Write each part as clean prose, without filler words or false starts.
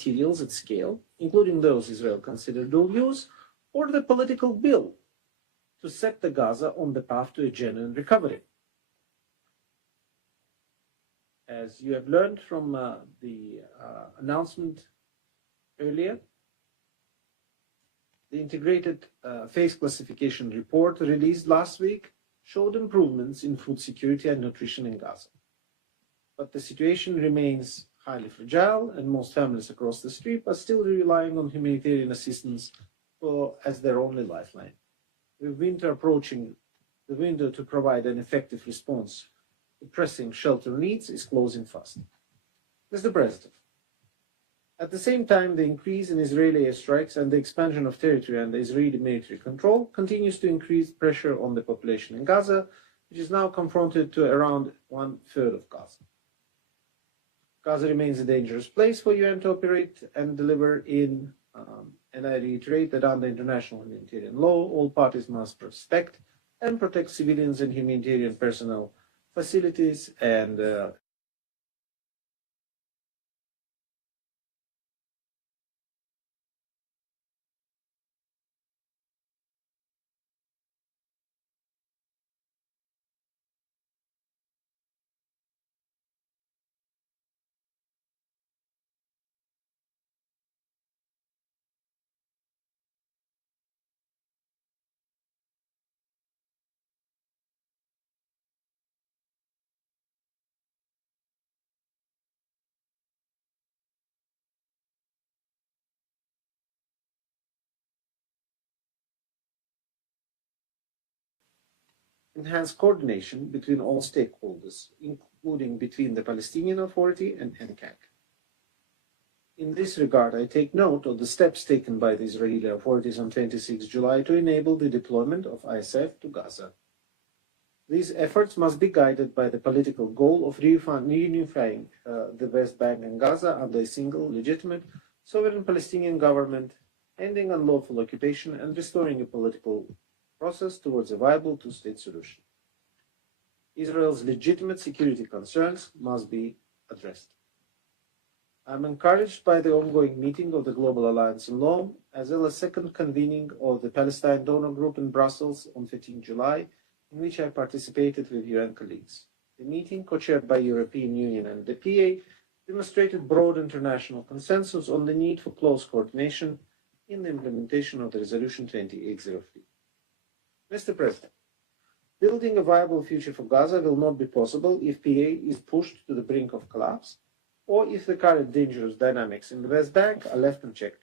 materials at scale, including those Israel considered dual use, or the political will to set the Gaza on the path to a genuine recovery. As you have learned from the announcement earlier, the integrated phase classification report released last week showed improvements in food security and nutrition in Gaza. But the situation remains highly fragile, and most families across the Strip are still relying on humanitarian assistance as their only lifeline. With winter approaching, the window to provide an effective response to pressing shelter needs is closing fast. Mr. President, at the same time, the increase in Israeli airstrikes and the expansion of territory under Israeli military control continues to increase pressure on the population in Gaza, which is now confronted to around 1/3 of Gaza. Gaza remains a dangerous place for UN to operate and deliver in, and I reiterate that under international humanitarian law, all parties must respect and protect civilians and humanitarian personnel, facilities, and enhance coordination between all stakeholders, including between the Palestinian Authority and NCAC. In this regard, I take note of the steps taken by the Israeli authorities on 26 July to enable the deployment of ISF to Gaza. These efforts must be guided by the political goal of reunifying the West Bank and Gaza under a single, legitimate, sovereign Palestinian government, ending unlawful occupation and restoring a political process towards a viable two-state solution. Israel's legitimate security concerns must be addressed. I'm encouraged by the ongoing meeting of the Global Alliance in Law, as well as second convening of the Palestine Donor Group in Brussels on 15 July, in which I participated with UN colleagues. The meeting, co-chaired by European Union and the PA, demonstrated broad international consensus on the need for close coordination in the implementation of the Resolution 2803. Mr. President, building a viable future for Gaza will not be possible if PA is pushed to the brink of collapse, or if the current dangerous dynamics in the West Bank are left unchecked.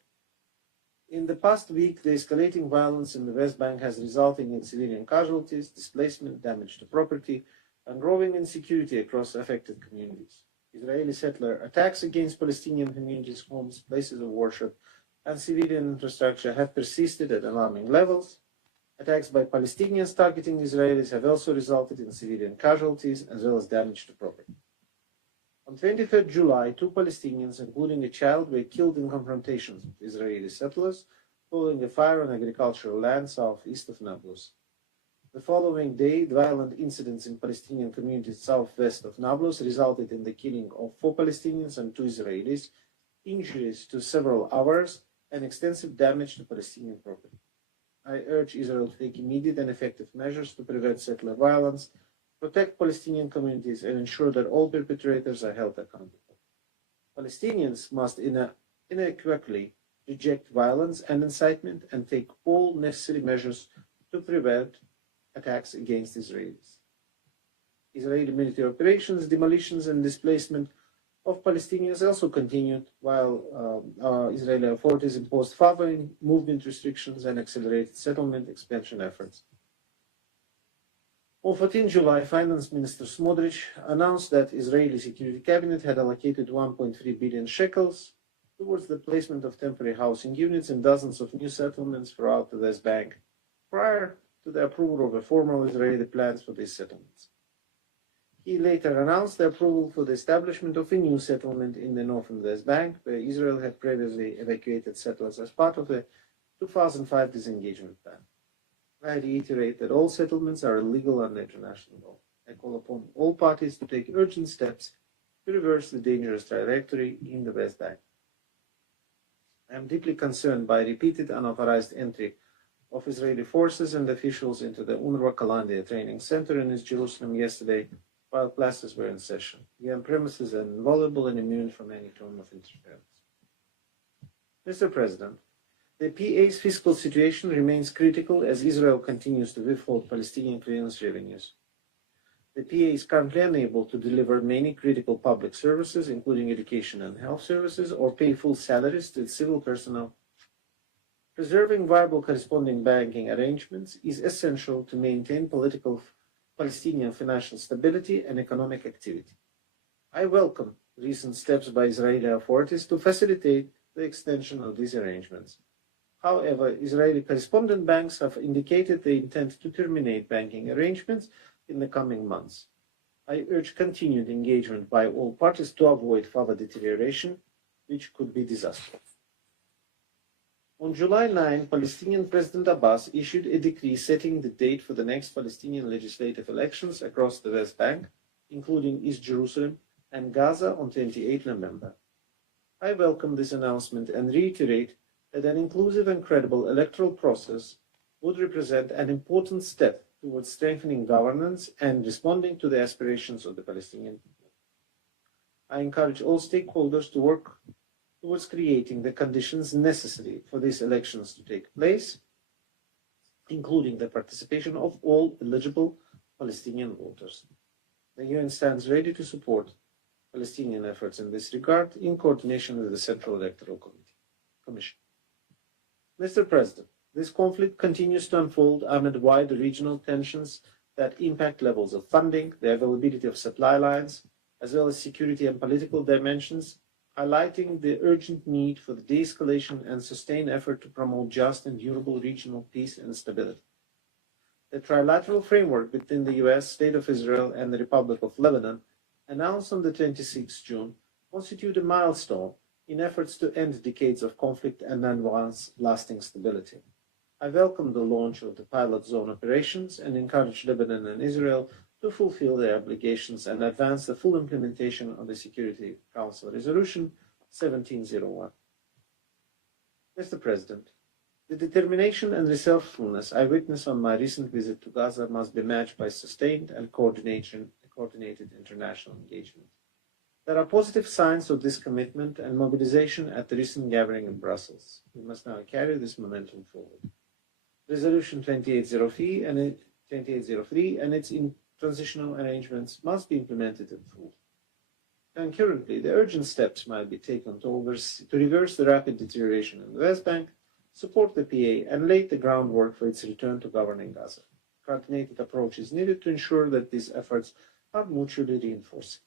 In the past week, the escalating violence in the West Bank has resulted in civilian casualties, displacement, damage to property, and growing insecurity across affected communities. Israeli settler attacks against Palestinian communities' homes, places of worship, and civilian infrastructure have persisted at alarming levels. Attacks by Palestinians targeting Israelis have also resulted in civilian casualties as well as damage to property. On 23 July, 2 Palestinians, including a child, were killed in confrontations with Israeli settlers following a fire on agricultural land southeast of Nablus. The following day, violent incidents in Palestinian communities southwest of Nablus resulted in the killing of 4 Palestinians and 2 Israelis, injuries to several others, and extensive damage to Palestinian property. I urge Israel to take immediate and effective measures to prevent settler violence, protect Palestinian communities, and ensure that all perpetrators are held accountable. Palestinians must unequivocally reject violence and incitement and take all necessary measures to prevent attacks against Israelis. Israeli military operations, demolitions, and displacement of Palestinians also continued, while Israeli authorities imposed further movement restrictions and accelerated settlement expansion efforts. On 14 July, Finance Minister Smotrich announced that Israeli Security Cabinet had allocated 1.3 billion shekels towards the placement of temporary housing units in dozens of new settlements throughout the West Bank, prior to the approval of the formal Israeli plans for these settlements. He later announced the approval for the establishment of a new settlement in the northern West Bank, where Israel had previously evacuated settlers as part of the 2005 disengagement plan. I reiterate that all settlements are illegal under international law. I call upon all parties to take urgent steps to reverse the dangerous trajectory in the West Bank. I am deeply concerned by repeated unauthorized entry of Israeli forces and officials into the UNRWA Kalandia Training Center in East Jerusalem yesterday while classes were in session. The premises are invulnerable and immune from any form of interference. Mr. President, the PA's fiscal situation remains critical as Israel continues to withhold Palestinian clearance revenues. The PA is currently unable to deliver many critical public services, including education and health services, or pay full salaries to its civil personnel. Preserving viable corresponding banking arrangements is essential to maintain political Palestinian financial stability and economic activity. I welcome recent steps by Israeli authorities to facilitate the extension of these arrangements. However, Israeli correspondent banks have indicated they intend to terminate banking arrangements in the coming months. I urge continued engagement by all parties to avoid further deterioration, which could be disastrous. On July 9, Palestinian President Abbas issued a decree setting the date for the next Palestinian legislative elections across the West Bank, including East Jerusalem and Gaza on 28 November. I welcome this announcement and reiterate that an inclusive and credible electoral process would represent an important step towards strengthening governance and responding to the aspirations of the Palestinian people. I encourage all stakeholders to work towards creating the conditions necessary for these elections to take place, including the participation of all eligible Palestinian voters. The UN stands ready to support Palestinian efforts in this regard in coordination with the Central Electoral Commission. Mr. President, this conflict continues to unfold amid wide regional tensions that impact levels of funding, the availability of supply lines, as well as security and political dimensions, highlighting the urgent need for the de-escalation and sustained effort to promote just and durable regional peace and stability. The trilateral framework between the US, State of Israel, and the Republic of Lebanon, announced on the 26th June, constitute a milestone in efforts to end decades of conflict and advance lasting stability. I welcome the launch of the pilot zone operations and encourage Lebanon and Israel to fulfill their obligations and advance the full implementation of the Security Council Resolution 1701. Mr. President, the determination and resourcefulness I witnessed on my recent visit to Gaza must be matched by sustained and coordinated international engagement. There are positive signs of this commitment and mobilization at the recent gathering in Brussels. We must now carry this momentum forward. Resolution 2803 and its transitional arrangements must be implemented in full. Concurrently, the urgent steps might be taken to reverse the rapid deterioration in the West Bank, support the PA, and lay the groundwork for its return to governing Gaza. A coordinated approach is needed to ensure that these efforts are mutually reinforcing.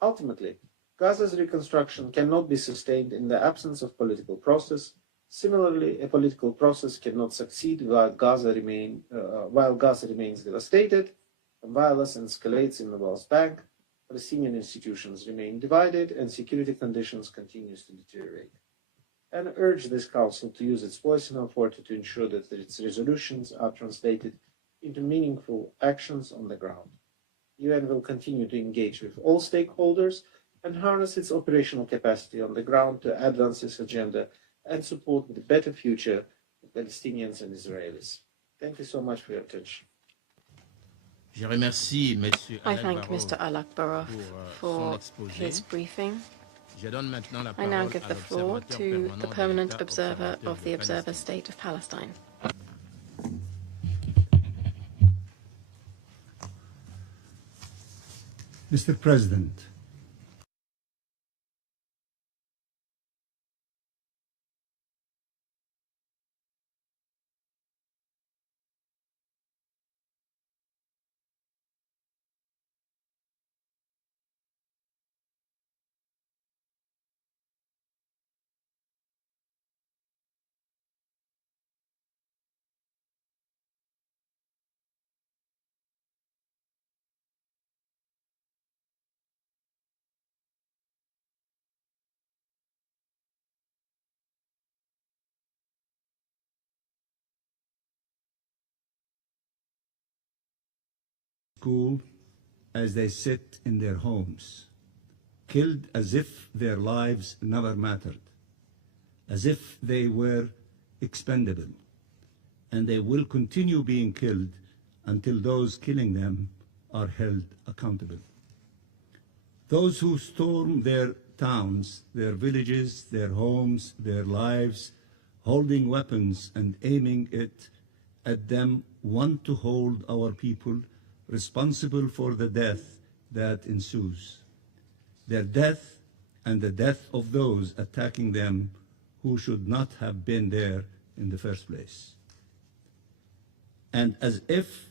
Ultimately, Gaza's reconstruction cannot be sustained in the absence of political process. Similarly, a political process cannot succeed while Gaza remains devastated, and violence escalates in the West Bank, Palestinian institutions remain divided, and security conditions continue to deteriorate. And urge this Council to use its voice and authority to ensure that its resolutions are translated into meaningful actions on the ground. The UN will continue to engage with all stakeholders and harness its operational capacity on the ground to advance this agenda and support the better future of Palestinians and Israelis. Thank you so much for your attention. I thank Mr. Al-Akbarov for his briefing. I now give the floor to the permanent observer of the Observer State of Palestine. Mr. President, school as they sit in their homes, killed as if their lives never mattered. as if they were expendable, and they will continue being killed until those killing them are held accountable. Those who storm their towns, their villages, their homes, their lives, holding weapons and aiming it at them, want to hold our people responsible for the death that ensues. Their death and the death of those attacking them who should not have been there in the first place. And as if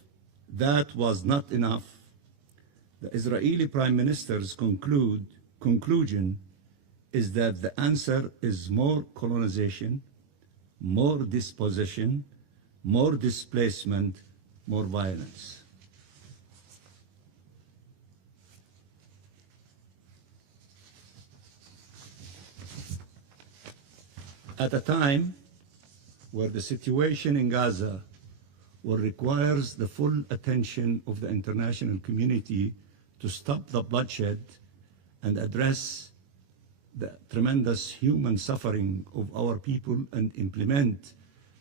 that was not enough, the Israeli Prime Minister's conclusion is that the answer is more colonization, more dispossession, more displacement, more violence. At a time where the situation in Gaza requires the full attention of the international community to stop the bloodshed and address the tremendous human suffering of our people and implement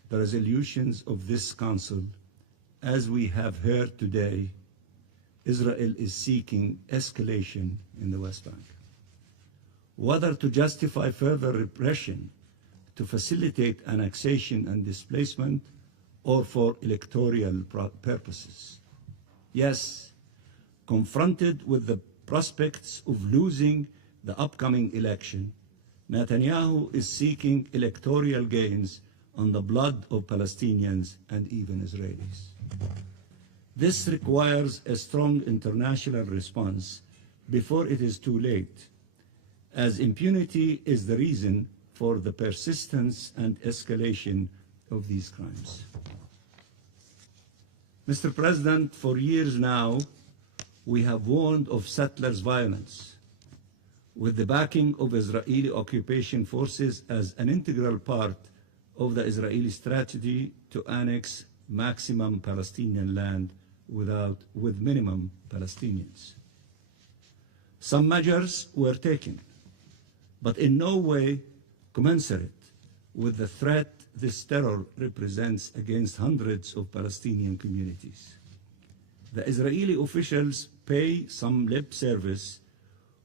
the resolutions of this Council, as we have heard today, Israel is seeking escalation in the West Bank. Whether to justify further repression, to facilitate annexation and displacement, or for electoral purposes. Yes, confronted with the prospects of losing the upcoming election, Netanyahu is seeking electoral gains on the blood of Palestinians and even Israelis. This requires a strong international response before it is too late, as impunity is the reason for the persistence and escalation of these crimes. Mr. President, for years now, we have warned of settlers' violence, with the backing of Israeli occupation forces as an integral part of the Israeli strategy to annex maximum Palestinian land with minimum Palestinians. Some measures were taken, but in no way commensurate with the threat this terror represents against hundreds of Palestinian communities. The Israeli officials pay some lip service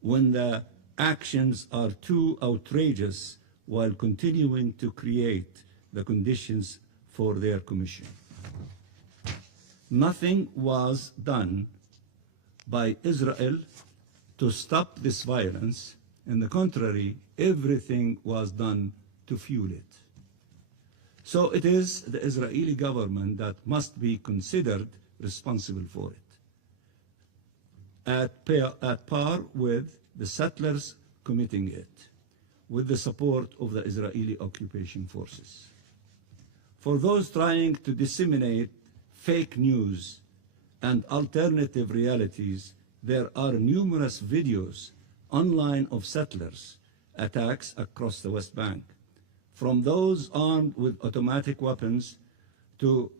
when the actions are too outrageous, while continuing to create the conditions for their commission. Nothing was done by Israel to stop this violence. On the contrary, everything was done to fuel it. So it is the Israeli government that must be considered responsible for it, at par with the settlers committing it, with the support of the Israeli occupation forces. For those trying to disseminate fake news and alternative realities, there are numerous videos online of settlers attacks across the West Bank, from those armed with automatic weapons to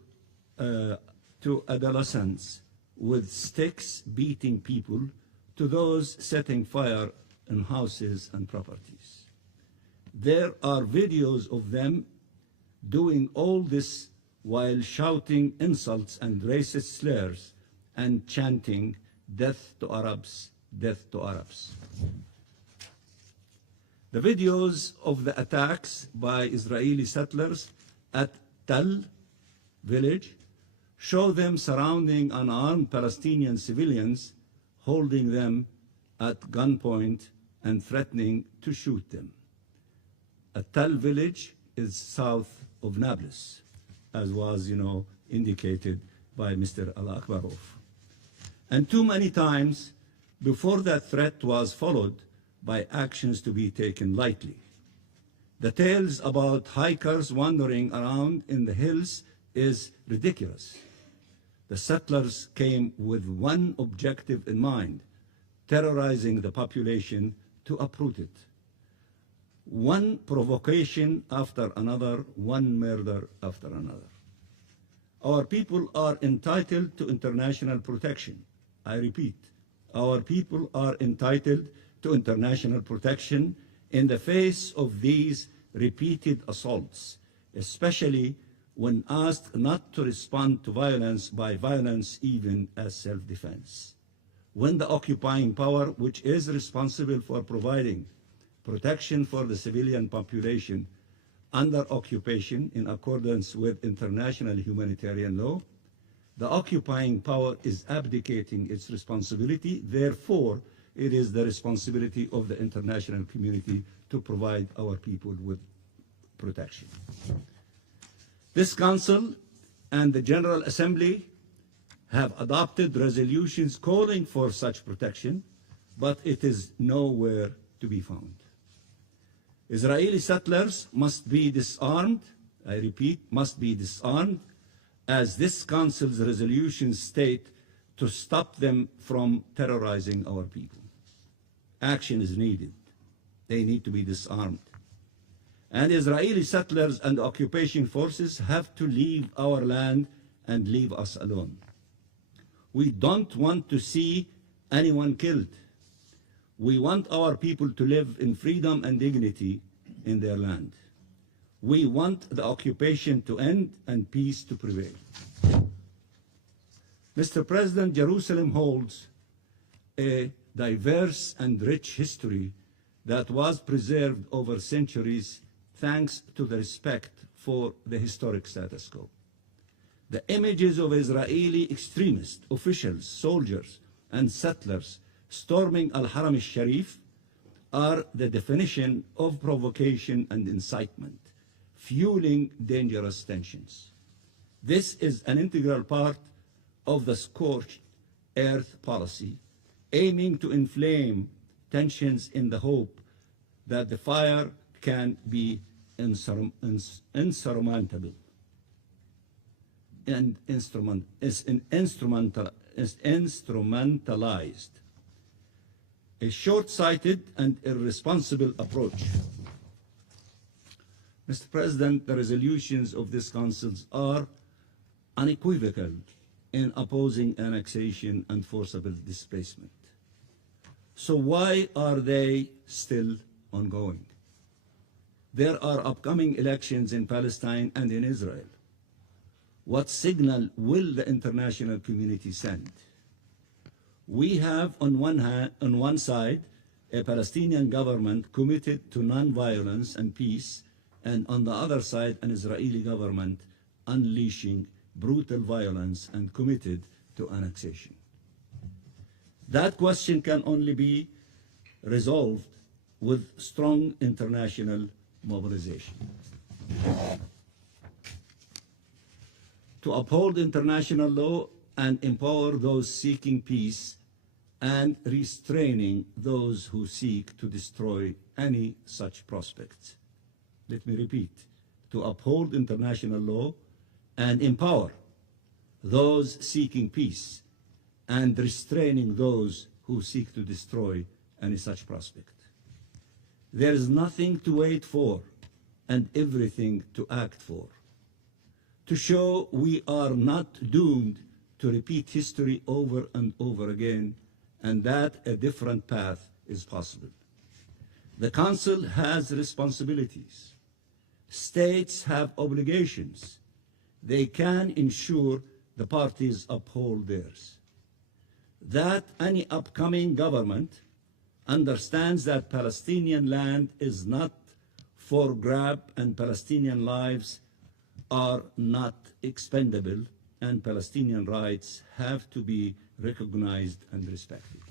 adolescents with sticks beating people, to those setting fire in houses and properties. There are videos of them doing all this while shouting insults and racist slurs and chanting, "Death to Arabs, death to Arabs." The videos of the attacks by Israeli settlers at Tal village show them surrounding unarmed Palestinian civilians, holding them at gunpoint and threatening to shoot them. Tal village is south of Nablus, as was, indicated by Mr. Al-Akbarov. And too many times before that threat was followed by actions to be taken lightly. The tales about hikers wandering around in the hills is ridiculous. The settlers came with one objective in mind: terrorizing the population to uproot it. One provocation after another, one murder after another. Our people are entitled to international protection. I repeat, our people are entitled to international protection in the face of these repeated assaults, especially when asked not to respond to violence by violence, even as self-defense. When the occupying power, which is responsible for providing protection for the civilian population under occupation in accordance with international humanitarian law, the occupying power is abdicating its responsibility. Therefore, it is the responsibility of the international community to provide our people with protection. This Council and the General Assembly have adopted resolutions calling for such protection, but it is nowhere to be found. Israeli settlers must be disarmed, I repeat, must be disarmed, as this Council's resolutions state, to stop them from terrorizing our people. Action is needed. They need to be disarmed. And Israeli settlers and occupation forces have to leave our land and leave us alone. We don't want to see anyone killed. We want our people to live in freedom and dignity in their land. We want the occupation to end and peace to prevail. Mr. President, Jerusalem holds a diverse and rich history that was preserved over centuries thanks to the respect for the historic status quo. The images of Israeli extremists, officials, soldiers, and settlers storming Al-Haram al-Sharif are the definition of provocation and incitement, fueling dangerous tensions. This is an integral part of the scorched earth policy, aiming to inflame tensions in the hope that the fire can be insurmountable and instrumentalized. A short-sighted and irresponsible approach. Mr. President, the resolutions of this Council are unequivocal in opposing annexation and forcible displacement. So why are they still ongoing? There are upcoming elections in Palestine and in Israel. What signal will the international community send? We have on one side a Palestinian government committed to non-violence and peace, and on the other side an Israeli government unleashing brutal violence and committed to annexation. That question can only be resolved with strong international mobilization. To uphold international law and empower those seeking peace and restraining those who seek to destroy any such prospects. Let me repeat, to uphold international law and empower those seeking peace and restraining those who seek to destroy any such prospect. There is nothing to wait for and everything to act for, to show we are not doomed to repeat history over and over again, and that a different path is possible. The Council has responsibilities. States have obligations. They can ensure the parties uphold theirs. That any upcoming government understands that Palestinian land is not for grab and Palestinian lives are not expendable, and Palestinian rights have to be recognized and respected.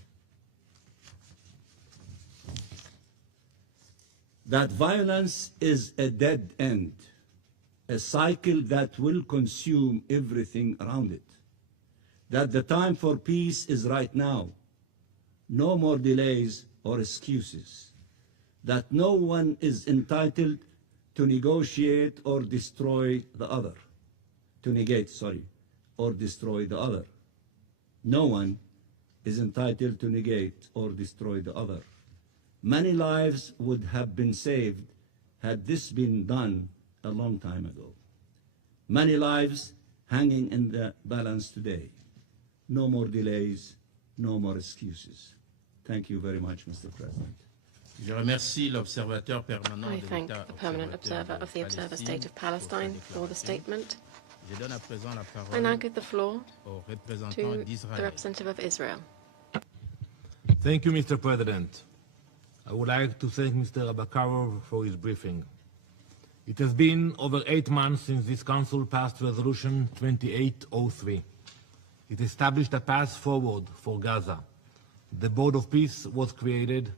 That violence is a dead end, a cycle that will consume everything around it. That the time for peace is right now. No more delays or excuses. That no one is entitled to negotiate or destroy the other. To negate, or destroy the other. No one is entitled to negate or destroy the other. Many lives would have been saved had this been done a long time ago. Many lives hanging in the balance today. No more delays, no more excuses. Thank you very much, Mr. President. I thank the permanent observer of the Observer State of Palestine for the statement. I now give the floor to the representative of Israel. Thank you, Mr. President. I would like to thank Mr. Abakarov for his briefing. It has been over 8 months since this Council passed Resolution 2803. It established a path forward for Gaza. The Board of Peace was created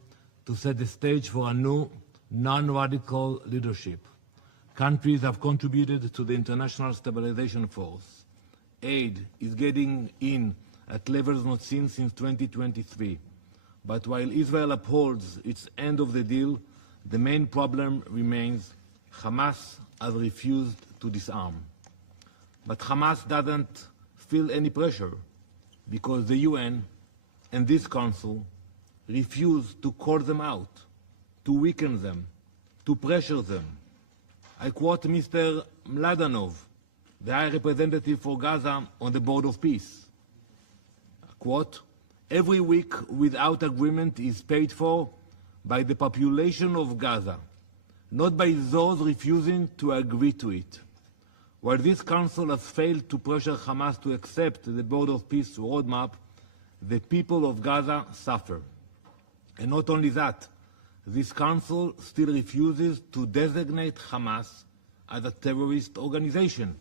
to set the stage for a new, non-radical leadership. Countries have contributed to the International Stabilization Force. Aid is getting in at levels not seen since 2023. But while Israel upholds its end of the deal, the main problem remains: Hamas has refused to disarm. But Hamas doesn't feel any pressure because the UN and this Council refuse to call them out, to weaken them, to pressure them. I quote Mr. Mladenov, the High Representative for Gaza on the Board of Peace. I quote, "Every week without agreement is paid for by the population of Gaza, not by those refusing to agree to it. While this Council has failed to pressure Hamas to accept the Board of Peace roadmap, the people of Gaza suffer. And not only that, this Council still refuses to designate Hamas as a terrorist organization."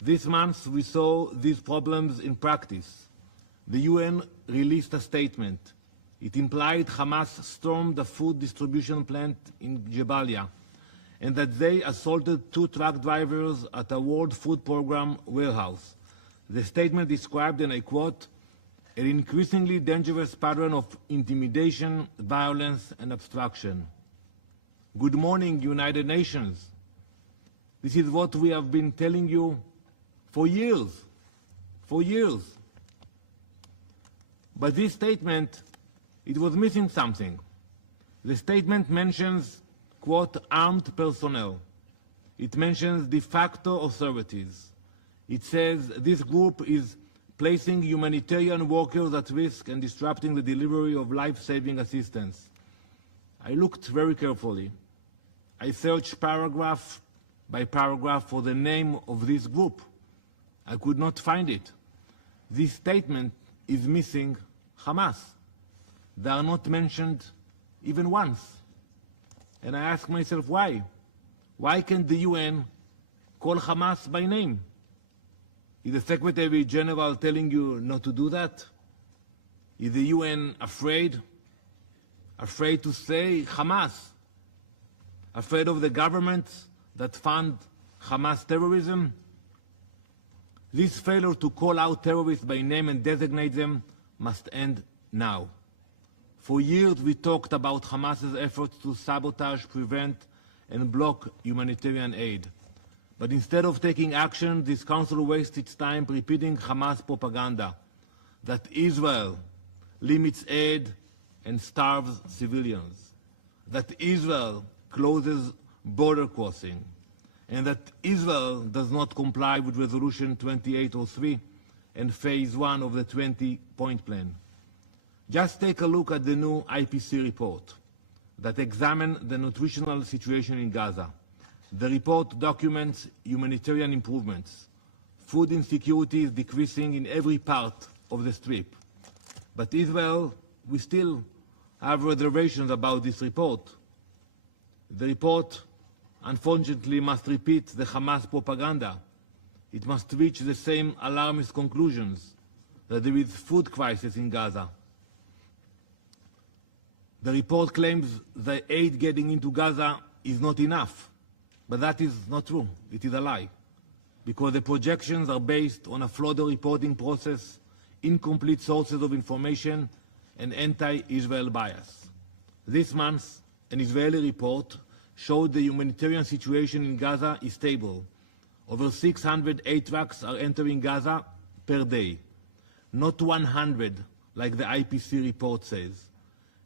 This month we saw these problems in practice. The UN released a statement. It implied Hamas stormed a food distribution plant in Jabalia and that they assaulted 2 truck drivers at a World Food Program warehouse. The statement described, and I quote, "an increasingly dangerous pattern of intimidation, violence, and obstruction." Good morning, United Nations. This is what we have been telling you for years. For years. But this statement, it was missing something. The statement mentions, quote, "armed personnel." It mentions de facto authorities. It says this group is placing humanitarian workers at risk and disrupting the delivery of life-saving assistance. I looked very carefully. I searched paragraph by paragraph for the name of this group. I could not find it. This statement is missing Hamas. They are not mentioned even once. And I ask myself, why? Why can't the UN call Hamas by name? Is the Secretary General telling you not to do that? Is the UN afraid? Afraid to say Hamas? Afraid of the governments that fund Hamas terrorism? This failure to call out terrorists by name and designate them must end now. For years we talked about Hamas's efforts to sabotage, prevent, and block humanitarian aid. But instead of taking action, this Council wastes its time repeating Hamas propaganda that Israel limits aid and starves civilians, that Israel closes border crossing, and that Israel does not comply with Resolution 2803 and Phase 1 of the 20-point plan. Just take a look at the new IPC report that examines the nutritional situation in Gaza. The report documents humanitarian improvements. Food insecurity is decreasing in every part of the Strip. But Israel, we still have reservations about this report. The report, unfortunately, must repeat the Hamas propaganda. It must reach the same alarmist conclusions, that there is food crisis in Gaza. The report claims that aid getting into Gaza is not enough. But that is not true. It is a lie. Because the projections are based on a flawed reporting process, incomplete sources of information, and anti-Israel bias. This month, an Israeli report showed the humanitarian situation in Gaza is stable. Over 600 aid trucks are entering Gaza per day. Not 100, like the IPC report says.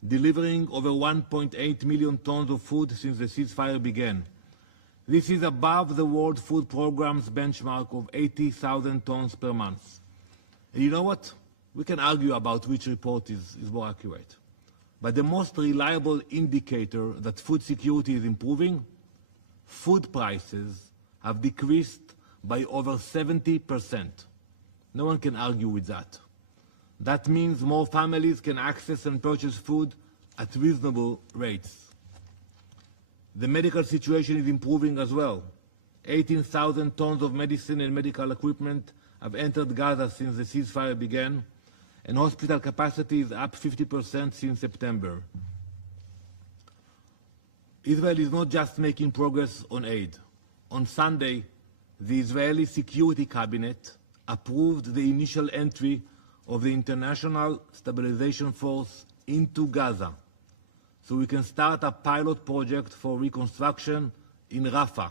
Delivering over 1.8 million tons of food since the ceasefire began. This is above the World Food Programme's benchmark of 80,000 tons per month. And you know what? We can argue about which report is more accurate. but the most reliable indicator that food security is improving, food prices have decreased by over 70%. No one can argue with that. That means more families can access and purchase food at reasonable rates. The medical situation is improving as well. 18,000 tons of medicine and medical equipment have entered Gaza since the ceasefire began, and hospital capacity is up 50% since September. Israel is not just making progress on aid. On Sunday, the Israeli Security Cabinet approved the initial entry of the International Stabilization Force into Gaza, so we can start a pilot project for reconstruction in Rafah,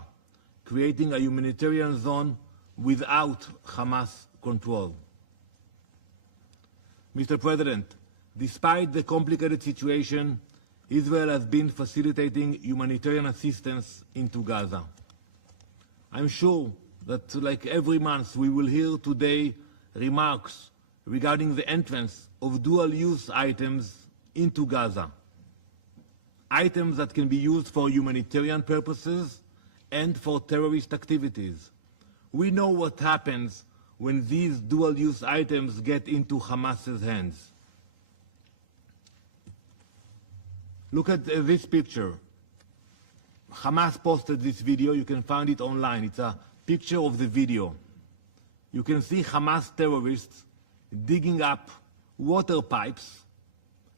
creating a humanitarian zone without Hamas control. Mr. President, despite the complicated situation, Israel has been facilitating humanitarian assistance into Gaza. I'm sure that, like every month, we will hear today remarks regarding the entrance of dual-use items into Gaza. Items that can be used for humanitarian purposes and for terrorist activities. We know what happens when these dual-use items get into Hamas's hands. Look at this picture. Hamas posted this video. You can find it online. It's a picture of the video. You can see Hamas terrorists digging up water pipes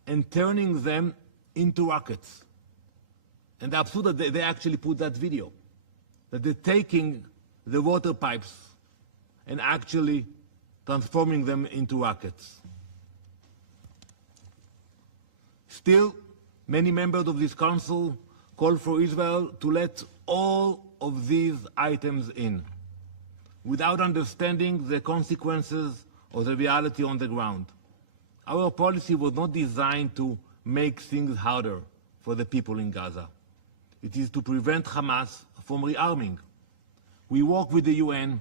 and turning them into rockets. And the absurd that they actually put that video, that they're taking the water pipes and actually transforming them into rockets. Still, many members of this council call for Israel to let all of these items in, without understanding the consequences of the reality on the ground. Our policy was not designed to make things harder for the people in Gaza. It is to prevent Hamas from rearming. We work with the UN,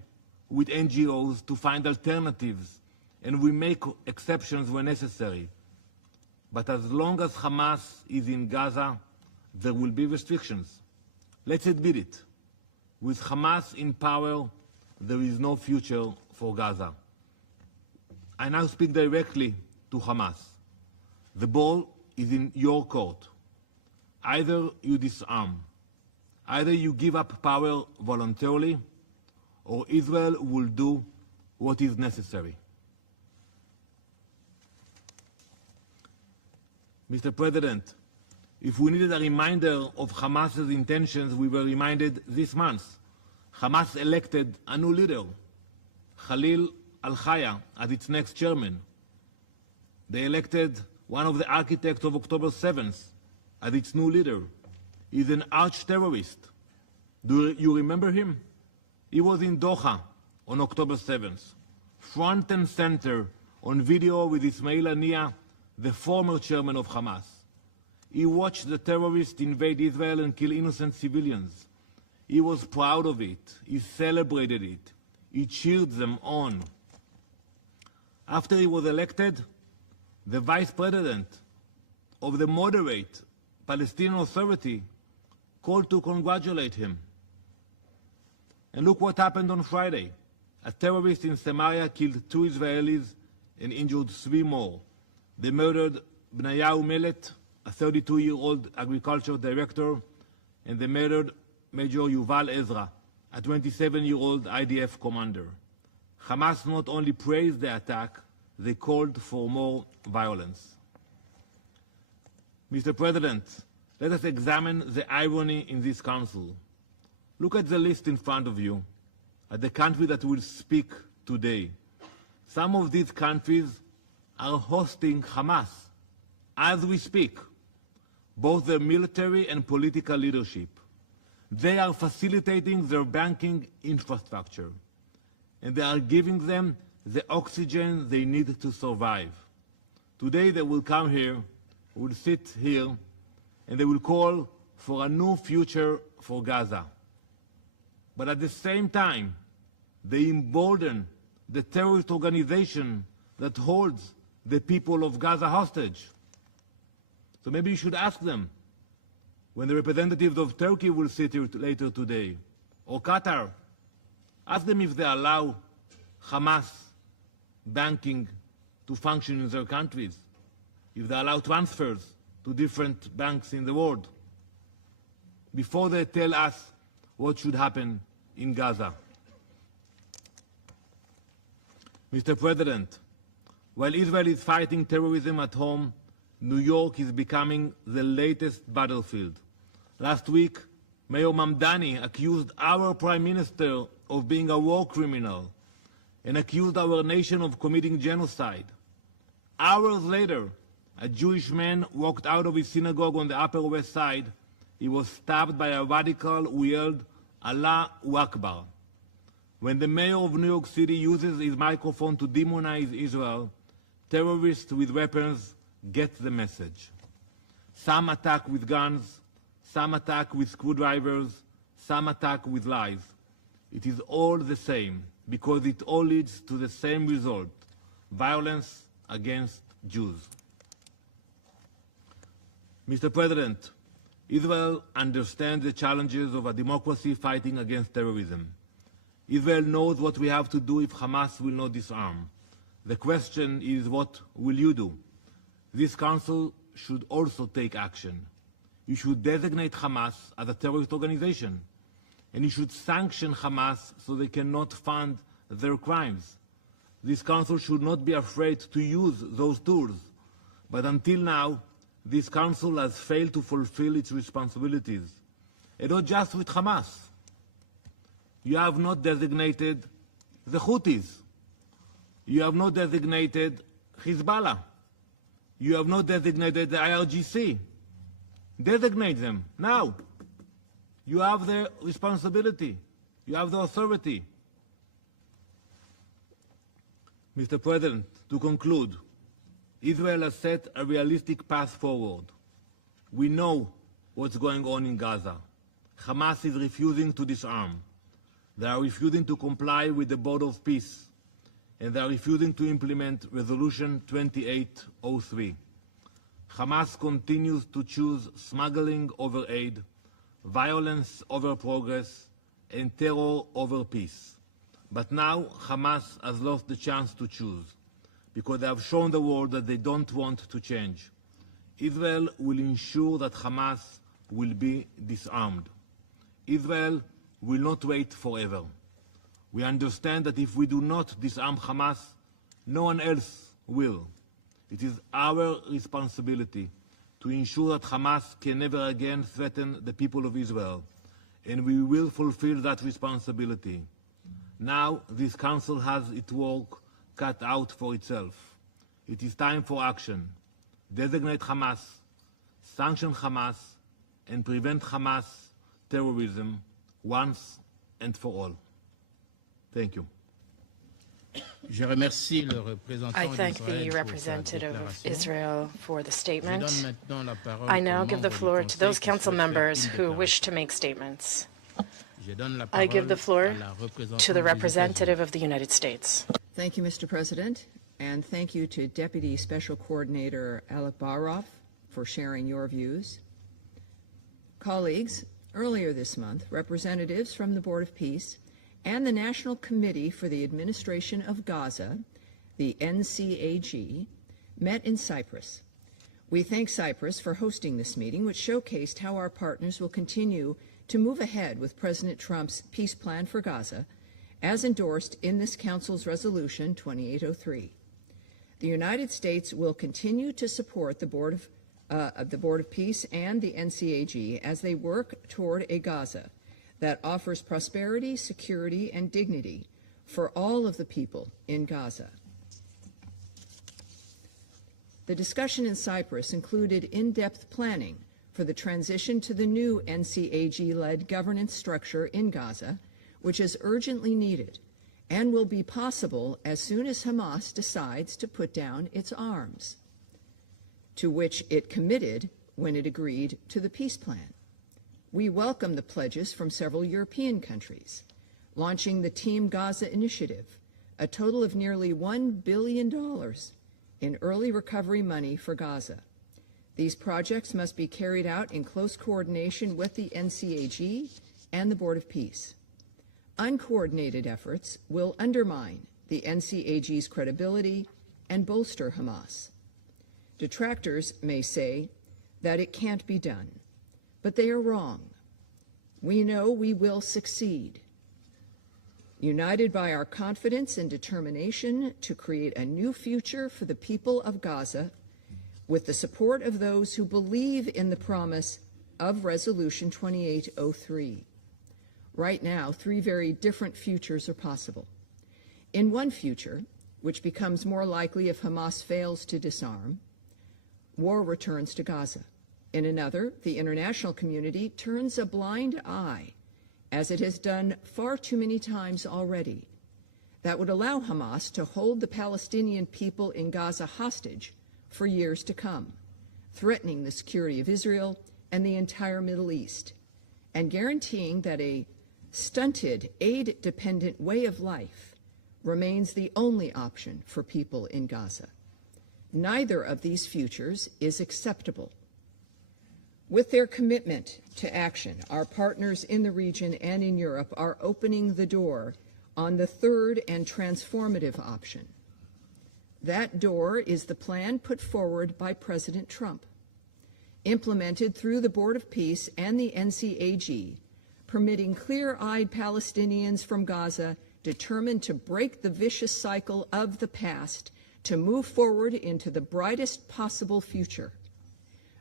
with NGOs to find alternatives, and we make exceptions when necessary. But as long as Hamas is in Gaza, there will be restrictions. Let's admit it. With Hamas in power, there is no future for Gaza. I now speak directly to Hamas. The ball is in your court. Either you disarm, either you give up power voluntarily, or Israel will do what is necessary. Mr. President, if we needed a reminder of Hamas's intentions, we were reminded this month. Hamas elected a new leader, Khalil al-Haya, as its next chairman. They elected one of the architects of October 7th as its new leader. He's an arch-terrorist. Do you remember him? He was in Doha on October 7th, front and center on video with Ismail Haniyeh, the former chairman of Hamas. He watched the terrorists invade Israel and kill innocent civilians. He was proud of it. He celebrated it. He cheered them on. After he was elected, the vice president of the moderate Palestinian Authority called to congratulate him. And look what happened on Friday. A terrorist in Samaria killed 2 Israelis and injured 3 more. They murdered Bnayahu Melet, a 32-year-old agriculture director, and they murdered Major Yuval Ezra, a 27-year-old IDF commander. Hamas not only praised the attack, they called for more violence. Mr. President, let us examine the irony in this council. Look at the list in front of you, at the country that will speak today. Some of these countries are hosting Hamas as we speak, both their military and political leadership. They are facilitating their banking infrastructure, and they are giving them the oxygen they need to survive. Today they will come here, will sit here, and they will call for a new future for Gaza. But at the same time, they embolden the terrorist organization that holds the people of Gaza hostage. So maybe you should ask them when the representatives of Turkey will sit here later today, or Qatar. Ask them if they allow Hamas banking to function in their countries, if they allow transfers to different banks in the world, before they tell us what should happen in Gaza. Mr. President, while Israel is fighting terrorism at home, New York is becoming the latest battlefield. Last week, Mayor Mamdani accused our Prime Minister of being a war criminal and accused our nation of committing genocide. Hours later, a Jewish man walked out of his synagogue on the Upper West Side. He was stabbed by a radical who yelled, Allahu Akbar. When the mayor of New York City uses his microphone to demonize Israel, terrorists with weapons get the message. Some attack with guns, some attack with screwdrivers, some attack with lies. It is all the same, because it all leads to the same result: violence against Jews. Mr. President, Israel understands the challenges of a democracy fighting against terrorism. Israel knows what we have to do if Hamas will not disarm. The question is, what will you do? This Council should also take action. You should designate Hamas as a terrorist organization, and you should sanction Hamas so they cannot fund their crimes. This Council should not be afraid to use those tools, but until now, this Council has failed to fulfill its responsibilities, and not just with Hamas. You have not designated the Houthis. You have not designated Hezbollah. You have not designated the IRGC. Designate them now. You have the responsibility. You have the authority. Mr. President, to conclude, Israel has set a realistic path forward. We know what's going on in Gaza. Hamas is refusing to disarm. They are refusing to comply with the Board of Peace, and they are refusing to implement Resolution 2803. Hamas continues to choose smuggling over aid, violence over progress, and terror over peace. But now Hamas has lost the chance to choose, because they have shown the world that they don't want to change. Israel will ensure that Hamas will be disarmed. Israel will not wait forever. We understand that if we do not disarm Hamas, no one else will. It is our responsibility to ensure that Hamas can never again threaten the people of Israel, and we will fulfill that responsibility. Now this Council has its work cut out for itself. It is time for action. Designate Hamas, sanction Hamas, and prevent Hamas terrorism once and for all. Thank you. I thank the representative of Israel for the statement. I now give the floor to those council members who wish to make statements. I give the floor to the representative of the United States. Thank you, Mr. President, and thank you to Deputy Special Coordinator Alec Baroff for sharing your views. Colleagues, earlier this month, representatives from the Board of Peace and the National Committee for the Administration of Gaza, the NCAG, met in Cyprus. We thank Cyprus for hosting this meeting, which showcased how our partners will continue to move ahead with President Trump's peace plan for Gaza, as endorsed in this Council's Resolution 2803. The United States will continue to support the Board of Peace and the NCAG as they work toward a Gaza that offers prosperity, security, and dignity for all of the people in Gaza. The discussion in Cyprus included in-depth planning for the transition to the new NCAG-led governance structure in Gaza, which is urgently needed and will be possible as soon as Hamas decides to put down its arms, to which it committed when it agreed to the peace plan. We welcome the pledges from several European countries, launching the Team Gaza initiative, a total of nearly $1 billion in early recovery money for Gaza. These projects must be carried out in close coordination with the NCAG and the Board of Peace. Uncoordinated efforts will undermine the NCAG's credibility and bolster Hamas. Detractors may say that it can't be done, but they are wrong. We know we will succeed. United by our confidence and determination to create a new future for the people of Gaza, with the support of those who believe in the promise of Resolution 2803. Right now, 3 very different futures are possible. In one future, which becomes more likely if Hamas fails to disarm, war returns to Gaza. In another, the international community turns a blind eye, as it has done far too many times already. That would allow Hamas to hold the Palestinian people in Gaza hostage for years to come, threatening the security of Israel and the entire Middle East, and guaranteeing that a stunted, aid-dependent way of life remains the only option for people in Gaza. Neither of these futures is acceptable. With their commitment to action, our partners in the region and in Europe are opening the door on the third and transformative option. That door is the plan put forward by President Trump, implemented through the Board of Peace and the NCAG, permitting clear-eyed Palestinians from Gaza determined to break the vicious cycle of the past to move forward into the brightest possible future.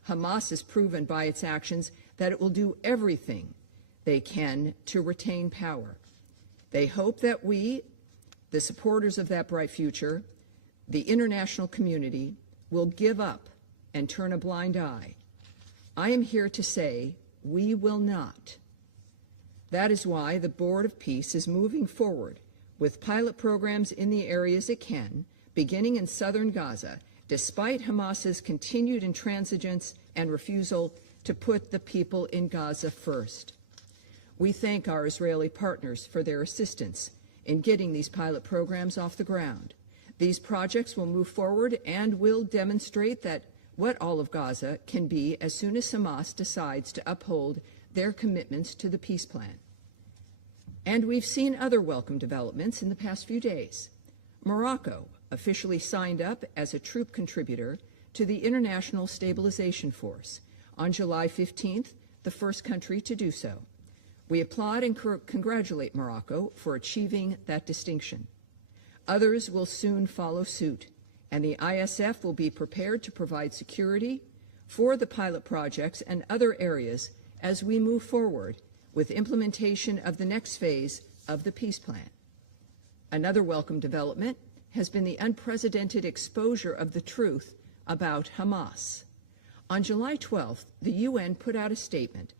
Hamas has proven by its actions that it will do everything they can to retain power. They hope that we, the supporters of that bright future, the international community, will give up and turn a blind eye. I am here to say we will not. That is why the Board of Peace is moving forward with pilot programs in the areas it can, beginning in southern Gaza, despite Hamas's continued intransigence and refusal to put the people in Gaza first. We thank our Israeli partners for their assistance in getting these pilot programs off the ground. These projects will move forward and will demonstrate that what all of Gaza can be as soon as Hamas decides to uphold their commitments to the peace plan. And we've seen other welcome developments in the past few days. Morocco officially signed up as a troop contributor to the International Stabilization Force on July 15th, the first country to do so. We applaud and congratulate Morocco for achieving that distinction. Others will soon follow suit, and the ISF will be prepared to provide security for the pilot projects and other areas as we move forward with implementation of the next phase of the peace plan. Another welcome development has been the unprecedented exposure of the truth about Hamas. On July 12th, the UN put out a statement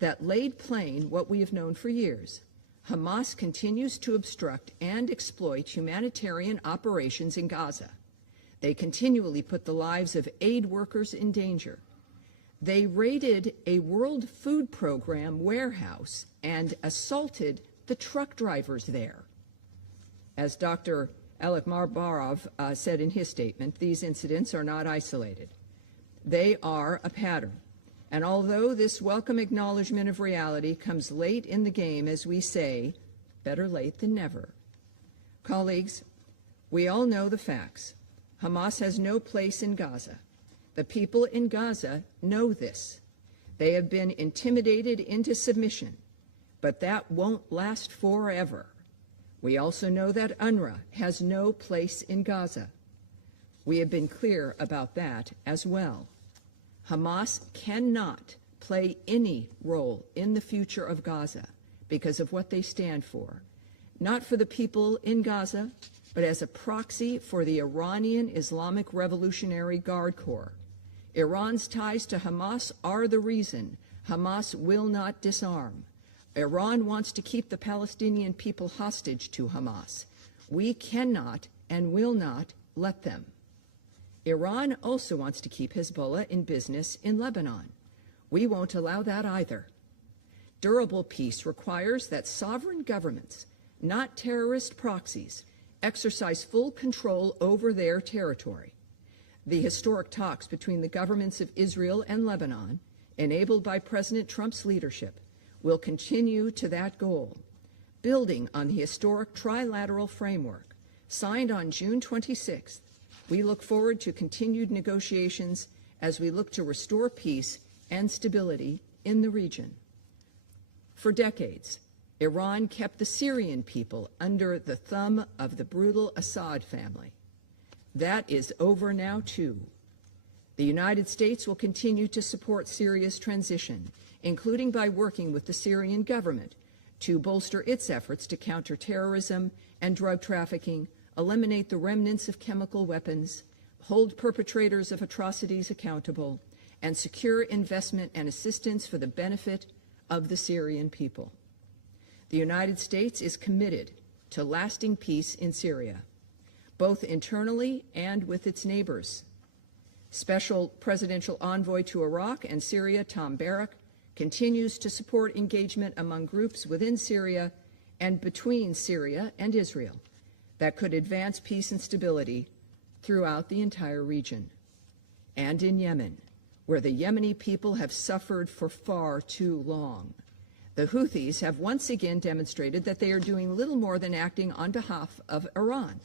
that laid plain what we have known for years. Hamas continues to obstruct and exploit humanitarian operations in Gaza. They continually put the lives of aid workers in danger. They raided a World Food Program warehouse and assaulted the truck drivers there. As Dr. Alek Marbarov said in his statement, these incidents are not isolated. They are a pattern. And although this welcome acknowledgement of reality comes late in the game, as we say, better late than never. Colleagues, we all know the facts. Hamas has no place in Gaza. The people in Gaza know this. They have been intimidated into submission, but that won't last forever. We also know that UNRWA has no place in Gaza. We have been clear about that as well. Hamas cannot play any role in the future of Gaza because of what they stand for, not for the people in Gaza, but as a proxy for the Iranian Islamic Revolutionary Guard Corps. Iran's ties to Hamas are the reason Hamas will not disarm. Iran wants to keep the Palestinian people hostage to Hamas. We cannot and will not let them. Iran also wants to keep Hezbollah in business in Lebanon. We won't allow that either. Durable peace requires that sovereign governments, not terrorist proxies, exercise full control over their territory. The historic talks between the governments of Israel and Lebanon, enabled by President Trump's leadership, will continue to that goal, building on the historic trilateral framework signed on June 26th. We look forward to continued negotiations as we look to restore peace and stability in the region. For decades, Iran kept the Syrian people under the thumb of the brutal Assad family. That is over now, too. The United States will continue to support Syria's transition, including by working with the Syrian government to bolster its efforts to counter terrorism and drug trafficking, eliminate the remnants of chemical weapons, hold perpetrators of atrocities accountable, and secure investment and assistance for the benefit of the Syrian people. The United States is committed to lasting peace in Syria, both internally and with its neighbors. Special Presidential Envoy to Iraq and Syria, Tom Barrack, continues to support engagement among groups within Syria and between Syria and Israel that could advance peace and stability throughout the entire region. And in Yemen, where the Yemeni people have suffered for far too long, the Houthis have once again demonstrated that they are doing little more than acting on behalf of Iran.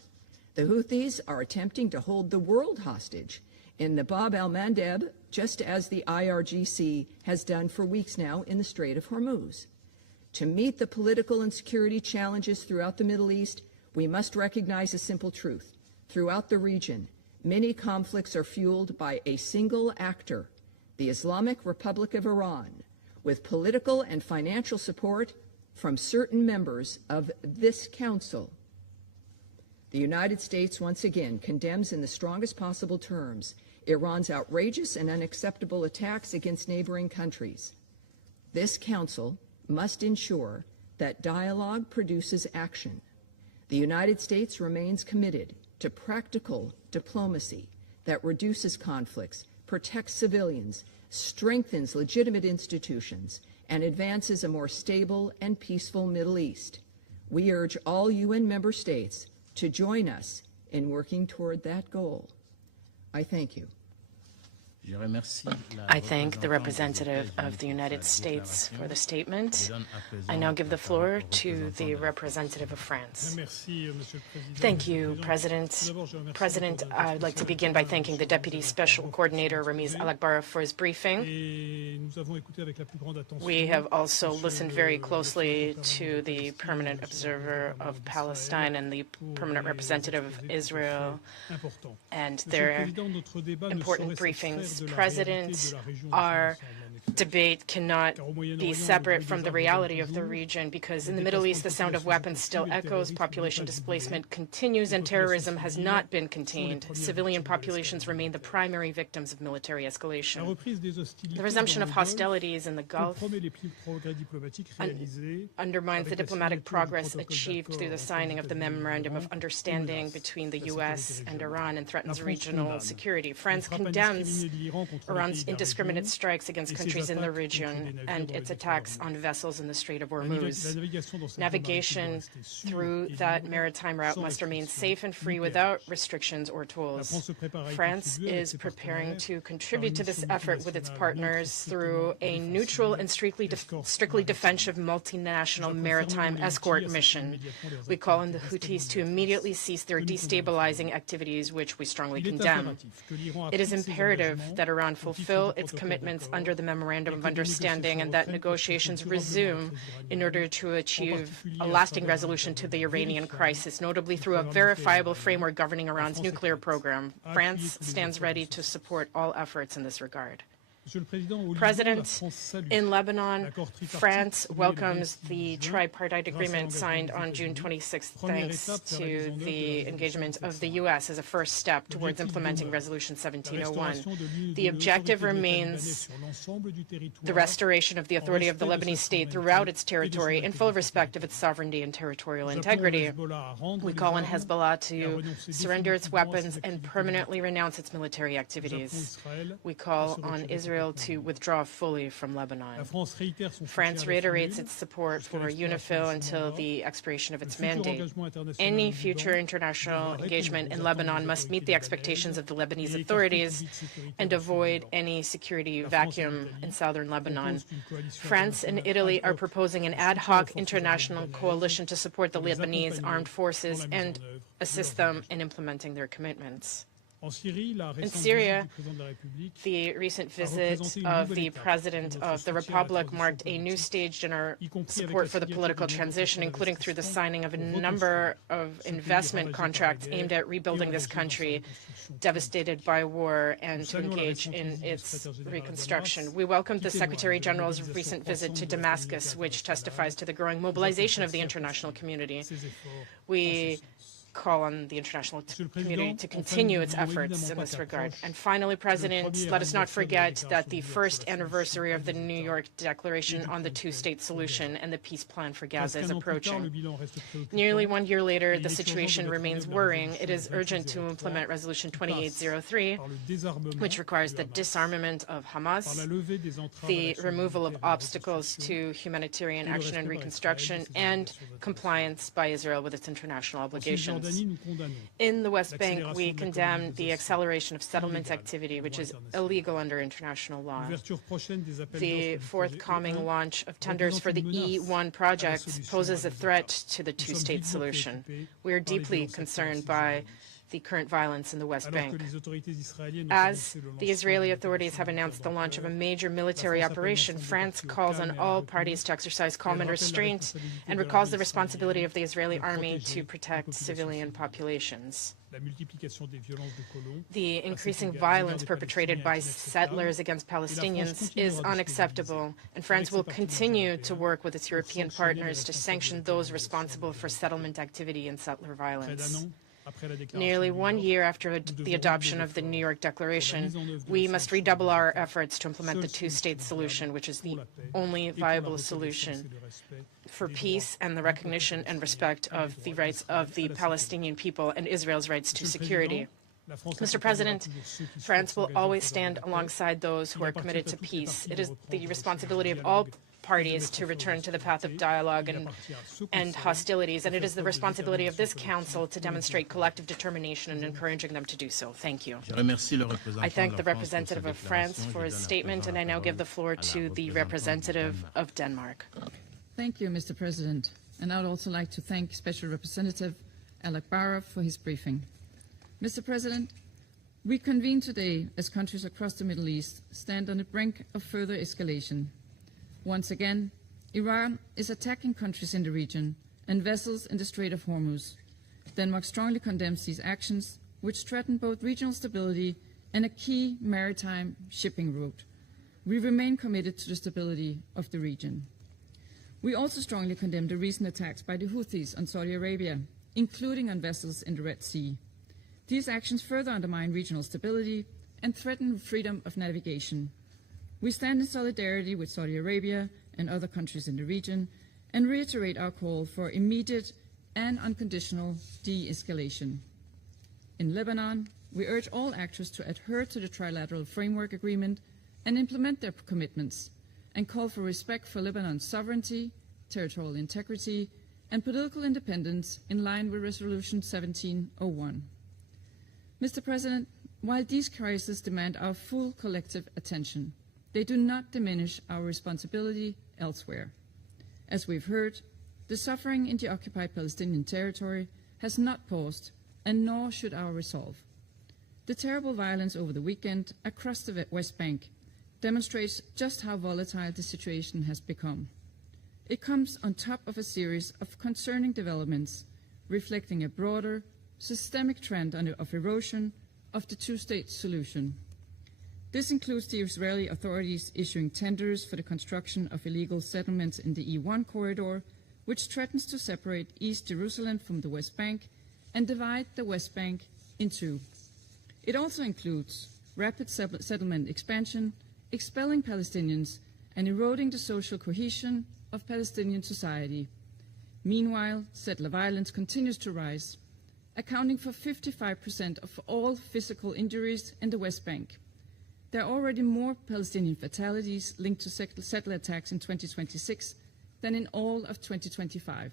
The Houthis are attempting to hold the world hostage in the Bab el-Mandeb, just as the IRGC has done for weeks now in the Strait of Hormuz. To meet the political and security challenges throughout the Middle East, we must recognize a simple truth. Throughout the region, many conflicts are fueled by a single actor, the Islamic Republic of Iran, with political and financial support from certain members of this council. The United States once again condemns in the strongest possible terms Iran's outrageous and unacceptable attacks against neighboring countries. This council must ensure that dialogue produces action. The United States remains committed to practical diplomacy that reduces conflicts, protects civilians, strengthens legitimate institutions, and advances a more stable and peaceful Middle East. We urge all UN member states to join us in working toward that goal. I thank you. I thank the representative of the United States for the statement. I now give the floor to the representative of France. Thank you, President. President, I'd like to begin by thanking the Deputy Special Coordinator, Ramiz Alakbarov, for his briefing. We have also listened very closely to the Permanent Observer of Palestine and the Permanent Representative of Israel and their important briefings. President, our debate cannot be separate from the reality of the region because in the Middle East, the sound of weapons still echoes, population displacement continues, and terrorism has not been contained. Civilian populations remain the primary victims of military escalation. The resumption of hostilities in the Gulf undermines the diplomatic progress achieved through the signing of the Memorandum of Understanding between the U.S. and Iran and threatens regional security. France condemns Iran's indiscriminate strikes against countries in the region and its attacks on vessels in the Strait of Hormuz. Navigation through that maritime route must remain safe and free without restrictions or tools. France is preparing to contribute to this effort with its partners through a neutral and strictly defensive multinational maritime escort mission. We call on the Houthis to immediately cease their destabilizing activities, which we strongly condemn. It is imperative that Iran fulfill its commitments under the Memorandum of Understanding and that negotiations resume in order to achieve a lasting resolution to the Iranian crisis, notably through a verifiable framework governing Iran's nuclear program. France stands ready to support all efforts in this regard. President, in Lebanon, France welcomes the tripartite agreement signed on June 26th thanks to the engagement of the U.S. as a first step towards implementing Resolution 1701. The objective remains the restoration of the authority of the Lebanese state throughout its territory in full respect of its sovereignty and territorial integrity. We call on Hezbollah to surrender its weapons and permanently renounce its military activities. We call on Israel Israel to withdraw fully from Lebanon. France reiterates its support for UNIFIL until the expiration of its mandate. Any future international engagement in Lebanon must meet the expectations of the Lebanese authorities and avoid any security vacuum in southern Lebanon. France and Italy are proposing an ad hoc international coalition to support the Lebanese armed forces and assist them in implementing their commitments. In Syria, the recent visit of the President of the Republic marked a new stage in our support for the political transition, including through the signing of a number of investment contracts aimed at rebuilding this country devastated by war and to engage in its reconstruction. We welcomed the Secretary General's recent visit to Damascus, which testifies to the growing mobilization of the international community. We call on the international community to continue its efforts in this regard. And finally, President, let us not forget that the first anniversary of the New York Declaration on the two-state solution and the peace plan for Gaza is approaching. Nearly 1 year later, the situation remains worrying. It is urgent to implement Resolution 2803, which requires the disarmament of Hamas, the removal of obstacles to humanitarian action and reconstruction, and compliance by Israel with its international obligations. In the West Bank, we condemn the acceleration of settlement activity, which is illegal under international law. The forthcoming launch of tenders for the E1 project poses a threat to the two-state solution. We are deeply concerned by the current violence in the West Bank. As the Israeli authorities have announced the launch of a major military operation, France calls on all parties to exercise calm and restraint and recalls the responsibility of the Israeli army to protect civilian populations. The increasing violence perpetrated by settlers against Palestinians is unacceptable, and France will continue to work with its European partners to sanction those responsible for settlement activity and settler violence. Nearly 1 year after the adoption of the New York Declaration, we must redouble our efforts to implement the two-state solution, which is the only viable solution for peace and the recognition and respect of the rights of the Palestinian people and Israel's rights to security. Mr. President, France will always stand alongside those who are committed to peace. It is the responsibility of all parties to return to the path of dialogue and hostilities, and it is the responsibility of this Council to demonstrate collective determination in encouraging them to do so. Thank you. I thank the representative of France for his statement, and I now give the floor to the representative of Denmark. Thank you, Mr. President. And I would also like to thank Special Representative Alec Barra for his briefing. Mr. President, we convene today as countries across the Middle East stand on the brink of further escalation. Once again, Iran is attacking countries in the region and vessels in the Strait of Hormuz. Denmark strongly condemns these actions, which threaten both regional stability and a key maritime shipping route. We remain committed to the stability of the region. We also strongly condemn the recent attacks by the Houthis on Saudi Arabia, including on vessels in the Red Sea. These actions further undermine regional stability and threaten freedom of navigation. We stand in solidarity with Saudi Arabia and other countries in the region and reiterate our call for immediate and unconditional de-escalation. In Lebanon, we urge all actors to adhere to the Trilateral Framework Agreement and implement their commitments, and call for respect for Lebanon's sovereignty, territorial integrity, and political independence in line with Resolution 1701. Mr. President, while these crises demand our full collective attention, they do not diminish our responsibility elsewhere. As we've heard, the suffering in the occupied Palestinian territory has not paused, and nor should our resolve. The terrible violence over the weekend across the West Bank demonstrates just how volatile the situation has become. It comes on top of a series of concerning developments reflecting a broader, systemic trend of erosion of the two-state solution. This includes the Israeli authorities issuing tenders for the construction of illegal settlements in the E1 corridor, which threatens to separate East Jerusalem from the West Bank and divide the West Bank in two. It also includes rapid settlement expansion, expelling Palestinians, and eroding the social cohesion of Palestinian society. Meanwhile, settler violence continues to rise, accounting for 55% of all physical injuries in the West Bank. there are already more Palestinian fatalities linked to settler attacks in 2026 than in all of 2025.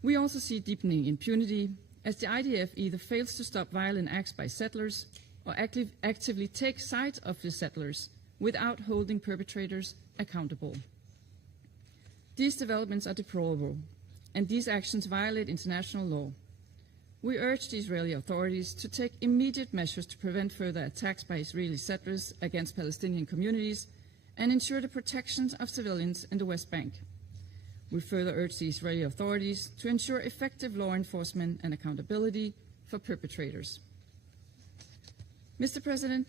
We also see deepening impunity as the IDF either fails to stop violent acts by settlers or actively takes side of the settlers without holding perpetrators accountable. These developments are deplorable, and these actions violate international law. We urge the Israeli authorities to take immediate measures to prevent further attacks by Israeli settlers against Palestinian communities and ensure the protection of civilians in the West Bank. We further urge the Israeli authorities to ensure effective law enforcement and accountability for perpetrators. Mr. President,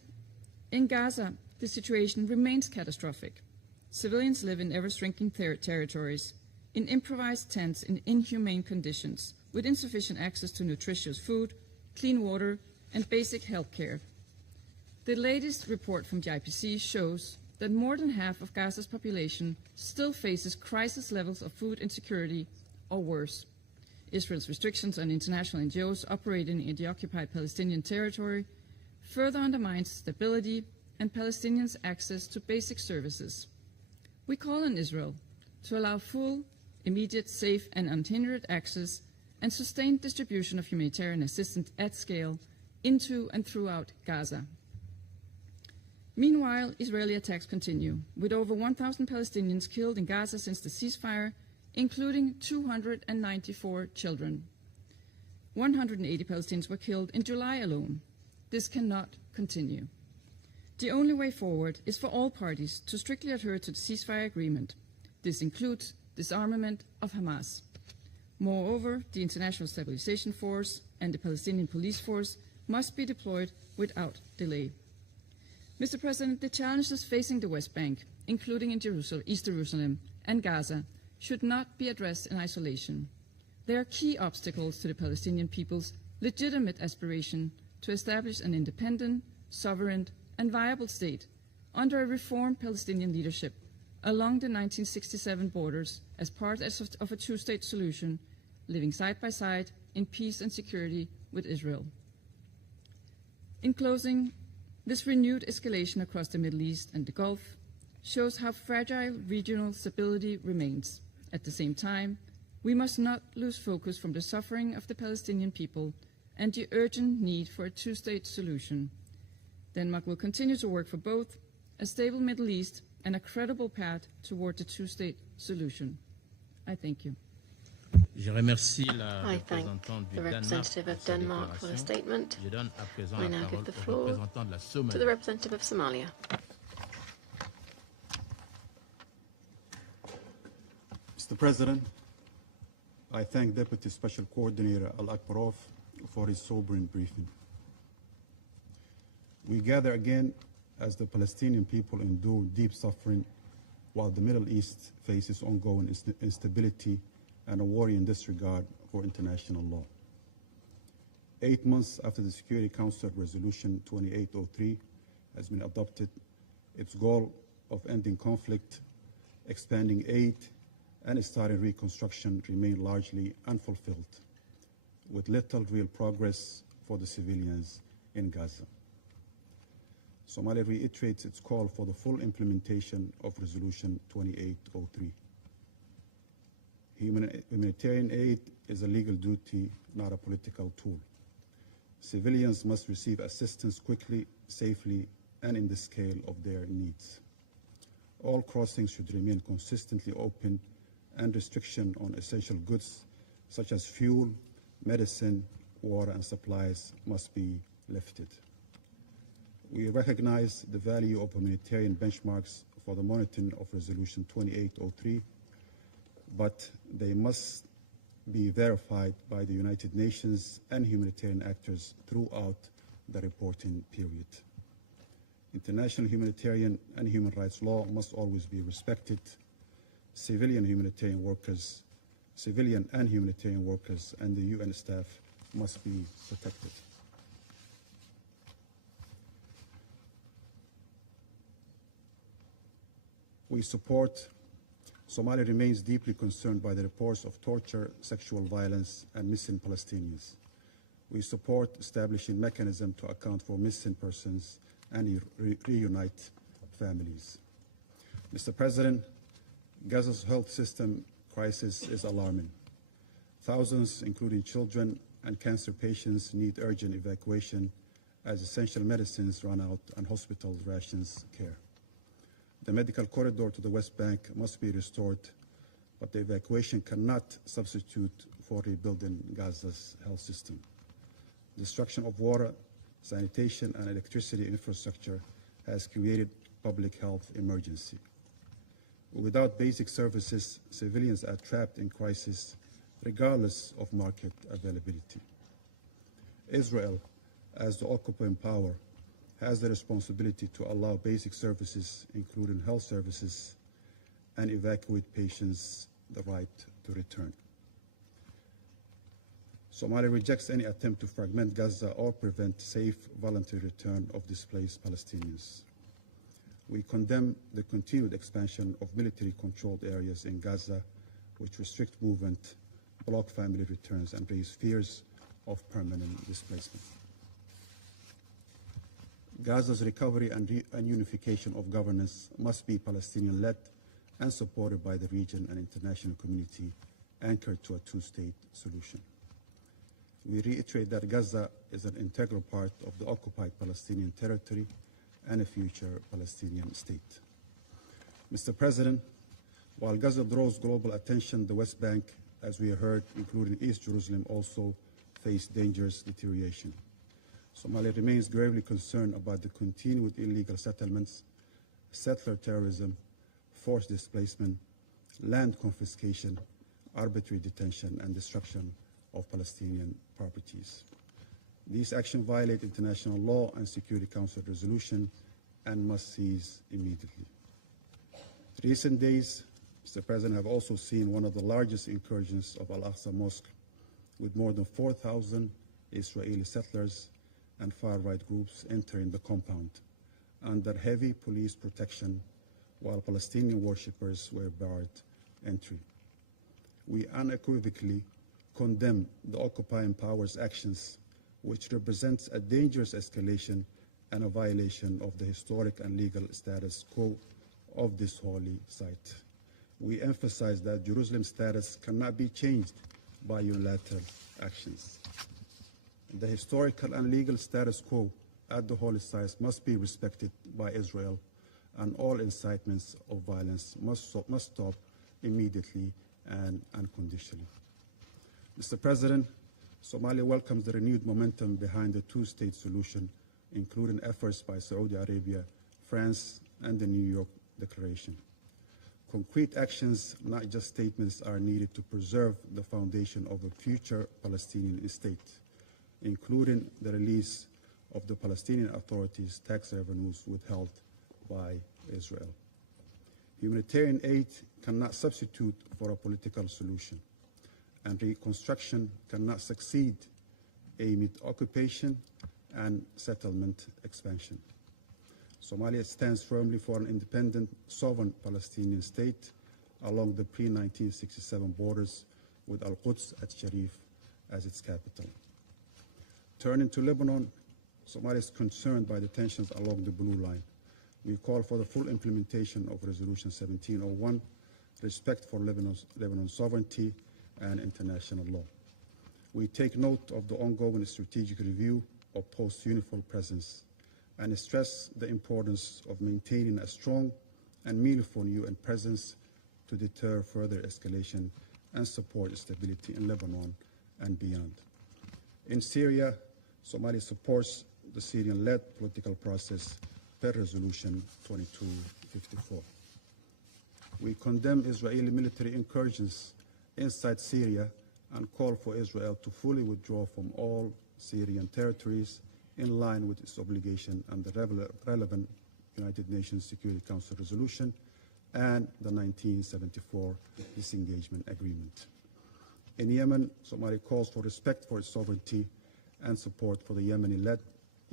in Gaza, the situation remains catastrophic. Civilians live in ever-shrinking territories, in improvised tents in inhumane conditions, with insufficient access to nutritious food, clean water, and basic health care. The latest report from the IPC shows that more than half of Gaza's population still faces crisis levels of food insecurity or worse. Israel's restrictions on international NGOs operating in the occupied Palestinian territory further undermines stability and Palestinians' access to basic services. We call on Israel to allow full, immediate, safe, and unhindered access and sustained distribution of humanitarian assistance at scale into and throughout Gaza. Meanwhile, Israeli attacks continue, with over 1,000 Palestinians killed in Gaza since the ceasefire, including 294 children. 180 Palestinians were killed in July alone. This cannot continue. The only way forward is for all parties to strictly adhere to the ceasefire agreement. This includes disarmament of Hamas. Moreover, the International Stabilization Force and the Palestinian Police Force must be deployed without delay. Mr. President, the challenges facing the West Bank, including in East Jerusalem and Gaza, should not be addressed in isolation. They are key obstacles to the Palestinian people's legitimate aspiration to establish an independent, sovereign, and viable state under a reformed Palestinian leadership along the 1967 borders as part of a two-state solution, living side by side in peace and security with Israel. In closing, this renewed escalation across the Middle East and the Gulf shows how fragile regional stability remains. At the same time, we must not lose focus from the suffering of the Palestinian people and the urgent need for a two-state solution. Denmark will continue to work for both a stable Middle East and a credible path toward the two-state solution. I thank you. I thank the representative of Denmark for the statement. I now give the floor to the representative of Somalia. Mr. President, I thank Deputy Special Coordinator Al-Akbarov for his sobering briefing. We gather again as the Palestinian people endure deep suffering while the Middle East faces ongoing instability and a worrying disregard for international law. 8 months after the Security Council Resolution 2803 has been adopted, its goal of ending conflict, expanding aid, and starting reconstruction remain largely unfulfilled, with little real progress for the civilians in Gaza. Somalia reiterates its call for the full implementation of Resolution 2803. Humanitarian aid is a legal duty, not a political tool. Civilians must receive assistance quickly, safely, and in the scale of their needs. All crossings should remain consistently open, and restriction on essential goods such as fuel, medicine, water, and supplies must be lifted. We recognize the value of humanitarian benchmarks for the monitoring of Resolution 2803, but they must be verified by the United Nations and humanitarian actors throughout the reporting period. International humanitarian and human rights law must always be respected. Civilian and humanitarian workers and the UN staff must be protected. We support. Somalia remains deeply concerned by the reports of torture, sexual violence, and missing Palestinians. We support establishing mechanisms to account for missing persons and reunite families. Mr. President, Gaza's health system crisis is alarming. Thousands, including children and cancer patients, need urgent evacuation as essential medicines run out and hospitals rations care. The medical corridor to the West Bank must be restored, but the evacuation cannot substitute for rebuilding Gaza's health system. Destruction of water, sanitation, and electricity infrastructure has created public health emergency. Without basic services, civilians are trapped in crisis regardless of market availability. Israel, as the occupying power, has the responsibility to allow basic services, including health services, and evacuate patients the right to return. Somalia rejects any attempt to fragment Gaza or prevent safe, voluntary return of displaced Palestinians. We condemn the continued expansion of military-controlled areas in Gaza, which restrict movement, block family returns, and raise fears of permanent displacement. Gaza's recovery and unification of governance must be Palestinian-led and supported by the region and international community, anchored to a two-state solution. We reiterate that Gaza is an integral part of the occupied Palestinian territory and a future Palestinian state. Mr. President, while Gaza draws global attention, the West Bank, as we heard, including East Jerusalem, also face dangerous deterioration. Somalia remains gravely concerned about the continued illegal settlements, settler terrorism, forced displacement, land confiscation, arbitrary detention, and destruction of Palestinian properties. These actions violate international law and Security Council resolution and must cease immediately. Recent days, Mr. President, have also seen one of the largest incursions of Al-Aqsa Mosque, with more than 4,000 Israeli settlers and far-right groups entering the compound under heavy police protection, while Palestinian worshippers were barred entry. We unequivocally condemn the occupying power's actions, which represents a dangerous escalation and a violation of the historic and legal status quo of this holy site. We emphasize that Jerusalem's status cannot be changed by unilateral actions. The historical and legal status quo at the holy sites must be respected by Israel, and all incitements of violence must stop immediately and unconditionally. Mr. President, Somalia welcomes the renewed momentum behind the two-state solution, including efforts by Saudi Arabia, France, and the New York Declaration. Concrete actions, not just statements, are needed to preserve the foundation of a future Palestinian state, including the release of the Palestinian Authority's tax revenues withheld by Israel. Humanitarian aid cannot substitute for a political solution, and reconstruction cannot succeed amid occupation and settlement expansion. Somalia stands firmly for an independent, sovereign Palestinian state along the pre-1967 borders, with Al-Quds at Sharif as its capital. Turning to Lebanon, Somalia is concerned by the tensions along the Blue Line. We call for the full implementation of Resolution 1701, respect for Lebanon's sovereignty and international law. We take note of the ongoing strategic review of post-UNIFIL presence and stress the importance of maintaining a strong and meaningful UN presence to deter further escalation and support stability in Lebanon and beyond. In Syria, Somalia supports the Syrian-led political process per Resolution 2254. We condemn Israeli military incursions inside Syria and call for Israel to fully withdraw from all Syrian territories in line with its obligation under the relevant United Nations Security Council resolution and the 1974 disengagement agreement. In Yemen, Somalia calls for respect for its sovereignty and support for the Yemeni-led,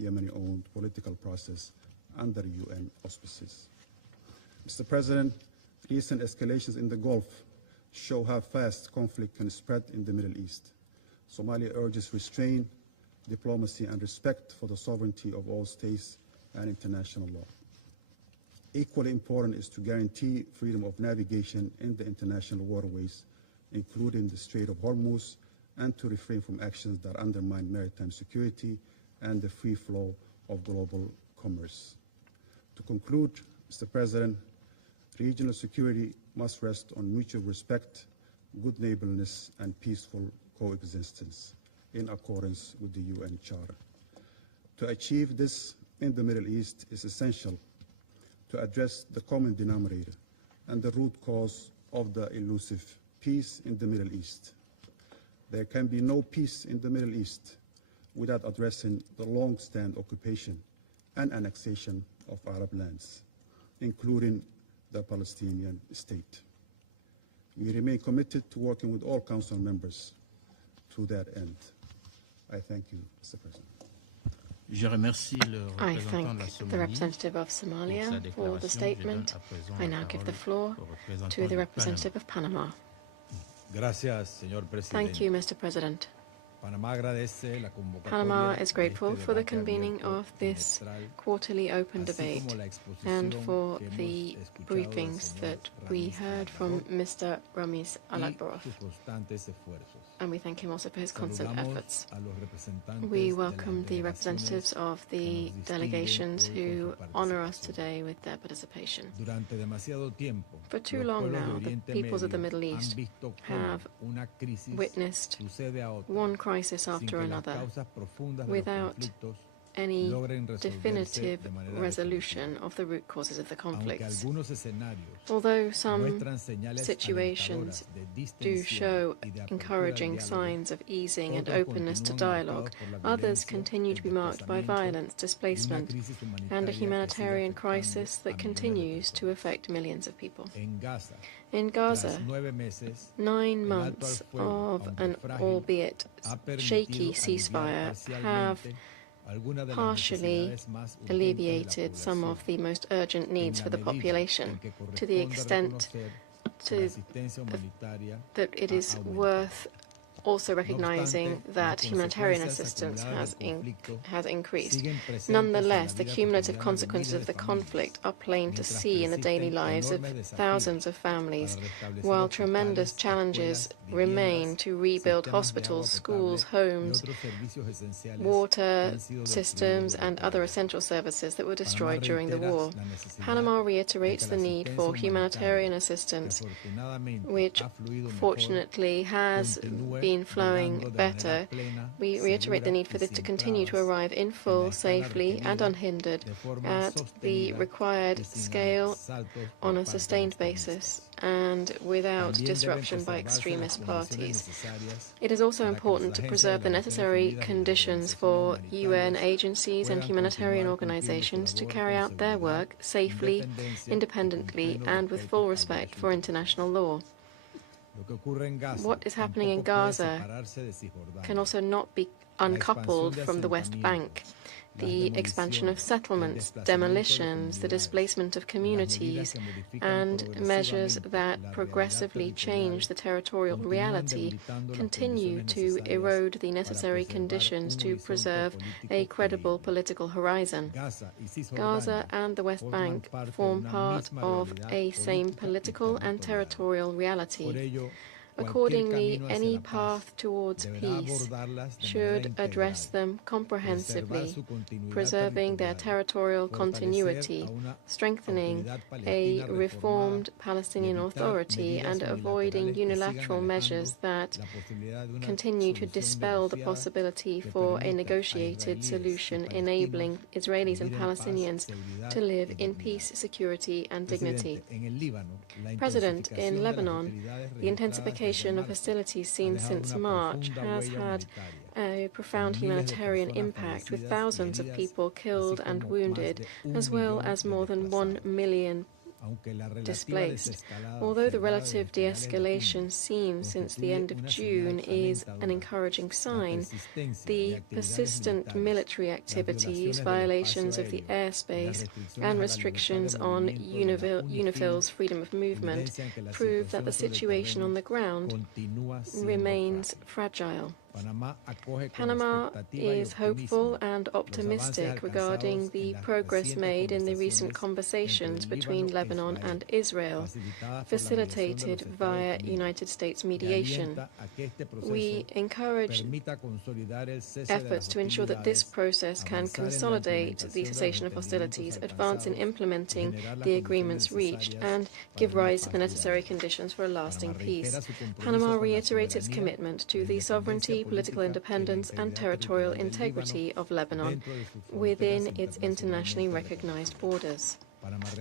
Yemeni-owned political process under UN auspices. Mr. President, recent escalations in the Gulf show how fast conflict can spread in the Middle East. Somalia urges restraint, diplomacy, and respect for the sovereignty of all states and international law. Equally important is to guarantee freedom of navigation in the international waterways, including the Strait of Hormuz, and to refrain from actions that undermine maritime security and the free flow of global commerce. To conclude, Mr. President, regional security must rest on mutual respect, good neighborliness, and peaceful coexistence in accordance with the UN Charter. To achieve this in the Middle East is essential to address the common denominator and the root cause of the elusive peace in the Middle East. There can be no peace in the Middle East without addressing the long-standing occupation and annexation of Arab lands, including the Palestinian state. We remain committed to working with all Council members to that end. I thank you, Mr. President. I thank the representative of Somalia for the statement. I now give the floor to the representative of Panama. Thank you, Mr. President. Panama is grateful for the convening of this quarterly open debate and for the briefings that we heard from Mr. Ramiz Alakbarov. And we thank him also for his constant efforts. We welcome the representatives of the delegations who honor us today with their participation. For too long now, the peoples of the Middle East have witnessed one crisis after another without any definitive resolution of the root causes of the conflicts. Although some situations do show encouraging signs of easing and openness to dialogue, others continue to be marked by violence, displacement, and a humanitarian crisis that continues to affect millions of people. In Gaza, 9 months of an albeit shaky ceasefire have partially alleviated some of the most urgent needs for the population, to the extent that it is worth also recognizing that humanitarian assistance has increased. Nonetheless, the cumulative consequences of the conflict are plain to see in the daily lives of thousands of families, while tremendous challenges remain to rebuild hospitals, schools, homes, water systems, and other essential services that were destroyed during the war. Panama reiterates the need for humanitarian assistance, which fortunately has been flowing better. We reiterate the need for this to continue to arrive in full, safely, and unhindered at the required scale on a sustained basis and without disruption by extremist parties. It is also important to preserve the necessary conditions for UN agencies and humanitarian organizations to carry out their work safely, independently, and with full respect for international law. What is happening in Gaza can also not be uncoupled from the West Bank. The expansion of settlements, demolitions, the displacement of communities, and measures that progressively change the territorial reality continue to erode the necessary conditions to preserve a credible political horizon. Gaza and the West Bank form part of a same political and territorial reality. Accordingly, any path towards peace should address them comprehensively, preserving their territorial continuity, strengthening a reformed Palestinian Authority, and avoiding unilateral measures that continue to dispel the possibility for a negotiated solution, enabling Israelis and Palestinians to live in peace, security, and dignity. President, in Lebanon, the intensification of hostilities seen since March has had a profound humanitarian impact, with thousands of people killed and wounded, as well as more than 1 million displaced. Although the relative de-escalation seen since the end of June is an encouraging sign, the persistent military activities, violations of the airspace, and restrictions on UNIFIL's freedom of movement prove that the situation on the ground remains fragile. Panama is hopeful and optimistic regarding the progress made in the recent conversations between Lebanon and Israel, facilitated via United States mediation. We encourage efforts to ensure that this process can consolidate the cessation of hostilities, advance in implementing the agreements reached, and give rise to the necessary conditions for a lasting peace. Panama reiterates its commitment to the sovereignty, political independence, and territorial integrity of Lebanon within its internationally recognized borders.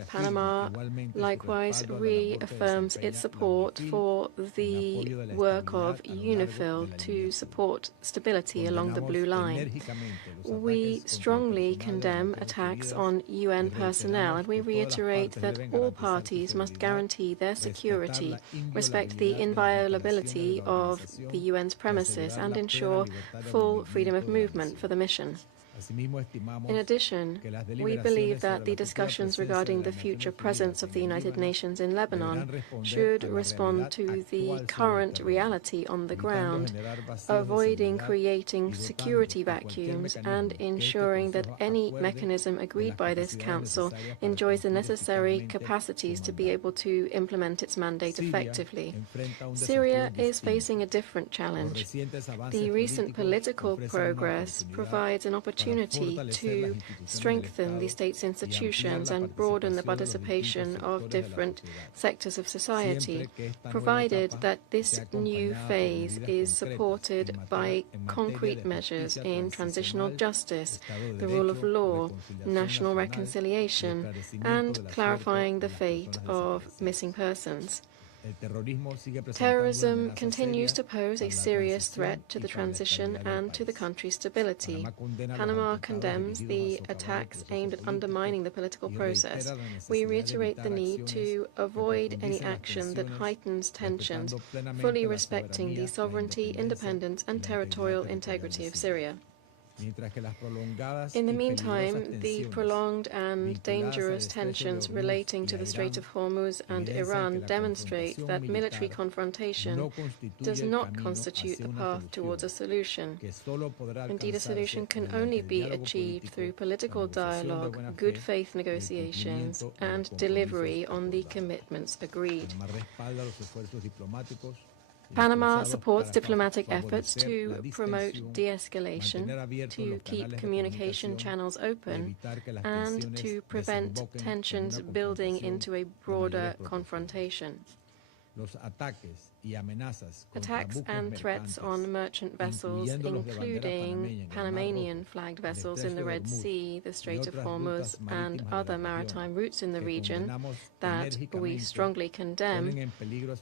Panama likewise reaffirms its support for the work of UNIFIL to support stability along the Blue Line. We strongly condemn attacks on UN personnel, and we reiterate that all parties must guarantee their security, respect the inviolability of the UN's premises, and ensure full freedom of movement for the mission. In addition, we believe that the discussions regarding the future presence of the United Nations in Lebanon should respond to the current reality on the ground, avoiding creating security vacuums and ensuring that any mechanism agreed by this Council enjoys the necessary capacities to be able to implement its mandate effectively. Syria is facing a different challenge. The recent political progress provides an opportunity to strengthen the state's institutions and broaden the participation of different sectors of society, provided that this new phase is supported by concrete measures in transitional justice, the rule of law, national reconciliation, and clarifying the fate of missing persons. Terrorism continues to pose a serious threat to the transition and to the country's stability. Panama condemns the attacks aimed at undermining the political process. We reiterate the need to avoid any action that heightens tensions, fully respecting the sovereignty, independence, and territorial integrity of Syria. In the meantime, the prolonged and dangerous tensions relating to the Strait of Hormuz and Iran demonstrate that military confrontation does not constitute the path towards a solution. Indeed, a solution can only be achieved through political dialogue, good faith negotiations, and delivery on the commitments agreed. Panama supports diplomatic efforts to promote de-escalation, to keep communication channels open, and to prevent tensions building into a broader confrontation. Attacks and threats on merchant vessels, including Panamanian-flagged vessels in the Red Sea, the Strait of Hormuz, and other maritime routes in the region that we strongly condemn,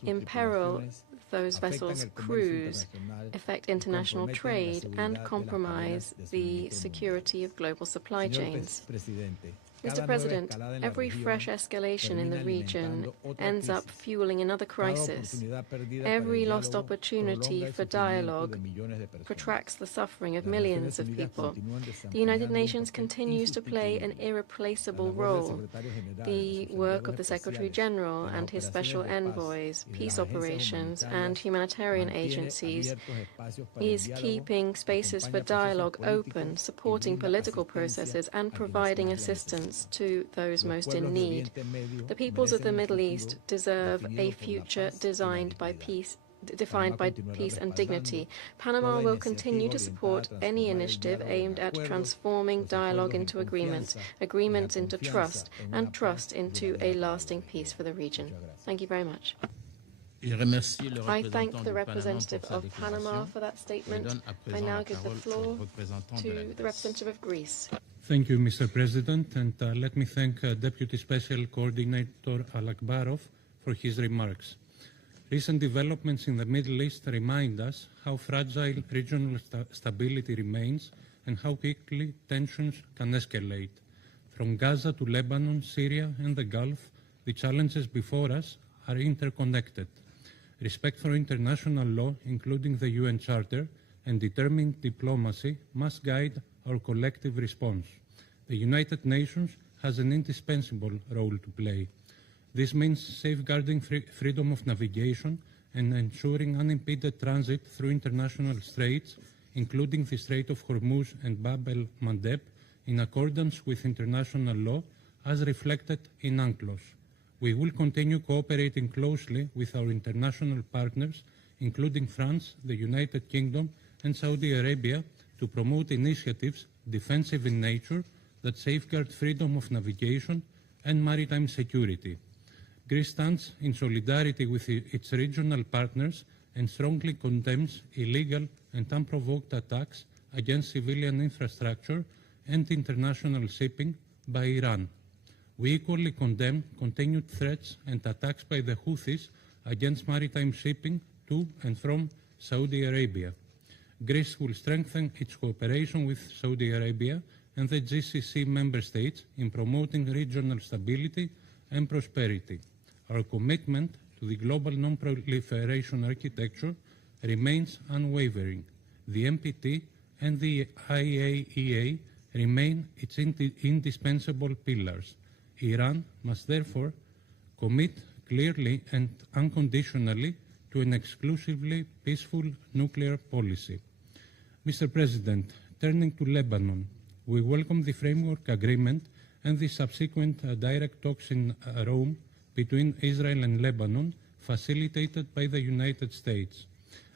imperil those vessels' crews, affect international trade, and compromise the security of global supply chains. Mr. President, every fresh escalation in the region ends up fueling another crisis. Every lost opportunity for dialogue protracts the suffering of millions of people. The United Nations continues to play an irreplaceable role. The work of the Secretary General and his special envoys, peace operations, and humanitarian agencies is keeping spaces for dialogue open, supporting political processes, and providing assistance to those most in need. The peoples of the Middle East deserve a future defined by peace and dignity. Panama will continue to support any initiative aimed at transforming dialogue into agreements, agreements into trust, and trust into a lasting peace for the region. Thank you very much. I thank the representative of Panama for that statement. I now give the floor to the representative of Greece. Thank you, Mr. President, and let me thank Deputy Special Coordinator Alakbarov for his remarks. Recent developments in the Middle East remind us how fragile regional stability remains and how quickly tensions can escalate. From Gaza to Lebanon, Syria, and the Gulf, the challenges before us are interconnected. Respect for international law, including the UN Charter, and determined diplomacy must guide our collective response. The United Nations has an indispensable role to play. This means safeguarding freedom of navigation and ensuring unimpeded transit through international straits including the Strait of Hormuz and Bab el-Mandeb, in accordance with international law as reflected in UNCLOS. We will continue cooperating closely with our international partners, including France, the United Kingdom, and Saudi Arabia, to promote initiatives defensive in nature that safeguard freedom of navigation and maritime security. Greece stands in solidarity with its regional partners and strongly condemns illegal and unprovoked attacks against civilian infrastructure and international shipping by Iran. We equally condemn continued threats and attacks by the Houthis against maritime shipping to and from Saudi Arabia. Greece will strengthen its cooperation with Saudi Arabia and the GCC member states in promoting regional stability and prosperity. Our commitment to the global non-proliferation architecture remains unwavering. The NPT and the IAEA remain its indispensable pillars. Iran must therefore commit clearly and unconditionally to an exclusively peaceful nuclear policy. Mr. President, turning to Lebanon, we welcome the framework agreement and the subsequent direct talks in Rome between Israel and Lebanon, facilitated by the United States.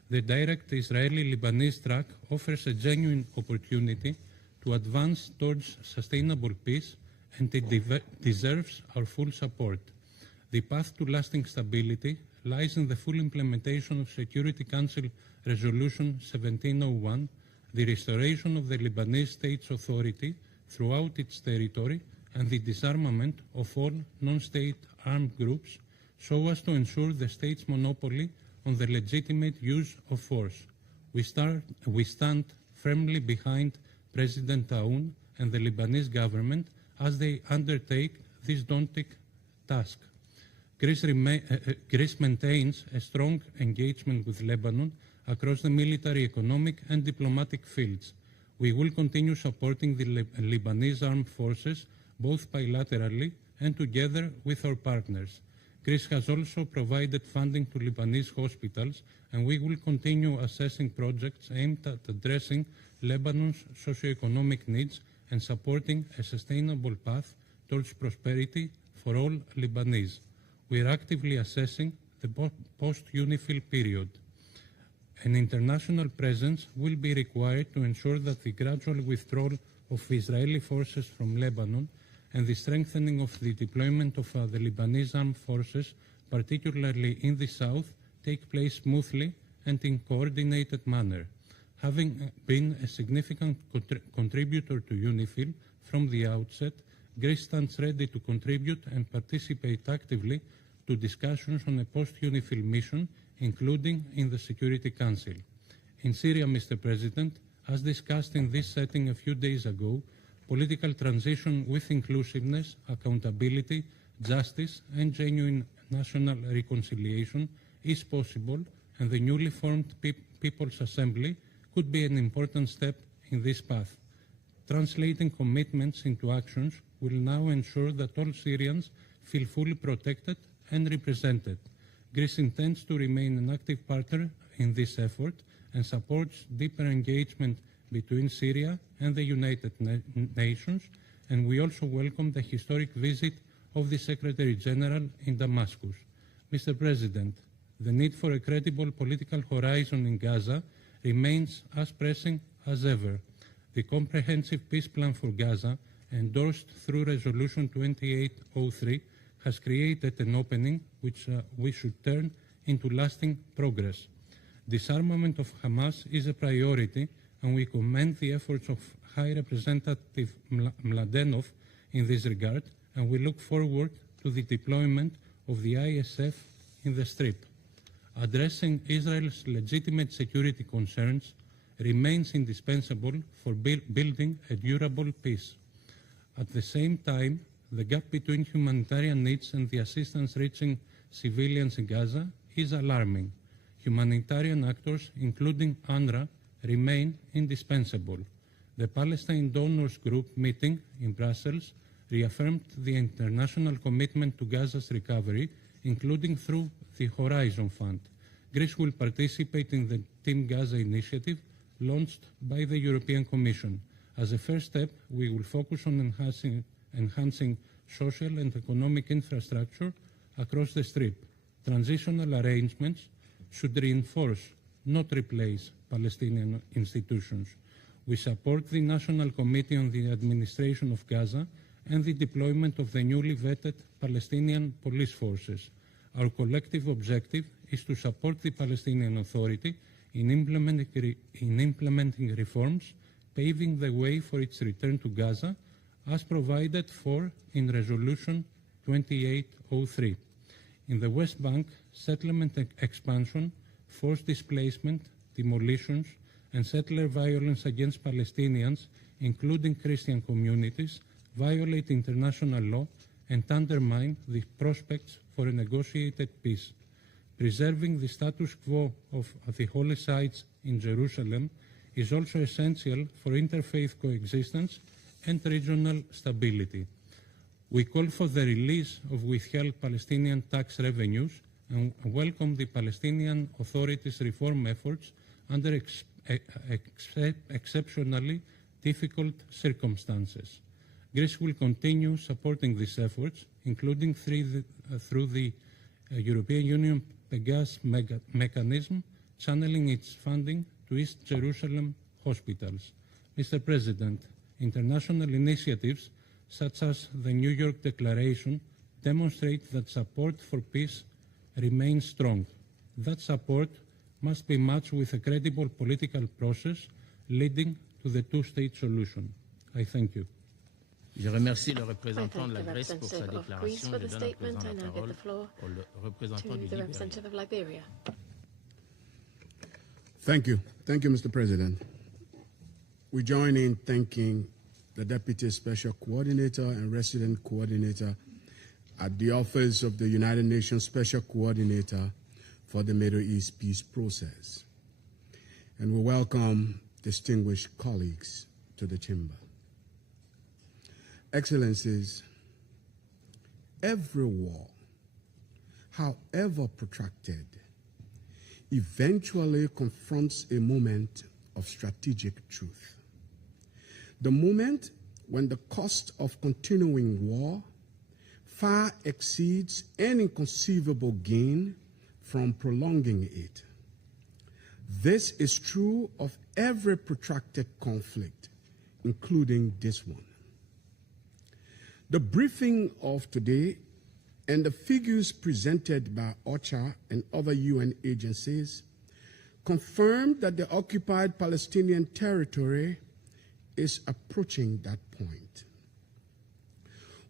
The direct Israeli-Lebanese track offers a genuine opportunity to advance towards sustainable peace, and it deserves our full support. The path to lasting stability lies in the full implementation of Security Council Resolution 1701, the restoration of the Lebanese state's authority throughout its territory, and the disarmament of all non-state armed groups so as to ensure the state's monopoly on the legitimate use of force. We stand firmly behind President Aoun and the Lebanese government as they undertake this daunting task. Greece maintains a strong engagement with Lebanon across the military, economic, and diplomatic fields. We will continue supporting the Lebanese armed forces both bilaterally and together with our partners. Greece has also provided funding to Lebanese hospitals, and we will continue assessing projects aimed at addressing Lebanon's socioeconomic needs and supporting a sustainable path towards prosperity for all Lebanese. We are actively assessing the post-UNIFIL period. An international presence will be required to ensure that the gradual withdrawal of Israeli forces from Lebanon and the strengthening of the deployment of the Lebanese armed forces, particularly in the south, take place smoothly and in coordinated manner. Having been a significant contributor to UNIFIL from the outset, Greece stands ready to contribute and participate actively to discussions on a post-UNIFIL mission, including in the Security Council. In Syria, Mr. President, as discussed in this setting a few days ago, political transition with inclusiveness, accountability, justice, and genuine national reconciliation is possible, and the newly formed People's Assembly could be an important step in this path. Translating commitments into actions will now ensure that all Syrians feel fully protected and represented. Greece intends to remain an active partner in this effort and supports deeper engagement between Syria and the United Nations, and we also welcome the historic visit of the Secretary General in Damascus. Mr. President, the need for a credible political horizon in Gaza remains as pressing as ever. The comprehensive peace plan for Gaza, endorsed through Resolution 2803, has created an opening which we should turn into lasting progress. Disarmament of Hamas is a priority, and we commend the efforts of High Representative Mladenov in this regard, and we look forward to the deployment of the ISF in the Strip. Addressing Israel's legitimate security concerns remains indispensable for building a durable peace. At the same time, the gap between humanitarian needs and the assistance reaching civilians in Gaza is alarming. Humanitarian actors, including UNRWA, remain indispensable. The Palestine Donors Group meeting in Brussels reaffirmed the international commitment to Gaza's recovery, including through the Horizon Fund. Greece will participate in the Team Gaza initiative launched by the European Commission. As a first step, we will focus on enhancing social and economic infrastructure across the Strip. Transitional arrangements should reinforce, not replace, Palestinian institutions. We support the National Committee on the Administration of Gaza and the deployment of the newly vetted Palestinian police forces. Our collective objective is to support the Palestinian Authority in implementing reforms, paving the way for its return to Gaza, as provided for in Resolution 2803. In the West Bank, settlement expansion, forced displacement, demolitions, and settler violence against Palestinians, including Christian communities, violate international law and undermine the prospects for a negotiated peace. Preserving the status quo of the holy sites in Jerusalem is also essential for interfaith coexistence and regional stability. We call for the release of withheld Palestinian tax revenues and welcome the Palestinian Authority's reform efforts under exceptionally difficult circumstances. Greece will continue supporting these efforts, including through the European Union Pegas mechanism, channeling its funding to East Jerusalem hospitals. Mr. President, international initiatives such as the New York Declaration demonstrate that support for peace remains strong. That support must be matched with a credible political process leading to the two-state solution. I thank you. Je remercie le représentant de la Grèce pour sa déclaration. Je donne à présent la parole au représentant du Libéria. Thank you. Thank you, Mr. President. We join in thanking the Deputy Special Coordinator and Resident Coordinator at the Office of the United Nations Special Coordinator for the Middle East Peace Process. And we welcome distinguished colleagues to the chamber. Excellencies, every war, however protracted, eventually confronts a moment of strategic truth. The moment when the cost of continuing war far exceeds any inconceivable gain from prolonging it. This is true of every protracted conflict, including this one. The briefing of today and the figures presented by OCHA and other UN agencies confirm that the occupied Palestinian territory is approaching that point.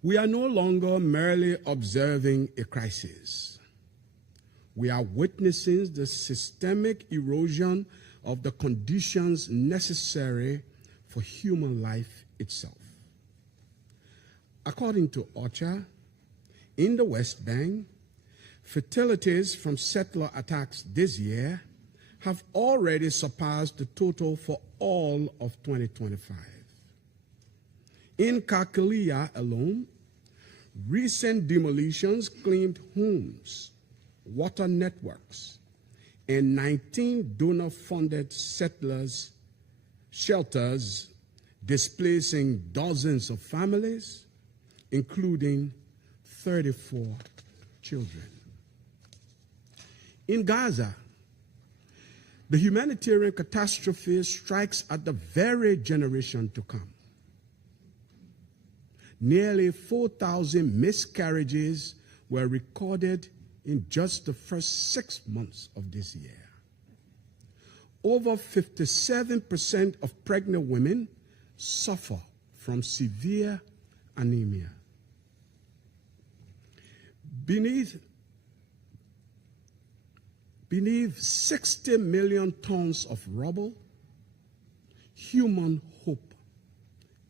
We are no longer merely observing a crisis. We are witnessing the systemic erosion of the conditions necessary for human life itself. According to OCHA, in the West Bank, fatalities from settler attacks this year have already surpassed the total for all of 2025. In Kalkilia alone, recent demolitions claimed homes, water networks, and 19 donor-funded settlers' shelters, displacing dozens of families, including 34 children. In Gaza, the humanitarian catastrophe strikes at the very generation to come. Nearly 4,000 miscarriages were recorded in just the first 6 months of this year. Over 57% of pregnant women suffer from severe anemia. Beneath 60 million tons of rubble, human hope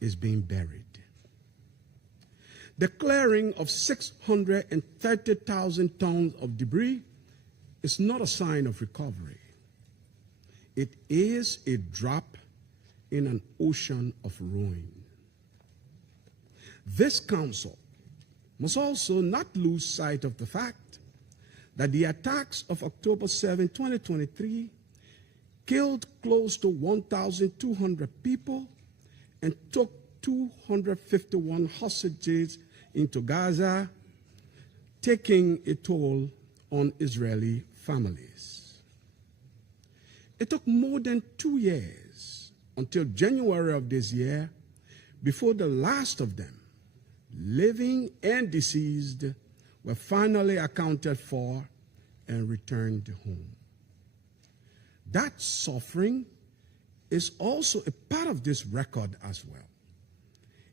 is being buried. The clearing of 630,000 tons of debris is not a sign of recovery. It is a drop in an ocean of ruin. This council must also not lose sight of the fact that the attacks of October 7, 2023 killed close to 1,200 people, and took 251 hostages into Gaza, taking a toll on Israeli families. It took more than 2 years until January of this year before the last of them, living and deceased, were finally accounted for and returned home. That suffering is also a part of this record as well,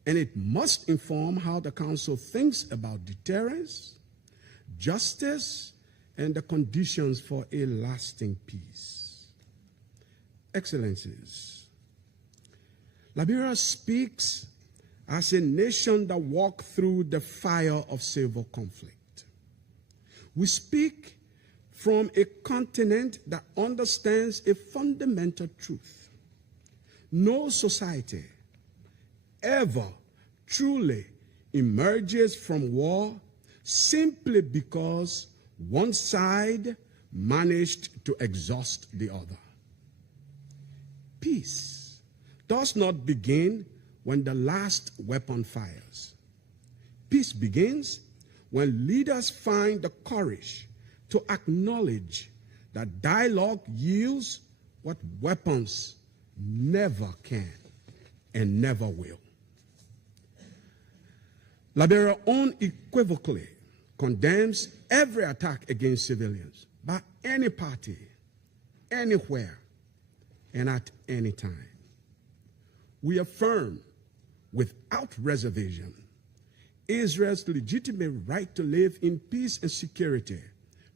and it must inform how the Council thinks about deterrence, justice, and the conditions for a lasting peace. Excellencies, Liberia speaks as a nation that walked through the fire of civil conflict. We speak from a continent that understands a fundamental truth. No society ever truly emerges from war simply because one side managed to exhaust the other. Peace does not begin when the last weapon fires. Peace begins when leaders find the courage to acknowledge that dialogue yields what weapons never can and never will. Liberia unequivocally condemns every attack against civilians by any party, anywhere, and at any time. We affirm without reservation Israel's legitimate right to live in peace and security,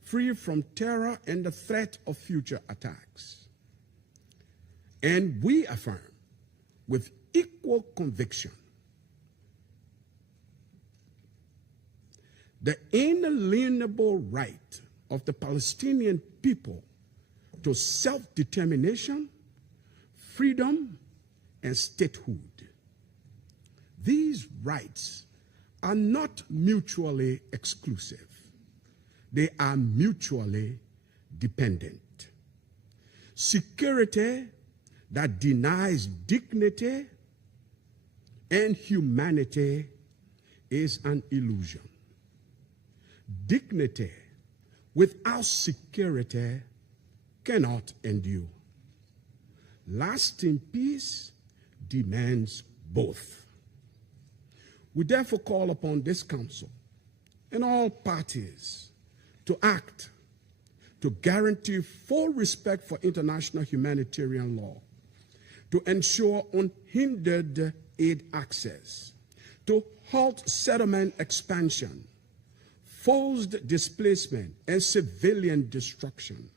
free from terror and the threat of future attacks. And we affirm with equal conviction the inalienable right of the Palestinian people to self-determination, freedom, and statehood. These rights are not mutually exclusive. They are mutually dependent. Security that denies dignity and humanity is an illusion. Dignity without security cannot endure. Lasting peace demands both. We therefore call upon this Council and all parties to act to guarantee full respect for international humanitarian law, to ensure unhindered aid access, to halt settlement expansion, forced displacement, and civilian destruction,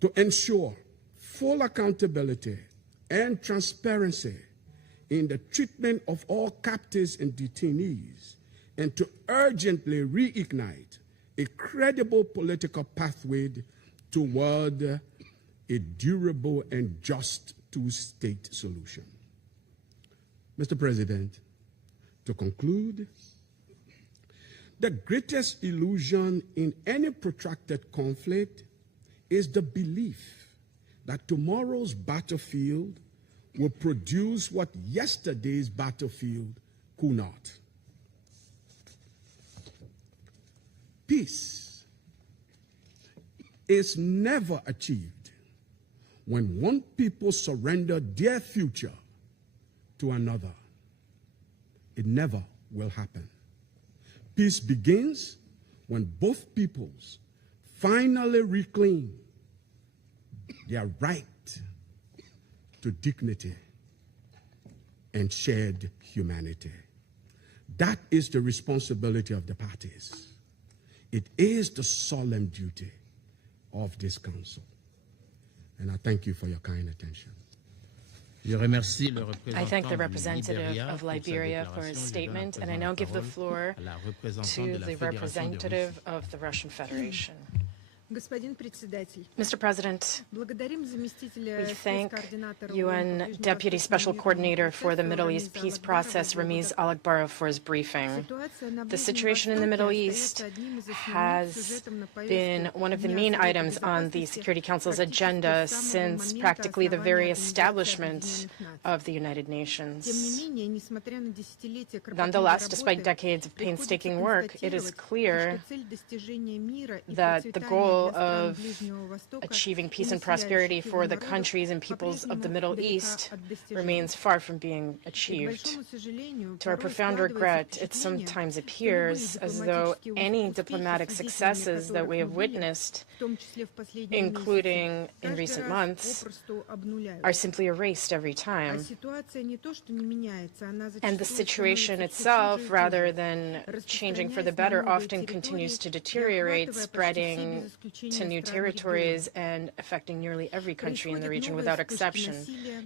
to ensure full accountability and transparency in the treatment of all captives and detainees, and to urgently reignite a credible political pathway toward a durable and just two-state solution. Mr. President, to conclude, the greatest illusion in any protracted conflict is the belief that tomorrow's battlefield will produce what yesterday's battlefield could not. Peace is never achieved when one people surrender their future to another. It never will happen. Peace begins when both peoples finally reclaim their right to dignity and shared humanity. That is the responsibility of the parties. It is the solemn duty of this Council. And I thank you for your kind attention. I thank the representative of Liberia for his statement, and I now give the floor to the representative of the Russian Federation. Mr. President, we thank UN Deputy Special Coordinator for the Middle East Peace Process, Ramiz Alakbarov, for his briefing. The situation in the Middle East has been one of the main items on the Security Council's agenda since practically the very establishment of the United Nations. Nonetheless, despite decades of painstaking work, it is clear that the goal of achieving peace and prosperity for the countries and peoples of the Middle East remains far from being achieved. To our profound regret, it sometimes appears as though any diplomatic successes that we have witnessed, including in recent months, are simply erased every time. And the situation itself, rather than changing for the better, often continues to deteriorate, spreading to new territories and affecting nearly every country in the region without exception.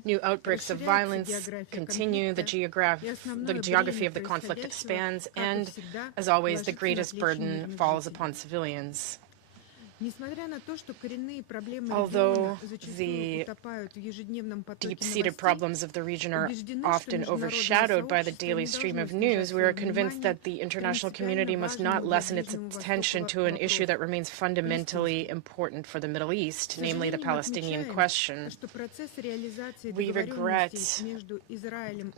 New outbreaks of violence continue, the geography of the conflict expands, and, as always, the greatest burden falls upon civilians. Although the deep-seated problems of the region are often overshadowed by the daily stream of news, we are convinced that the international community must not lessen its attention to an issue that remains fundamentally important for the Middle East, namely the Palestinian question. We regret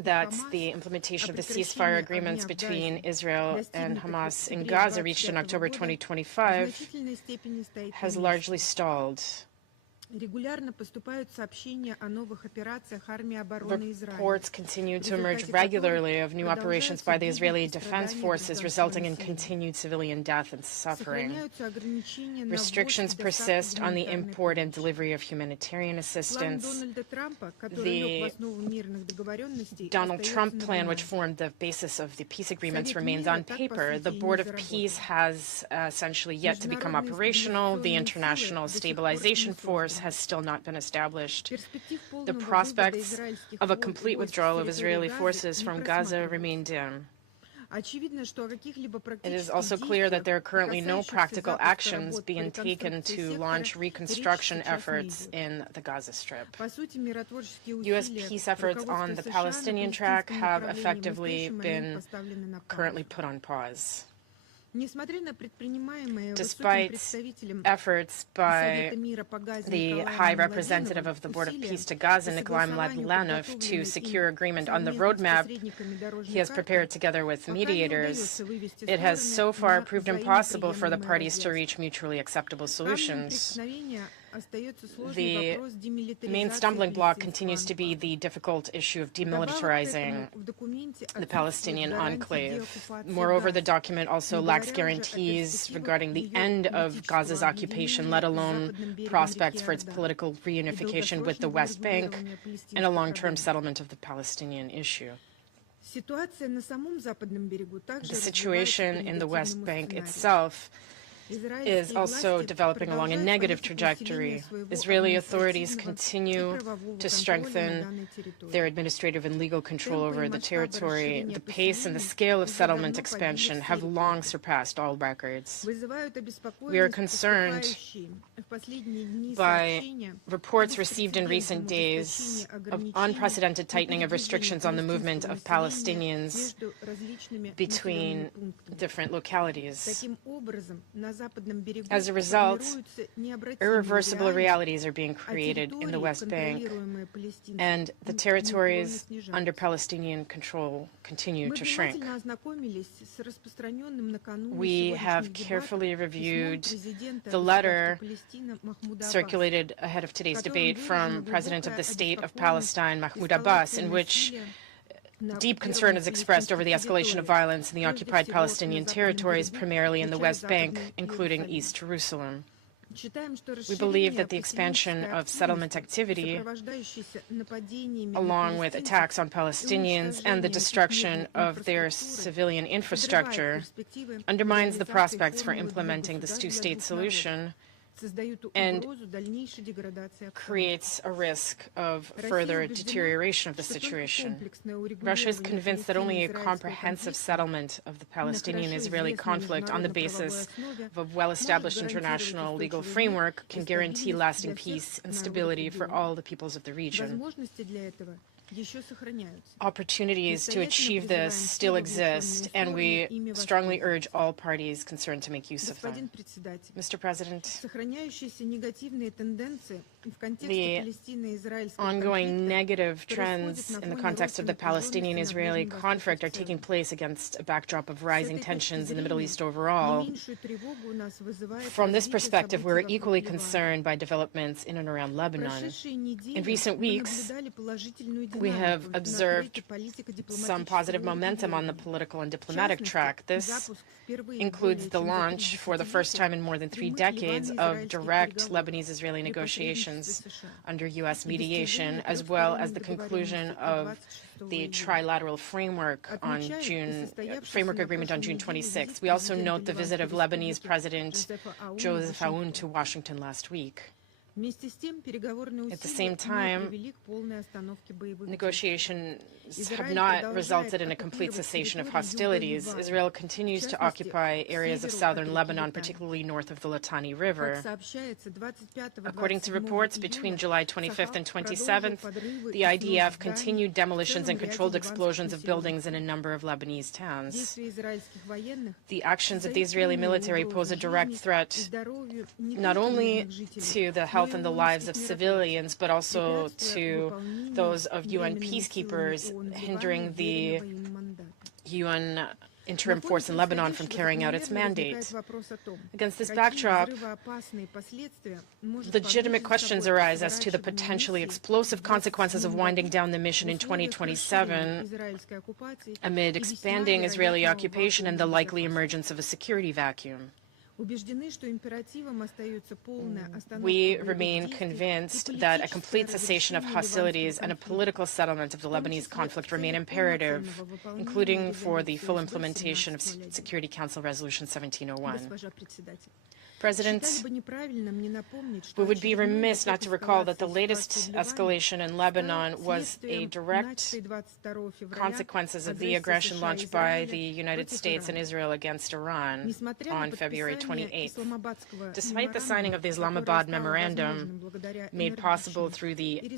that the implementation of the ceasefire agreements between Israel and Hamas in Gaza, reached in October 2025, has largely stalled. Reports continue to emerge regularly of new operations by the Israeli Defense Forces, resulting in continued civilian death and suffering. Restrictions persist on the import and delivery of humanitarian assistance. The Donald Trump plan, which formed the basis of the peace agreements, remains on paper. The Board of Peace has essentially yet to become operational. The International Stabilization Force has still not been established. The prospects of a complete withdrawal of Israeli forces from Gaza remain dim. It is also clear that there are currently no practical actions being taken to launch reconstruction efforts in the Gaza Strip. U.S. peace efforts on the Palestinian track have effectively been currently put on pause. Despite efforts by the High Representative of the Board of Peace to Gaza, Nikolai Mladlenov, to secure agreement on the roadmap he has prepared together with mediators, it has so far proved impossible for the parties to reach mutually acceptable solutions. The main stumbling block continues to be the difficult issue of demilitarizing the Palestinian enclave. Moreover, the document also lacks guarantees regarding the end of Gaza's occupation, let alone prospects for its political reunification with the West Bank and a long-term settlement of the Palestinian issue. The situation in the West Bank itself is also developing along a negative trajectory. Israeli authorities continue to strengthen their administrative and legal control over the territory. The pace and the scale of settlement expansion have long surpassed all records. We are concerned by reports received in recent days of unprecedented tightening of restrictions on the movement of Palestinians between different localities. As a result, irreversible realities are being created in the West Bank, and the territories under Palestinian control continue to shrink. We have carefully reviewed the letter circulated ahead of today's debate from President of the State of Palestine, Mahmoud Abbas, in which deep concern is expressed over the escalation of violence in the occupied Palestinian territories, primarily in the West Bank, including East Jerusalem. We believe that the expansion of settlement activity, along with attacks on Palestinians and the destruction of their civilian infrastructure, undermines the prospects for implementing this two-state solution and creates a risk of further deterioration of the situation. Russia is convinced that only a comprehensive settlement of the Palestinian-Israeli conflict on the basis of a well-established international legal framework can guarantee lasting peace and stability for all the peoples of the region. Opportunities to achieve this still exist, and we strongly urge all parties concerned to make use of them. Mr. President, the ongoing negative trends in the context of the Palestinian-Israeli conflict are taking place against a backdrop of rising tensions in the Middle East overall. From this perspective, we're equally concerned by developments in and around Lebanon. In recent weeks, we have observed some positive momentum on the political and diplomatic track. This includes the launch, for the first time in more than 3 decades, of direct Lebanese-Israeli negotiations under U.S. mediation, as well as the conclusion of the trilateral framework agreement on June 26. We also note the visit of Lebanese President Joseph Aoun to Washington last week. At the same time, negotiations have not resulted in a complete cessation of hostilities. Israel continues to occupy areas of southern Lebanon, particularly north of the Litani River. According to reports, between July 25th and 27th, the IDF continued demolitions and controlled explosions of buildings in a number of Lebanese towns. The actions of the Israeli military pose a direct threat not only to the health and the lives of civilians, but also to those of UN peacekeepers, hindering the UN interim force in Lebanon from carrying out its mandate. Against this backdrop, legitimate questions arise as to the potentially explosive consequences of winding down the mission in 2027 amid expanding Israeli occupation and the likely emergence of a security vacuum. We remain convinced that a complete cessation of hostilities and a political settlement of the Lebanese conflict remain imperative, including for the full implementation of Security Council Resolution 1701. President, we would be remiss not to recall that the latest escalation in Lebanon was a direct consequences of the aggression launched by the United States and Israel against Iran on February 28th. Despite the signing of the Islamabad Memorandum, made possible through the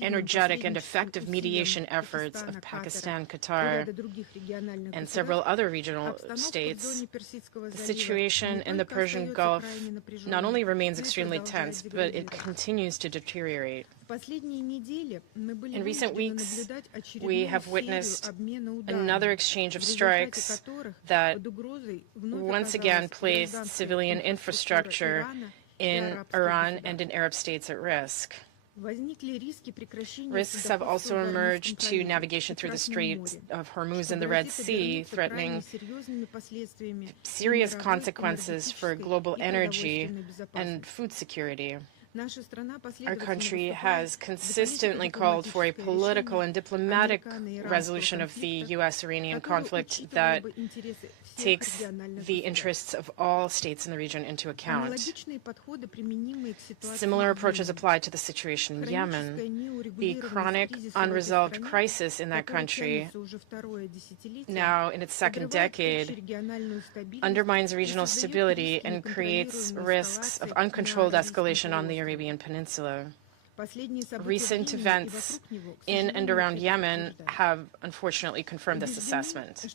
energetic and effective mediation efforts of Pakistan, Qatar, and several other regional states, the situation in the Persian Gulf not only remains extremely tense, but it continues to deteriorate. In recent weeks, we have witnessed another exchange of strikes that once again placed civilian infrastructure in Iran and in Arab states at risk. Risks have also emerged to navigation through the Strait of Hormuz and the Red Sea, threatening serious consequences for global energy and food security. Our country has consistently called for a political and diplomatic resolution of the U.S.-Iranian conflict that takes the interests of all states in the region into account. Similar approaches apply to the situation in Yemen. The chronic, unresolved crisis in that country, now in its second decade, undermines regional stability and creates risks of uncontrolled escalation on the Arabian Peninsula. Recent events in and around Yemen have unfortunately confirmed this assessment.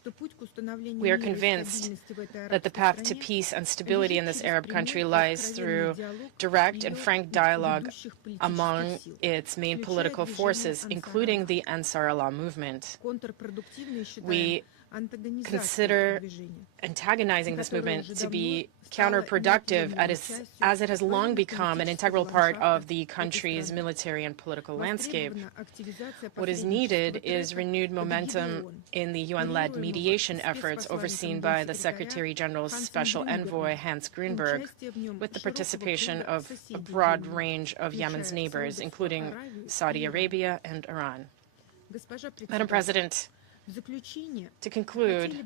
We are convinced that the path to peace and stability in this Arab country lies through direct and frank dialogue among its main political forces, including the Ansar Allah movement. We consider antagonizing this movement to be counterproductive as it has long become an integral part of the country's military and political landscape. What is needed is renewed momentum in the UN-led mediation efforts overseen by the Secretary General's Special Envoy, Hans Grünberg, with the participation of a broad range of Yemen's neighbors, including Saudi Arabia and Iran. Madam President, To conclude,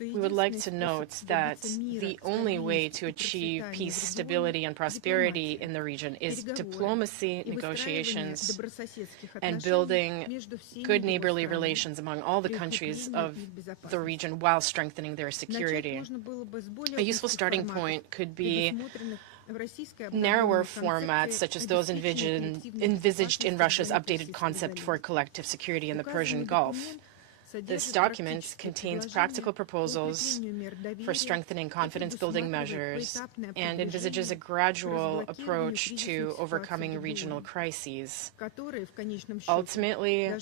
we would like to note that the only way to achieve peace, stability, and prosperity in the region is diplomacy, negotiations, and building good neighborly relations among all the countries of the region while strengthening their security. A useful starting point could be narrower formats such as those envisaged in Russia's updated concept for collective security in the Persian Gulf. This document contains practical proposals for strengthening confidence-building measures and envisages a gradual approach to overcoming regional crises, ultimately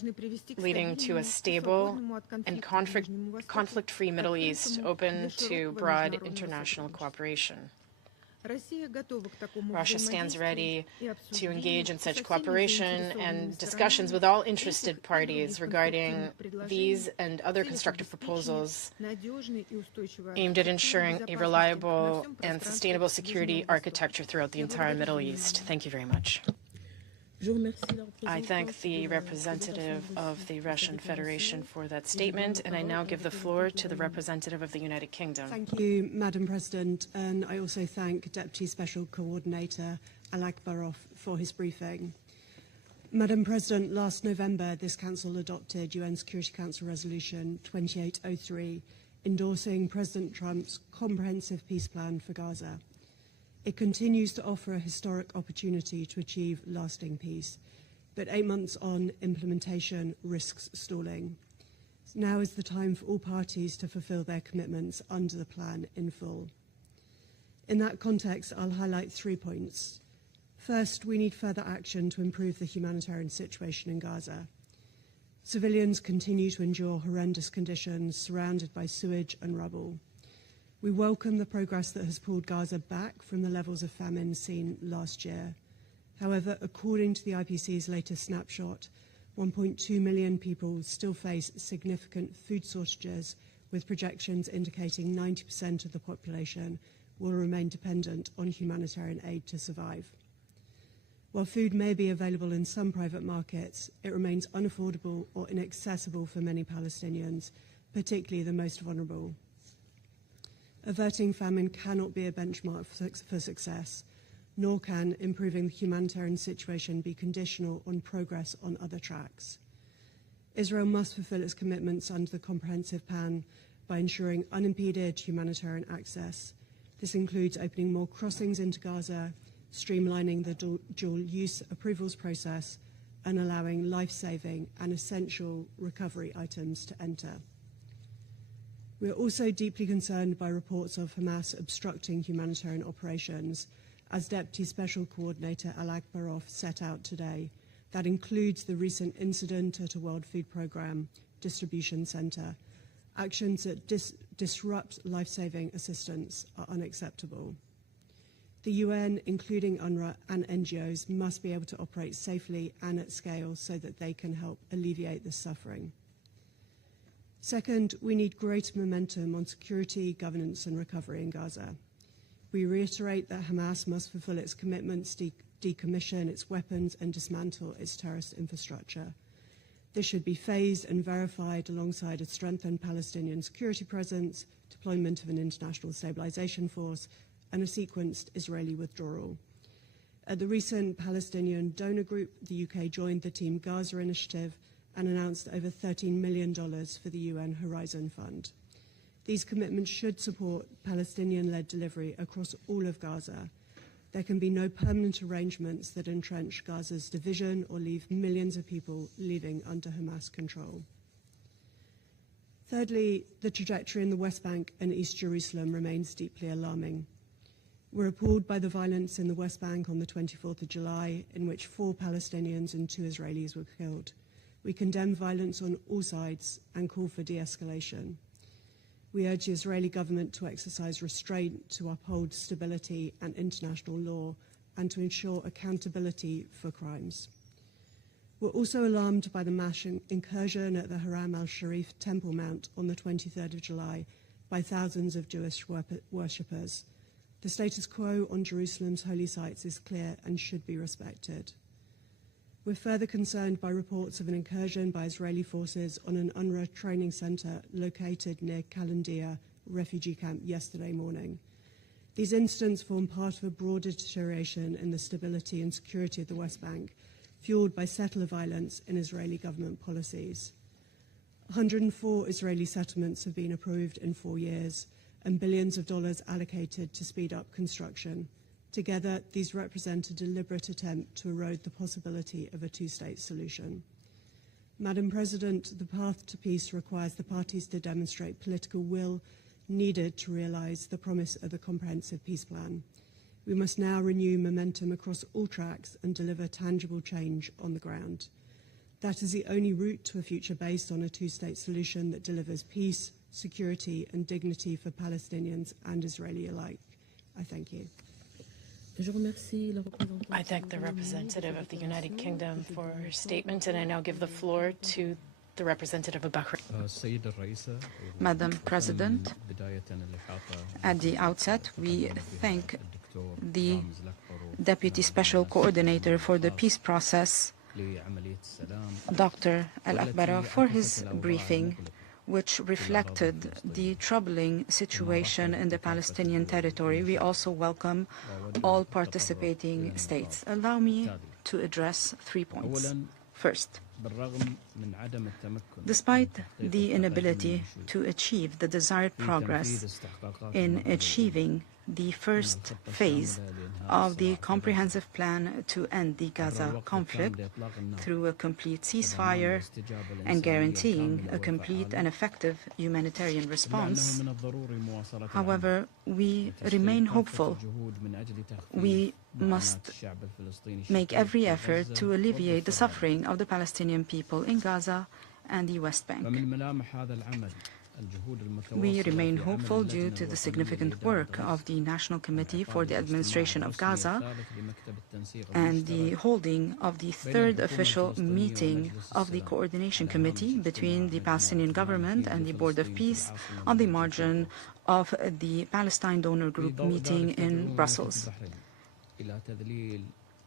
leading to a stable and conflict-free Middle East open to broad international cooperation. Russia stands ready to engage in such cooperation and discussions with all interested parties regarding these and other constructive proposals aimed at ensuring a reliable and sustainable security architecture throughout the entire Middle East. Thank you very much. I thank the representative of the Russian Federation for that statement, and I now give the floor to the representative of the United Kingdom. Thank you, Madam President, and I also thank Deputy Special Coordinator Alakbarov for his briefing. Madam President, last November, this Council adopted UN Security Council Resolution 2803, endorsing President Trump's comprehensive peace plan for Gaza. It continues to offer a historic opportunity to achieve lasting peace, but 8 months on, implementation risks stalling. Now is the time for all parties to fulfill their commitments under the plan in full. In that context, I'll highlight 3 points. First, we need further action to improve the humanitarian situation in Gaza. Civilians continue to endure horrendous conditions surrounded by sewage and rubble. We welcome the progress that has pulled Gaza back from the levels of famine seen last year. However, according to the IPC's latest snapshot, 1.2 million people still face significant food shortages, with projections indicating 90% of the population will remain dependent on humanitarian aid to survive. While food may be available in some private markets, it remains unaffordable or inaccessible for many Palestinians, particularly the most vulnerable. Averting famine cannot be a benchmark for success, nor can improving the humanitarian situation be conditional on progress on other tracks. Israel must fulfill its commitments under the comprehensive plan by ensuring unimpeded humanitarian access. This includes opening more crossings into Gaza, streamlining the dual-use approvals process, and allowing life-saving and essential recovery items to enter. We are also deeply concerned by reports of Hamas obstructing humanitarian operations, as Deputy Special Coordinator Alakbarov set out today. That includes the recent incident at a World Food Programme distribution centre. Actions that disrupt life-saving assistance are unacceptable. The UN, including UNRWA and NGOs, must be able to operate safely and at scale so that they can help alleviate the suffering. Second, we need greater momentum on security, governance and recovery in Gaza. We reiterate that Hamas must fulfill its commitments to decommission its weapons and dismantle its terrorist infrastructure. This should be phased and verified alongside a strengthened Palestinian security presence, deployment of an international stabilization force, and a sequenced Israeli withdrawal. At the recent Palestinian donor group, the UK joined the Team Gaza initiative and announced over $13 million for the UN Horizon Fund. These commitments should support Palestinian-led delivery across all of Gaza. There can be no permanent arrangements that entrench Gaza's division or leave millions of people living under Hamas control. Thirdly, the trajectory in the West Bank and East Jerusalem remains deeply alarming. We're appalled by the violence in the West Bank on the 24th of July, in which 4 Palestinians and 2 Israelis were killed. We condemn violence on all sides and call for de-escalation. We urge the Israeli government to exercise restraint to uphold stability and international law and to ensure accountability for crimes. We're also alarmed by the mass incursion at the Haram al-Sharif Temple Mount on the 23rd of July by thousands of Jewish worshippers. The status quo on Jerusalem's holy sites is clear and should be respected. We're further concerned by reports of an incursion by Israeli forces on an UNRWA training centre located near Kalandia refugee camp yesterday morning. These incidents form part of a broader deterioration in the stability and security of the West Bank, fueled by settler violence in Israeli government policies. 104 Israeli settlements have been approved in 4 years, and billions of dollars allocated to speed up construction. Together, these represent a deliberate attempt to erode the possibility of a two-state solution. Madam President, the path to peace requires the parties to demonstrate political will needed to realise the promise of a comprehensive peace plan. We must now renew momentum across all tracks and deliver tangible change on the ground. That is the only route to a future based on a two-state solution that delivers peace, security and dignity for Palestinians and Israeli alike. I thank you. I thank the representative of the United Kingdom for her statement, and I now give the floor to the representative of Bahrain. Madam President, at the outset, we thank the Deputy Special Coordinator for the Peace Process, Dr. Al-Akbarov, for his briefing, which reflected the troubling situation in the Palestinian territory. We also welcome all participating states. Allow me to address 3 points. First, despite the inability to achieve the desired progress in achieving the first phase of the comprehensive plan to end the Gaza conflict through a complete ceasefire and guaranteeing a complete and effective humanitarian response. However, we remain hopeful. We must make every effort to alleviate the suffering of the Palestinian people in Gaza and the West Bank. We remain hopeful due to the significant work of the National Committee for the Administration of Gaza and the holding of the third official meeting of the Coordination Committee between the Palestinian government and the Board of Peace on the margin of the Palestine Donor Group meeting in Brussels.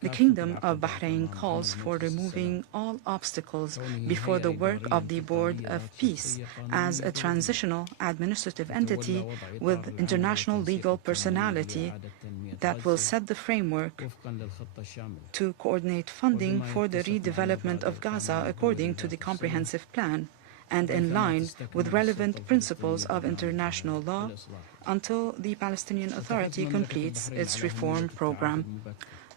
The Kingdom of Bahrain calls for removing all obstacles before the work of the Board of Peace as a transitional administrative entity with international legal personality that will set the framework to coordinate funding for the redevelopment of Gaza according to the comprehensive plan and in line with relevant principles of international law until the Palestinian Authority completes its reform program.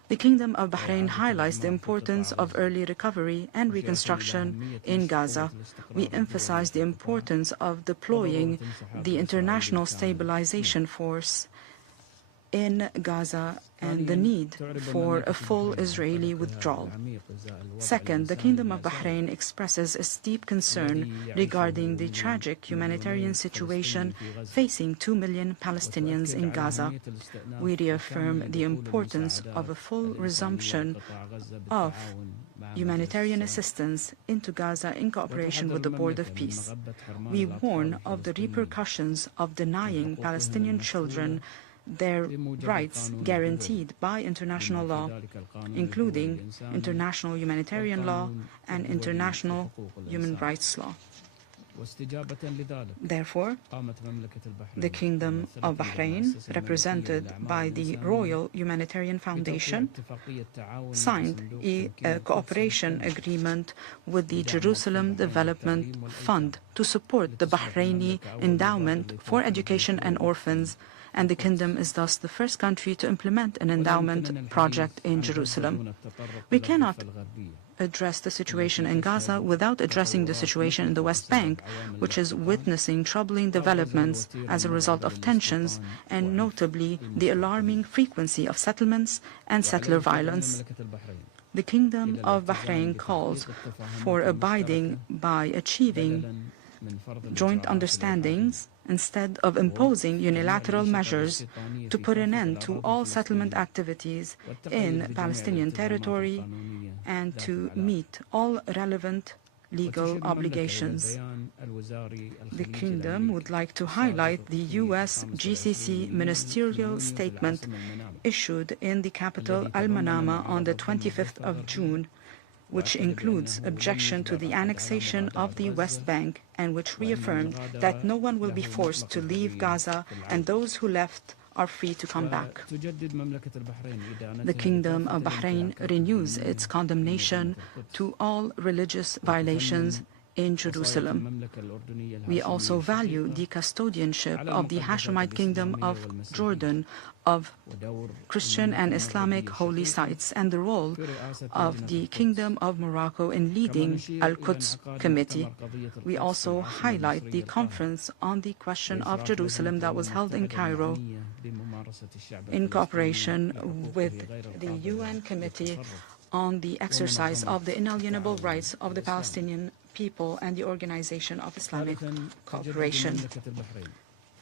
The Kingdom of Bahrain highlights the importance of early recovery and reconstruction in Gaza. We emphasize the importance of deploying the International Stabilization Force in Gaza and the need for a full Israeli withdrawal. Second, the Kingdom of Bahrain expresses its deep concern regarding the tragic humanitarian situation facing 2 million Palestinians in Gaza. We reaffirm the importance of a full resumption of humanitarian assistance into Gaza in cooperation with the Board of Peace. We warn of the repercussions of denying Palestinian children their rights guaranteed by international law, including international humanitarian law and international human rights law. Therefore, the Kingdom of Bahrain, represented by the Royal Humanitarian Foundation, signed a cooperation agreement with the Jerusalem Development Fund to support the Bahraini Endowment for Education and Orphans, and the Kingdom is thus the first country to implement an endowment project in Jerusalem. We cannot address the situation in Gaza without addressing the situation in the West Bank, which is witnessing troubling developments as a result of tensions and notably the alarming frequency of settlements and settler violence. The Kingdom of Bahrain calls for abiding by achieving joint understandings instead of imposing unilateral measures to put an end to all settlement activities in Palestinian territory and to meet all relevant legal obligations. The Kingdom would like to highlight the U.S. GCC ministerial statement issued in the capital Al-Manama on the 25th of June, which includes objection to the annexation of the West Bank and which reaffirmed that no one will be forced to leave Gaza and those who left are free to come back. The Kingdom of Bahrain renews its condemnation to all religious violations in Jerusalem. We also value the custodianship of the Hashemite Kingdom of Jordan of Christian and Islamic holy sites and the role of the Kingdom of Morocco in leading Al-Quds Committee. We also highlight the conference on the question of Jerusalem that was held in Cairo in cooperation with the UN Committee on the exercise of the inalienable rights of the Palestinian people and the Organization of Islamic Cooperation.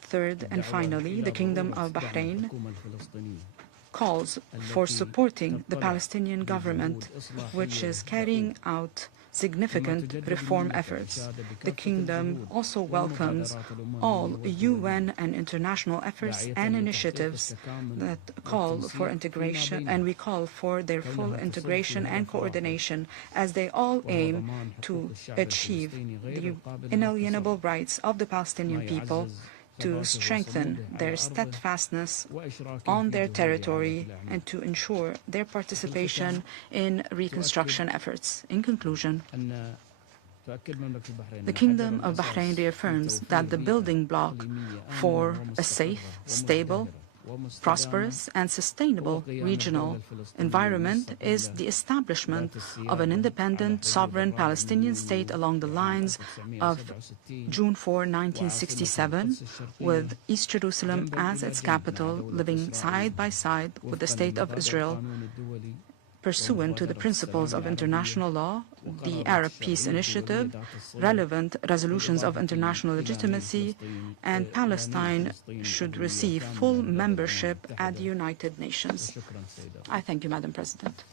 Third and finally, the Kingdom of Bahrain calls for supporting the Palestinian government, which is carrying out significant reform efforts. The Kingdom also welcomes all UN and international efforts and initiatives that call for integration, and we call for their full integration and coordination as they all aim to achieve the inalienable rights of the Palestinian people, to strengthen their steadfastness on their territory and to ensure their participation in reconstruction efforts. In conclusion, the Kingdom of Bahrain reaffirms that the building block for a safe, stable, prosperous and sustainable regional environment is the establishment of an independent, sovereign Palestinian state along the lines of June 4, 1967, with East Jerusalem as its capital, living side by side with the State of Israel, pursuant to the principles of international law, the Arab Peace Initiative, relevant resolutions of international legitimacy, and Palestine should receive full membership at the United Nations. I thank you, Madam President.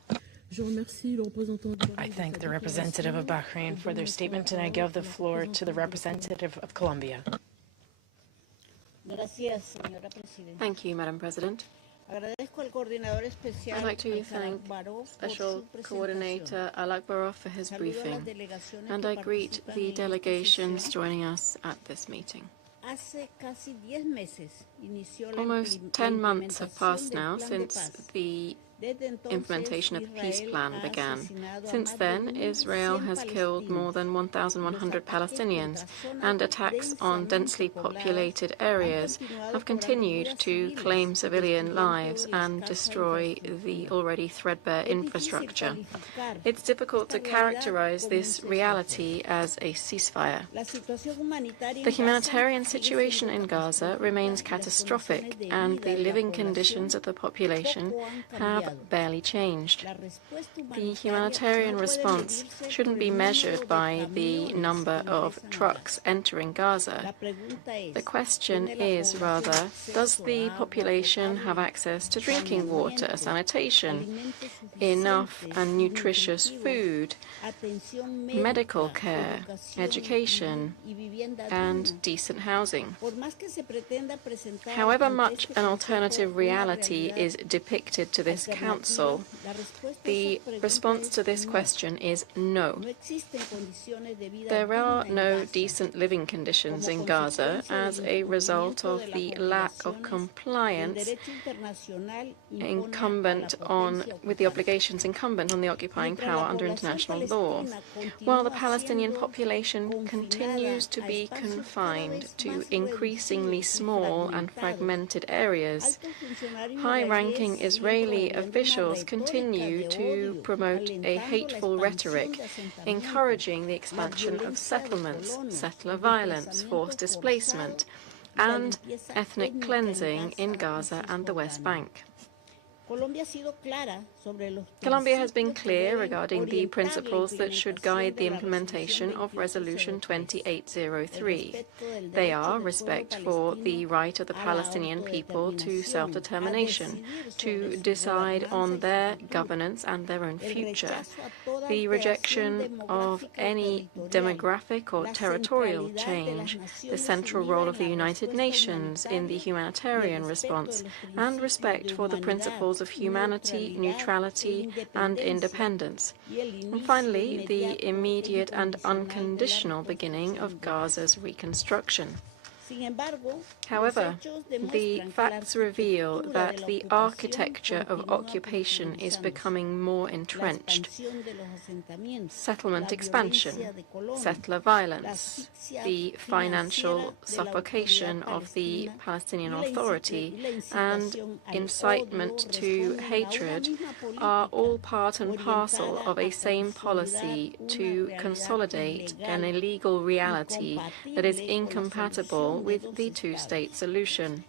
I thank the representative of Bahrain for their statement, and I give the floor to the representative of Colombia. Thank you, Madam President. I'd like to thank Special Coordinator Al-Akbarov for his briefing, and I greet the delegations joining us at this meeting. Almost 10 months have passed now since the implementation of the peace plan began. Since then, Israel has killed more than 1,100 Palestinians, and attacks on densely populated areas have continued to claim civilian lives and destroy the already threadbare infrastructure. It's difficult to characterize this reality as a ceasefire. The humanitarian situation in Gaza remains catastrophic, and the living conditions of the population have barely changed. The humanitarian response shouldn't be measured by the number of trucks entering Gaza. The question is rather, does the population have access to drinking water, sanitation, enough and nutritious food, medical care, education, and decent housing? However much an alternative reality is depicted to this Council, the response to this question is no. There are no decent living conditions in Gaza as a result of the lack of compliance with the obligations incumbent on the occupying power under international law. While the Palestinian population continues to be confined to increasingly small and fragmented areas, high-ranking Israeli officials continue to promote a hateful rhetoric, encouraging the expansion of settlements, settler violence, forced displacement, and ethnic cleansing in Gaza and the West Bank. Colombia has been clear regarding the principles that should guide the implementation of Resolution 2803. They are respect for the right of the Palestinian people to self-determination, to decide on their governance and their own future, the rejection of any demographic or territorial change, the central role of the United Nations in the humanitarian response, and respect for the principles of humanity, neutrality, and independence. And finally, the immediate and unconditional beginning of Gaza's reconstruction. However, the facts reveal that the architecture of occupation is becoming more entrenched. Settlement expansion, settler violence, the financial suffocation of the Palestinian Authority, and incitement to hatred are all part and parcel of a same policy to consolidate an illegal reality that is incompatible with the two-state solution.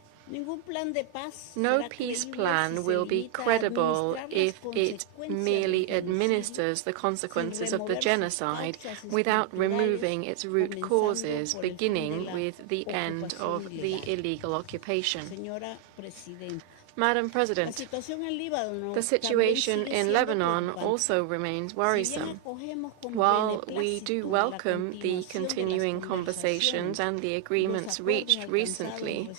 No peace plan will be credible if it merely administers the consequences of the genocide without removing its root causes, beginning with the end of the illegal occupation. Madam President, the situation in Lebanon also remains worrisome. While we do welcome the continuing conversations and the agreements reached recently,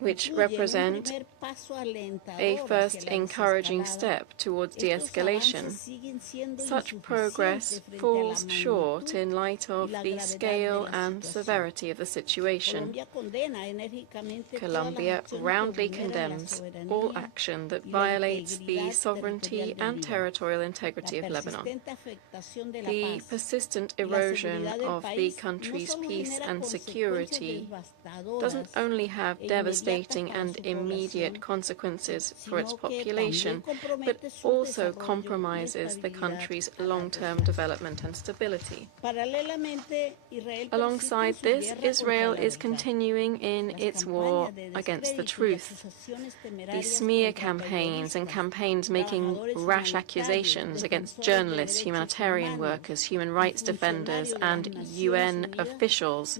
which represent a first encouraging step towards de-escalation, such progress falls short in light of the scale and severity of the situation. Colombia roundly condemns all action that violates the sovereignty and territorial integrity of Lebanon. The persistent erosion of the country's peace and security doesn't only have devastating and immediate consequences for its population, but also compromises the country's long-term development and stability. Alongside this, Israel is continuing in its war against the truth. The smear campaigns and campaigns making rash accusations against journalists, humanitarian workers, human rights defenders, and UN officials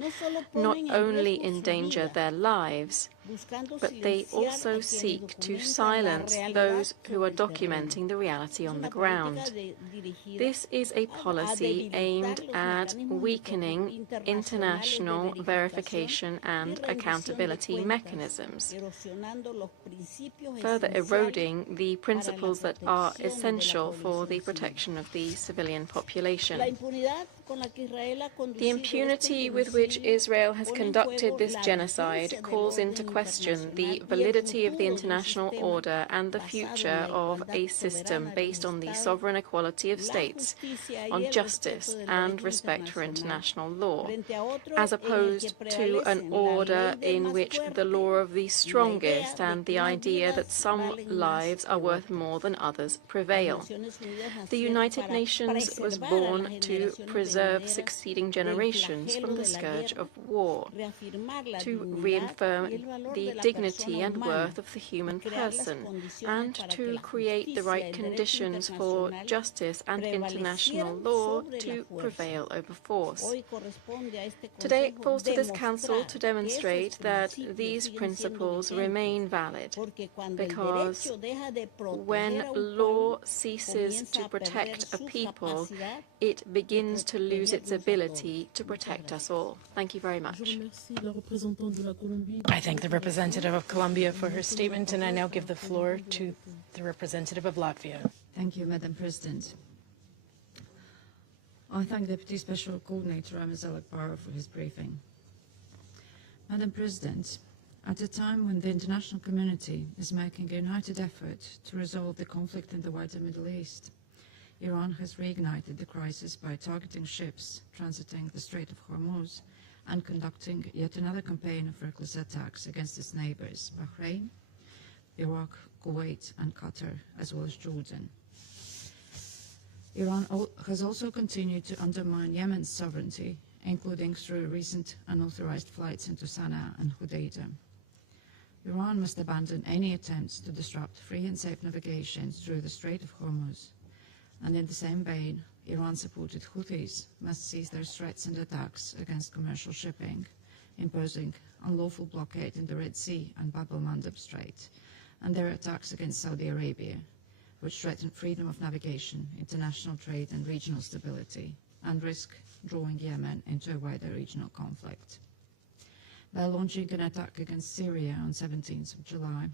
not only endanger their lives, but they also seek to silence those who are documenting the reality on the ground. This is a policy aimed at weakening international verification and accountability mechanisms, further eroding the principles that are essential for the protection of the civilian population. The impunity with which Israel has conducted this genocide calls into question the validity of the international order and the future of a system based on the sovereign equality of states, on justice and respect for international law, as opposed to an order in which the law of the strongest and the idea that some lives are worth more than others prevail. The United Nations was born to preserve succeeding generations from the scourge of war, to reaffirm the dignity and worth of the human person, and to create the right conditions for justice and international law to prevail over force. Today it falls to this Council to demonstrate that these principles remain valid, because when law ceases to protect a people, it begins to lose its ability to protect us all. Thank you very much. I thank the representative of Colombia for her statement, and I now give the floor to the representative of Latvia. Thank you, Madam President. I thank Deputy Special Coordinator Ms. Alakbarov for his briefing. Madam President, at a time when the international community is making a united effort to resolve the conflict in the wider Middle East, Iran has reignited the crisis by targeting ships transiting the Strait of Hormuz and conducting yet another campaign of reckless attacks against its neighbors, Bahrain, Iraq, Kuwait, and Qatar, as well as Jordan. Iran has also continued to undermine Yemen's sovereignty, including through recent unauthorized flights into Sana'a and Hodeidah. Iran must abandon any attempts to disrupt free and safe navigation through the Strait of Hormuz. And in the same vein, Iran-supported Houthis must cease their threats and attacks against commercial shipping, imposing unlawful blockade in the Red Sea and Bab el-Mandeb Strait, and their attacks against Saudi Arabia, which threaten freedom of navigation, international trade and regional stability, and risk drawing Yemen into a wider regional conflict. By launching an attack against Syria on 17th of July,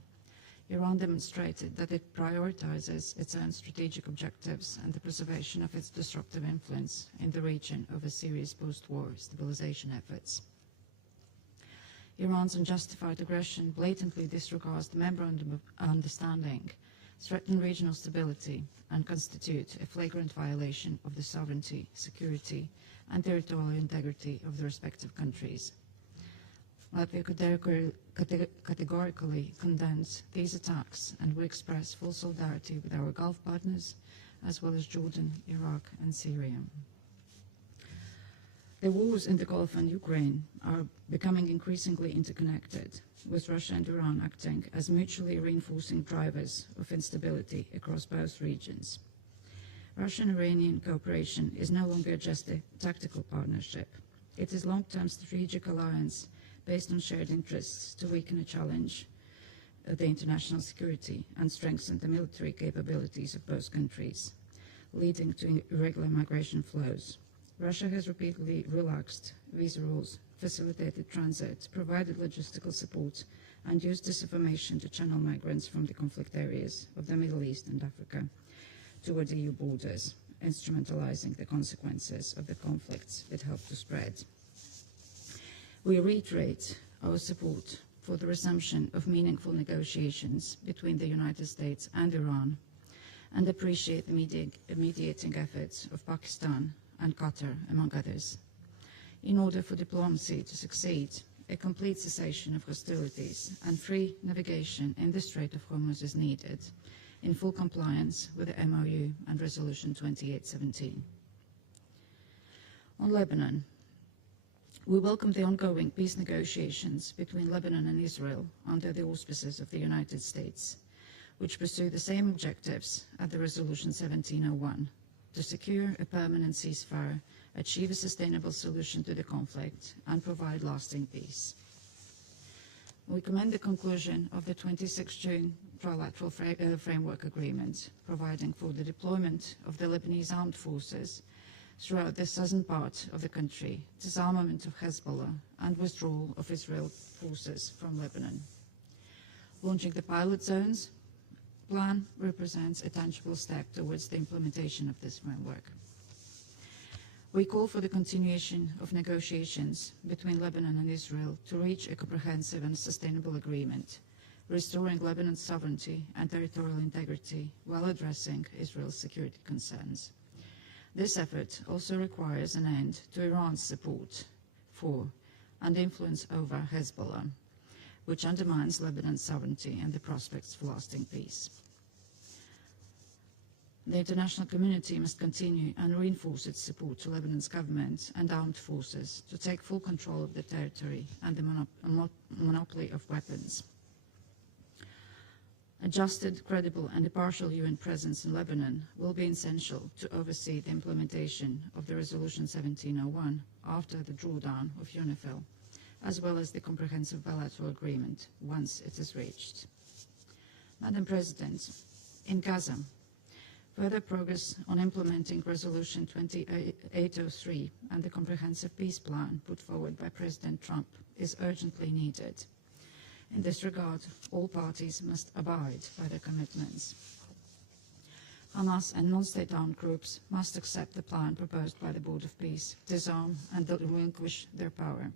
Iran demonstrated that it prioritizes its own strategic objectives and the preservation of its disruptive influence in the region over serious post-war stabilization efforts. Iran's unjustified aggression blatantly disregards the memorandum of understanding, threaten regional stability, and constitute a flagrant violation of the sovereignty, security, and territorial integrity of the respective countries. Latvia categorically condemns these attacks, and we express full solidarity with our Gulf partners, as well as Jordan, Iraq, and Syria. The wars in the Gulf and Ukraine are becoming increasingly interconnected, with Russia and Iran acting as mutually reinforcing drivers of instability across both regions. Russian-Iranian cooperation is no longer just a tactical partnership. It is a long-term strategic alliance based on shared interests to weaken and challenge the international security and strengthen the military capabilities of both countries, leading to irregular migration flows. Russia has repeatedly relaxed visa rules, facilitated transit, provided logistical support, and used disinformation to channel migrants from the conflict areas of the Middle East and Africa toward EU borders, instrumentalizing the consequences of the conflicts it helped to spread. We reiterate our support for the resumption of meaningful negotiations between the United States and Iran, and appreciate the mediating efforts of Pakistan and Qatar, among others. In order for diplomacy to succeed, a complete cessation of hostilities and free navigation in the Strait of Hormuz is needed, in full compliance with the MOU and Resolution 2817. On Lebanon, we welcome the ongoing peace negotiations between Lebanon and Israel under the auspices of the United States, which pursue the same objectives as the Resolution 1701, to secure a permanent ceasefire, achieve a sustainable solution to the conflict, and provide lasting peace. We commend the conclusion of the 26 June trilateral framework agreement, providing for the deployment of the Lebanese armed forces throughout the southern part of the country, disarmament of Hezbollah, and withdrawal of Israeli forces from Lebanon. Launching the pilot zones plan represents a tangible step towards the implementation of this framework. We call for the continuation of negotiations between Lebanon and Israel to reach a comprehensive and sustainable agreement, restoring Lebanon's sovereignty and territorial integrity while addressing Israel's security concerns. This effort also requires an end to Iran's support for and influence over Hezbollah, which undermines Lebanon's sovereignty and the prospects for lasting peace. The international community must continue and reinforce its support to Lebanon's government and armed forces to take full control of the territory and the monopoly of weapons. Adjusted, credible, and impartial UN presence in Lebanon will be essential to oversee the implementation of the Resolution 1701 after the drawdown of UNIFIL, as well as the comprehensive bilateral agreement once it is reached. Madam President, in Gaza, further progress on implementing Resolution 2803 and the comprehensive peace plan put forward by President Trump is urgently needed. In this regard, all parties must abide by their commitments. Hamas and non-state armed groups must accept the plan proposed by the Board of Peace, disarm and relinquish their power.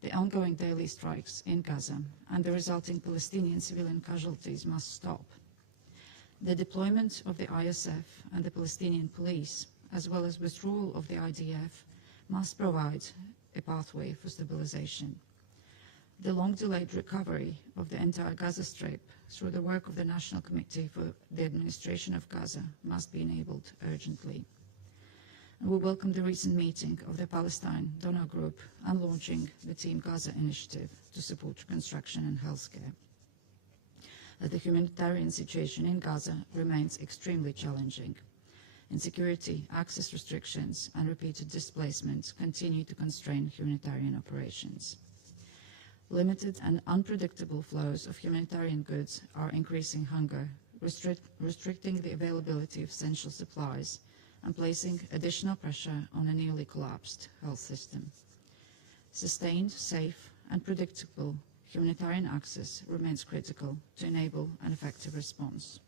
The ongoing daily strikes in Gaza and the resulting Palestinian civilian casualties must stop. The deployment of the ISF and the Palestinian police, as well as withdrawal of the IDF, must provide a pathway for stabilization. The long-delayed recovery of the entire Gaza Strip through the work of the National Committee for the Administration of Gaza must be enabled urgently. And we welcome the recent meeting of the Palestine Donor Group and launching the Team Gaza initiative to support reconstruction and healthcare. As the humanitarian situation in Gaza remains extremely challenging. Insecurity, access restrictions, and repeated displacements continue to constrain humanitarian operations. Limited and unpredictable flows of humanitarian goods are increasing hunger, restricting the availability of essential supplies, and placing additional pressure on a nearly collapsed health system. Sustained, safe, and predictable humanitarian access remains critical to enable an effective response.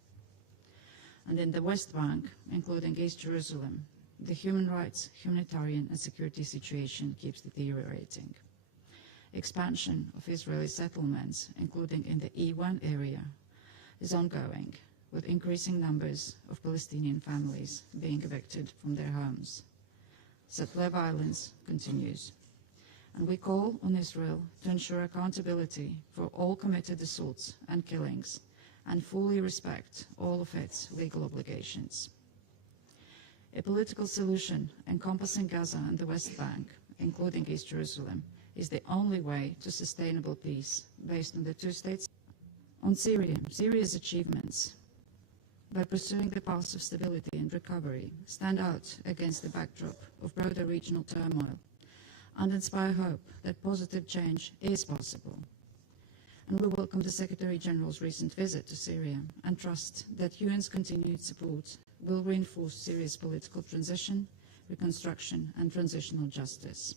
And in the West Bank, including East Jerusalem, the human rights, humanitarian and security situation keeps deteriorating. Expansion of Israeli settlements, including in the E1 area, is ongoing, with increasing numbers of Palestinian families being evicted from their homes. Settler violence continues, and we call on Israel to ensure accountability for all committed assaults and killings and fully respect all of its legal obligations. A political solution encompassing Gaza and the West Bank, including East Jerusalem, is the only way to sustainable peace based on the two states. On Syria, Syria's achievements by pursuing the path of stability and recovery stand out against the backdrop of broader regional turmoil and inspire hope that positive change is possible. And we welcome the Secretary General's recent visit to Syria and trust that UN's continued support will reinforce Syria's political transition, reconstruction and transitional justice.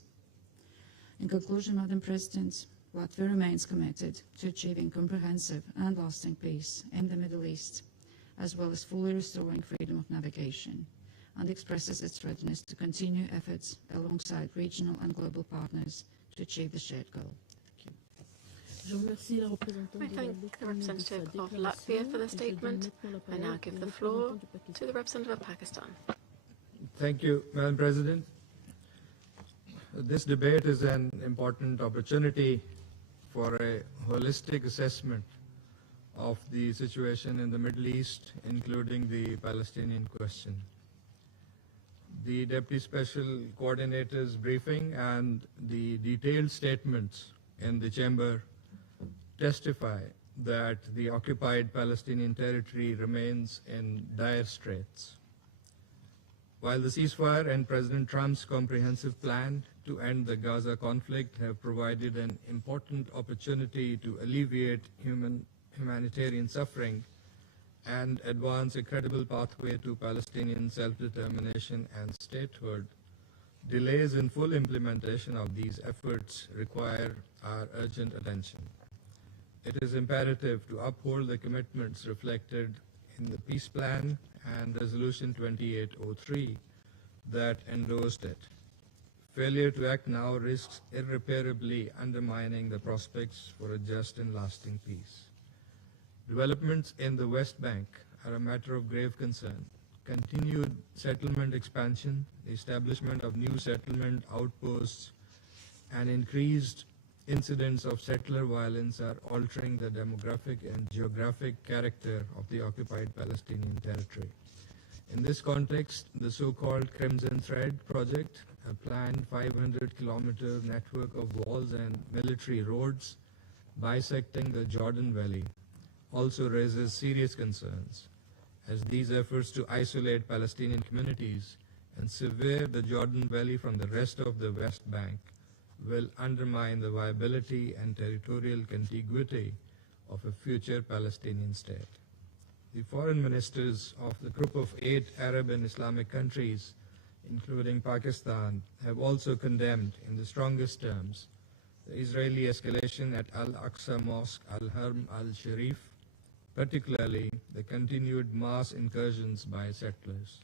In conclusion, Madam President, Latvia remains committed to achieving comprehensive and lasting peace in the Middle East, as well as fully restoring freedom of navigation, and expresses its readiness to continue efforts alongside regional and global partners to achieve the shared goal. I thank the representative of Latvia for the statement. I now give the floor to the representative of Pakistan. Thank you, Madam President. This debate is an important opportunity for a holistic assessment of the situation in the Middle East, including the Palestinian question. The Deputy Special Coordinator's briefing and the detailed statements in the Chamber testify that the occupied Palestinian territory remains in dire straits. While the ceasefire and President Trump's comprehensive plan to end the Gaza conflict have provided an important opportunity to alleviate humanitarian suffering and advance a credible pathway to Palestinian self-determination and statehood, delays in full implementation of these efforts require our urgent attention. It is imperative to uphold the commitments reflected in the peace plan and Resolution 2803 that endorsed it. Failure to act now risks irreparably undermining the prospects for a just and lasting peace. Developments in the West Bank are a matter of grave concern. Continued settlement expansion, the establishment of new settlement outposts, and increased incidents of settler violence are altering the demographic and geographic character of the occupied Palestinian territory. In this context, the so-called Crimson Thread project, a planned 500-kilometer network of walls and military roads bisecting the Jordan Valley, also raises serious concerns, as these efforts to isolate Palestinian communities and sever the Jordan Valley from the rest of the West Bank will undermine the viability and territorial contiguity of a future Palestinian state. The foreign ministers of the group of 8 Arab and Islamic countries, including Pakistan, have also condemned in the strongest terms the Israeli escalation at Al-Aqsa Mosque, Al-Haram al-Sharif, particularly the continued mass incursions by settlers.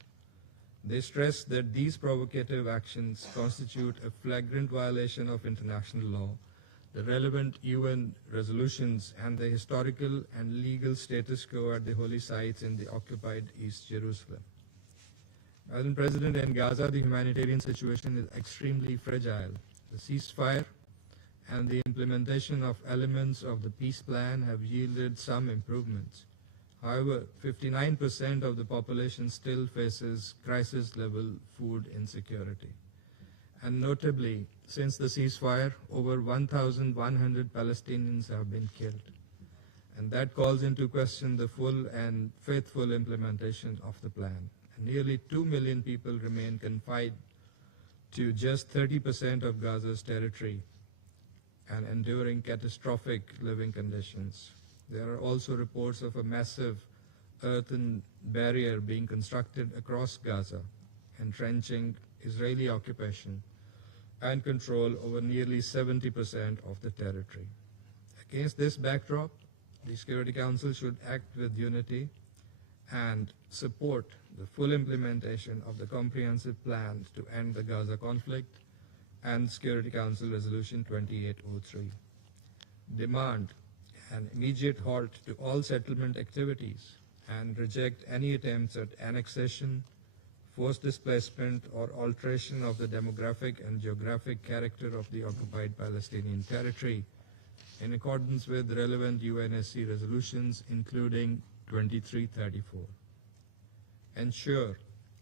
They stress that these provocative actions constitute a flagrant violation of international law, the relevant UN resolutions, and the historical and legal status quo at the holy sites in the occupied East Jerusalem. Madam President, in Gaza, the humanitarian situation is extremely fragile. The ceasefire and the implementation of elements of the peace plan have yielded some improvements. However, 59% of the population still faces crisis-level food insecurity. And notably, since the ceasefire, over 1,100 Palestinians have been killed. And that calls into question the full and faithful implementation of the plan. And nearly 2 million people remain confined to just 30% of Gaza's territory and enduring catastrophic living conditions. There are also reports of a massive earthen barrier being constructed across Gaza, entrenching Israeli occupation and control over nearly 70% of the territory. A Against this backdrop, the Security Council should act with unity and support the full implementation of the comprehensive plan to end the Gaza conflict and Security Council Resolution 2803. Demand an immediate halt to all settlement activities and reject any attempts at annexation, forced displacement, or alteration of the demographic and geographic character of the occupied Palestinian territory in accordance with relevant UNSC resolutions, including 2334. Ensure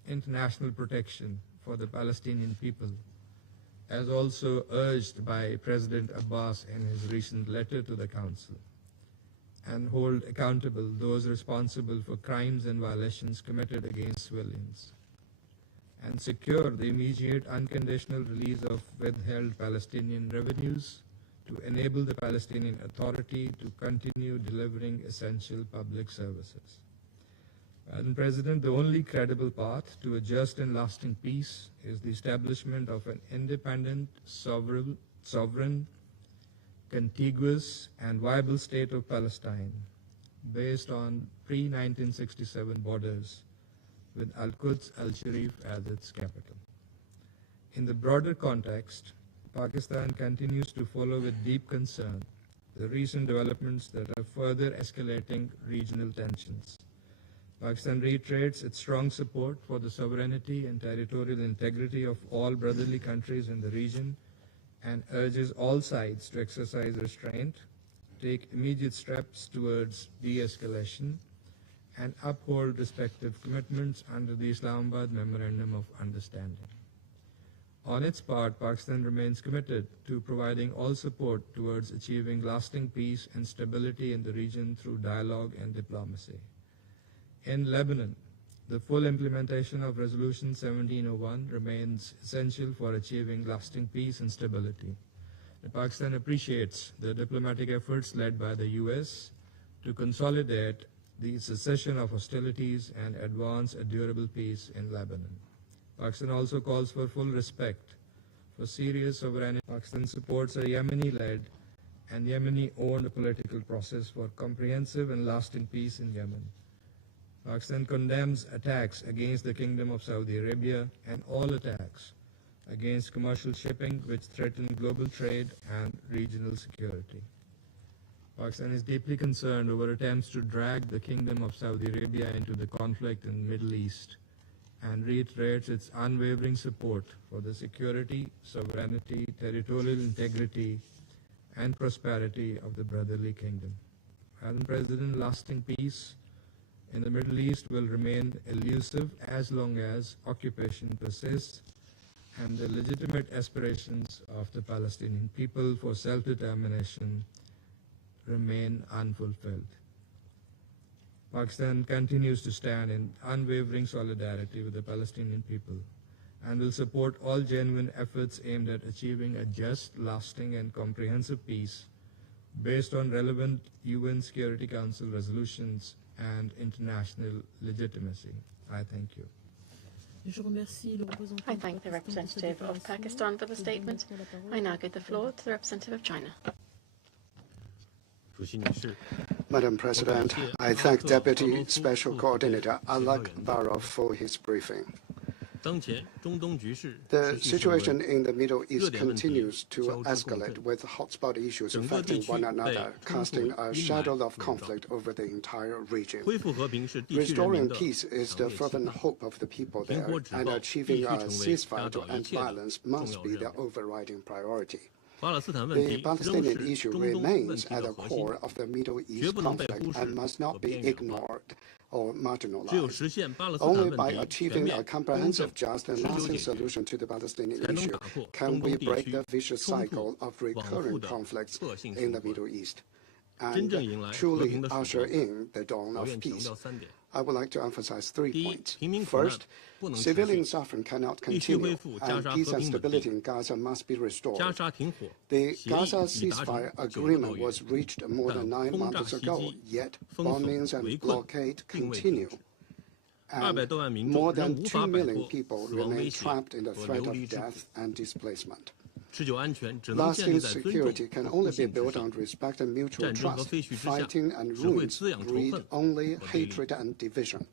international protection for the Palestinian people, as also urged by President Abbas in his recent letter to the Council, and hold accountable those responsible for crimes and violations committed against civilians, and secure the immediate unconditional release of withheld Palestinian revenues to enable the Palestinian Authority to continue delivering essential public services. Madam President, the only credible path to a just and lasting peace is the establishment of an independent, sovereign, contiguous, and viable state of Palestine based on pre-1967 borders with Al-Quds Al-Sharif as its capital. In the broader context, Pakistan continues to follow with deep concern the recent developments that are further escalating regional tensions. Pakistan reiterates its strong support for the sovereignty and territorial integrity of all brotherly countries in the region and urges all sides to exercise restraint, take immediate steps towards de-escalation, and uphold respective commitments under the Islamabad Memorandum of Understanding. On its part, Pakistan remains committed to providing all support towards achieving lasting peace and stability in the region through dialogue and diplomacy. In Lebanon, the full implementation of Resolution 1701 remains essential for achieving lasting peace and stability. Pakistan appreciates the diplomatic efforts led by the US to consolidate the cessation of hostilities and advance a durable peace in Lebanon. Pakistan also calls for full respect for Syria's sovereignty. Pakistan supports a Yemeni-led and Yemeni-owned political process for comprehensive and lasting peace in Yemen. Pakistan condemns attacks against the Kingdom of Saudi Arabia and all attacks against commercial shipping which threaten global trade and regional security. Pakistan is deeply concerned over attempts to drag the Kingdom of Saudi Arabia into the conflict in the Middle East and reiterates its unwavering support for the security, sovereignty, territorial integrity, and prosperity of the brotherly kingdom. Madam President, lasting peace in the Middle East will remain elusive as long as occupation persists and the legitimate aspirations of the Palestinian people for self-determination remain unfulfilled. Pakistan continues to stand in unwavering solidarity with the Palestinian people and will support all genuine efforts aimed at achieving a just, lasting, and comprehensive peace based on relevant UN Security Council resolutions and international legitimacy. I thank you. I thank the representative of Pakistan for the statement. I now give the floor to the representative of China. Madam President, I thank Deputy Special Coordinator Alak Barov for his briefing. The situation in the Middle East continues to escalate, with hotspot issues affecting one another, casting a shadow of conflict over the entire region. Restoring peace is the fervent hope of the people there, and achieving a ceasefire to end violence must be the overriding priority. The Palestinian issue remains at the core of the Middle East conflict and must not be ignored or marginalized. Only by achieving a comprehensive, just, and lasting solution to the Palestinian issue can we break the vicious cycle of recurrent conflicts in the Middle East and truly usher in the dawn of peace. I would like to emphasize 3 points. First, civilian suffering cannot continue, and peace and stability in Gaza must be restored. The Gaza ceasefire agreement was reached more than 9 months ago, yet bombings and blockade continue. And more than 2 million people remain trapped in the threat of death and displacement. Lasting security can only be built on respect and mutual trust. Fighting and ruins breed only hatred and division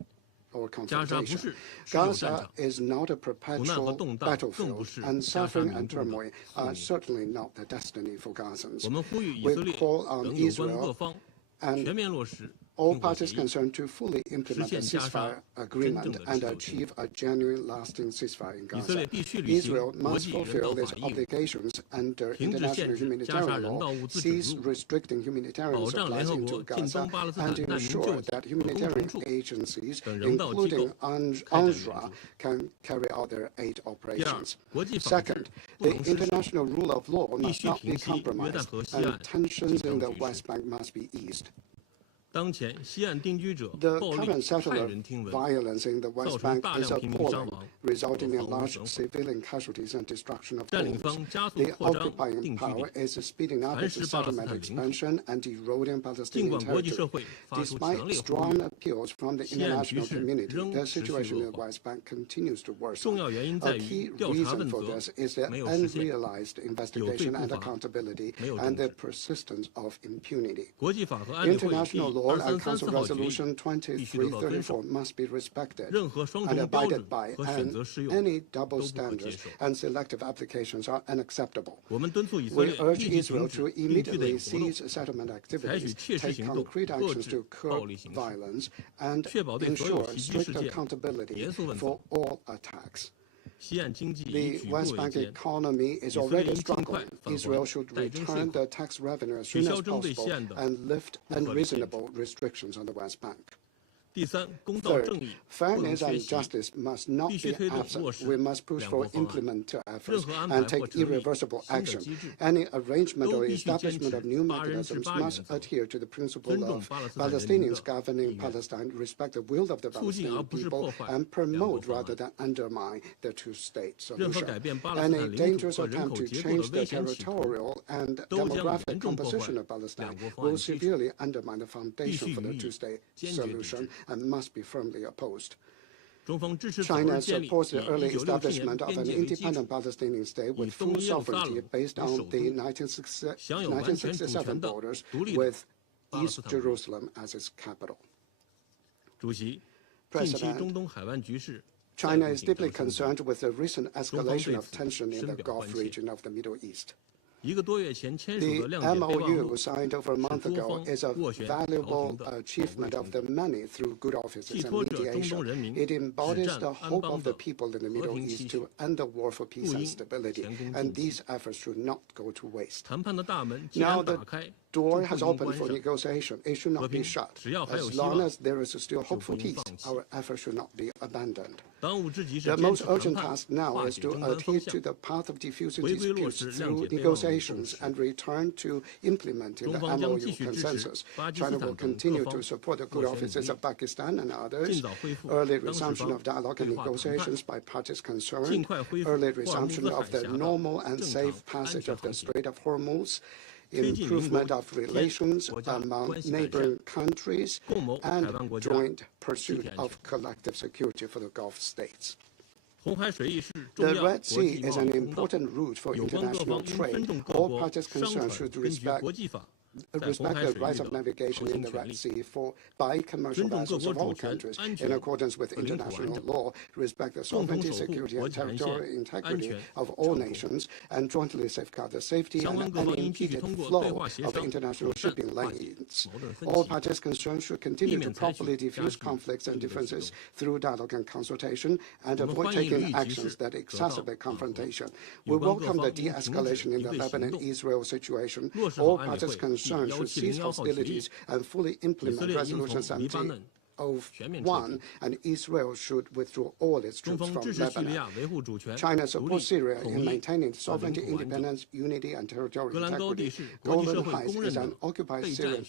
or confrontation. Gaza is not a perpetual battlefield, and suffering and turmoil are certainly not the destiny for Gazans. We call on Israel and all parties concerned to fully implement the ceasefire agreement and achieve a genuine, lasting ceasefire in Gaza. Israel must fulfill its obligations under international humanitarian law, cease restricting humanitarian supplies into Gaza, and ensure that humanitarian agencies, including UNRWA, can carry out their aid operations. Second, the international rule of law must not be compromised, and tensions in the West Bank must be eased. The current settler violence in the West Bank is appalling, resulting in large civilian casualties and destruction of homes. The occupying power is speeding up its settlement expansion and eroding Palestinian territory. Despite strong appeals from the international community, the situation in the West Bank continues to worsen. A key reason for this is the unrealized investigation and accountability and the persistence of impunity. International law and Council Resolution 2334 must be respected and abided by, and any double standards and selective applications are unacceptable. We urge Israel to immediately cease settlement activities, take concrete actions to curb violence, and ensure strict accountability for all attacks. The West Bank economy is already struggling. Israel should return the tax revenue as soon as possible and lift unreasonable restrictions on the West Bank. Third, fairness and justice must not be absent. We must push for implemented efforts and take irreversible action. Any arrangement or establishment of new mechanisms must adhere to the principle of Palestinians governing Palestine, respect the will of the Palestinian people, and promote rather than undermine the two-state solution. Any dangerous attempt to change the territorial and demographic composition of Palestine will severely undermine the foundation for the two-state solution and must be firmly opposed. China supports the early establishment of an independent Palestinian state with full sovereignty based on the 1967 borders with East Jerusalem as its capital. President, China is deeply concerned with the recent escalation of tension in the Gulf region of the Middle East. The MOU signed over a month ago is a valuable achievement of the many through good offices and mediation. It embodies the hope of the people in the Middle East to end the war for peace and stability, and these efforts should not go to waste. Now the door has opened for negotiation. It should not be shut. As long as there is still hope for peace, our efforts should not be abandoned. The most urgent task now is to adhere to the path of diffusing disputes through negotiations and return to implementing the MOU consensus. China will continue to support the good offices of Pakistan and others, early resumption of dialogue and negotiations by parties concerned, early resumption of the normal and safe passage of the Strait of Hormuz, improvement of relations among neighboring countries, and joint pursuit of collective security for the Gulf states. The Red Sea is an important route for international trade. All parties concerned should respect the rights of navigation in the Red Sea by commercial vessels of all countries in accordance with international law, respect the sovereignty, security, and territorial integrity of all nations, and jointly safeguard the safety and unimpeded flow of international shipping lanes. All parties concerned should continue to properly diffuse conflicts and differences through dialogue and consultation and avoid taking actions that exacerbate confrontation. We welcome the de-escalation in the Lebanon-Israel situation. All parties concerned should cease hostilities and fully implement Resolution 1701, and Israel should withdraw all its troops from Lebanon. China supports Syria in maintaining sovereignty, independence, unity, and territorial integrity. Golan Heights is an occupied Syrian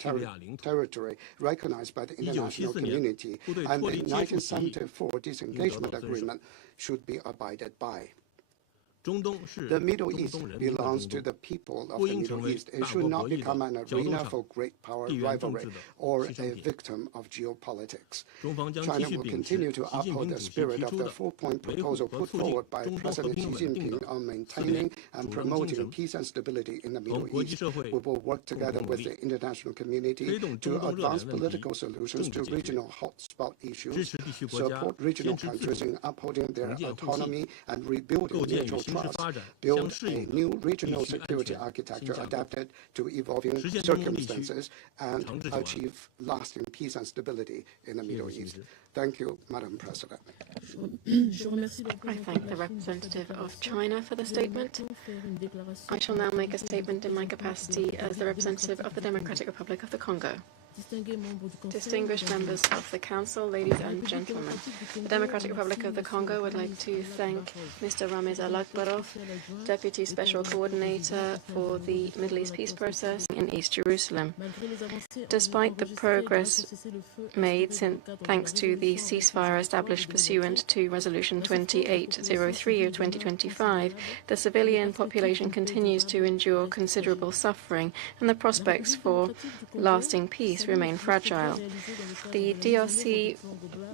territory recognized by the international community, and the 1974 disengagement agreement should be abided by. The Middle East belongs to the people of the Middle East. It should not become an arena for great power rivalry or a victim of geopolitics. China will continue to uphold the spirit of the four-point proposal put forward by President Xi Jinping on maintaining and promoting peace and stability in the Middle East. We will work together with the international community to advance political solutions to regional hotspot issues, support regional countries in upholding their autonomy and rebuilding mutual trust, build a new regional security architecture adapted to evolving circumstances, and achieve lasting peace and stability in the Middle East. Thank you, Madam President. I thank the representative of China for the statement. I shall now make a statement in my capacity as the representative of the Democratic Republic of the Congo. Distinguished members of the Council, ladies and gentlemen, the Democratic Republic of the Congo would like to thank Mr. Ramiz Alakbarov, Deputy Special Coordinator for the Middle East Peace Process in East Jerusalem. Despite the progress made thanks to the ceasefire established pursuant to Resolution 2803 of 2025, the civilian population continues to endure considerable suffering, and the prospects for lasting peace remain fragile. The DRC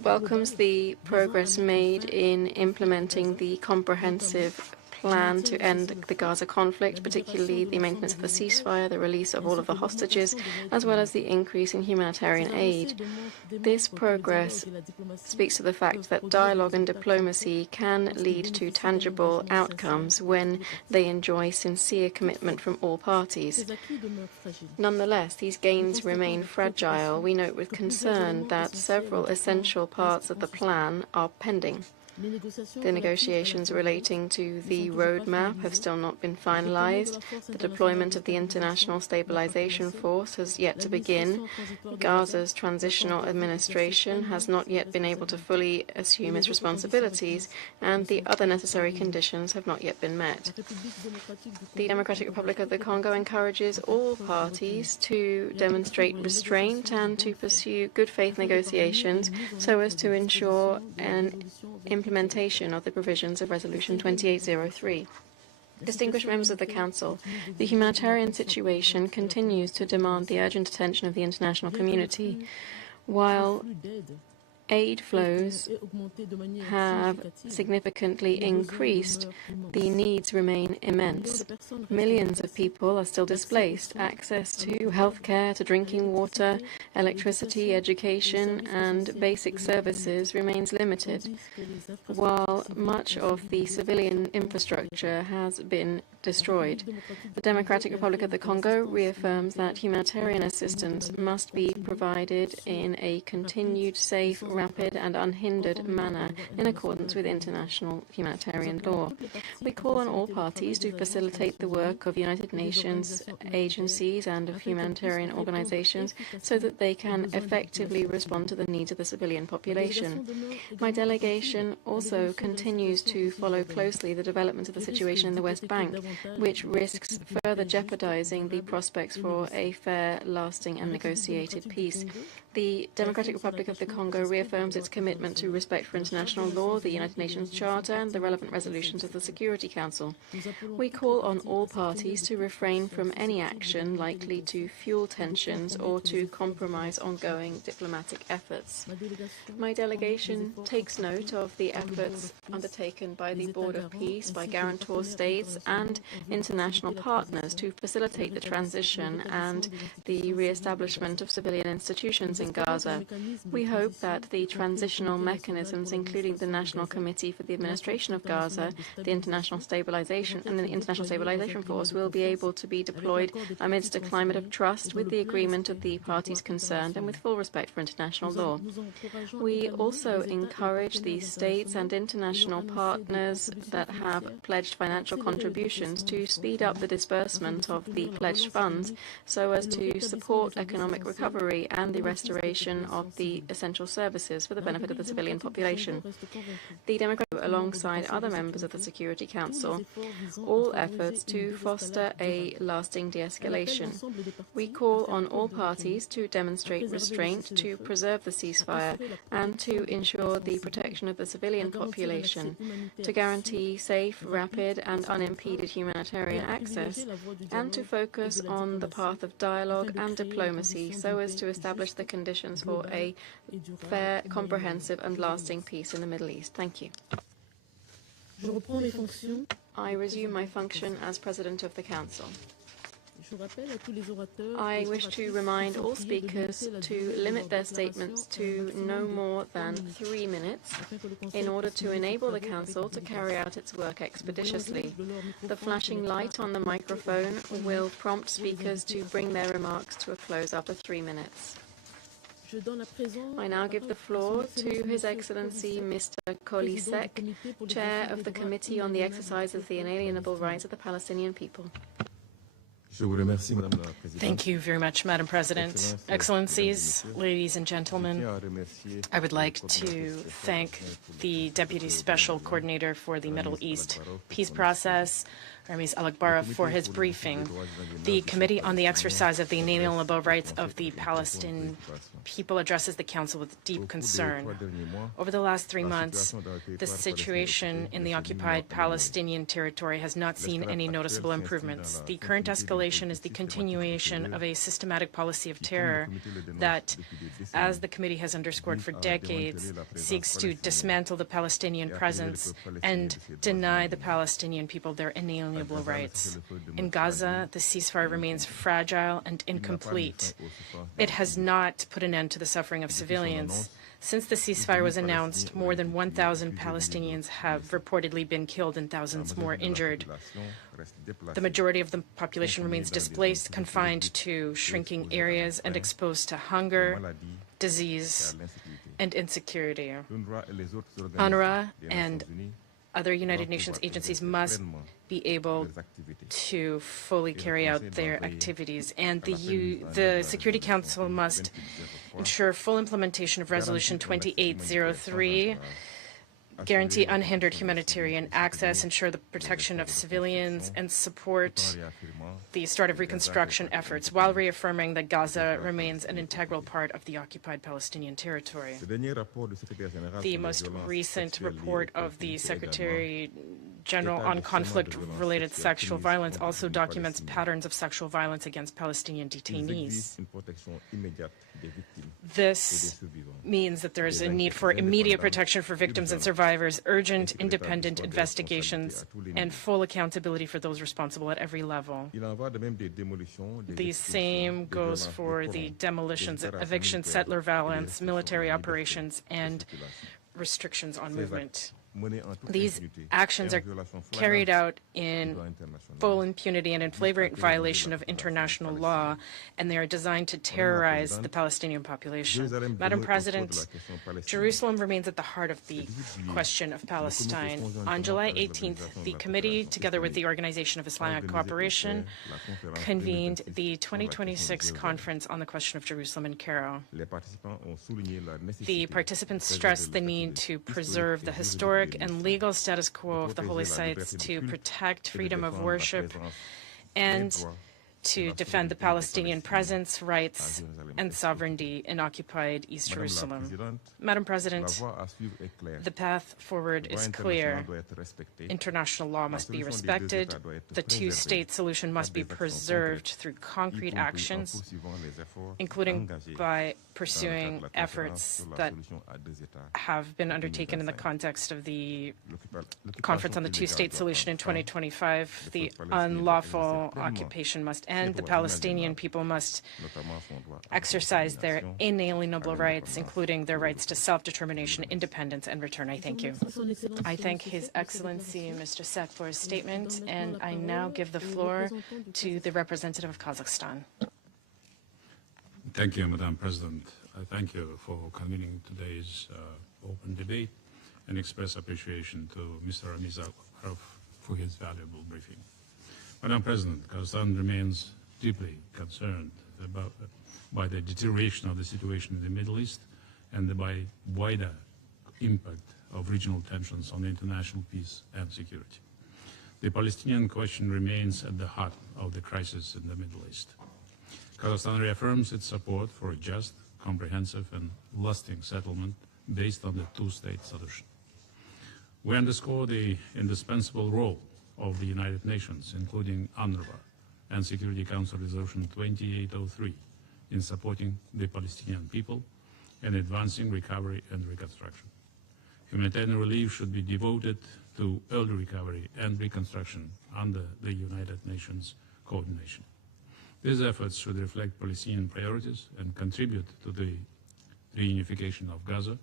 welcomes the progress made in implementing the comprehensive plan to end the Gaza conflict, particularly the maintenance of the ceasefire, the release of all of the hostages, as well as the increase in humanitarian aid. This progress speaks to the fact that dialogue and diplomacy can lead to tangible outcomes when they enjoy sincere commitment from all parties. Nonetheless, these gains remain fragile. We note with concern that several essential parts of the plan are pending. The negotiations relating to the roadmap have still not been finalized. The deployment of the International Stabilization Force has yet to begin. Gaza's transitional administration has not yet been able to fully assume its responsibilities, and the other necessary conditions have not yet been met. The Democratic Republic of the Congo encourages all parties to demonstrate restraint and to pursue good faith negotiations so as to ensure an implementation of the provisions of Resolution 2803. Distinguished members of the Council, the humanitarian situation continues to demand the urgent attention of the international community. While aid flows have significantly increased, the needs remain immense. Millions of people are still displaced. Access to healthcare, to drinking water, electricity, education, and basic services remains limited, while much of the civilian infrastructure has been destroyed. The Democratic Republic of the Congo reaffirms that humanitarian assistance must be provided in a continued, safe, rapid and unhindered manner in accordance with international humanitarian law. We call on all parties to facilitate the work of United Nations agencies and of humanitarian organizations so that they can effectively respond to the needs of the civilian population. My delegation also continues to follow closely the development of the situation in the West Bank, which risks further jeopardizing the prospects for a fair, lasting and negotiated peace. The Democratic Republic of the Congo reaffirms its commitment to respect for international law, the United Nations Charter, and the relevant resolutions of the Security Council. We call on all parties to refrain from any action likely to fuel tensions or to compromise ongoing diplomatic efforts. My delegation takes note of the efforts undertaken by the Board of Peace, by guarantor states, and international partners to facilitate the transition and the re-establishment of civilian institutions in Gaza. We hope that the transitional mechanisms, including the National Committee for the Administration of Gaza, the International Stabilization and the International Stabilization Force, will be able to be deployed amidst a climate of trust with the agreement of the parties concerned and with full respect for international law. We also encourage the states and international partners that have pledged financial contributions to speed up the disbursement of the pledged funds so as to support economic recovery and the restoration restoration of the essential services for the benefit of the civilian population. The Democrats, alongside other members of the Security Council, all efforts to foster a lasting de-escalation. We call on all parties to demonstrate restraint, to preserve the ceasefire, and to ensure the protection of the civilian population, to guarantee safe, rapid, and unimpeded humanitarian access, and to focus on the path of dialogue and diplomacy so as to establish the conditions for a fair, comprehensive, and lasting peace in the Middle East. Thank you. I resume my function as President of the Council. I wish to remind all speakers to limit their statements to no more than 3 minutes in order to enable the Council to carry out its work expeditiously. The flashing light on the microphone will prompt speakers to bring their remarks to a close after 3 minutes. I now give the floor to His Excellency Mr. Kolisek, Chair of the Committee on the Exercise of the Inalienable Rights of the Palestinian People. Thank you very much, Madam President. Excellencies, ladies and gentlemen, I would like to thank the Deputy Special Coordinator for the Middle East Peace Process, Ramis Alakbarov, for his briefing. The Committee on the Exercise of the Inalienable Rights of the Palestinian People addresses the Council with deep concern. Over the last 3 months, the situation in the occupied Palestinian territory has not seen any noticeable improvements. The current escalation is the continuation of a systematic policy of terror that, as the Committee has underscored for decades, seeks to dismantle the Palestinian presence and deny the Palestinian people their inalienable rights. In Gaza, the ceasefire remains fragile and incomplete. It has not put an end to the suffering of civilians. Since the ceasefire was announced, more than 1,000 Palestinians have reportedly been killed and thousands more injured. The majority of the population remains displaced, confined to shrinking areas, and exposed to hunger, disease, and insecurity. UNRWA and other United Nations agencies must be able to fully carry out their activities, and the Security Council must ensure full implementation of Resolution 2803, guarantee unhindered humanitarian access, ensure the protection of civilians, and support the start of reconstruction efforts, while reaffirming that Gaza remains an integral part of the occupied Palestinian territory. The most recent report of the Secretary General on conflict-related sexual violence also documents patterns of sexual violence against Palestinian detainees. This means that there is a need for immediate protection for victims and survivors, urgent independent investigations, and full accountability for those responsible at every level. The same goes for the demolitions, evictions, settler violence, military operations, and restrictions on movement. These actions are carried out in full impunity and in flagrant violation of international law, and they are designed to terrorize the Palestinian population. Madam President, Jerusalem remains at the heart of the question of Palestine. On July 18th, the committee, together with the Organization of Islamic Cooperation, convened the 2026 Conference on the Question of Jerusalem in Cairo. The participants stressed the need to preserve the historic and legal status quo of the holy sites, to protect freedom of worship, and to defend the Palestinian presence, rights, and sovereignty in occupied East Jerusalem. Madam President, the path forward is clear. International law must be respected. The two-state solution must be preserved through concrete actions, including by pursuing efforts that have been undertaken in the context of the Conference on the Two-State Solution in 2025. The unlawful occupation must end. The Palestinian people must exercise their inalienable rights, including their rights to self-determination, independence, and return. I thank you. I thank His Excellency Mr. Sek for his statement, and I now give the floor to the representative of Kazakhstan. Thank you, Madam President. I thank you for convening today's open debate and express appreciation to Mr. Ramis Alakbarov for his valuable briefing. Madam President, Kazakhstan remains deeply concerned by the deterioration of the situation in the Middle East and by wider impact of regional tensions on international peace and security. The Palestinian question remains at the heart of the crisis in the Middle East. Kazakhstan reaffirms its support for a just, comprehensive and lasting settlement based on the two-state solution. We underscore the indispensable role of the United Nations, including UNRWA and Security Council Resolution 2803, in supporting the Palestinian people and advancing recovery and reconstruction. Humanitarian relief should be devoted to early recovery and reconstruction under the United Nations coordination. These efforts should reflect Palestinian priorities and contribute to the reunification of Gaza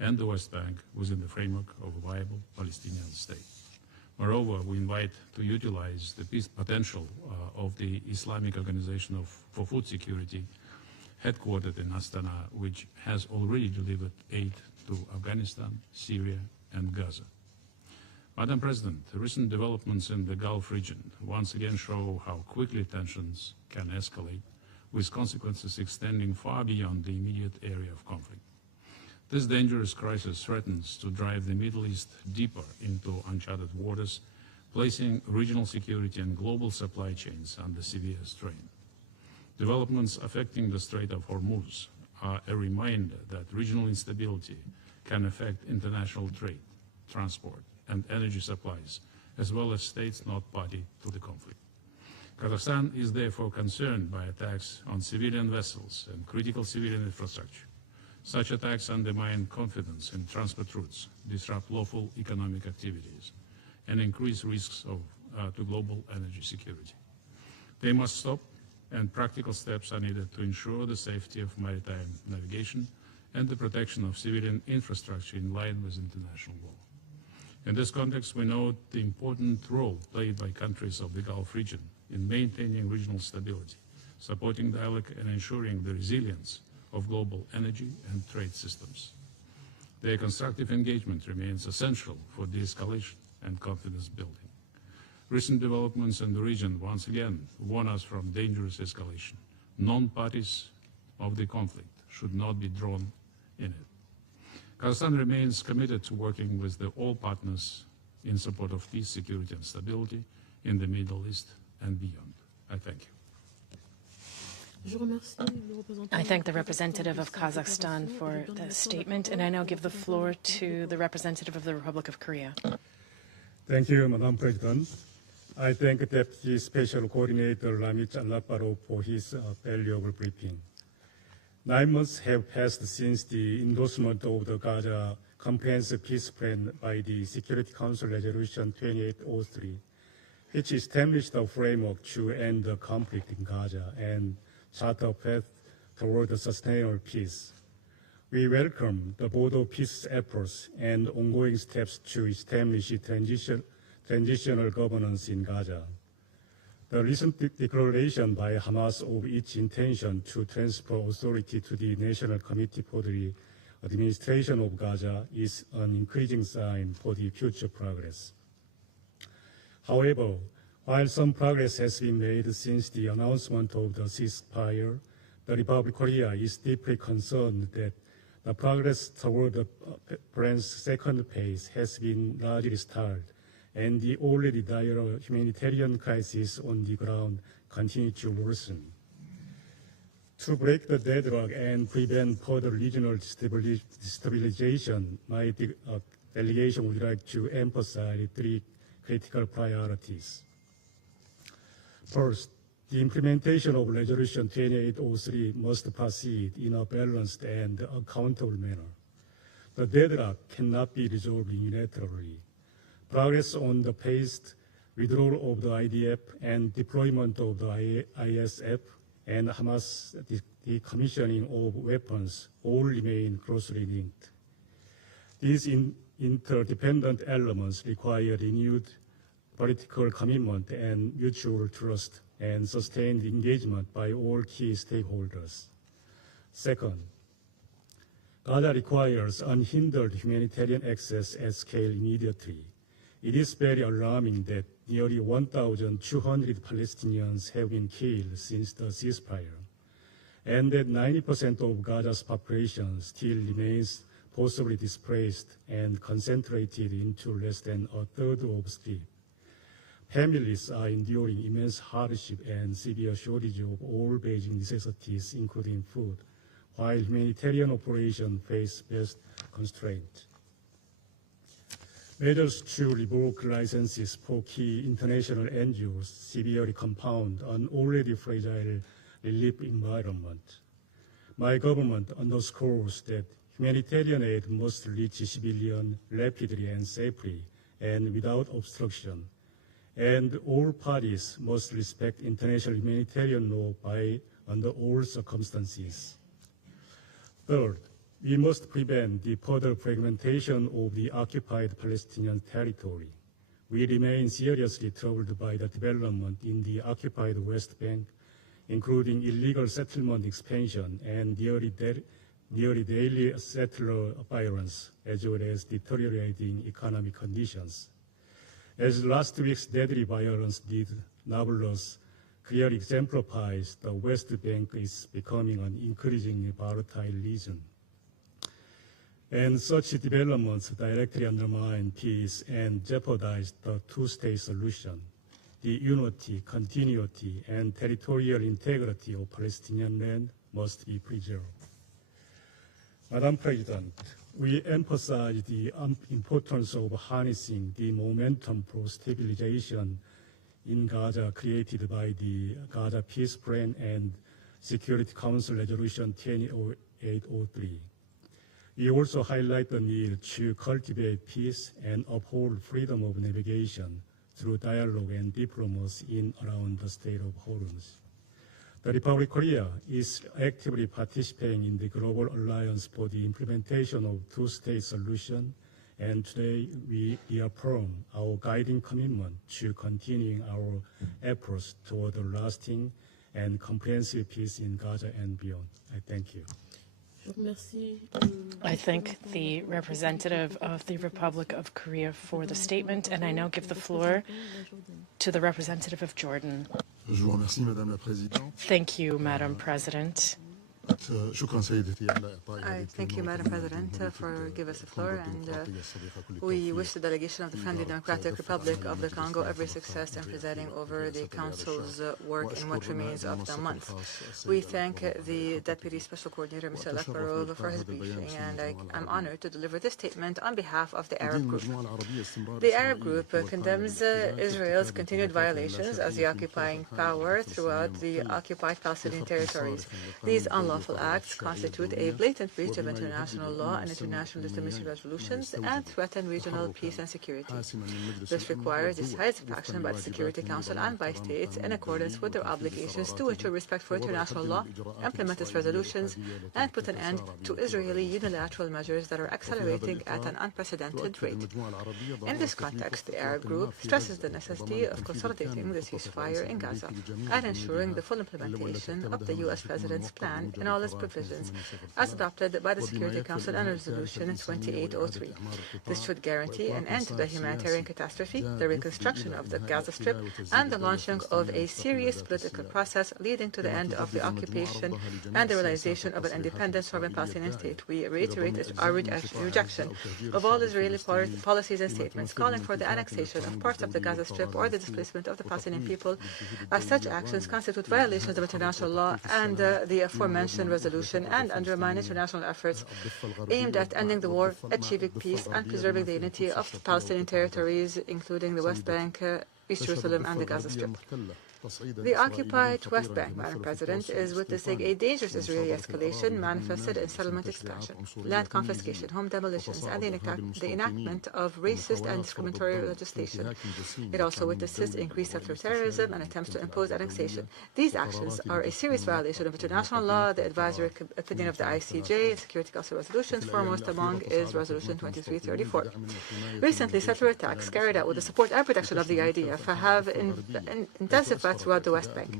and the West Bank within the framework of a viable Palestinian state. Moreover, we invite to utilize the peace potential of the Islamic Organization for Food Security, headquartered in Astana, which has already delivered aid to Afghanistan, Syria, and Gaza. Madam President, the recent developments in the Gulf region once again show how quickly tensions can escalate, with consequences extending far beyond the immediate area of conflict. This dangerous crisis threatens to drive the Middle East deeper into uncharted waters, placing regional security and global supply chains under severe strain. Developments affecting the Strait of Hormuz are a reminder that regional instability can affect international trade, transport, and energy supplies, as well as states not party to the conflict. Kazakhstan is therefore concerned by attacks on civilian vessels and critical civilian infrastructure. Such attacks undermine confidence in transport routes, disrupt lawful economic activities, and increase risks to global energy security. They must stop, and practical steps are needed to ensure the safety of maritime navigation and the protection of civilian infrastructure in line with international law. In this context, we note the important role played by countries of the Gulf region in maintaining regional stability, supporting dialogue and ensuring the resilience of global energy and trade systems. Their constructive engagement remains essential for de-escalation and confidence building. Recent developments in the region once again warn us from dangerous escalation. Non-parties of the conflict should not be drawn in it. Kazakhstan remains committed to working with all partners in support of peace, security, and stability in the Middle East and beyond. I thank you. I thank the representative of Kazakhstan for the statement, and I now give the floor to the representative of the Republic of Korea. Thank you, Madam President. I thank Deputy Special Coordinator Ramich Alakbarov for his valuable briefing. 9 months have passed since the endorsement of the Gaza Comprehensive Peace Plan by the Security Council Resolution 2803, which established a framework to end the conflict in Gaza and chart a path toward a sustainable peace. We welcome the border peace efforts and ongoing steps to establish transitional governance in Gaza. The recent declaration by Hamas of its intention to transfer authority to the National Committee for the Administration of Gaza is an encouraging sign for the future progress. However, while some progress has been made since the announcement of the ceasefire, the Republic of Korea is deeply concerned that the progress toward the plan's second phase has been largely stalled, and the already dire humanitarian crisis on the ground continues to worsen. To break the deadlock and prevent further regional destabilization, my delegation would like to emphasize 3 critical priorities. First, the implementation of Resolution 2803 must proceed in a balanced and accountable manner. The deadlock cannot be resolved unilaterally. Progress on the phased withdrawal of the IDF and deployment of the ISF and Hamas decommissioning of weapons all remain closely linked. These interdependent elements require renewed political commitment and mutual trust and sustained engagement by all key stakeholders. Second, Gaza requires unhindered humanitarian access at scale immediately. It is very alarming that nearly 1,200 Palestinians have been killed since the ceasefire. and that 90% of Gaza's population still remains forcibly displaced and concentrated into less than a third of streets. Families are enduring immense hardship and severe shortage of all basic necessities, including food, while humanitarian operations face vast constraints. Measures to revoke licenses for key international NGOs severely compound an already fragile relief environment. My government underscores that humanitarian aid must reach civilians rapidly and safely and without obstruction, and all parties must respect international humanitarian law under all circumstances. Third, we must prevent the further fragmentation of the occupied Palestinian territory. We remain seriously troubled by the development in the occupied West Bank, including illegal settlement expansion and nearly daily settler violence, as well as deteriorating economic conditions. As last week's deadly violence did Nablus clearly exemplifies, the West Bank is becoming an increasingly volatile region. And such developments directly undermine peace and jeopardize the two-state solution. The unity, continuity, and territorial integrity of Palestinian land must be preserved. Madam President, we emphasize the importance of harnessing the momentum for stabilization in Gaza created by the Gaza Peace Plan and Security Council Resolution 10803. We also highlight the need to cultivate peace and uphold freedom of navigation through dialogue and diplomacy in around the state of Hormuz. The Republic of Korea is actively participating in the Global Alliance for the Implementation of Two-State Solution, and today we reaffirm our guiding commitment to continuing our efforts toward a lasting and comprehensive peace in Gaza and beyond. I thank you. I thank the representative of the Republic of Korea for the statement, and I now give the floor to the representative of Jordan. Thank you, Madam President. I thank you, Madam President, for giving us the floor, and we wish the delegation of the Friendly Democratic Republic of the Congo every success in presiding over the Council's work in what remains of the month. We thank the Deputy Special Coordinator, Mr. Lekbarov, for his briefing, and I am honored to deliver this statement on behalf of the Arab Group. The Arab Group condemns Israel's continued violations as the occupying power throughout the occupied Palestinian territories. These unlawful acts constitute a blatant breach of international law and international diplomacy resolutions and threaten regional peace and security. This requires decisive action by the Security Council and by states in accordance with their obligations to ensure respect for international law, implement its resolutions, and put an end to Israeli unilateral measures that are accelerating at an unprecedented rate. In this context, the Arab Group stresses the necessity of consolidating the ceasefire in Gaza and ensuring the full implementation of the U.S. President's plan in all its provisions, as adopted by the Security Council under Resolution 2803. This should guarantee an end to the humanitarian catastrophe, the reconstruction of the Gaza Strip, and the launching of a serious political process leading to the end of the occupation and the realization of an independent sovereign Palestinian state. We reiterate our rejection of all Israeli policies and statements calling for the annexation of parts of the Gaza Strip or the displacement of the Palestinian people, as such actions constitute violations of international law and the aforementioned resolution and undermine international efforts aimed at ending the war, achieving peace, and preserving the unity of the Palestinian territories, including the West Bank, East Jerusalem, and the Gaza Strip. The occupied West Bank, Madam President, is witnessing a dangerous Israeli escalation manifested in settlement expansion, land confiscation, home demolitions, and the enactment of racist and discriminatory legislation. It also witnesses increased settler terrorism and attempts to impose annexation. These actions are a serious violation of international law, the advisory opinion of the ICJ, and Security Council resolutions, foremost among is Resolution 2334. Recently, settler attacks carried out with the support and protection of the IDF have intensified spread throughout the West Bank.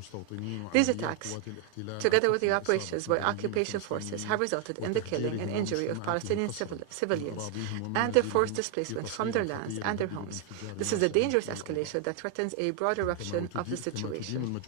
These attacks, together with the operations by occupation forces, have resulted in the killing and injury of Palestinian civilians and their forced displacement from their lands and their homes. This is a dangerous escalation that threatens a broad eruption of the situation.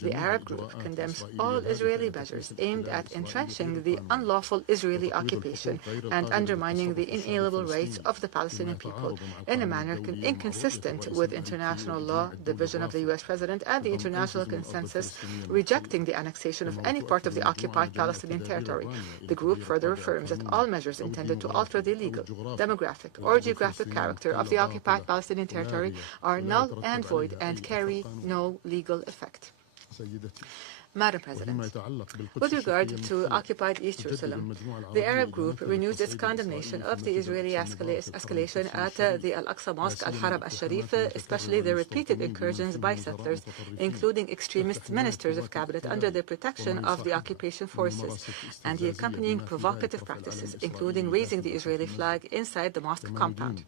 The Arab group condemns all Israeli measures aimed at entrenching the unlawful Israeli occupation and undermining the inalienable rights of the Palestinian people in a manner inconsistent with international law, the vision of the U.S. President, and the international consensus rejecting the annexation of any part of the occupied Palestinian territory. The group further affirms that all measures intended to alter the legal, demographic, or geographic character of the occupied Palestinian territory are null and void and carry no legal effect. Madam President, with regard to occupied East Jerusalem, the Arab group renews its condemnation of the Israeli escalation at the Al-Aqsa Mosque, Al-Haram Al-Sharif, especially the repeated incursions by settlers, including extremist ministers of cabinet under the protection of the occupation forces, and the accompanying provocative practices, including raising the Israeli flag inside the mosque compound.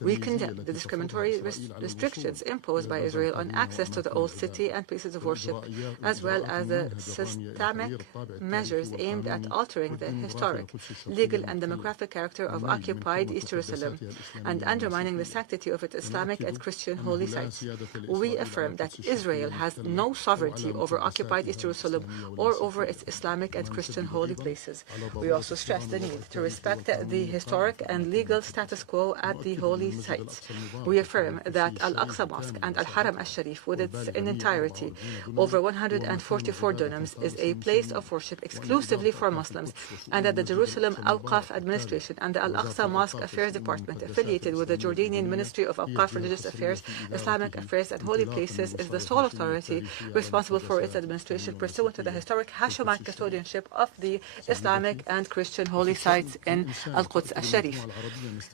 We condemn the discriminatory restrictions imposed by Israel on access to the old city and places of worship, as well as the systemic measures aimed at altering the historic, legal and demographic character of occupied East Jerusalem and undermining the sanctity of its Islamic and Christian holy sites. We affirm that Israel has no sovereignty over occupied East Jerusalem or over its Islamic and Christian holy places. We also stress the need to respect the historic and legal status quo at the holy sites. We affirm that Al-Aqsa Mosque and Al-Haram Al-Sharif, with its in entirety, over 144 dunams, is a place of worship exclusively for Muslims, and that the Jerusalem Awqaf Administration and the Al-Aqsa Mosque Affairs Department, affiliated with the Jordanian Ministry of Awqaf, Religious Affairs, Islamic Affairs and Holy Places, is the sole authority responsible for its administration pursuant to the historic Hashemite custodianship of the Islamic and Christian holy sites in Al-Quds Al-Sharif.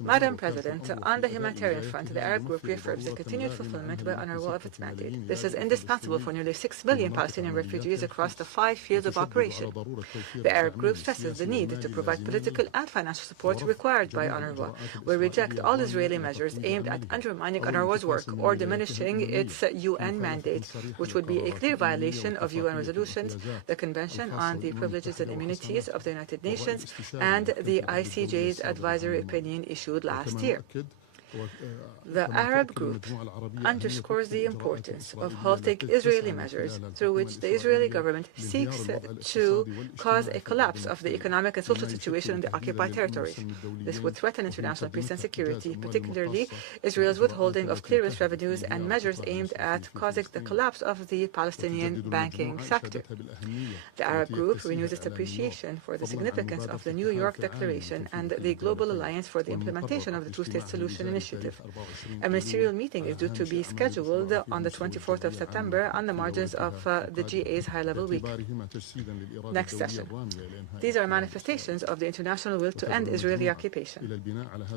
Madam President, on the humanitarian front, the Arab group reaffirms the continued fulfillment by UNRWA of its mandate. This is indispensable for nearly 6 million Palestinian refugees across the 5 fields of operation. The Arab group stresses the need to provide political and financial support required by UNRWA. We reject all Israeli measures aimed at undermining UNRWA's work or diminishing its UN mandate, which would be a clear violation of UN resolutions, the Convention on the Privileges and Immunities of the United Nations, and the ICJ's advisory opinion issued last year. The Arab group underscores the importance of halting Israeli measures through which the Israeli government seeks to cause a collapse of the economic and social situation in the occupied territories. This would threaten international peace and security, particularly Israel's withholding of clearance revenues and measures aimed at causing the collapse of the Palestinian banking sector. The Arab group renews its appreciation for the significance of the New York Declaration and the Global Alliance for the Implementation of the Two-State Solution Initiative. A ministerial meeting is due to be scheduled on the 24th of September on the margins of the GA's high-level week. Next session. These are manifestations of the international will to end Israeli occupation.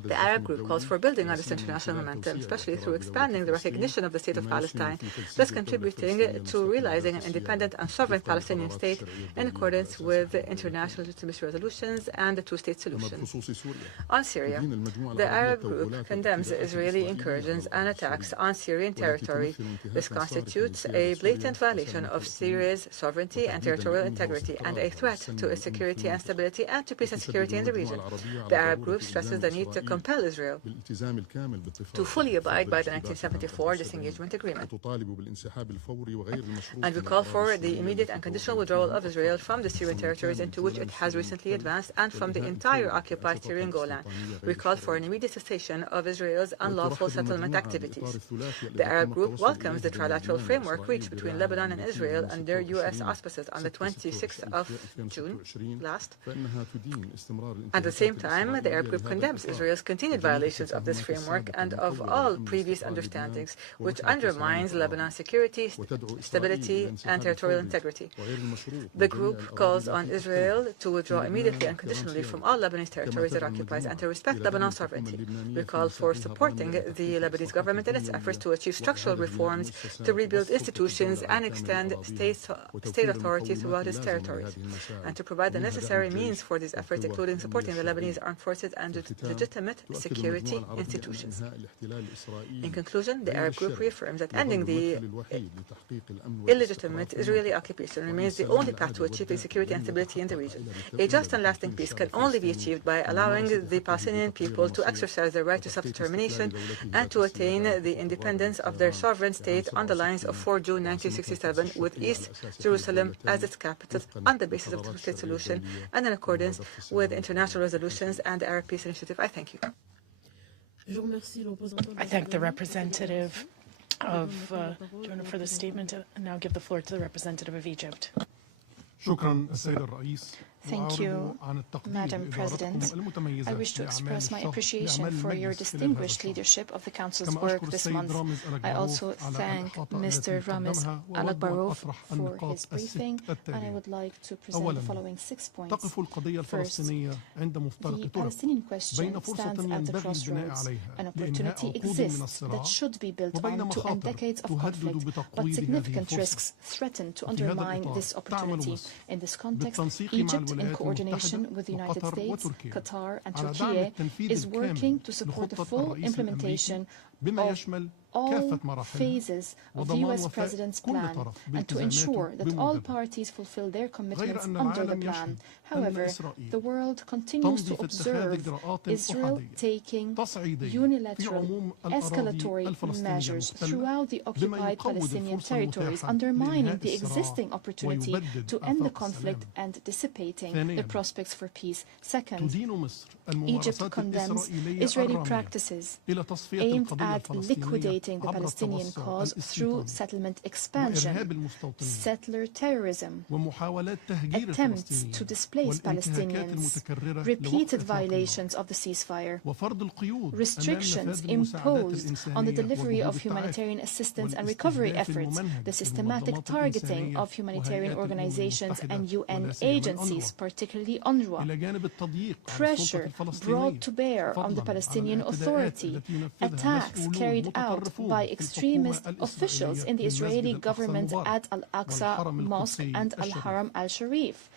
The Arab group calls for building on this international momentum, especially through expanding the recognition of the State of Palestine, thus contributing to realizing an independent and sovereign Palestinian state in accordance with international legitimacy resolutions and the two-state solution. On Syria, the Arab group condemns Israeli incursions and attacks on Syrian territory. This constitutes a blatant violation of Syria's sovereignty and territorial integrity and a threat to its security and stability and to peace and security in the region. The Arab group stresses the need to compel Israel to fully abide by the 1974 disengagement agreement. And we call for the immediate and conditional withdrawal of Israel from the Syrian territories into which it has recently advanced and from the entire occupied Syrian Golan. We call for an immediate cessation of Israel's unlawful settlement activities. The Arab group welcomes the trilateral framework reached between Lebanon and Israel under U.S. auspices on the 26th of June last. At the same time, the Arab group condemns Israel's continued violations of this framework and of all previous understandings, which undermines Lebanon's security, stability, and territorial integrity. The group calls on Israel to withdraw immediately and conditionally from all Lebanese territories it occupies and to respect Lebanon's sovereignty. We call for for supporting the Lebanese government in its efforts to achieve structural reforms, to rebuild institutions and extend state authority throughout its territories, and to provide the necessary means for these efforts, including supporting the Lebanese armed forces and legitimate security institutions. In conclusion, the Arab group reaffirms that ending the illegitimate Israeli occupation remains the only path to achieving security and stability in the region. A just and lasting peace can only be achieved by allowing the Palestinian people to exercise their right to self-determination and to attain the independence of their sovereign state on the lines of 4 June 1967, with East Jerusalem as its capital on the basis of the two-state solution and in accordance with international resolutions and the Arab Peace Initiative. I thank you. I thank the representative of Jordan for the statement, and now give the floor to the representative of Egypt. Thank you, Madam President. I wish to express my appreciation for your distinguished leadership of the Council's work this month. I also thank Mr. Ramiz Al-Akbarov for his briefing, and I would like to present the following 6 points. First, the Palestinian question stands at the crossroads. An opportunity exists that should be built on to end decades of conflict, but significant risks threaten to undermine this opportunity. In this context, Egypt, in coordination with the United States, Qatar and Turkey, is working to support the full implementation of all phases of the U.S. President's plan and to ensure that all parties fulfill their commitments under the plan. However, the world continues to observe Israel taking unilateral escalatory measures throughout the occupied Palestinian territories, undermining the existing opportunity to end the conflict and dissipating the prospects for peace. Second, Egypt condemns Israeli practices aimed at liquidating the Palestinian cause through settlement expansion, settler terrorism, attempts to displace Palestinians, repeated violations of the ceasefire, restrictions imposed on the delivery of humanitarian assistance and recovery efforts, the systematic targeting of humanitarian organizations and UN agencies, particularly UNRWA, pressure brought to bear on the Palestinian Authority, attacks carried out by extremist officials in the Israeli government at Al-Aqsa Mosque and Al-Haram al-Sharif,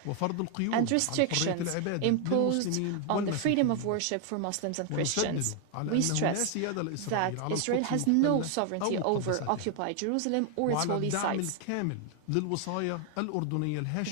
and restrictions imposed on the freedom of worship for Muslims and Christians. We stress that Israel has no sovereignty over occupied Jerusalem or its holy sites.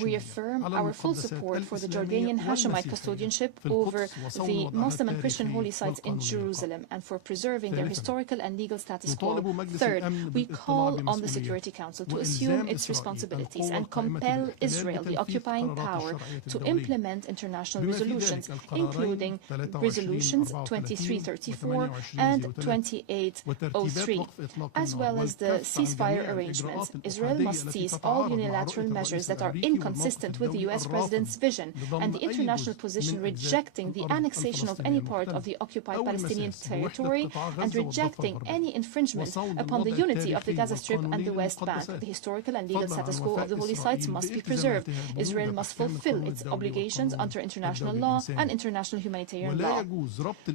We affirm our full support for the Jordanian Hashemite custodianship over the Muslim and Christian holy sites in Jerusalem and for preserving their historical and legal status quo. Third, we call on the Security Council to assume its responsibilities and compel Israel, the occupying power, to implement international resolutions, including resolutions 2334 and 2803, as well as the ceasefire arrangements. Israel must cease all unilateral measures that are inconsistent with the U.S. President's vision and the international position rejecting the annexation of any part of the occupied Palestinian territory and rejecting any infringement upon the unity of the Gaza Strip and the West Bank. The historical and legal status quo of the holy sites must be preserved. Israel must fulfill its obligations under international law and international humanitarian law.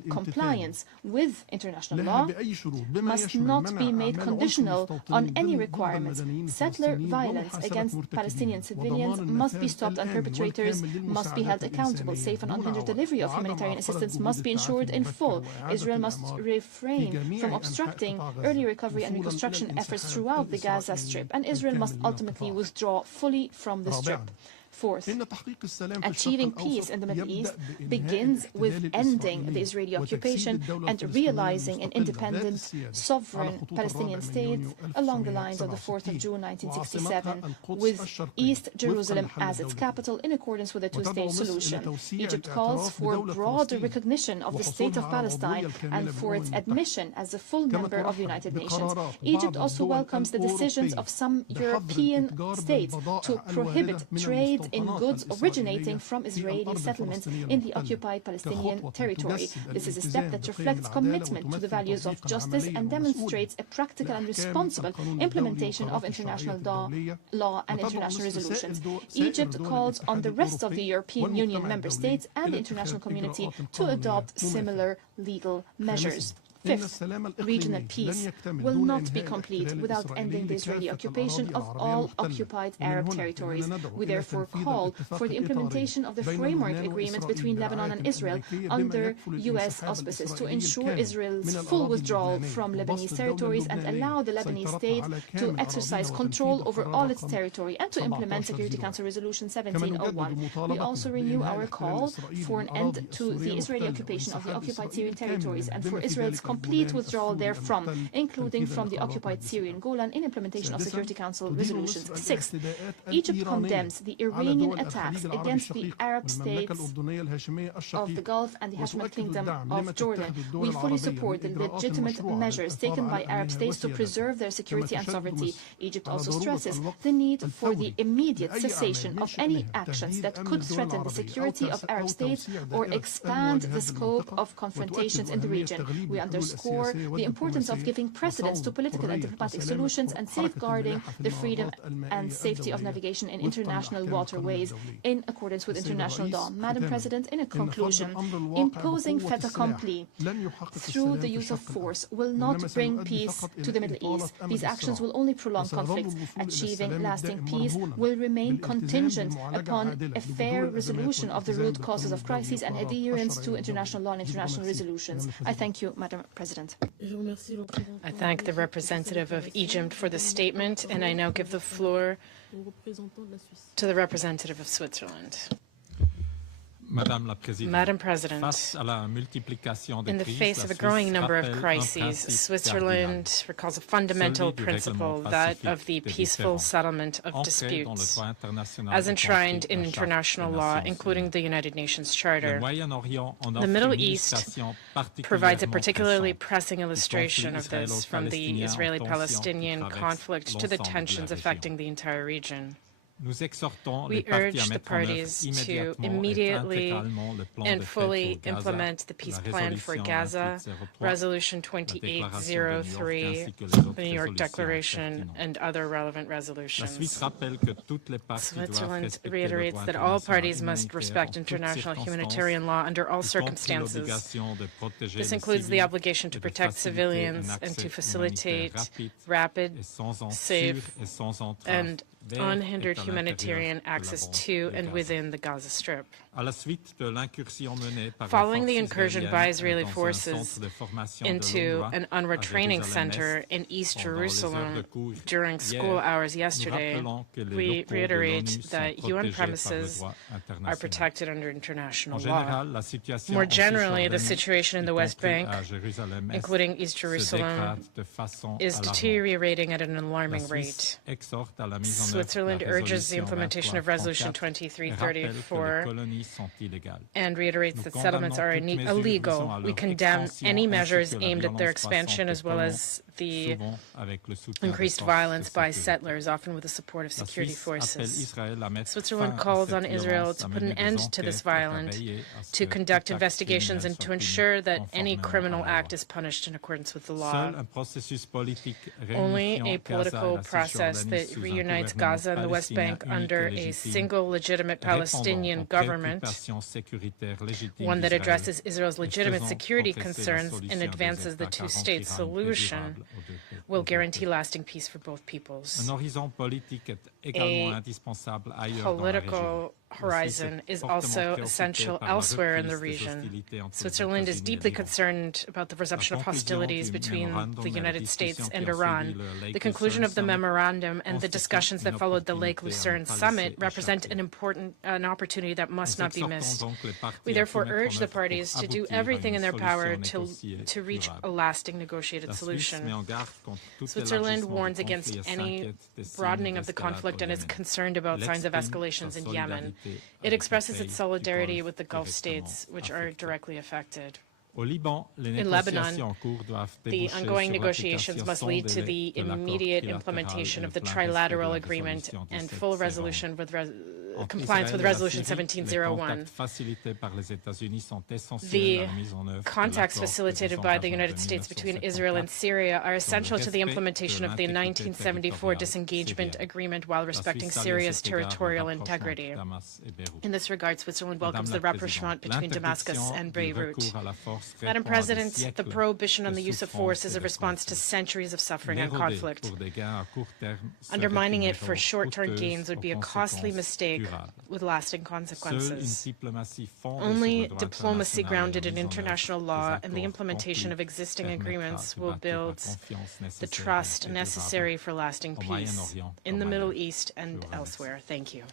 Compliance with international law must not be made conditional on any requirements. Settler violence against Palestinian civilians must be stopped and perpetrators must be held accountable. Safe and unhindered delivery of humanitarian assistance must be ensured in full. Israel must refrain from obstructing early recovery and reconstruction efforts throughout the Gaza Strip, and Israel must ultimately withdraw fully from the Strip. Fourth, achieving peace in the Middle East begins with ending the Israeli occupation and realizing an independent, sovereign Palestinian state along the lines of the 4th of June 1967, with East Jerusalem as its capital in accordance with the two-state solution. Egypt calls for broader recognition of the State of Palestine and for its admission as a full member of the United Nations. Egypt also welcomes the decisions of some European states to prohibit trade in goods originating from Israeli settlements in the occupied Palestinian territory. This is a step that reflects commitment to the values of justice and demonstrates a practical and responsible implementation of international law and international resolutions. Egypt calls on the rest of the European Union member states and the international community to adopt similar legal measures. Fifth, regional peace will not be complete without ending the Israeli occupation of all occupied Arab territories. We therefore call for the implementation of the framework agreement between Lebanon and Israel under U.S. auspices to ensure Israel's full withdrawal from Lebanese territories and allow the Lebanese state to exercise control over all its territory and to implement Security Council Resolution 1701. We also renew our call for an end to the Israeli occupation of the occupied Syrian territories and for Israel's complete withdrawal therefrom, including from the occupied Syrian Golan in implementation of Security Council resolutions. Sixth, Egypt condemns the Iranian attacks against the Arab states of the Gulf and the Hashemite Kingdom of Jordan. We fully support the legitimate measures taken by Arab states to preserve their security and sovereignty. Egypt also stresses the need for the immediate cessation of any actions that could threaten the security of Arab states or expand the scope of confrontations in the region. We underscore the importance of giving precedence to political and diplomatic solutions and safeguarding the freedom and safety of navigation in international waterways in accordance with international law. Madam President, in a conclusion, imposing fait accompli through the use of force will not bring peace to the Middle East. These actions will only prolong conflicts. Achieving lasting peace will remain contingent upon a fair resolution of the root causes of crises and adherence to international law and international resolutions. I thank you, Madam President. I thank the representative of Egypt for the statement, and I now give the floor to the representative of Switzerland. Madam President, in the face of a growing number of crises, Switzerland recalls a fundamental principle, that of the peaceful settlement of disputes, as enshrined in international law, including the United Nations Charter. The Middle East provides a particularly pressing illustration of this, from the Israeli-Palestinian conflict to the tensions affecting the entire region. We urge the parties to immediately and fully implement the peace plan for Gaza, Resolution 2803, the New York Declaration, and other relevant resolutions. Switzerland reiterates that all parties must respect international humanitarian law under all circumstances. This includes the obligation to protect civilians and to facilitate rapid, safe, and unhindered humanitarian access to and within the Gaza Strip. Following the incursion by Israeli forces into an UNRWA training center in East Jerusalem during school hours yesterday, we reiterate that UN premises are protected under international law. More generally, the situation in the West Bank, including East Jerusalem, is deteriorating at an alarming rate. Switzerland urges the implementation of Resolution 2334 and reiterates that settlements are illegal. We condemn any measures aimed at their expansion, as well as the increased violence by settlers, often with the support of security forces. Switzerland calls on Israel to put an end to this violence, to conduct investigations, and to ensure that any criminal act is punished in accordance with the law. Only a political process that reunites Gaza and the West Bank under a single legitimate Palestinian government, one that addresses Israel's legitimate security concerns and advances the two-state solution, will guarantee lasting peace for both peoples. A political horizon is also essential elsewhere in the region. Switzerland is deeply concerned about the resumption of hostilities between the United States and Iran. The conclusion of the memorandum and the discussions that followed the Lake Lucerne summit represent an opportunity that must not be missed. We therefore urge the parties to do everything in their power to reach a lasting negotiated solution. Switzerland warns against any broadening of the conflict and is concerned about signs of escalations in Yemen. It expresses its solidarity with the Gulf states, which are directly affected. In Lebanon, the ongoing negotiations must lead to the immediate implementation of the trilateral agreement and full resolution with compliance with Resolution 1701. The contacts facilitated by the United States between Israel and Syria are essential to the implementation of the 1974 disengagement agreement while respecting Syria's territorial integrity. In this regard, Switzerland welcomes the rapprochement between Damascus and Beirut. Madam President, the prohibition on the use of force is a response to centuries of suffering and conflict. Undermining it for short-term gains would be a costly mistake with lasting consequences. Only diplomacy grounded in international law and the implementation of existing agreements will build the trust necessary for lasting peace in the Middle East and elsewhere. Thank you.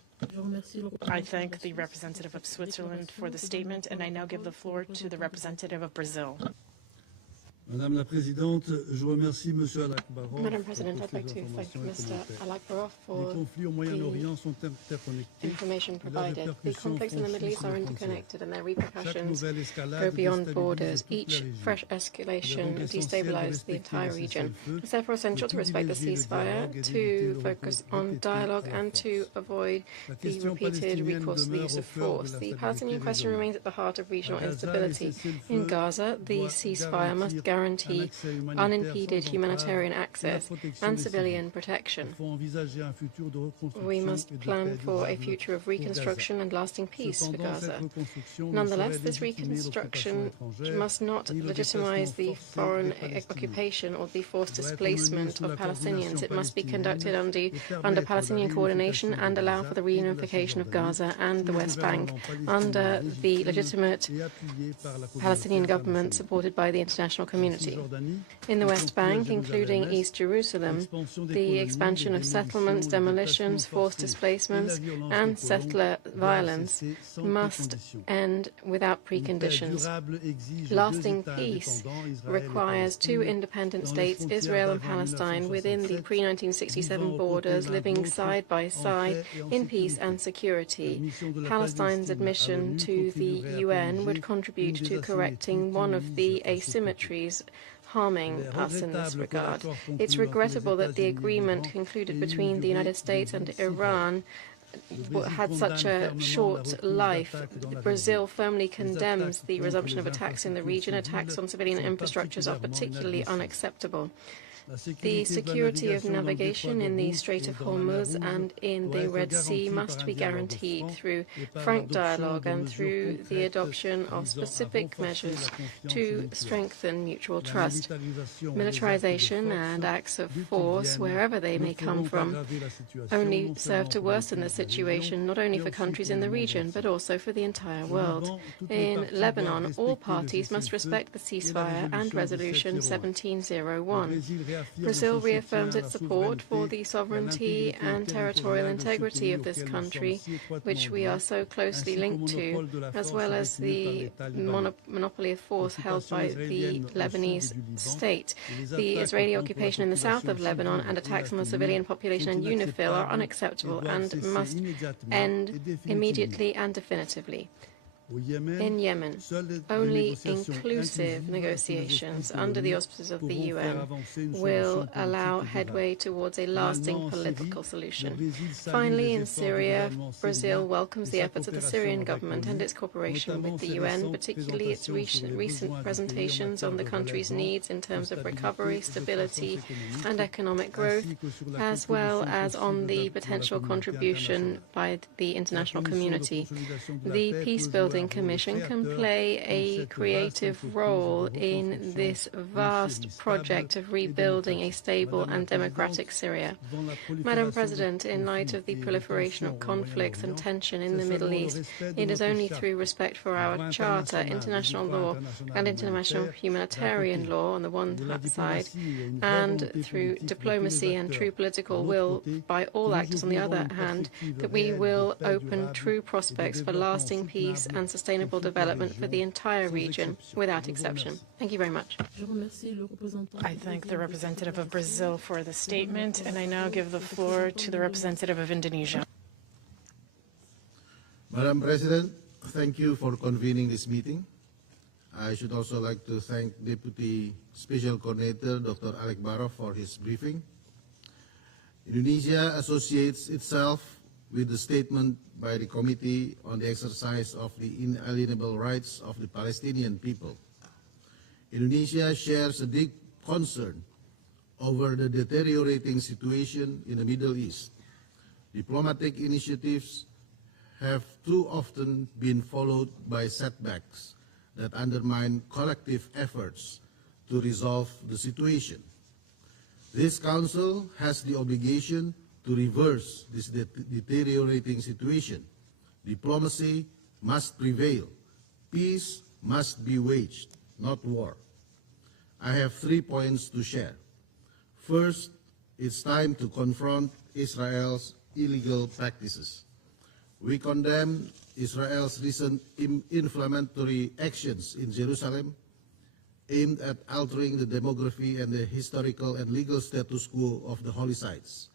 I thank the representative of Switzerland for the statement, and I now give the floor to the representative of Brazil. Madame la Présidente, je remercie Monsieur Alakbarov. Madam President, I'd like to thank Mr. Alakbarov for the information provided. The conflicts in the Middle East are interconnected and their repercussions go beyond borders. Each fresh escalation destabilizes the entire region. It's therefore essential to respect the ceasefire, to focus on dialogue and to avoid the repeated recourse to the use of force. The Palestinian question remains at the heart of regional instability. In Gaza, the ceasefire must guarantee unimpeded humanitarian access and civilian protection. We must plan for a future of reconstruction and lasting peace for Gaza. Nonetheless, this reconstruction must not legitimize the foreign occupation or the forced displacement of Palestinians. It must be conducted under Palestinian coordination and allow for the reunification of Gaza and the West Bank under the legitimate Palestinian government supported by the international community. In the West Bank, including East Jerusalem, the expansion of settlements, demolitions, forced displacements, and settler violence must end without preconditions. Lasting peace requires two independent states, Israel and Palestine, within the pre-1967 borders, living side by side in peace and security. Palestine's admission to the UN would contribute to correcting one of the asymmetries harming us in this regard. It's regrettable that the agreement concluded between the United States and Iran had such a short life. Brazil firmly condemns the resumption of attacks in the region. Attacks on civilian infrastructures are particularly unacceptable. The security of navigation in the Strait of Hormuz and in the Red Sea must be guaranteed through frank dialogue and through the adoption of specific measures to strengthen mutual trust. Militarization and acts of force, wherever they may come from, only serve to worsen the situation, not only for countries in the region, but also for the entire world. In Lebanon, all parties must respect the ceasefire and Resolution 1701. Brazil reaffirms its support for the sovereignty and territorial integrity of this country, which we are so closely linked to, as well as the monopoly of force held by the Lebanese state. The Israeli occupation in the south of Lebanon and attacks on the civilian population and UNIFIL are unacceptable and must end immediately and definitively. In Yemen, only inclusive negotiations under the auspices of the UN will allow headway towards a lasting political solution. Finally, in Syria, Brazil welcomes the efforts of the Syrian government and its cooperation with the UN, particularly its recent presentations on the country's needs in terms of recovery, stability, and economic growth, as well as on the potential contribution by the international community. The peace-building Commission can play a creative role in this vast project of rebuilding a stable and democratic Syria. Madam President, in light of the proliferation of conflicts and tension in the Middle East, it is only through respect for our Charter, international law, and international humanitarian law on the one side, and through diplomacy and true political will by all actors on the other hand, that we will open true prospects for lasting peace and sustainable development for the entire region, without exception. Thank you very much. I thank the representative of Brazil for the statement, and I now give the floor to the representative of Indonesia. Madam President, thank you for convening this meeting. I should also like to thank Deputy Special Coordinator Dr. Alakbarov for his briefing. Indonesia associates itself with the statement by the Committee on the Exercise of the Inalienable Rights of the Palestinian People. Indonesia shares a deep concern over the deteriorating situation in the Middle East. Diplomatic initiatives have too often been followed by setbacks that undermine collective efforts to resolve the situation. This Council has the obligation to reverse this deteriorating situation. Diplomacy must prevail. Peace must be waged, not war. I have 3 points to share. First, it's time to confront Israel's illegal practices. We condemn Israel's recent inflammatory actions in Jerusalem aimed at altering the demography and the historical and legal status quo of the holy sites.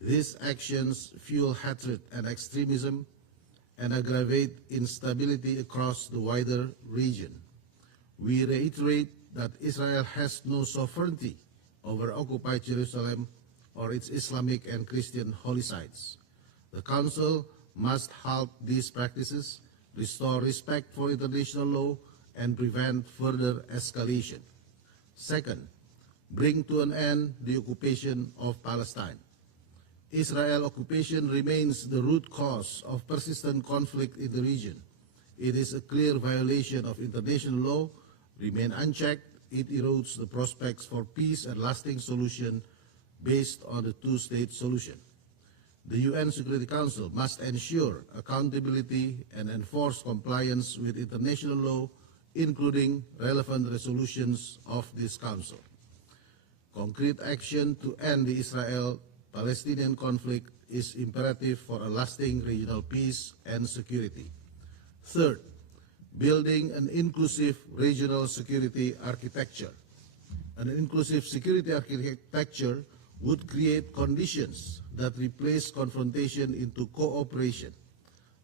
These actions fuel hatred and extremism and aggravate instability across the wider region. We reiterate that Israel has no sovereignty over occupied Jerusalem or its Islamic and Christian holy sites. The Council must halt these practices, restore respect for international law, and prevent further escalation. Second, bring to an end the occupation of Palestine. Israel occupation remains the root cause of persistent conflict in the region. It is a clear violation of international law. Remain unchecked, it erodes the prospects for peace and lasting solution based on the two-state solution. The UN Security Council must ensure accountability and enforce compliance with international law, including relevant resolutions of this Council. Concrete action to end the Israel-Palestinian conflict is imperative for a lasting regional peace and security. Third, building an inclusive regional security architecture. An inclusive security architecture would create conditions that replace confrontation into cooperation.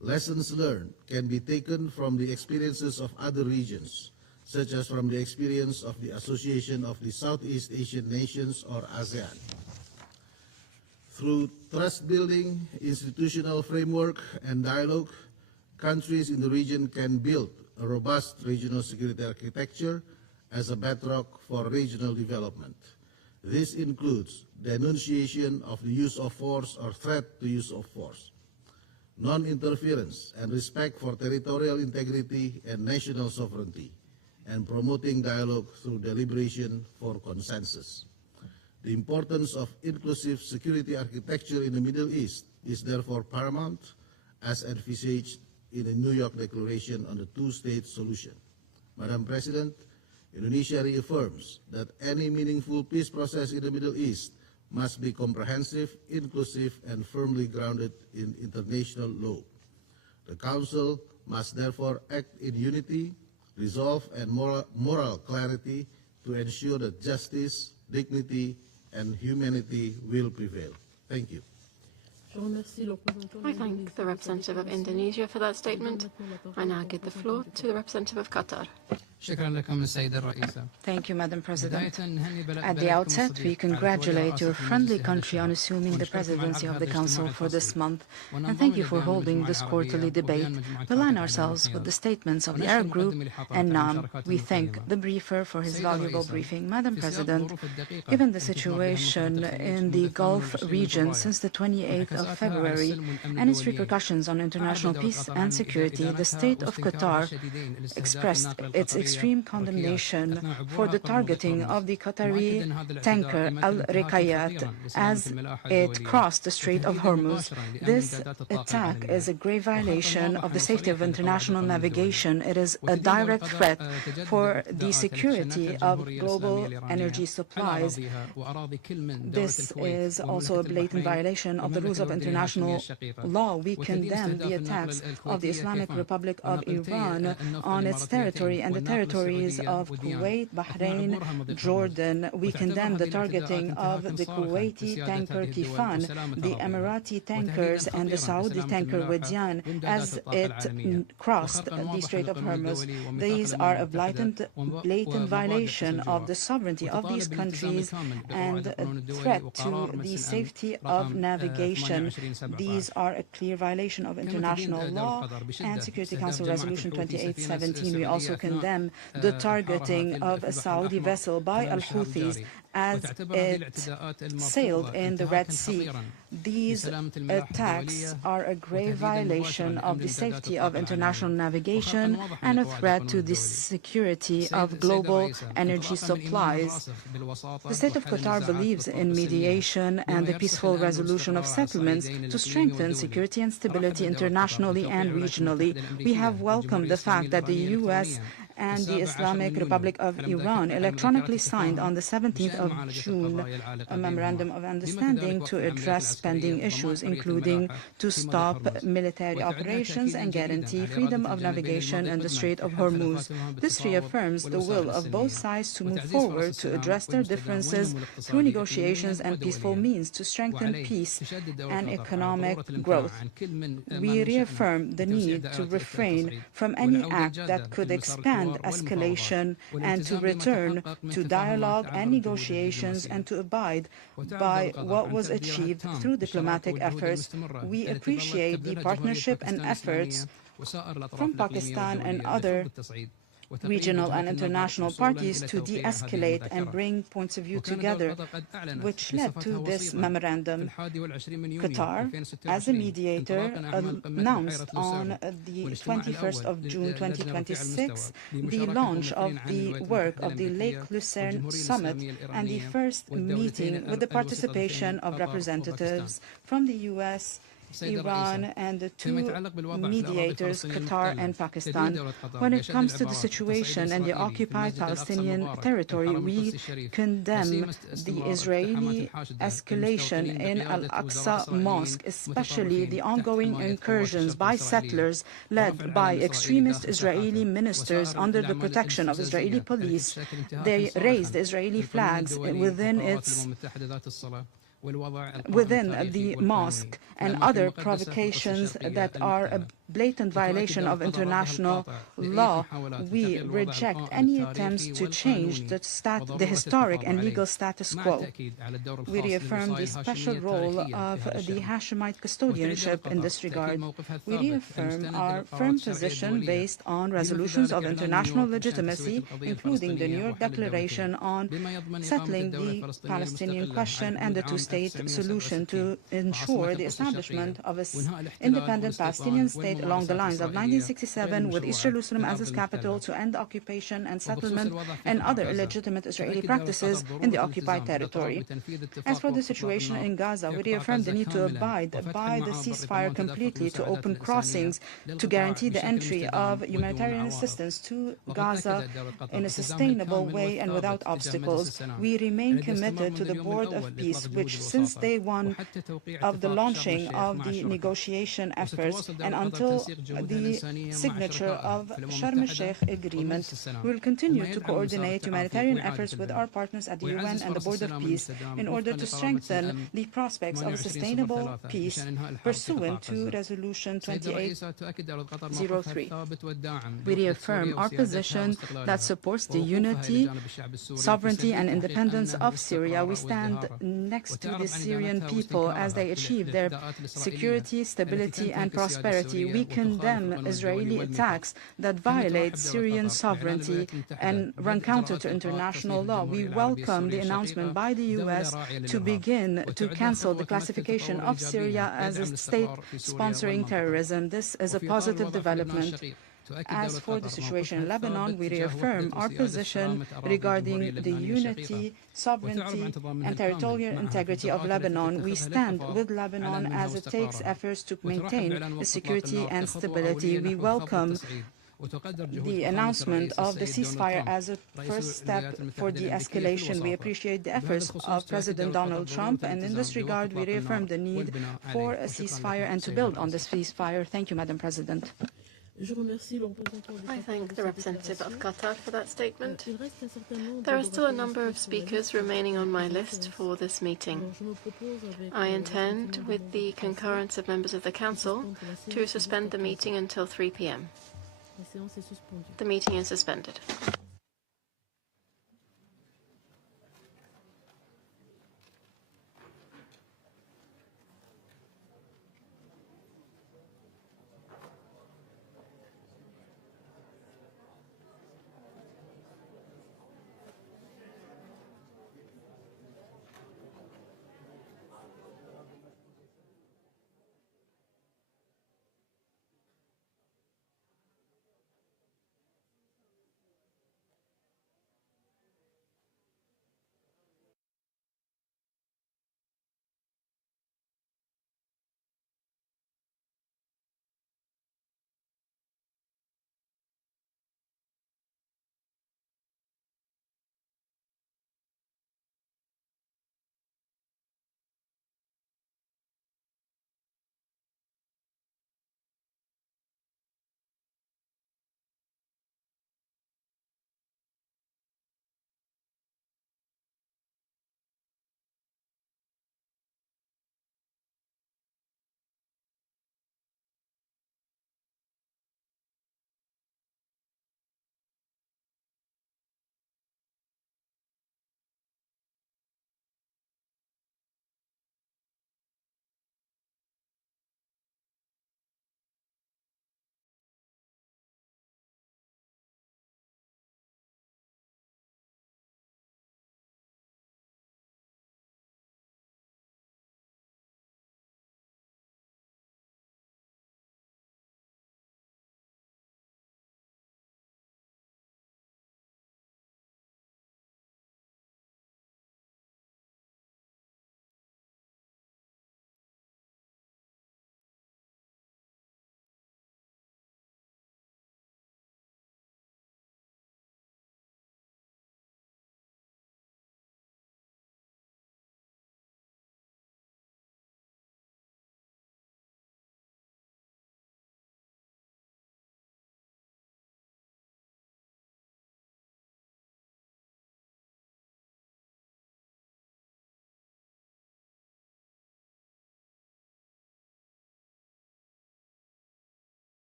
Lessons learned can be taken from the experiences of other regions, such as from the experience of the Association of the Southeast Asian Nations, or ASEAN. Through trust-building, institutional framework, and dialogue, countries in the region can build a robust regional security architecture as a bedrock for regional development. This includes denunciation of the use of force or threat to use of force, non-interference and respect for territorial integrity and national sovereignty, and promoting dialogue through deliberation for consensus. The importance of inclusive security architecture in the Middle East is therefore paramount, as envisaged in the New York Declaration on the Two-State Solution. Madam President, Indonesia reaffirms that any meaningful peace process in the Middle East must be comprehensive, inclusive, and firmly grounded in international law. The Council must therefore act in unity, resolve, and moral clarity to ensure that justice, dignity, and humanity will prevail. Thank you. I thank the representative of Indonesia for that statement. I now give the floor to the representative of Qatar. Thank you, Madam President. At the outset, we congratulate your friendly country on assuming the presidency of the Council for this month, and thank you for holding this quarterly debate. We align ourselves with the statements of the Arab Group, and now we thank the briefer for his valuable briefing. Madam President, given the situation in the Gulf region since the 28th of February and its repercussions on international peace and security, the state of Qatar expressed its extreme condemnation for the targeting of the Qatari tanker Al Rikayat as it crossed the Strait of Hormuz. This attack is a grave violation of the safety of international navigation. It is a direct threat for the security of global energy supplies. This is also a blatant violation of the rules of international law. We condemn the attacks of the Islamic Republic of Iran on its territory and the territories of Kuwait, Bahrain, Jordan. We condemn the targeting of the Kuwaiti tanker Kifan, the Emirati tankers, and the Saudi tanker Wadian as it crossed the Strait of Hormuz. These are a blatant violation of the sovereignty of these countries and a threat to the safety of navigation. region. These are a clear violation of international law and Security Council Resolution 2817. We also condemn the targeting of a Saudi vessel by al-Houthis as it sailed in the Red Sea. These attacks are a grave violation of the safety of international navigation and a threat to the security of global energy supplies. The State of Qatar believes in mediation and the peaceful resolution of settlements to strengthen security and stability internationally and regionally. We have welcomed the fact that the U.S. and the Islamic Republic of Iran electronically signed on the 17th of June a memorandum of understanding to address pending issues, including to stop military operations and guarantee freedom of navigation in the Strait of Hormuz. This reaffirms the will of both sides to move forward to address their differences through negotiations and peaceful means to strengthen peace and economic growth. We reaffirm the need to refrain from any act that could expand escalation and to return to dialogue and negotiations and to abide by what was achieved through diplomatic efforts. We appreciate the partnership and efforts from Pakistan and other regional and international parties to de-escalate and bring points of view together, which led to this memorandum. Qatar, as a mediator, announced on the 21st of June 2026 the launch of the work of the Lake Lucerne Summit and the first meeting with the participation of representatives from the U.S., Iran, and the two mediators, Qatar and Pakistan. When it comes to the situation in the occupied Palestinian territory, we condemn the Israeli escalation in Al-Aqsa Mosque, especially the ongoing incursions by settlers led by extremist Israeli ministers under the protection of Israeli police. They raised Israeli flags within the mosque and other provocations that are a blatant violation of international law. We reject any attempts to change the historic and legal status quo. We reaffirm the special role of the Hashemite custodianship in this regard. We reaffirm our firm position based on resolutions of international legitimacy, including the New York Declaration on settling the Palestinian question and the two-state solution to ensure the establishment of an independent Palestinian state along the lines of 1967 with East Jerusalem as its capital, to end occupation and settlement and other illegitimate Israeli practices in the occupied territory. As for the situation in Gaza, we reaffirm the need to abide by the ceasefire completely, to open crossings, to guarantee the entry of humanitarian assistance to Gaza in a sustainable way and without obstacles. We remain committed to the Board of Peace, which since day one of the launching of the negotiation efforts and until the signature of Sharm el-Sheikh agreement, we will continue to coordinate humanitarian efforts with our partners at the UN and the Board of Peace in order to strengthen the prospects of a sustainable peace pursuant to Resolution 2803. We reaffirm our position that supports the unity, sovereignty and independence of Syria. We stand next to the Syrian people as they achieve their security, stability and prosperity. We condemn Israeli attacks that violate Syrian sovereignty and run counter to international law. We welcome the announcement by the U.S. to begin to cancel the classification of Syria as a state sponsoring terrorism. This is a positive development. As for the situation in Lebanon, we reaffirm our position regarding the unity, sovereignty and territorial integrity of Lebanon. We stand with Lebanon as it takes efforts to maintain the security and stability. We welcome the announcement of the ceasefire as a first step for de-escalation. We appreciate the efforts of President Donald Trump, and in this regard, we reaffirm the need for a ceasefire and to build on this ceasefire. Thank you, Madam President. I thank the representative of Qatar for that statement. There are still a number of speakers remaining on my list for this meeting. I intend, with the concurrence of members of the Council, to suspend the meeting until 3 p.m. The meeting is suspended.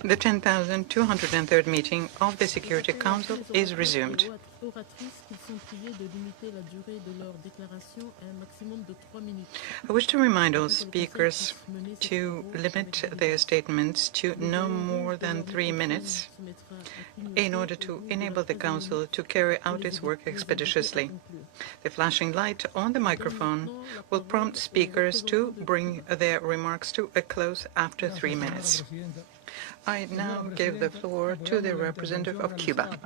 The 10,203rd meeting of the Security Council is resumed. I wish to remind all speakers to limit their statements to no more than 3 minutes in order to enable the Council to carry out its work expeditiously. The flashing light on the microphone will prompt speakers to bring their remarks to a close after 3 minutes. I now give the floor to the representative of Cuba.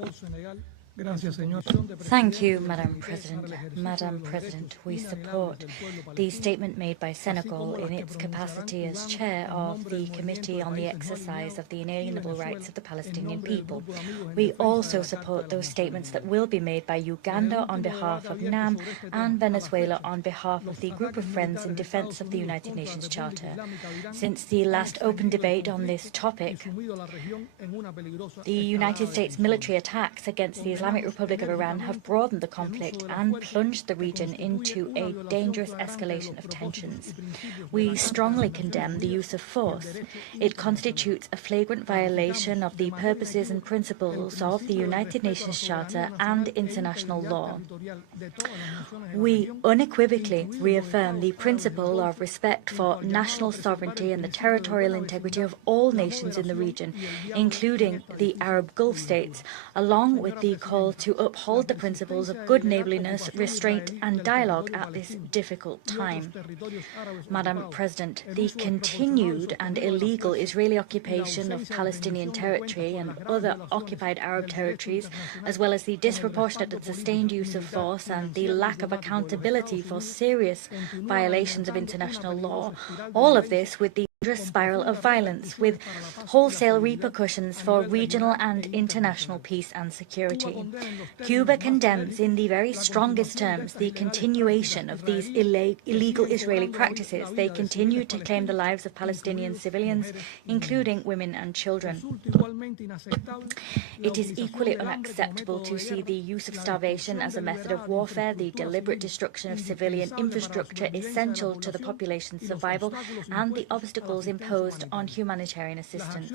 Thank you, Madam President. Madam President, we support the statement made by Senegal in its capacity as chair of the Committee on the Exercise of the Inalienable Rights of the Palestinian People. We also support those statements that will be made by Uganda on behalf of NAM and Venezuela on behalf of the Group of Friends in Defense of the United Nations Charter. Since the last open debate on this topic, the United States military attacks against the Islamic Republic of Iran have broadened the conflict and plunged the region into a dangerous escalation of tensions. We strongly condemn the use of force. It constitutes a flagrant violation of the purposes and principles of the United Nations Charter and international law. We unequivocally reaffirm the principle of respect for national sovereignty and the territorial integrity of all nations in the region, including the Arab Gulf states, along with the call to uphold the principles of good neighbourliness, restraint and dialogue at this difficult time. Madam President, the continued and illegal Israeli occupation of Palestinian territory and other occupied Arab territories, as well as the disproportionate and sustained use of force and the lack of accountability for serious violations of international law, all of this with the dangerous spiral of violence with wholesale repercussions for regional and international peace and security. Cuba condemns in the very strongest terms the continuation of these illegal Israeli practices. They continue to claim the lives of Palestinian civilians, including women and children. It is equally unacceptable to see the use of starvation as a method of warfare, the deliberate destruction of civilian infrastructure essential to the population's survival, and the obstacles imposed on humanitarian assistance.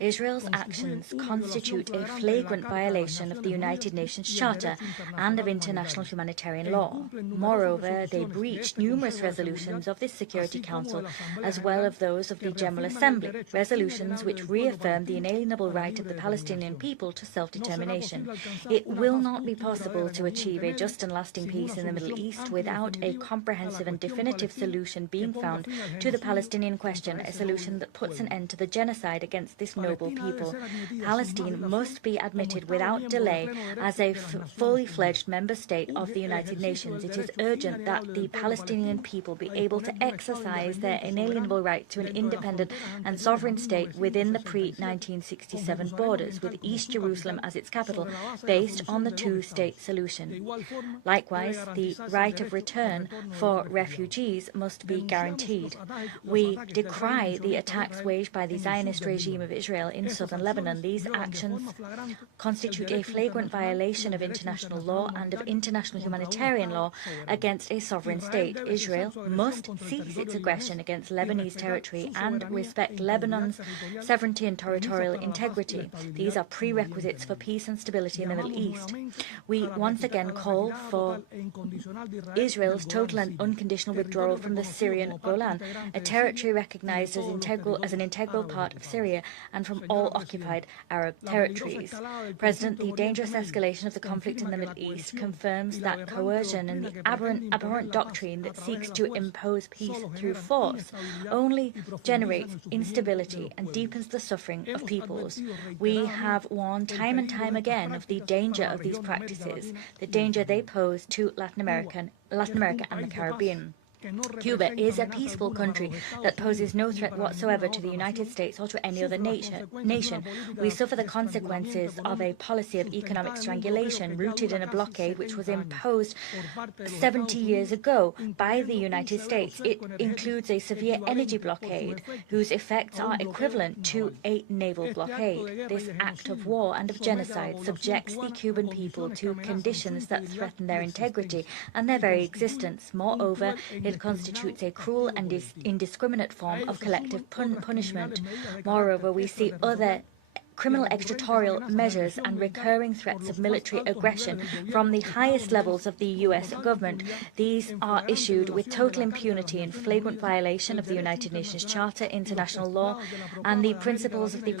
Israel's actions constitute a flagrant violation of the United Nations Charter and of international humanitarian law. Moreover, they breached numerous resolutions of the Security Council, as well as those of the General Assembly, resolutions which reaffirm the inalienable right of the Palestinian people to self-determination. It will not be possible to achieve a just and lasting peace in the Middle East without a comprehensive and definitive solution being found to the Palestinian question, a solution that puts an end to the genocide against this noble people. Palestine must be admitted without delay as a fully fledged member state of the United Nations. It is urgent that the Palestinian people be able to exercise their inalienable right to an independent and sovereign state within the pre-1967 borders, with East Jerusalem as its capital, based on the two-state solution. Likewise, the right of return for refugees must be guaranteed. We decry the attacks waged by the Zionist regime of Israel in southern Lebanon. These actions constitute a flagrant violation of international law and of international humanitarian law against a sovereign state. Israel must cease its aggression against Lebanese territory and respect Lebanon's sovereignty and territorial integrity. These are prerequisites for peace and stability in the Middle East. We once again call for Israel's total and unconditional withdrawal from the Syrian Golan, a territory recognized as an integral part of Syria, and from all occupied Arab territories. President, the dangerous escalation of the conflict in the Middle East confirms that coercion and the abhorrent doctrine that seeks to impose peace through force only generates instability and deepens the suffering of peoples. We have warned time and time again of the danger of these practices, the danger they pose to Latin America and the Caribbean. Cuba is a peaceful country that poses no threat whatsoever to the United States or to any other nation. We suffer the consequences of a policy of economic strangulation rooted in a blockade which was imposed 70 years ago by the United States. It includes a severe energy blockade whose effects are equivalent to a naval blockade. This act of war and of genocide subjects the Cuban people to conditions that threaten their integrity and their very existence. Moreover, it it constitutes a cruel and indiscriminate form of collective punishment. Moreover, we see other criminal extraterritorial measures and recurring threats of military aggression from the highest levels of the US government. These are issued with total impunity in flagrant violation of the United Nations Charter, international law, and the principles of the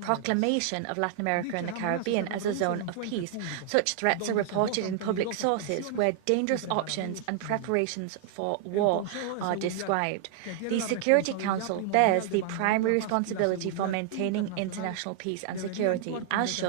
proclamation of Latin America and the Caribbean as a zone of peace. Such threats are reported in public sources where dangerous options and preparations for war are described. The Security Council bears the primary responsibility for maintaining international peace and security. As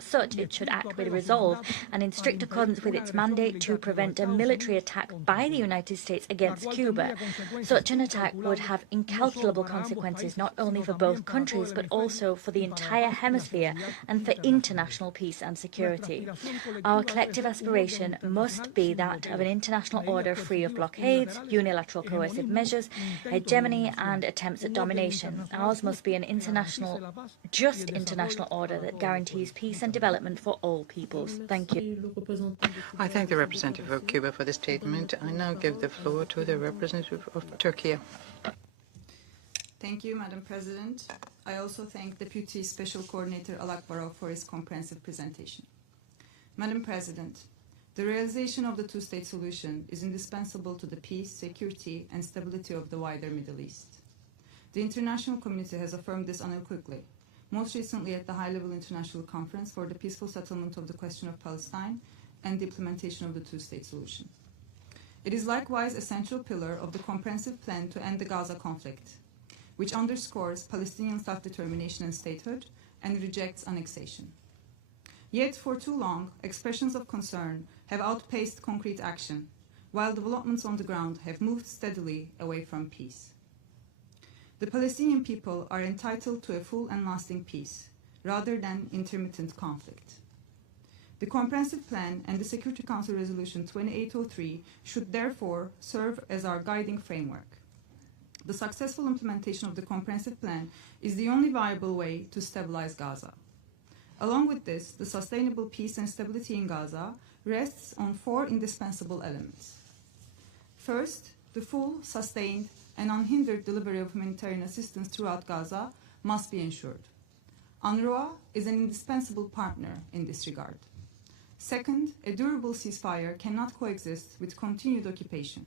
such, it should act with resolve and in strict accordance with its mandate to prevent a military attack by the United States against Cuba. Such an attack would have incalculable consequences not only for both countries but also for the entire hemisphere and for international peace and security. Our collective aspiration must be that of an international order free of blockades, unilateral coercive measures, hegemony and attempts at domination. Ours must be an just international order that guarantees peace and development for all peoples. Thank you. I thank the representative of Cuba for the statement. I now give the floor to the representative of Turkey. Thank you, Madam President. I also thank Deputy Special Coordinator Alakbarov for his comprehensive presentation. Madam President, the realization of the two-state solution is indispensable to the peace, security, and stability of the wider Middle East. The international community has affirmed this unequivocally, most recently at the high-level international conference for the peaceful settlement of the question of Palestine and the implementation of the two-state solution. It is likewise a central pillar of the comprehensive plan to end the Gaza conflict, which underscores Palestinian self-determination and statehood and rejects annexation. Yet, for too long, expressions of concern have outpaced concrete action, while developments on the ground have moved steadily away from peace. The Palestinian people are entitled to a full and lasting peace, rather than intermittent conflict. The Comprehensive Plan and the Security Council Resolution 2803 should therefore serve as our guiding framework. The successful implementation of the Comprehensive Plan is the only viable way to stabilize Gaza. Along with this, the sustainable peace and stability in Gaza rests on four indispensable elements. First, the full, sustained, and unhindered delivery of humanitarian assistance throughout Gaza must be ensured. UNRWA is an indispensable partner in this regard. Second, a durable ceasefire cannot coexist with continued occupation.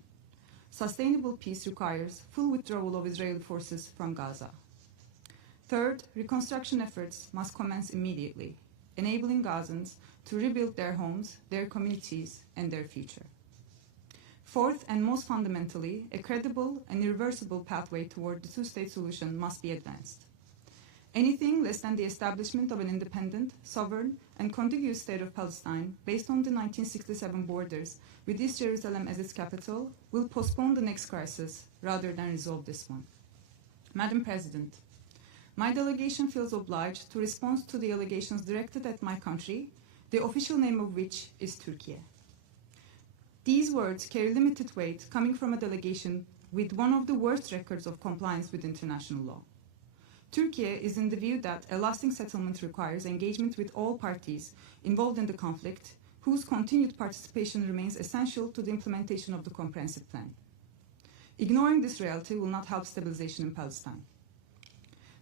Sustainable peace requires full withdrawal of Israeli forces from Gaza. Third, reconstruction efforts must commence immediately, enabling Gazans to rebuild their homes, their communities, and their future. Fourth, and most fundamentally, a credible and irreversible pathway toward the two-state solution must be advanced. Anything less than the establishment of an independent, sovereign, and contiguous state of Palestine based on the 1967 borders with East Jerusalem as its capital will postpone the next crisis rather than resolve this one. Madam President, my delegation feels obliged to respond to the allegations directed at my country, the official name of which is Turkey. These words carry limited weight coming from a delegation with one of the worst records of compliance with international law. Turkey is in the view that a lasting settlement requires engagement with all parties involved in the conflict, whose continued participation remains essential to the implementation of the comprehensive plan. Ignoring this reality will not help stabilization in Palestine.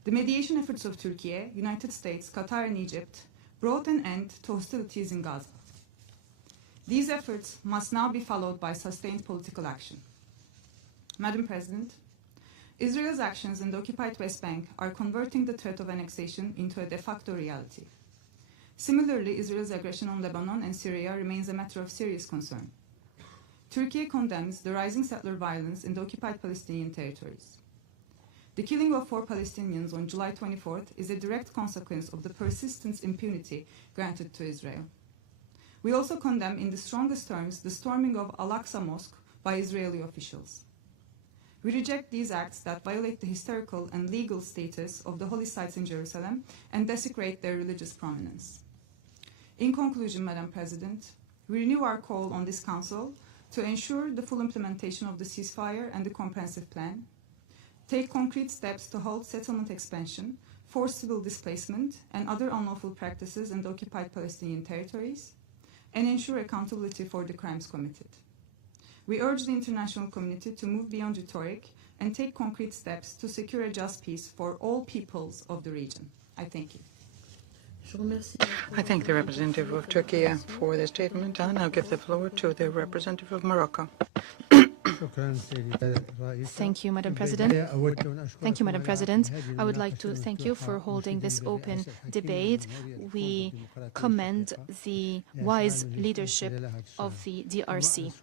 The mediation efforts of Turkey, United States, Qatar, and Egypt brought an end to hostilities in Gaza. These efforts must now be followed by sustained political action. Madam President, Israel's actions in the occupied West Bank are converting the threat of annexation into a de facto reality. Similarly, Israel's aggression on Lebanon and Syria remains a matter of serious concern. Turkey condemns the rising settler violence in the occupied Palestinian territories. The killing of 4 Palestinians on July 24th is a direct consequence of the persistent impunity granted to Israel. We also condemn in the strongest terms the storming of Al-Aqsa Mosque by Israeli officials. We reject these acts that violate the historical and legal status of the holy sites in Jerusalem and desecrate their religious prominence. In conclusion, Madam President, we renew our call on this Council to ensure the full implementation of the ceasefire and the comprehensive plan, take concrete steps to halt settlement expansion, forced civil displacement, and other unlawful practices in the occupied Palestinian territories, and ensure accountability for the crimes committed. We urge the international community to move beyond rhetoric and take concrete steps to secure a just peace for all peoples of the region. I thank you. I thank the representative of Turkey for the statement. I now give the floor to the representative of Morocco. Thank you, Madam President. Thank you, Madam President. I would like to thank you for holding this open debate. We commend the wise leadership of the DRC.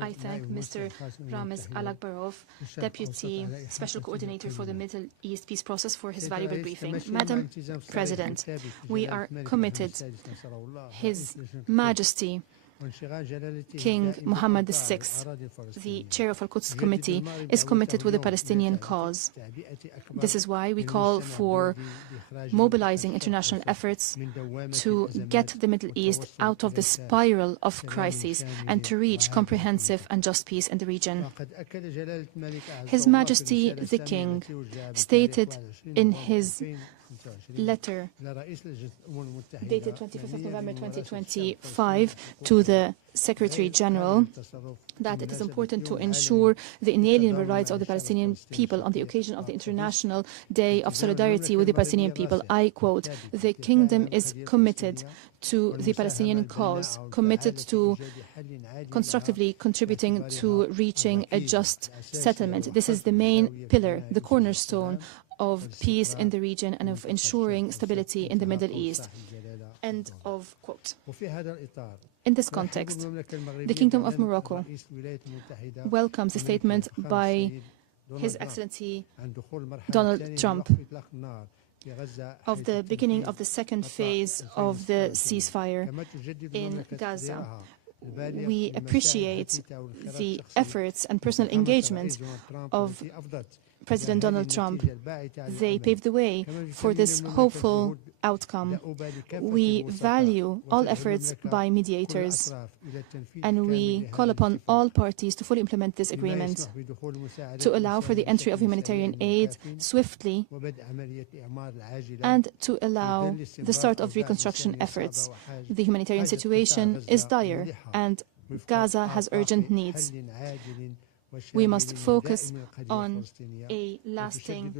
I thank Mr. Ramez Alakbarov, Deputy Special Coordinator for the Middle East Peace Process, for his valuable briefing. Madam President, we are committed. His Majesty King Mohammed VI, the chair of Al-Quds Committee, is committed with the Palestinian cause. This is why we call for mobilizing international efforts to get the Middle East out of the spiral of crises and to reach comprehensive and just peace in the region. His Majesty the King stated in his letter dated 25th of November 2025 to the Secretary General that it is important to ensure the inalienable rights of the Palestinian people on the occasion of the International Day of Solidarity with the Palestinian people. I quote, "The Kingdom is committed to the Palestinian cause, committed to constructively contributing to reaching a just settlement. This is the main pillar, the cornerstone of peace in the region and of ensuring stability in the Middle East." End of quote. In this context, the Kingdom of Morocco welcomes the statement by His Excellency Donald Trump of the beginning of the second phase of the ceasefire in Gaza. We appreciate the efforts and personal engagement of President Donald Trump. They paved the way for this hopeful outcome. We value all efforts by mediators, and we call upon all parties to fully implement this agreement, to allow for the entry of humanitarian aid swiftly, and to allow the start of reconstruction efforts. The humanitarian situation is dire, and Gaza has urgent needs. We must focus on a lasting,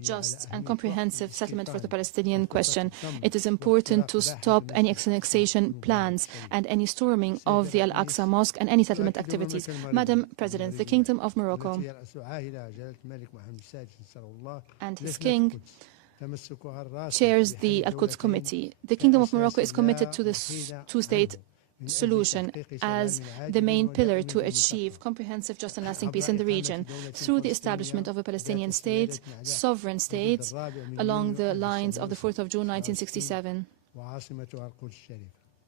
just and comprehensive settlement for the Palestinian question. It is important to stop any annexation plans and any storming of the Al-Aqsa Mosque and any settlement activities. Madam President, the Kingdom of Morocco and his King chairs the Al-Quds Committee. The Kingdom of Morocco is committed to the two-state solution as the main pillar to achieve comprehensive, just and lasting peace in the region through the establishment of a Palestinian state, sovereign state, along the lines of the 4th of June 1967.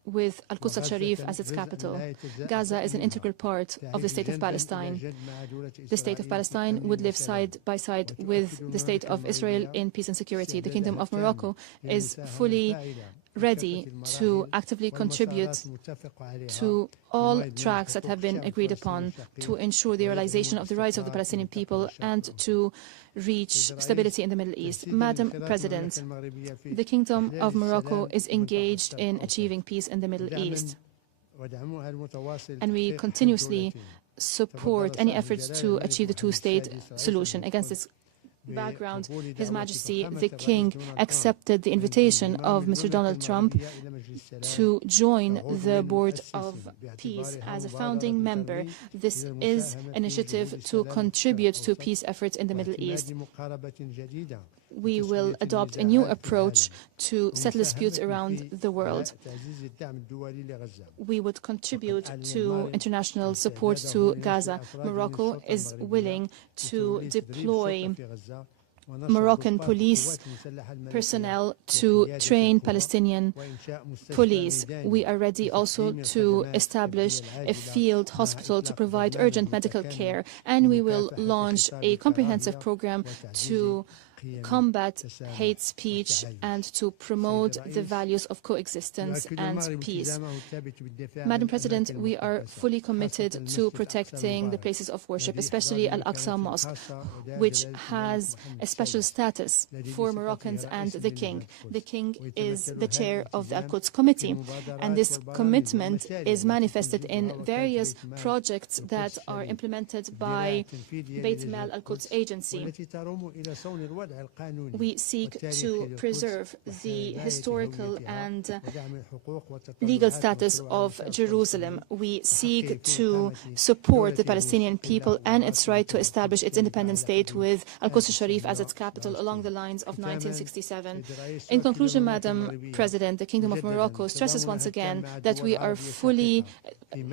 With Al-Quds al-Sharif as its capital. Gaza is an integral part of the State of Palestine. The State of Palestine would live side by side with the State of Israel in peace and security. The Kingdom of Morocco is fully ready to actively contribute to all tracks that have been agreed upon to ensure the realization of the rights of the Palestinian people and to reach stability in the Middle East. Madam President, the Kingdom of Morocco is engaged in achieving peace in the Middle East, and we continuously support any efforts to achieve the two-state solution. Against this background, His Majesty the King accepted the invitation of Mr. Donald Trump to join the Board of Peace as a founding member. This is an initiative to contribute to peace efforts in the Middle East. We will adopt a new approach to settle disputes around the world. We would contribute to international support to Gaza. Morocco is willing to deploy Moroccan police personnel to train Palestinian police. We are ready also to establish a field hospital to provide urgent medical care, and we will launch a comprehensive program to combat hate speech and to promote the values of coexistence and peace. Madam President, we are fully committed to protecting the places of worship, especially Al-Aqsa Mosque, which has a special status for Moroccans and the King. The King is the chair of the Al-Quds Committee, and this commitment is manifested in various projects that are implemented by Beit Mal Al-Quds Agency. We seek to preserve the historical and legal status of Jerusalem. We seek to support the Palestinian people and its right to establish its independent state with Al-Quds Sharif as its capital along the lines of 1967. In conclusion, Madam President, the Kingdom of Morocco stresses once again that we are fully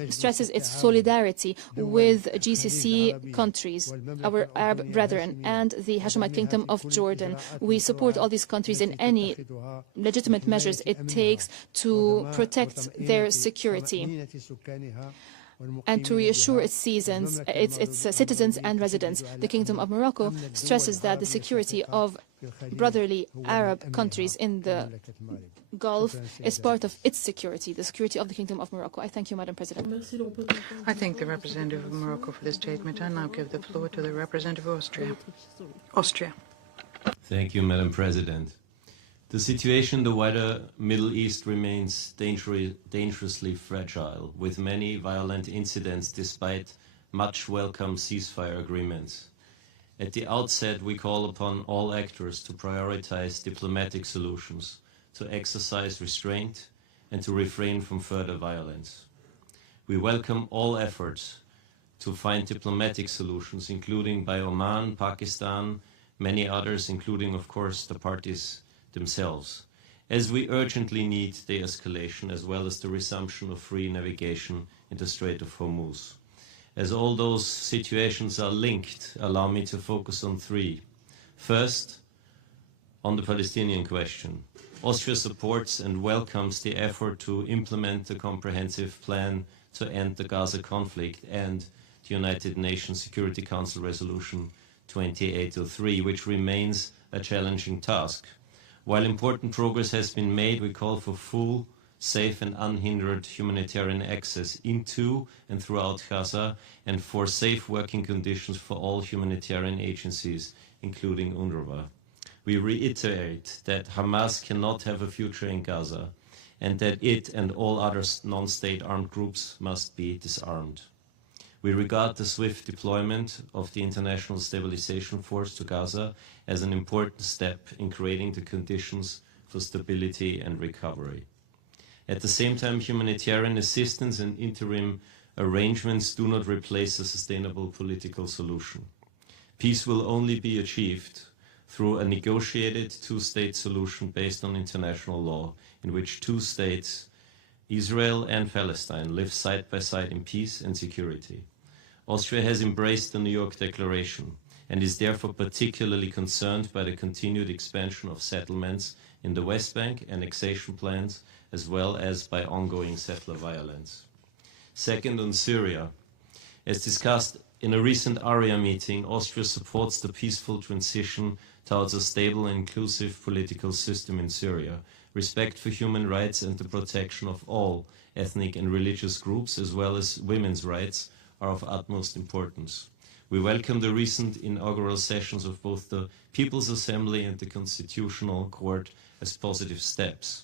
stresses its solidarity with GCC countries, our Arab brethren, and the Hashemite Kingdom of Jordan. We support all these countries in any legitimate measures it takes to protect their security and to reassure its citizens and residents. The Kingdom of Morocco stresses that the security of brotherly Arab countries in the Gulf is part of its security, the security of the Kingdom of Morocco. I thank you, Madam President. I thank the representative of Morocco for this statement. I now give the floor to the representative of Austria. Thank you, Madam President. The situation in the wider Middle East remains dangerously fragile, with many violent incidents despite much welcome ceasefire agreements. At the outset, we call upon all actors to prioritize diplomatic solutions, to exercise restraint, and to refrain from further violence. We welcome all efforts to find diplomatic solutions, including by Oman, Pakistan, many others, including, of course, the parties themselves, as we urgently need de-escalation as well as the resumption of free navigation in the Strait of Hormuz. As all those situations are linked, allow me to focus on three. First, on the Palestinian question. Austria supports and welcomes the effort to implement the comprehensive plan to end the Gaza conflict and the United Nations Security Council Resolution 2803, which remains a challenging task. While important progress has been made, we call for full, safe and unhindered humanitarian access into and throughout Gaza and for safe working conditions for all humanitarian agencies, including UNRWA. We reiterate that Hamas cannot have a future in Gaza and that it and all other non-state armed groups must be disarmed. We regard the swift deployment of the International Stabilization Force to Gaza as an important step in creating the conditions for stability and recovery. At the same time, humanitarian assistance and interim arrangements do not replace a sustainable political solution. Peace will only be achieved through a negotiated two-state solution based on international law, in which two states, Israel and Palestine, live side by side in peace and security. Austria has embraced the New York Declaration and is therefore particularly concerned by the continued expansion of settlements in the West Bank, annexation plans, as well as by ongoing settler violence. Second, on Syria. As discussed in a recent ARIA meeting, Austria supports the peaceful transition towards a stable and inclusive political system in Syria, respect for human rights and the protection of all ethnic and religious groups, as well as women's rights, are of utmost importance. We welcome the recent inaugural sessions of both the People's Assembly and the Constitutional Court as positive steps.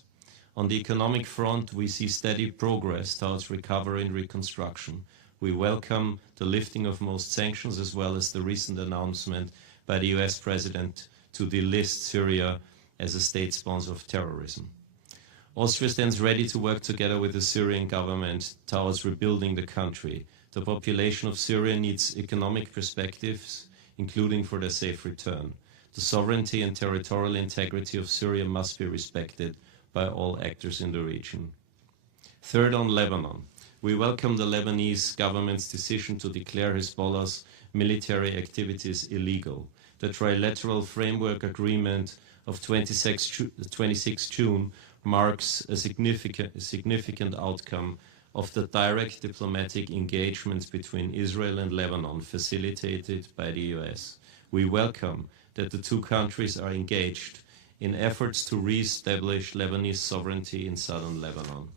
On the economic front, we see steady progress towards recovery and reconstruction. We welcome the lifting of most sanctions, as well as the recent announcement by the US President to delist Syria as a state sponsor of terrorism. Austria stands ready to work together with the Syrian government towards rebuilding the country. The population of Syria needs economic perspectives, including for their safe return. The sovereignty and territorial integrity of Syria must be respected by all actors in the region. Third, on Lebanon. We welcome the Lebanese government's decision to declare Hezbollah's military activities illegal. The trilateral framework agreement of 26 June marks a significant outcome of the direct diplomatic engagements between Israel and Lebanon, facilitated by the US. We welcome that the two countries are engaged in efforts to re-establish Lebanese sovereignty in southern Lebanon.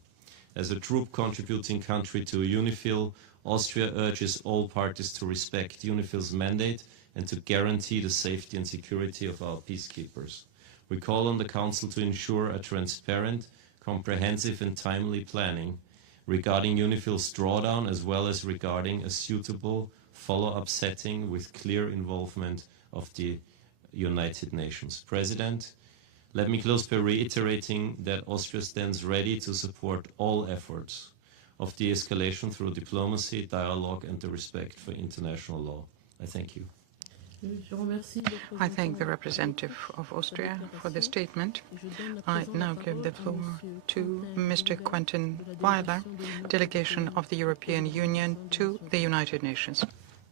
As a troop contributing country to UNIFIL, Austria urges all parties to respect UNIFIL's mandate and to guarantee the safety and security of our peacekeepers. We call on the Council to ensure a transparent, comprehensive and timely planning regarding UNIFIL's drawdown, as well as regarding a suitable follow-up setting with clear involvement of the United Nations. President, let me close by reiterating that Austria stands ready to support all efforts of de-escalation through diplomacy, dialogue and the respect for international law. I thank you. I thank the representative of Austria for the statement. I now give the floor to Mr. Quentin Weiler, delegation of the European Union to the United Nations.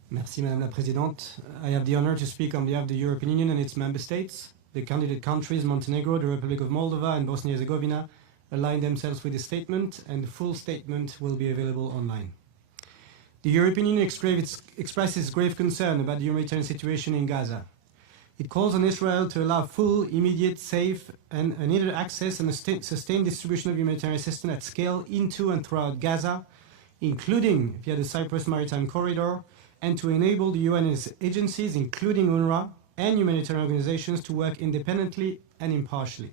Merci, Madame la Présidente. I have the honor to speak on behalf of the European Union and its member states. The candidate countries, Montenegro, the Republic of Moldova, and Bosnia-Herzegovina, align themselves with the statement, and the full statement will be available online. The European Union expresses grave concern about the humanitarian situation in Gaza. It calls on Israel to allow full, immediate, safe, and uninterrupted access and a sustained distribution of humanitarian assistance at scale into and throughout Gaza, including via the Cyprus Maritime Corridor, and to enable the UN and its agencies, including UNRWA, and humanitarian organizations to work independently and impartially.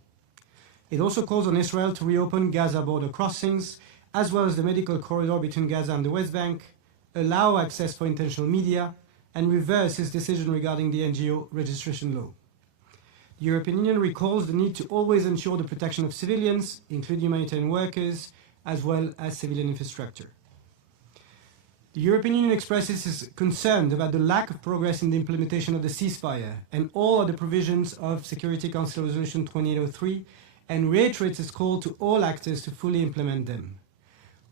It also calls on Israel to reopen Gaza border crossings, as well as the medical corridor between Gaza and the West Bank, allow access for international media, and reverse its decision regarding the NGO registration law. The European Union recalls the need to always ensure the protection of civilians, including humanitarian workers, as well as civilian infrastructure. The European Union expresses its concern about the lack of progress in the implementation of the ceasefire and all other provisions of Security Council Resolution 2803, and reiterates its call to all actors to fully implement them.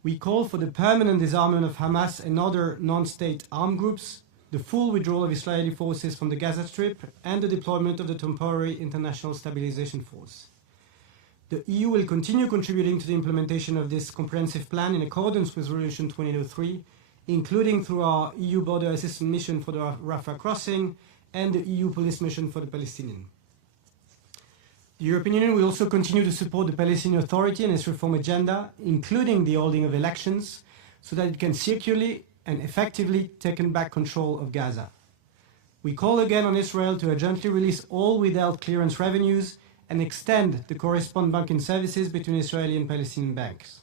We call for the permanent disarmament of Hamas and other non-state armed groups, the full withdrawal of Israeli forces from the Gaza Strip, and the deployment of the temporary International Stabilization Force. The EU will continue contributing to the implementation of this comprehensive plan in accordance with Resolution 2803, including through our EU Border Assistance Mission for the Rafah crossing and the EU Police Mission for the Palestinians. The European Union will also continue to support the Palestinian Authority and its reform agenda, including the holding of elections, so that it can securely and effectively take back control of Gaza. We call again on Israel to urgently release all withheld clearance revenues and extend the corresponding banking services between Israeli and Palestinian banks.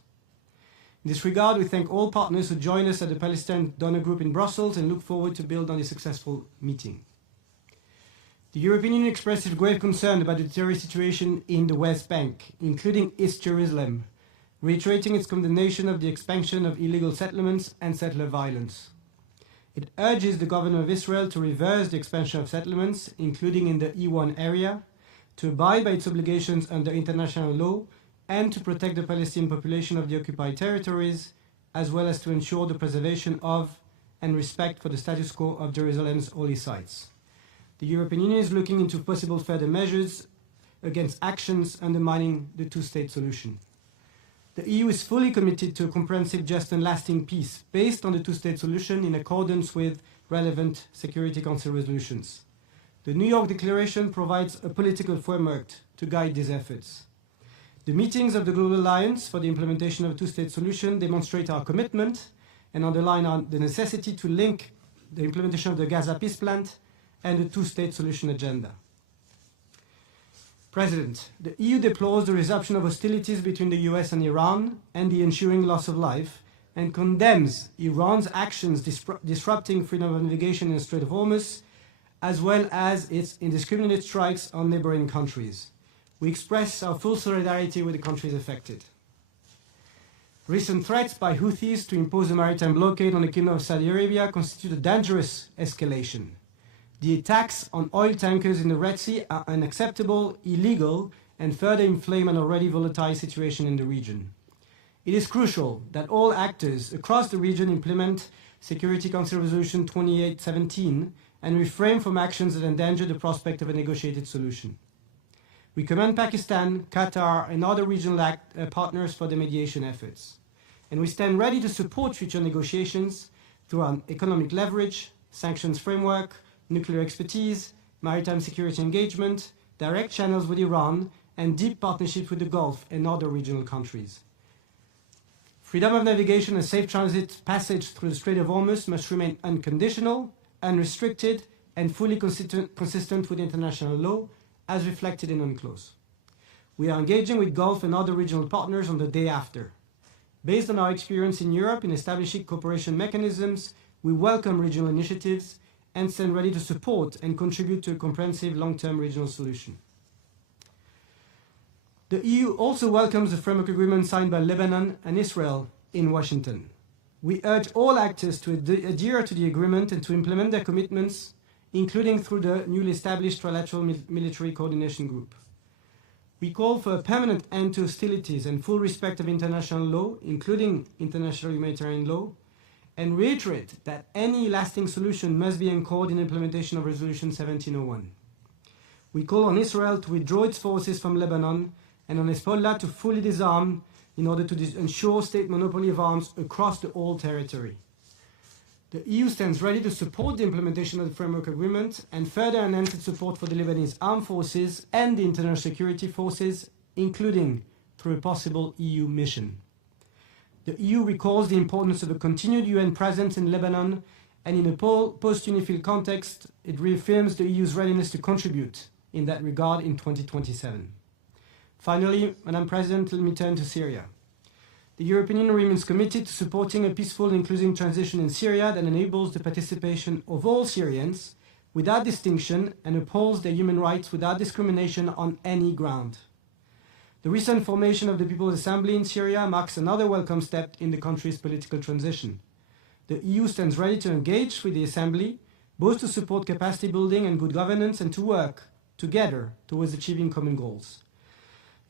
In this regard, we thank all partners who joined us at the Palestine Donor Group in Brussels and look forward to build on a successful meeting. The European Union expresses grave concern about the terrorist situation in the West Bank, including East Jerusalem, reiterating its condemnation of the expansion of illegal settlements and settler violence. It urges the government of Israel to reverse the expansion of settlements, including in the E1 area, to abide by its obligations under international law, and to protect the Palestinian population of the occupied territories, as well as to ensure the preservation of and respect for the status quo of Jerusalem's holy sites. The European Union is looking into possible further measures against actions undermining the two-state solution. The EU is fully committed to a comprehensive, just and lasting peace based on the two-state solution in accordance with relevant Security Council resolutions. The New York Declaration provides a political framework to guide these efforts. The meetings of the Global Alliance for the implementation of a two-state solution demonstrate our commitment and underline the necessity to link the implementation of the Gaza peace plan and the two-state solution agenda. President, the EU deplores the resumption of hostilities between the US and Iran and the ensuing loss of life, and condemns Iran's actions disrupting freedom of navigation in the Strait of Hormuz, as well as its indiscriminate strikes on neighboring countries. We express our full solidarity with the countries affected. Recent threats by Houthis to impose a maritime blockade on the Kingdom of Saudi Arabia constitute a dangerous escalation. The attacks on oil tankers in the Red Sea are unacceptable, illegal, and further inflame an already volatile situation in the region. It is crucial that all actors across the region implement Security Council Resolution 2817 and refrain from actions that endanger the prospect of a negotiated solution. We commend Pakistan, Qatar, and other regional partners for the mediation efforts. And we stand ready to support future negotiations through an economic leverage, sanctions framework, nuclear expertise, maritime security engagement, direct channels with Iran, and deep partnerships with the Gulf and other regional countries. Freedom of navigation and safe transit passage through the Strait of Hormuz must remain unconditional, unrestricted, and fully consistent with international law, as reflected in UNCLOS. We are engaging with Gulf and other regional partners on the day after. Based on our experience in Europe in establishing cooperation mechanisms, we welcome regional initiatives and stand ready to support and contribute to a comprehensive long-term regional solution. The EU also welcomes the framework agreement signed by Lebanon and Israel in Washington. We urge all actors to adhere to the agreement and to implement their commitments, including through the newly established trilateral military coordination group. We call for a permanent end to hostilities and full respect of international law, including international humanitarian law, and reiterate that any lasting solution must be anchored in implementation of Resolution 1701. We call on Israel to withdraw its forces from Lebanon and on Hezbollah to fully disarm in order to ensure state monopoly of arms across the whole territory. The EU stands ready to support the implementation of the framework agreement and further enhance its support for the Lebanese armed forces and the international security forces, including through a possible EU mission. The EU recalls the importance of a continued UN presence in Lebanon, and in a post-UNIFIL context, it reaffirms the EU's readiness to contribute in that regard in 2027. Finally, Madam President, let me turn to Syria. The European Union remains committed to supporting a peaceful and inclusive transition in Syria that enables the participation of all Syrians without distinction and upholds their human rights without discrimination on any ground. The recent formation of the People's Assembly in Syria marks another welcome step in the country's political transition. The EU stands ready to engage with the Assembly, both to support capacity building and good governance and to work together towards achieving common goals.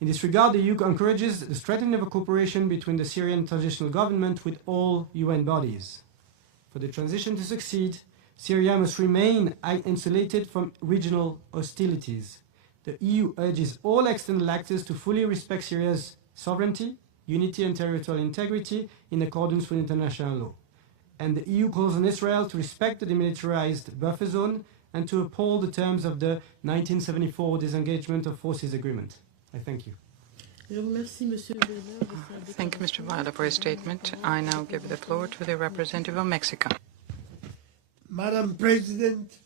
In this regard, the EU encourages the strengthening of cooperation between the Syrian transitional government with all UN bodies. For the transition to succeed, Syria must remain insulated from regional hostilities. The EU urges all external actors to fully respect Syria's sovereignty, unity and territorial integrity in accordance with international law. And the EU calls on Israel to respect the demilitarized buffer zone and to uphold the terms of the 1974 Disengagement of Forces Agreement. I thank you. Thank you, Mr. Weiler, for his statement. I now give the floor to the representative of Mexico. Madam President,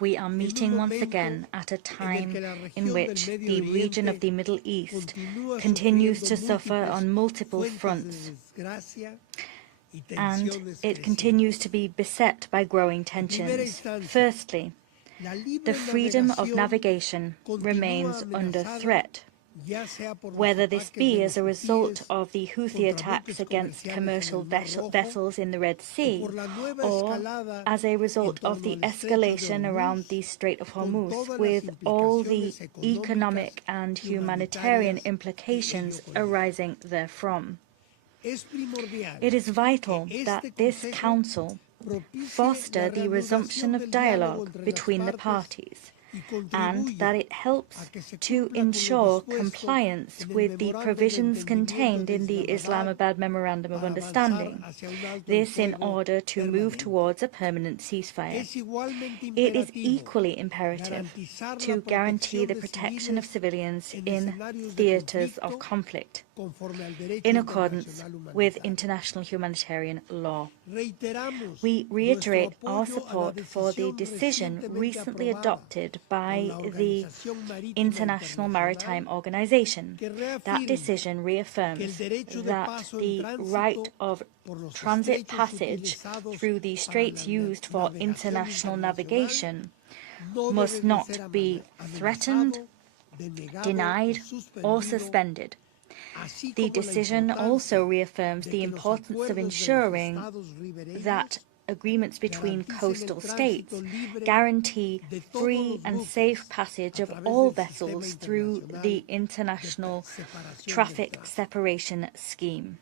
we are meeting once again at a time in which the region of the Middle East continues to suffer on multiple fronts, and it continues to be beset by growing tensions. Firstly, the freedom of navigation remains under threat, whether this be as a result of the Houthi attacks against commercial vessels in the Red Sea, or as a result of the escalation around the Strait of Hormuz, with all the economic and humanitarian implications arising therefrom. It is vital that this Council foster the resumption of dialogue between the parties, and that it helps to ensure compliance with the provisions contained in the Islamabad Memorandum of Understanding, this in order to move towards a permanent ceasefire. It is equally imperative to guarantee the protection of civilians in theaters of conflict, in accordance with international humanitarian law. We reiterate our support for the decision recently adopted by the International Maritime Organization. That decision reaffirms that the right of transit passage through the straits used for international navigation must not be threatened, denied, or suspended. The decision also reaffirms the importance of ensuring that agreements between coastal states guarantee free and safe passage of all vessels through the International Traffic Separation Scheme.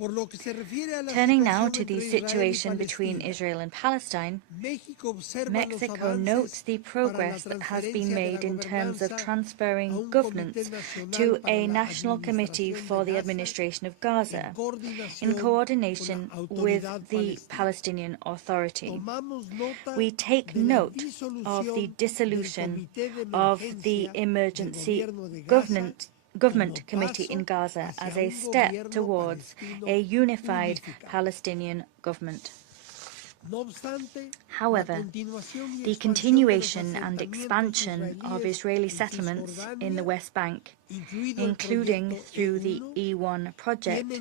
Turning now to the situation between Israel and Palestine, Mexico notes the progress that has been made in terms of transferring governance to a national committee for the administration of Gaza, in coordination with the Palestinian Authority. We take note of the dissolution of the Emergency Government Committee in Gaza as a step towards a unified Palestinian government. However, the continuation and expansion of Israeli settlements in the West Bank, including through the E1 project,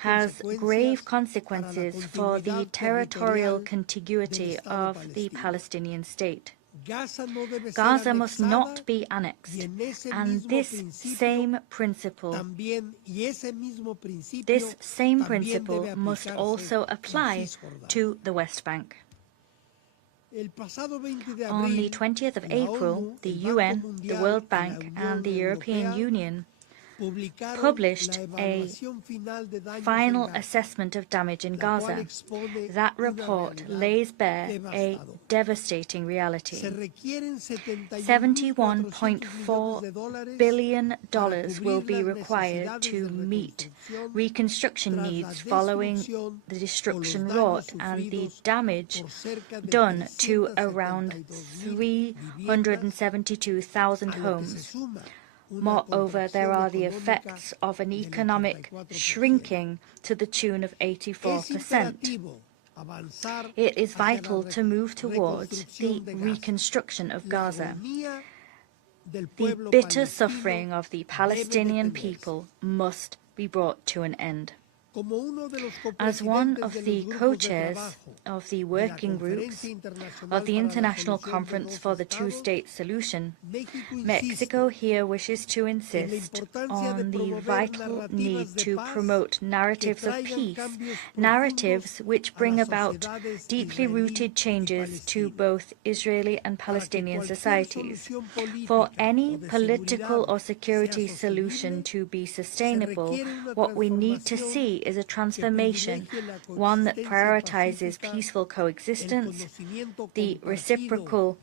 has grave consequences for the territorial contiguity of the Palestinian state. Gaza must not be annexed, and this same principle must also apply to the West Bank. On the 20th of April, the UN, the World Bank, and the European Union published a final assessment of damage in Gaza. That report lays bare a devastating reality. $71.4 billion will be required to meet reconstruction needs following the destruction wrought and the damage done to around 372,000 homes. Moreover, there are the effects of an economic shrinking to the tune of 84%. It is vital to move towards the reconstruction of Gaza. The bitter suffering of the Palestinian people must be brought to an end. As one of the co-chairs of the working groups of the International Conference for the Two-State Solution, Mexico here wishes to insist on the vital need to promote narratives of peace, narratives which bring about deeply rooted changes to both Israeli and Palestinian societies. For any political or security solution to be sustainable, what we need to see is a transformation, one that prioritizes peaceful coexistence, the reciprocal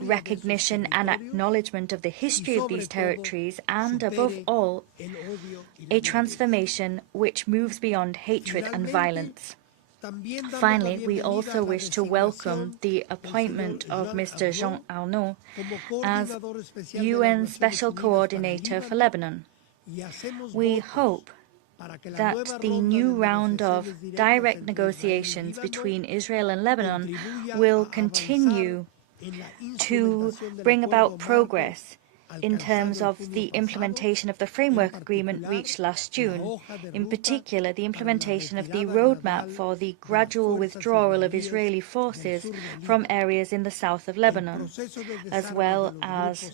recognition and acknowledgement of the history of these territories, and, above all, a transformation which moves beyond hatred and violence. Finally, we also wish to welcome the appointment of Mr. Jean Arnaud as UN Special Coordinator for Lebanon. We hope that the new round of direct negotiations between Israel and Lebanon will continue to bring about progress in terms of the implementation of the framework agreement reached last June, in particular the implementation of the roadmap for the gradual withdrawal of Israeli forces from areas in the south of Lebanon, as well as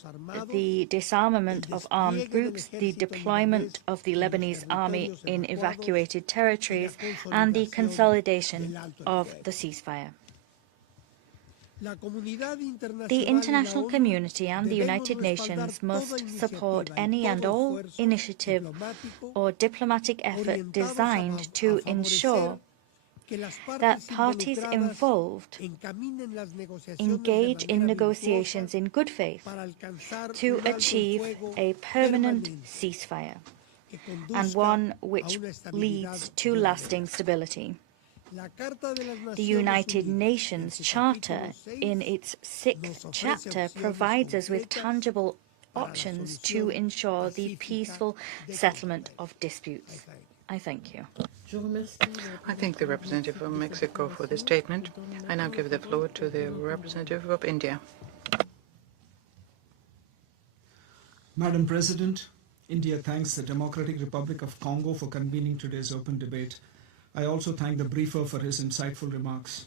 the disarmament of armed groups, the deployment of the Lebanese army in evacuated territories, and the consolidation of the ceasefire. The international community and the United Nations must support any and all initiative or diplomatic effort designed to ensure that parties involved engage in negotiations in good faith to achieve a permanent ceasefire, and one which leads to lasting stability. The United Nations Charter, in its 6th chapter, provides us with tangible options to ensure the peaceful settlement of disputes. I thank you. I thank the representative of Mexico for the statement. I now give the floor to the representative of India. Madam President, India thanks the Democratic Republic of Congo for convening today's open debate. I also thank the briefer for his insightful remarks.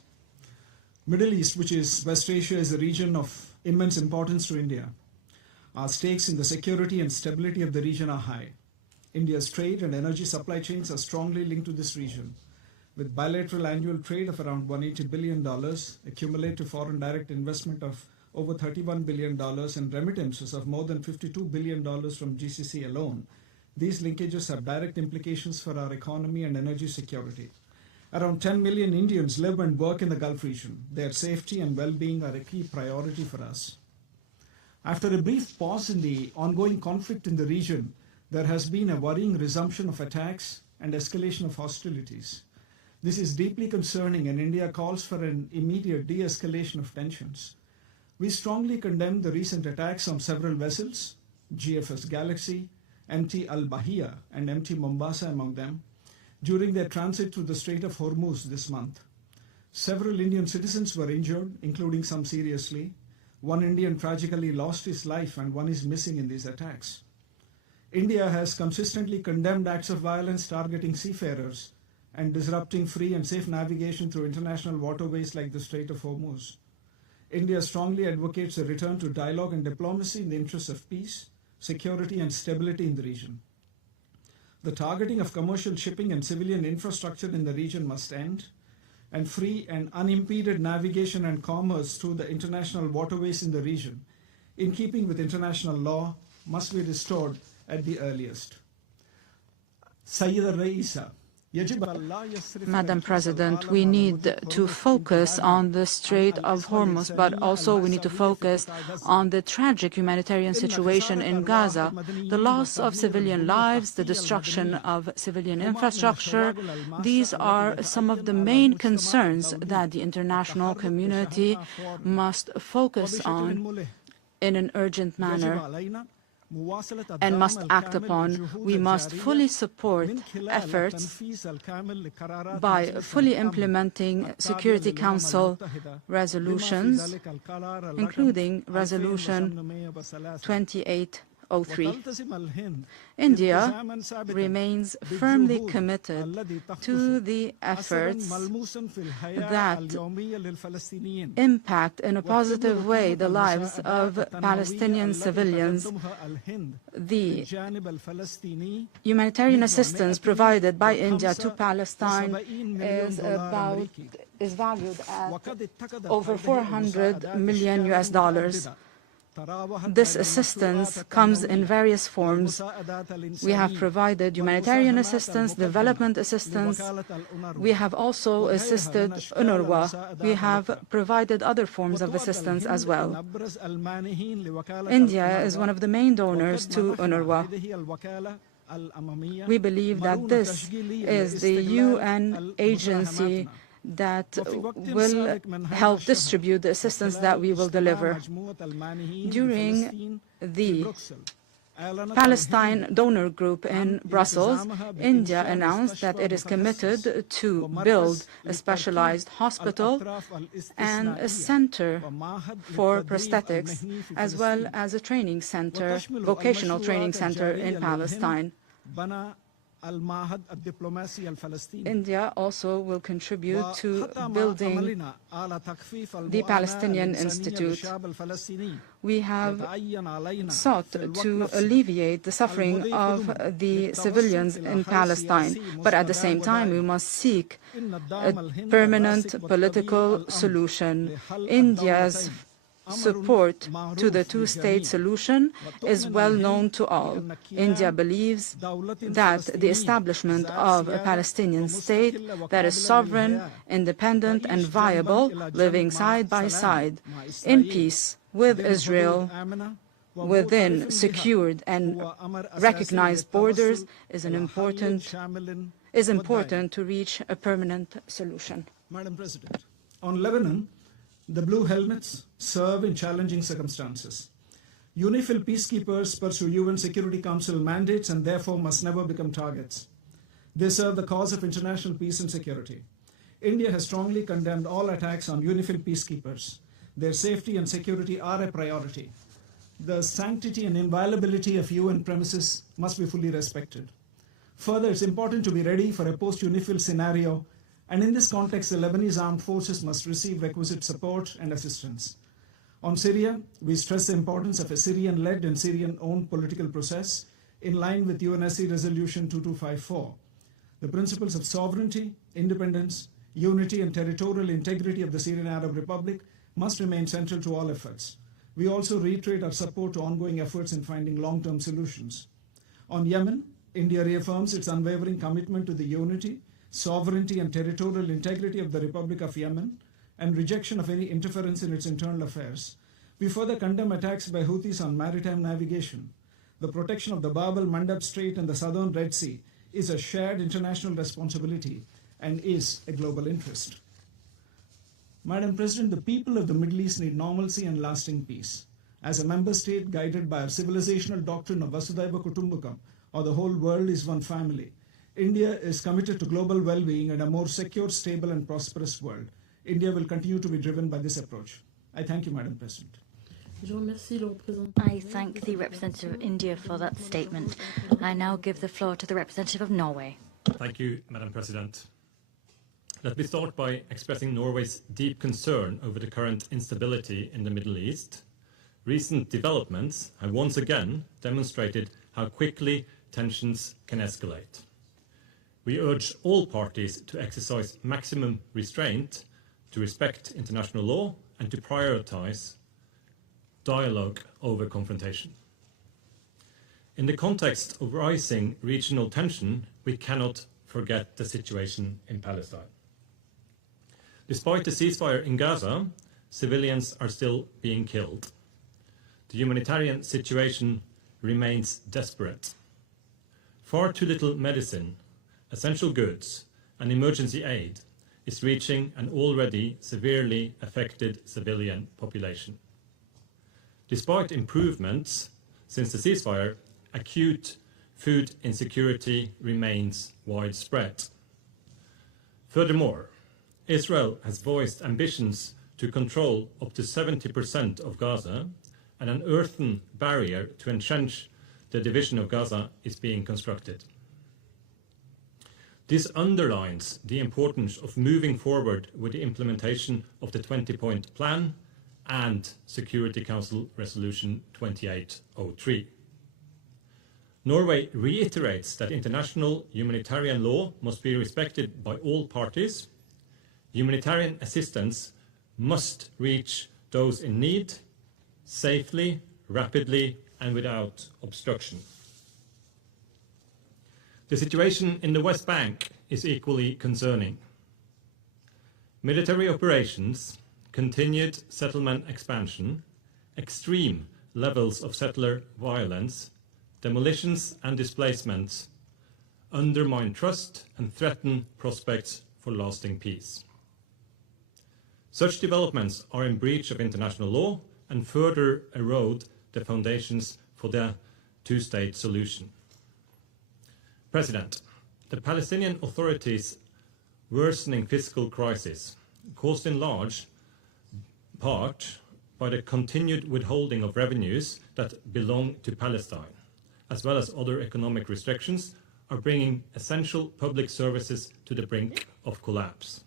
Middle East, which is West Asia, is a region of immense importance to India. Our stakes in the security and stability of the region are high. India's trade and energy supply chains are strongly linked to this region, with bilateral annual trade of around $180 billion, accumulative foreign direct investment of over $31 billion, and remittances of more than $52 billion from GCC alone. These linkages have direct implications for our economy and energy security. Around 10 million Indians live and work in the Gulf region. Their safety and well-being are a key priority for us. After a brief pause in the ongoing conflict in the region, there has been a worrying resumption of attacks and escalation of hostilities. This is deeply concerning, and India calls for an immediate de-escalation of tensions. We strongly condemn the recent attacks on several vessels, GFS Galaxy, MT Al-Bahia and MT Mombasa among them, during their transit through the Strait of Hormuz this month. Several Indian citizens were injured, including some seriously. One Indian tragically lost his life and one is missing in these attacks. India has consistently condemned acts of violence targeting seafarers and disrupting free and safe navigation through international waterways like the Strait of Hormuz. India strongly advocates a return to dialogue and diplomacy in the interests of peace, security and stability in the region. The targeting of commercial shipping and civilian infrastructure in the region must end, and free and unimpeded navigation and commerce through the international waterways in the region, in keeping with international law, must be restored at the earliest. Sayyida Raisa. Madam President, we need to focus on the Strait of Hormuz, but also we need to focus on the tragic humanitarian situation in Gaza, the loss of civilian lives, the destruction of civilian infrastructure. These are some of the main concerns that the international community must focus on in an urgent manner and must act upon. We must fully support efforts by fully implementing Security Council resolutions, including Resolution 2803. India remains firmly committed to the efforts that impact in a positive way the lives of Palestinian civilians. The humanitarian assistance provided by India to Palestine is valued at over $400 million. This assistance comes in various forms. We have provided humanitarian assistance, development assistance. We have also assisted UNRWA. We have provided other forms of assistance as well. India is one of the main donors to UNRWA. We believe that this is the UN agency that will help distribute the assistance that we will deliver. During the Palestine donor group in Brussels, India announced that it is committed to build a specialized hospital and a center for prosthetics, as well as a training center, vocational training center in Palestine. India also will contribute to building the Palestinian Institute. We have sought to alleviate the suffering of the civilians in Palestine, but at the same time we must seek a permanent political solution. India's support to the two-state solution is well known to all. India believes that the establishment of a Palestinian state that is sovereign, independent and viable, living side by side in peace with Israel within secured and recognized borders is important to reach a permanent solution. Madam President, on Lebanon, the Blue Helmets serve in challenging circumstances. UNIFIL peacekeepers pursue UN Security Council mandates and therefore must never become targets. They serve the cause of international peace and security. India has strongly condemned all attacks on UNIFIL peacekeepers. Their safety and security are a priority. The sanctity and inviolability of UN premises must be fully respected. Further, it's important to be ready for a post-UNIFIL scenario, and in this context, the Lebanese armed forces must receive requisite support and assistance. On Syria, we stress the importance of a Syrian-led and Syrian-owned political process in line with UNSC Resolution 2254. The principles of sovereignty, independence, unity and territorial integrity of the Syrian Arab Republic must remain central to all efforts. We also reiterate our support to ongoing efforts in finding long-term solutions. On Yemen, India reaffirms its unwavering commitment to the unity, sovereignty and territorial integrity of the Republic of Yemen and rejection of any interference in its internal affairs. We further condemn attacks by Houthis on maritime navigation. The protection of the Bab el-Mandab Strait and the southern Red Sea is a shared international responsibility and is a global interest. Madam President, the people of the Middle East need normalcy and lasting peace. As a member state guided by our civilizational doctrine of Vasudhaiva Kutumbakam, or the whole world is one family, India is committed to global well-being and a more secure, stable and prosperous world. India will continue to be driven by this approach. I thank you, Madam President. I thank the representative of India for that statement. I now give the floor to the representative of Norway. Thank you, Madam President. Let me start by expressing Norway's deep concern over the current instability in the Middle East. Recent developments have once again demonstrated how quickly tensions can escalate. We urge all parties to exercise maximum restraint, to respect international law, and to prioritize dialogue over confrontation. In the context of rising regional tension, we cannot forget the situation in Palestine. Despite the ceasefire in Gaza, civilians are still being killed. The humanitarian situation remains desperate. Far too little medicine, essential goods, and emergency aid is reaching an already severely affected civilian population. Despite improvements since the ceasefire, acute food insecurity remains widespread. Furthermore, Israel has voiced ambitions to control up to 70% of Gaza, and an earthen barrier to entrench the division of Gaza is being constructed. This underlines the importance of moving forward with the implementation of the 20-point plan and Security Council Resolution 2803. Norway reiterates that international humanitarian law must be respected by all parties. Humanitarian assistance must reach those in need safely, rapidly, and without obstruction. The situation in the West Bank is equally concerning. Military operations, continued settlement expansion, extreme levels of settler violence, demolitions and displacements undermine trust and threaten prospects for lasting peace. Such developments are in breach of international law and further erode the foundations for the two-state solution. President, the Palestinian Authority's worsening fiscal crisis, caused in large part by the continued withholding of revenues that belong to Palestine, as well as other economic restrictions, are bringing essential public services to the brink of collapse.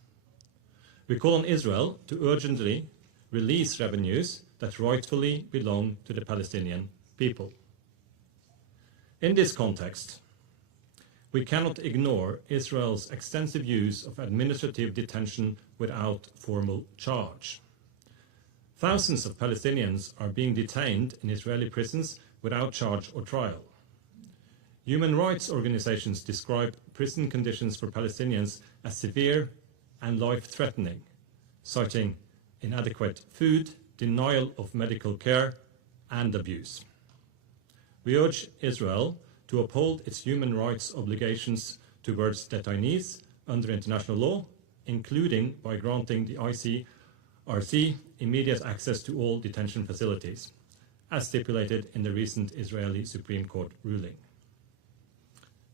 We call on Israel to urgently release revenues that rightfully belong to the Palestinian people. In this context, we cannot ignore Israel's extensive use of administrative detention without formal charge. Thousands of Palestinians are being detained in Israeli prisons without charge or trial. Human rights organizations describe prison conditions for Palestinians as severe and life-threatening, citing inadequate food, denial of medical care, and abuse. We urge Israel to uphold its human rights obligations towards detainees under international law, including by granting the ICRC immediate access to all detention facilities, as stipulated in the recent Israeli Supreme Court ruling.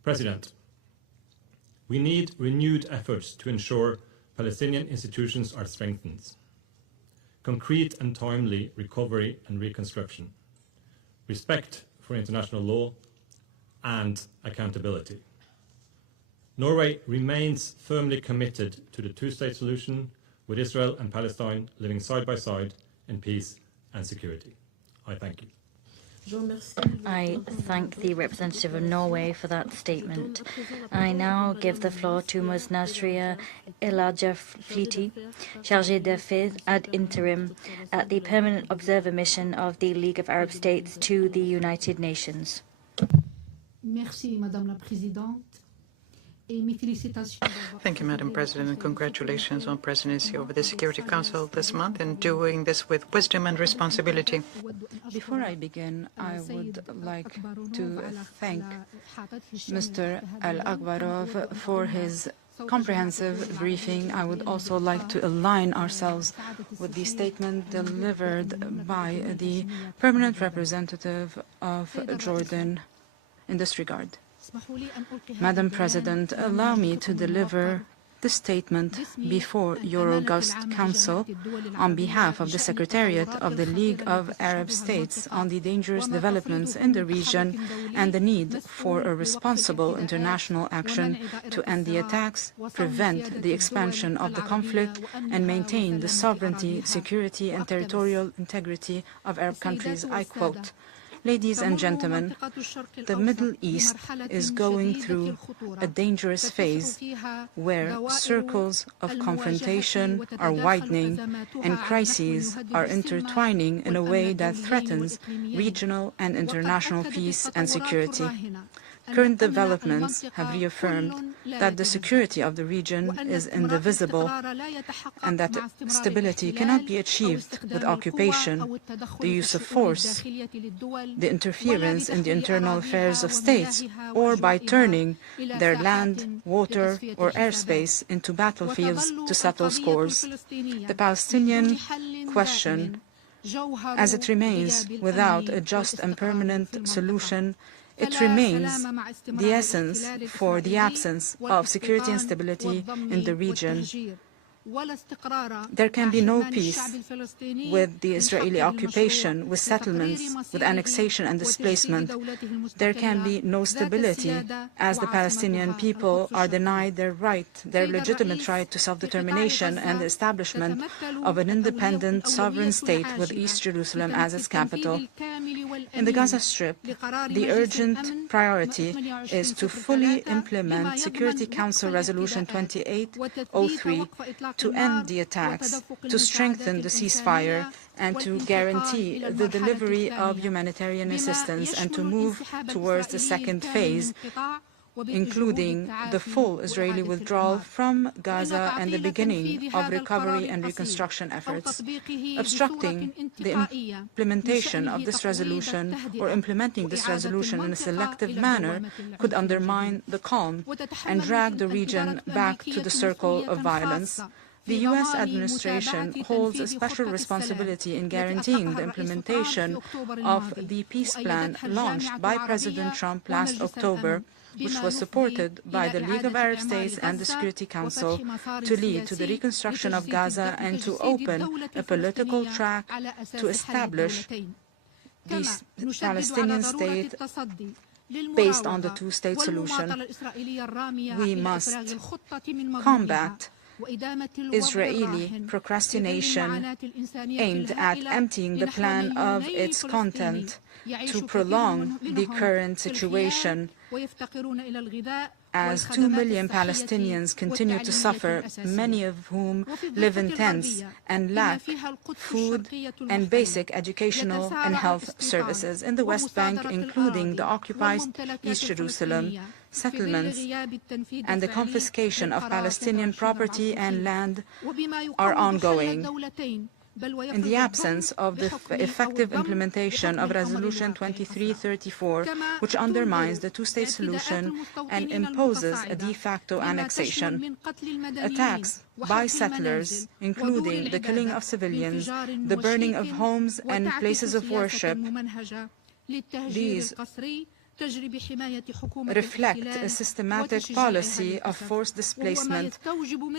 President, we need renewed efforts to ensure Palestinian institutions are strengthened, concrete and timely recovery and reconstruction, respect for international law, and accountability. Norway remains firmly committed to the two-state solution, with Israel and Palestine living side by side in peace and security. I thank you. I thank the representative of Norway for that statement. I now give the floor to Ms. Nasria El-Jafliti, chargée d'affaires ad interim at the Permanent Observer Mission of the League of Arab States to the United Nations. Merci, Madame la Présidente. Thank you, Madam President, and congratulations on presidency over the Security Council this month and doing this with wisdom and responsibility. Before I begin, I would like to thank Mr. Al-Akbarov for his comprehensive briefing. I would also like to align ourselves with the statement delivered by the permanent representative of Jordan in this regard. Madam President, allow me to deliver the statement before your august Council on behalf of the Secretariat of the League of Arab States on the dangerous developments in the region and the need for a responsible international action to end the attacks, prevent the expansion of the conflict, and maintain the sovereignty, security, and territorial integrity of Arab countries. I quote, "Ladies and gentlemen, the Middle East is going through a dangerous phase where circles of confrontation are widening and crises are intertwining in a way that threatens regional and international peace and security. Current developments have reaffirmed that the security of the region is indivisible and that stability cannot be achieved with occupation, the use of force, the interference in the internal affairs of states, or by turning their land, water, or airspace into battlefields to settle scores. The Palestinian question, as it remains without a just and permanent solution, it remains the essence for the absence of security and stability in the region. There can be no peace with the Israeli occupation, with settlements, with annexation and displacement. There can be no stability as the Palestinian people are denied their legitimate right to self-determination and the establishment of an independent sovereign state with East Jerusalem as its capital. In the Gaza Strip, the urgent priority is to fully implement Security Council Resolution 2803 to end the attacks, to strengthen the ceasefire, and to guarantee the delivery of humanitarian assistance, and to move towards the second phase, including the full Israeli withdrawal from Gaza and the beginning of recovery and reconstruction efforts. Obstructing the implementation of this resolution or implementing this resolution in a selective manner could undermine the calm and drag the region back to the circle of violence. The U.S. administration holds a special responsibility in guaranteeing the implementation of the peace plan launched by President Trump last October, which was supported by the League of Arab States and the Security Council, to lead to the reconstruction of Gaza and to open a political track to establish the Palestinian state based on the two-state solution. We must combat Israeli procrastination aimed at emptying the plan of its content to prolong the current situation as 2 million Palestinians continue to suffer, many of whom live in tents and lack food and basic educational and health services in the West Bank, including the occupied East Jerusalem settlements, and the confiscation of Palestinian property and land are ongoing. In the absence of the effective implementation of Resolution 2334, which undermines the two-state solution and imposes a de facto annexation, attacks by settlers, including the killing of civilians, the burning of homes and places of worship, these reflect a systematic policy of forced displacement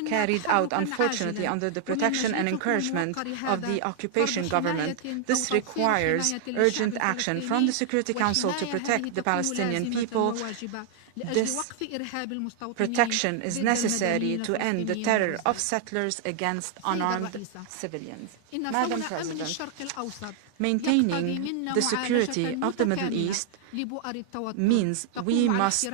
carried out, unfortunately, under the protection and encouragement of the occupation government. This requires urgent action from the Security Council to protect the Palestinian people This protection is necessary to end the terror of settlers against unarmed civilians. Madam President, maintaining the security of the Middle East means we must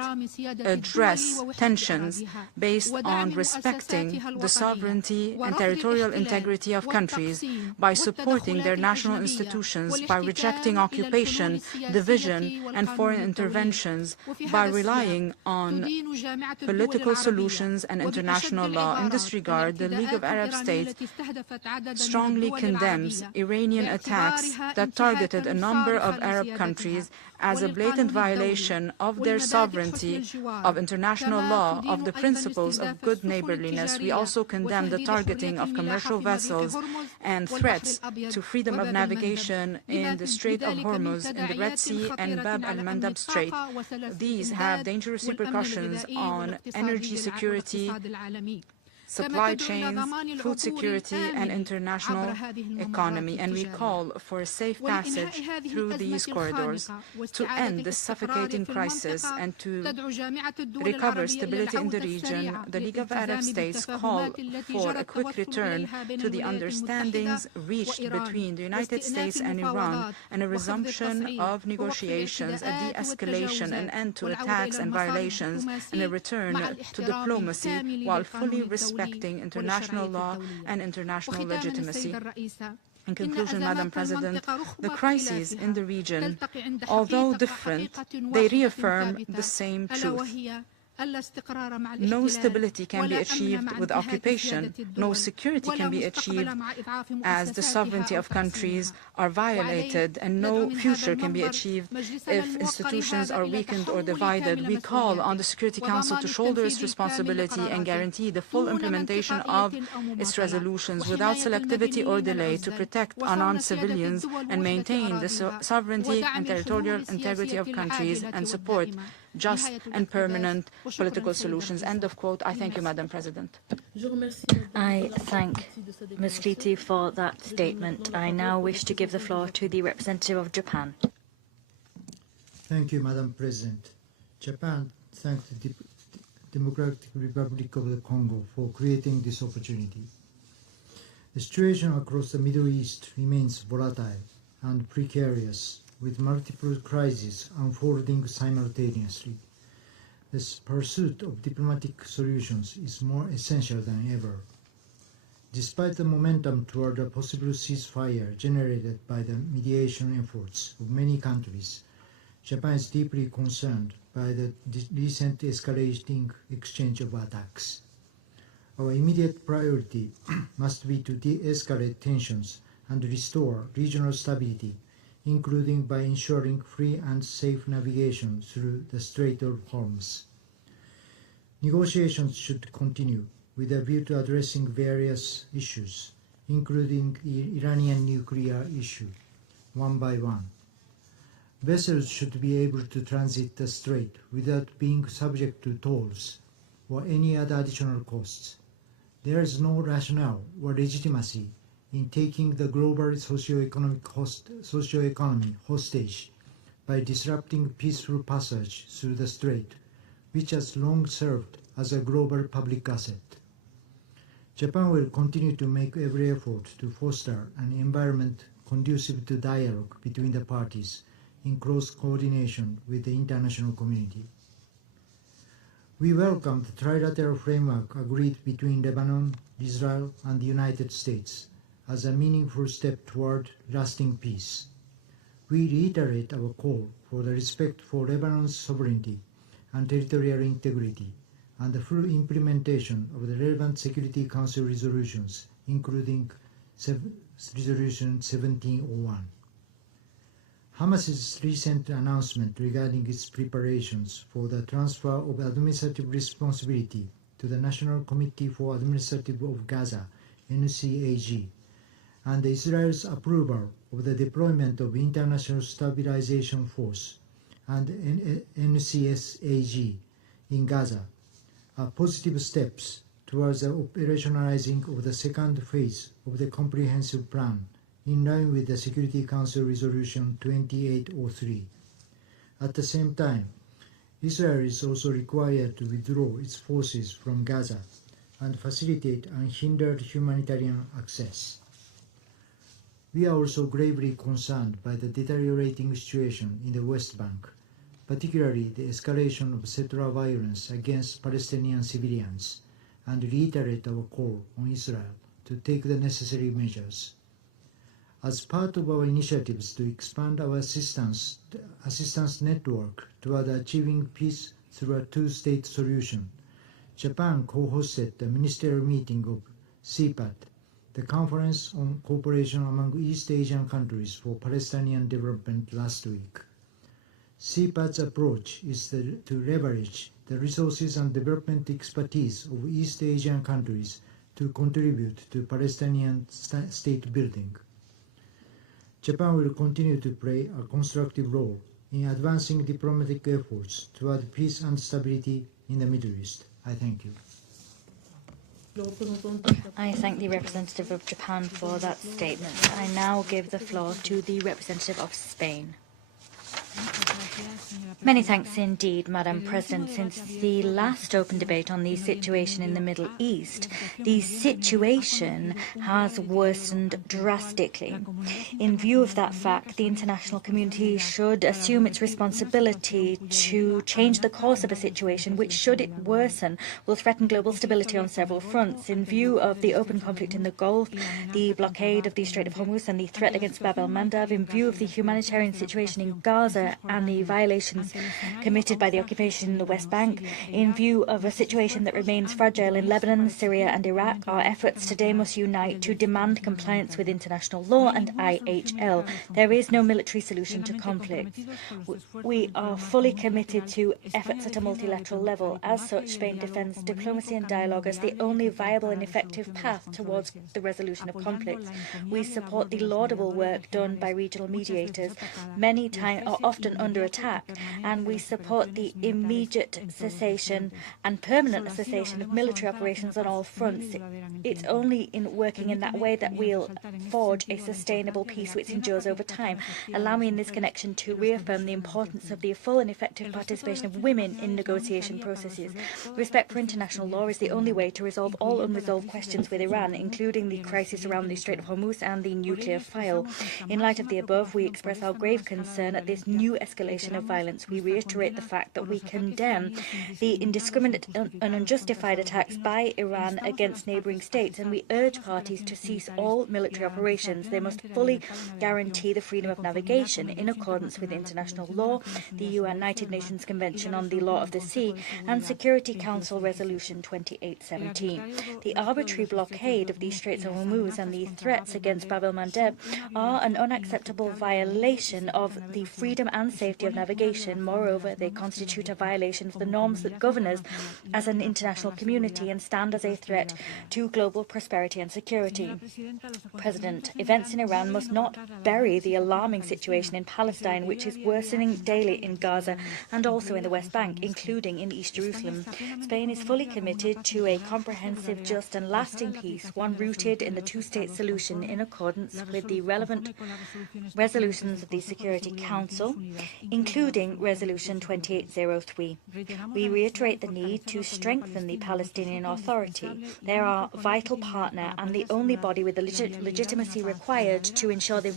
address tensions based on respecting the sovereignty and territorial integrity of countries by supporting their national institutions, by rejecting occupation, division, and foreign interventions, by relying on political solutions and international law. In this regard, the League of Arab States strongly condemns Iranian attacks that targeted a number of Arab countries as a blatant violation of their sovereignty, of international law, of the principles of good neighborliness. We also condemn the targeting of commercial vessels and threats to freedom of navigation in the Strait of Hormuz, in the Red Sea, and Bab al-Mandab Strait. These have dangerous repercussions on energy security, supply chains, food security, and international economy, and we call for a safe passage through these corridors to end this suffocating crisis and to recover stability in the region. The League of Arab States call for a quick return to the understandings reached between the United States and Iran and a resumption of negotiations, a de-escalation, an end to attacks and violations, and a return to diplomacy while fully respecting international law and international legitimacy. In conclusion, Madam President, the crises in the region, although different, they reaffirm the same truth. No stability can be achieved with occupation. No security can be achieved as the sovereignty of countries are violated, and no future can be achieved if institutions are weakened or divided. We call on the Security Council to shoulder its responsibility and guarantee the full implementation of its resolutions without selectivity or delay to protect unarmed civilians and maintain the sovereignty and territorial integrity of countries and support just and permanent political solutions. End of quote. I thank you, Madam President. I thank Ms. Kliti for that statement. I now wish to give the floor to the representative of Japan. Thank you, Madam President. Japan thanks the Democratic Republic of the Congo for creating this opportunity. The situation across the Middle East remains volatile and precarious, with multiple crises unfolding simultaneously. The pursuit of diplomatic solutions is more essential than ever. Despite the momentum toward a possible ceasefire generated by the mediation efforts of many countries, Japan is deeply concerned by the recent escalating exchange of attacks. Our immediate priority must be to de-escalate tensions and restore regional stability, including by ensuring free and safe navigation through the Strait of Hormuz. Negotiations should continue with a view to addressing various issues, including the Iranian nuclear issue, one by one. Vessels should be able to transit the strait without being subject to tolls or any other additional costs. There is no rationale or legitimacy in taking the global socio-economy hostage by disrupting peaceful passage through the strait, which has long served as a global public asset. Japan will continue to make every effort to foster an environment conducive to dialogue between the parties in close coordination with the international community. We welcome the trilateral framework agreed between Lebanon, Israel, and the United States as a meaningful step toward lasting peace. We reiterate our call for the respect for Lebanon's sovereignty and territorial integrity and the full implementation of the relevant Security Council resolutions, including Resolution 1701. Hamas's recent announcement regarding its preparations for the transfer of administrative responsibility to the National Committee for Administrative of Gaza, NCAG, and Israel's approval of the deployment of International Stabilization Force and NCSAG in Gaza are positive steps towards the operationalizing of the second phase of the comprehensive plan in line with the Security Council Resolution 2803. At the same time, Israel is also required to withdraw its forces from Gaza and facilitate unhindered humanitarian access. We are also gravely concerned by the deteriorating situation in the West Bank, particularly the escalation of settler violence against Palestinian civilians, and reiterate our call on Israel to take the necessary measures. As part of our initiatives to expand our assistance network toward achieving peace through a two-state solution, Japan co-hosted the ministerial meeting of CPAT, the Conference on Cooperation among East Asian Countries for Palestinian Development, last week. CPAT's approach is to leverage the resources and development expertise of East Asian countries to contribute to Palestinian state building. Japan will continue to play a constructive role in advancing diplomatic efforts toward peace and stability in the Middle East. I thank you. I thank the representative of Japan for that statement. I now give the floor to the representative of Spain. Many thanks indeed, Madam President. Since the last open debate on the situation in the Middle East, the situation has worsened drastically. In view of that fact, the international community should assume its responsibility to change the course of a situation which, should it worsen, will threaten global stability on several fronts. In view of the open conflict in the Gulf, the blockade of the Strait of Hormuz and the threat against Bab el-Mandeb, in view of the humanitarian situation in Gaza and the violations committed by the occupation in the West Bank, in view of a situation that remains fragile in Lebanon, Syria and Iraq, our efforts today must unite to demand compliance with international law and IHL. There is no military solution to conflict. We are fully committed to efforts at a multilateral level. As such, Spain defends diplomacy and dialogue as the only viable and effective path towards the resolution of conflicts. We support the laudable work done by regional mediators, many times or often under attack, and we support the immediate cessation and permanent cessation of military operations on all fronts. It's only in working in that way that we'll forge a sustainable peace which endures over time. Allow me in this connection to reaffirm the importance of the full and effective participation of women in negotiation processes. Respect for international law is the only way to resolve all unresolved questions with Iran, including the crisis around the Strait of Hormuz and the nuclear file. In light of the above, we express our grave concern at this new escalation of violence. We reiterate the fact that we condemn the indiscriminate and unjustified attacks by Iran against neighbouring states, and we urge parties to cease all military operations. They must fully guarantee the freedom of navigation in accordance with international law, the United Nations Convention on the Law of the Sea, and Security Council Resolution 2817. The arbitrary blockade of the Straits of Hormuz and the threats against Bab el-Mandeb are an unacceptable violation of the freedom and safety of navigation. Moreover, they constitute a violation of the norms that govern us as an international community and stand as a threat to global prosperity and security. President, events in Iran must not bury the alarming situation in Palestine, which is worsening daily in Gaza and also in the West Bank, including in East Jerusalem. Spain is fully committed to a comprehensive, just and lasting peace, one rooted in the two-state solution in accordance with the relevant resolutions of the Security Council, including Resolution 2803. We reiterate the need to strengthen the Palestinian Authority. They are our vital partner and the only body with the legitimacy required to ensure the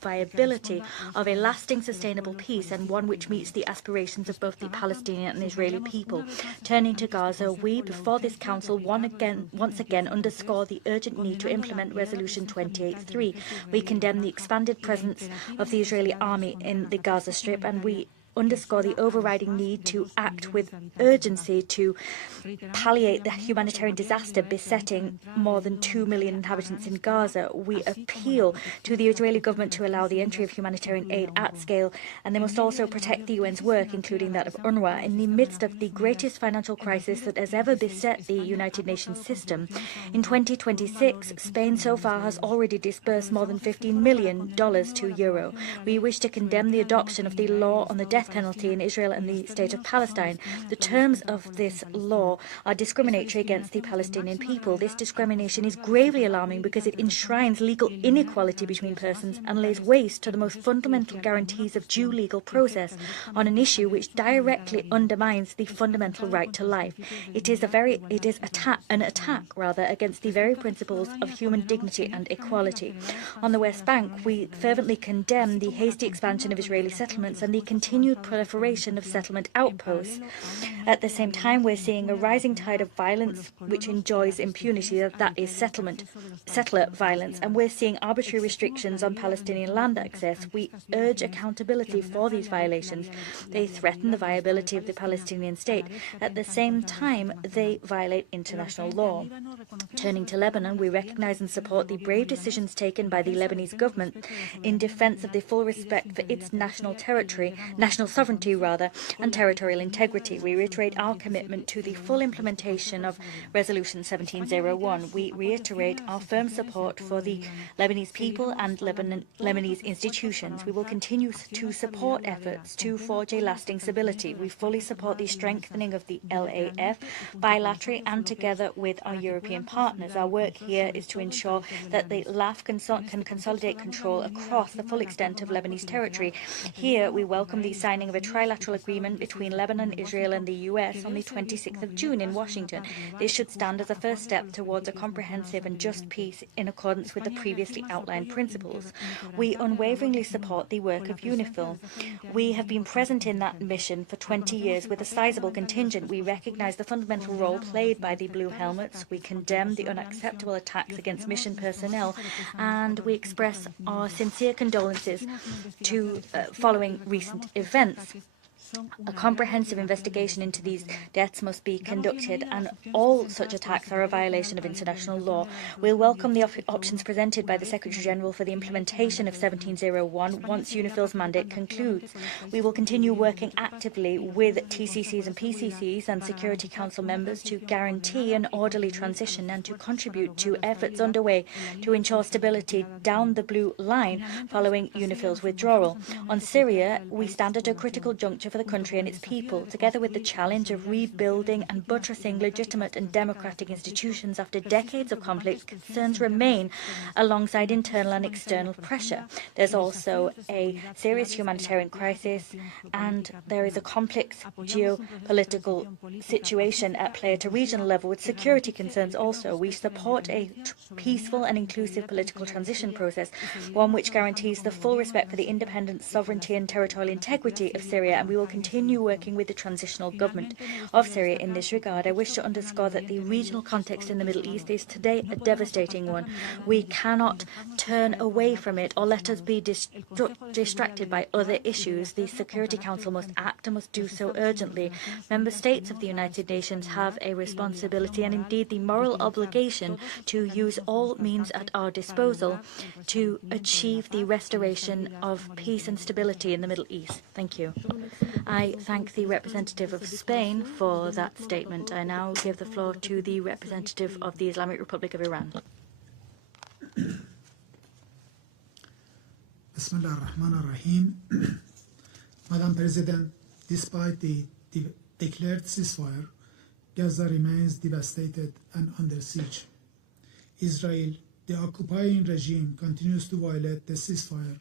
viability of a lasting, sustainable peace, and one which meets the aspirations of both the Palestinian and Israeli people. Turning to Gaza, we, before this Council, once again underscore the urgent need to implement Resolution 28.3. We condemn the expanded presence of the Israeli army in the Gaza Strip, and we underscore the overriding need to act with urgency to palliate the humanitarian disaster besetting more than 2 million inhabitants in Gaza. We appeal to the Israeli government to allow the entry of humanitarian aid at scale, and they must also protect the UN's work, including that of UNRWA, in the midst of the greatest financial crisis that has ever beset the United Nations system. In 2026, Spain so far has already disbursed more than $15 million to Euro. We wish to condemn the adoption of the law on the death death penalty in Israel and the State of Palestine. The terms of this law are discriminatory against the Palestinian people. This discrimination is gravely alarming because it enshrines legal inequality between persons and lays waste to the most fundamental guarantees of due legal process on an issue which directly undermines the fundamental right to life. It is an attack against the very principles of human dignity and equality. On the West Bank, we fervently condemn the hasty expansion of Israeli settlements and the continued proliferation of settlement outposts. At the same time, we're seeing a rising tide of violence which enjoys impunity, that is settler violence, and we're seeing arbitrary restrictions on Palestinian land access. We urge accountability for these violations. They threaten the viability of the Palestinian state. At the same time, they violate international law. Turning to Lebanon, we recognize and support the brave decisions taken by the Lebanese government in defense of the full respect for its national sovereignty and territorial integrity. We reiterate our commitment to the full implementation of Resolution 1701. We reiterate our firm support for the Lebanese people and Lebanese institutions. We will continue to support efforts to forge a lasting stability. We fully support the strengthening of the LAF bilaterally and together with our European partners. Our work here is to ensure that the LAF can consolidate control across the full extent of Lebanese territory. Here, we welcome the signing of a trilateral agreement between Lebanon, Israel and the US on the 26th of June in Washington. This should stand as a first step towards a comprehensive and just peace in accordance with the previously outlined principles. We unwaveringly support the work of UNIFIL. We have been present in that mission for 20 years with a sizable contingent. We recognize the fundamental role played by the Blue Helmets. We condemn the unacceptable attacks against mission personnel, and we express our sincere condolences following recent events. A comprehensive investigation into these deaths must be conducted, and all such attacks are a violation of international law. We'll welcome the options presented by the Secretary-General for the implementation of 1701 once UNIFIL's mandate concludes. We will continue working actively with TCCs and PCCs and Security Council members to guarantee an orderly transition and to contribute to efforts underway to ensure stability down the blue line following UNIFIL's withdrawal. On Syria, we stand at a critical juncture for the country and its people, together with the challenge of rebuilding and buttressing legitimate and democratic institutions after decades of conflict. Concerns remain alongside internal and external pressure. There's also a serious humanitarian crisis, and there is a complex geopolitical situation at play at a regional level with security concerns also. We support a peaceful and inclusive political transition process, one which guarantees the full respect for the independence, sovereignty and territorial integrity of Syria, and we will continue working with the transitional government of Syria in this regard. I wish to underscore that the regional context in the Middle East is today a devastating one. We cannot turn away from it or let us be distracted by other issues. The Security Council must act and must do so urgently. Member states of the United Nations have a responsibility and indeed the moral obligation to use all means at our disposal to achieve the restoration of peace and stability in the Middle East. Thank you. I thank the representative of Spain for that statement. I now give the floor to the representative of the Islamic Republic of Iran. Bismillah ar-Rahman ar-Rahim. Madam President, despite the declared ceasefire, Gaza remains devastated and under siege. Israel, the occupying regime, continues to violate the ceasefire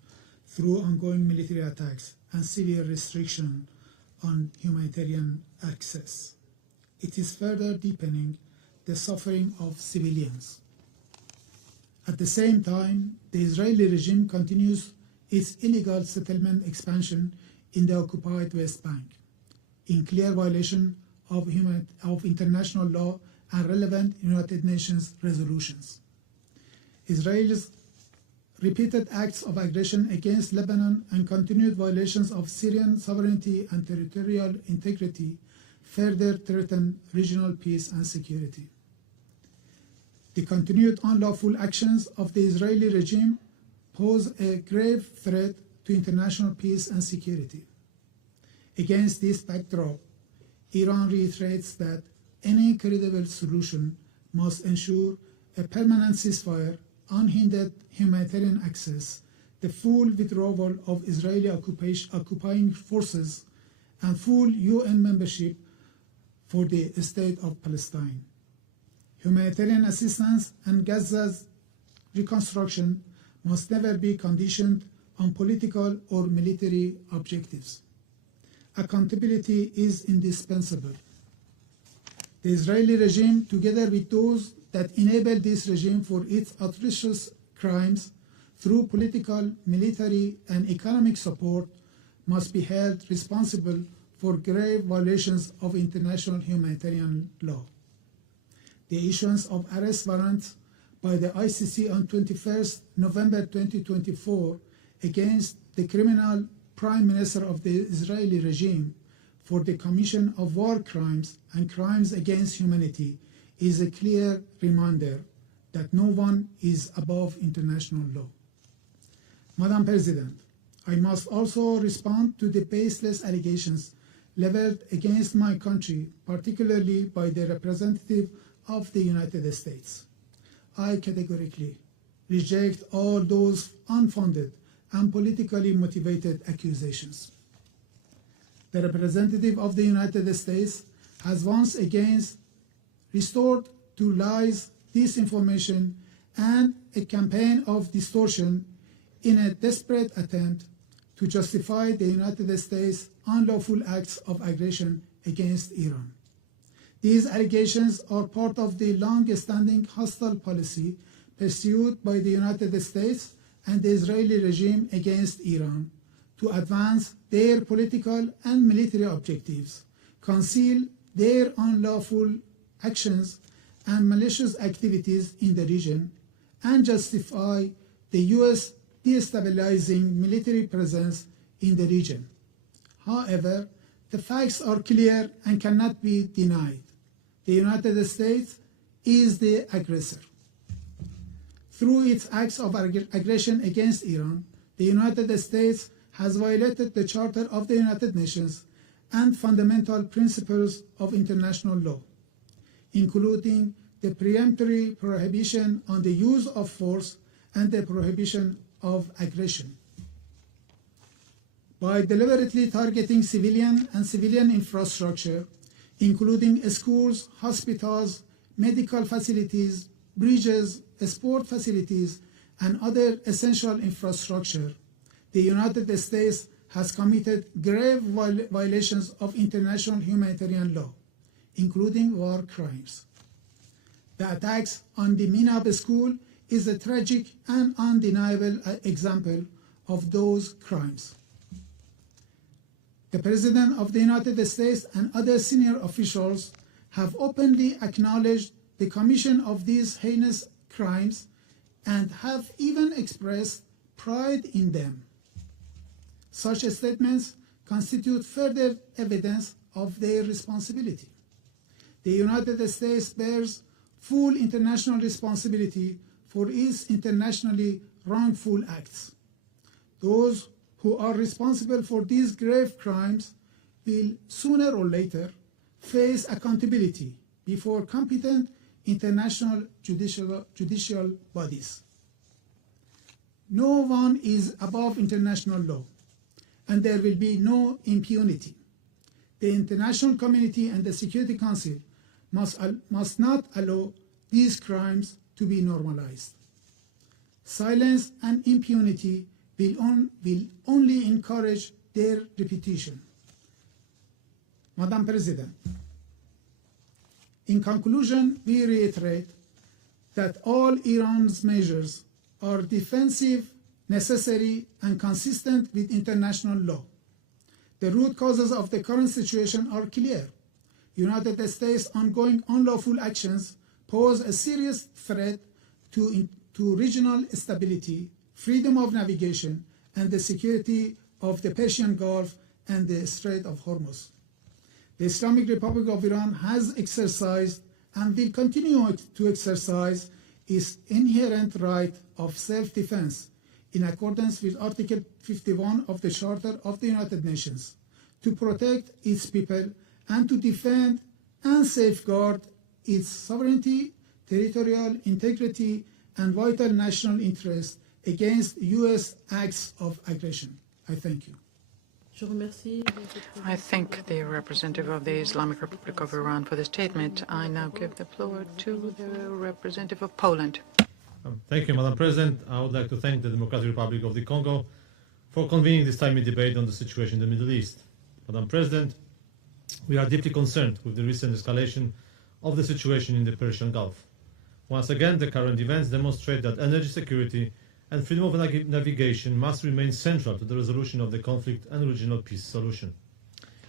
through ongoing military attacks and severe restriction on humanitarian access. It is further deepening the suffering of civilians. At the same time, the Israeli regime continues its illegal settlement expansion in the occupied West Bank, in clear violation of international law and relevant United Nations resolutions. Israel's repeated acts of aggression against Lebanon and continued violations of Syrian sovereignty and territorial integrity further threaten regional peace and security. The continued unlawful actions of the Israeli regime pose a grave threat to international peace and security. Against this backdrop, Iran reiterates that any credible solution must ensure a permanent ceasefire, unhindered humanitarian access, the full withdrawal of Israeli occupying forces, and full UN membership for the State of Palestine. Humanitarian assistance and Gaza's reconstruction must never be conditioned on political or military objectives. Accountability is indispensable. The Israeli regime, together with those that enable this regime for its atrocious crimes through political, military, and economic support, must be held responsible for grave violations of international humanitarian law. The issuance of arrest warrants by the ICC on 21st November 2024 against the criminal Prime Minister of the Israeli regime for the commission of war crimes and crimes against humanity is a clear reminder that no one is above international law. Madam President, I must also respond to the baseless allegations leveled against my country, particularly by the representative of the United States. I categorically reject all those unfounded and politically motivated accusations. The representative of the United States has once again resorted to lies, disinformation, and a campaign of distortion in a desperate attempt to justify the United States' unlawful acts of aggression against Iran. These allegations are part of the long-standing hostile policy pursued by the United States and the Israeli regime against Iran to advance their political and military objectives, conceal their unlawful actions and malicious activities in the region, and justify the U.S. destabilizing military presence in the region. However, the facts are clear and cannot be denied. The United States is the aggressor. Through its acts of aggression against Iran, the United States has violated the Charter of the United Nations and fundamental principles of international law, including the preemptory prohibition on the use of force and the prohibition of aggression. By deliberately targeting civilian and civilian infrastructure, including schools, hospitals, medical facilities, bridges, sport facilities, and other essential infrastructure, the United States has committed grave violations of international humanitarian law, including war crimes. The attacks on the Minab school is a tragic and undeniable example of those crimes. The President of the United States and other senior officials have openly acknowledged the commission of these heinous crimes and have even expressed pride in them. Such statements constitute further evidence of their responsibility. The United States bears full international responsibility for its internationally wrongful acts. Those who are responsible for these grave crimes will sooner or later face accountability before competent international judicial bodies. No one is above international law, and there will be no impunity. The international community and the Security Council must not allow these crimes to be normalized. Silence and impunity will only encourage their repetition. Madam President, in conclusion, we reiterate that all Iran's measures are defensive, necessary, and consistent with international law. The root causes of the current situation are clear. United States' ongoing unlawful actions pose a serious threat to regional stability, freedom of navigation, and the security of the Persian Gulf and the Strait of Hormuz. The Islamic Republic of Iran has exercised and will continue to exercise its inherent right of self-defense in accordance with Article 51 of the Charter of the United Nations to protect its people and to defend and safeguard its sovereignty, territorial integrity, and vital national interests against U.S. acts of aggression. I thank you. I thank the representative of the Islamic Republic of Iran for the statement. I now give the floor to the representative of Poland. Thank you, Madam President. I would like to thank the Democratic Republic of the Congo for convening this timely debate on the situation in the Middle East. Madam President, we are deeply concerned with the recent escalation of the situation in the Persian Gulf. Once again, the current events demonstrate that energy security and freedom of navigation must remain central to the resolution of the conflict and regional peace solution.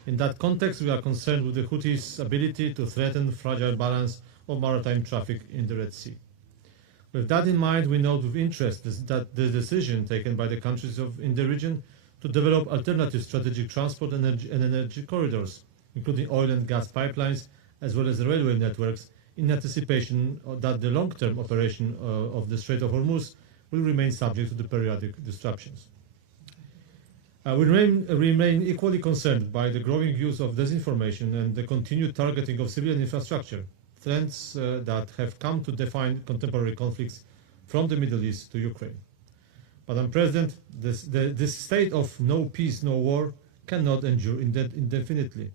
In that context, we are concerned with the Houthis' ability to threaten the fragile balance of maritime traffic in the Red Sea. With that in mind, we note with interest that the decision taken by the countries in the region to develop alternative strategic transport and energy corridors, including oil and gas pipelines, as well as the railway networks, in anticipation that the long-term operation of the Strait of Hormuz will remain subject to the periodic disruptions. We remain equally concerned by the growing use of disinformation and the continued targeting of civilian infrastructure, trends that have come to define contemporary conflicts from the Middle East to Ukraine. Madam President, this state of no peace, no war cannot endure indefinitely.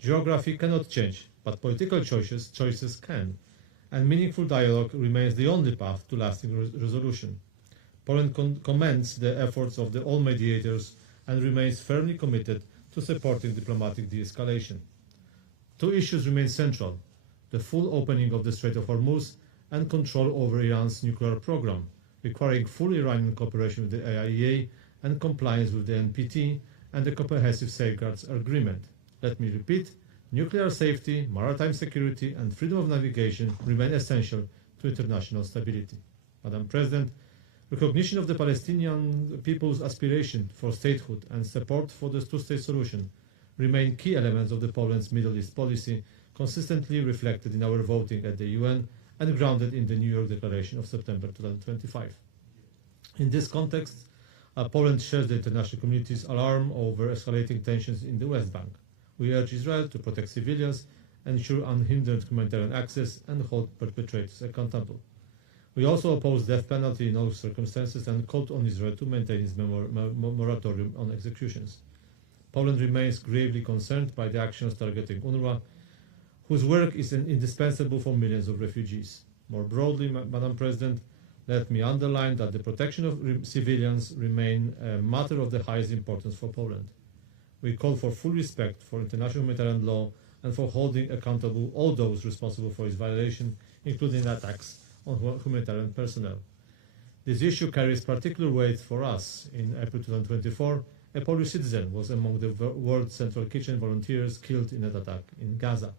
Geography cannot change, but political choices can, and meaningful dialogue remains the only path to lasting resolution. Poland commends the efforts of all mediators and remains firmly committed to supporting diplomatic de-escalation. Two issues remain central: the full opening of the Strait of Hormuz and control over Iran's nuclear program, requiring full Iranian cooperation with the IAEA and compliance with the NPT and the Comprehensive Safeguards Agreement. Let me repeat, nuclear safety, maritime security and freedom of navigation remain essential to international stability. Madam President, recognition of the Palestinian people's aspiration for statehood and support for the two-state solution remain key elements of Poland's Middle East policy, consistently reflected in our voting at the UN and grounded in the New York Declaration of September 2025. In this context, Poland shares the international community's alarm over escalating tensions in the West Bank. We urge Israel to protect civilians, ensure unhindered humanitarian access, and hold perpetrators accountable. We also oppose death penalty in all circumstances and called on Israel to maintain its moratorium on executions. Poland remains gravely concerned by the actions targeting UNRWA, whose work is indispensable for millions of refugees. More broadly, Madam President, let me underline that the protection of civilians remains a matter of the highest importance for Poland. We call for full respect for international humanitarian law and for holding accountable all those responsible for its violation, including attacks on humanitarian personnel. This issue carries particular weight for us. In April 2024, a Polish citizen was among the World Central Kitchen volunteers killed in an attack in Gaza.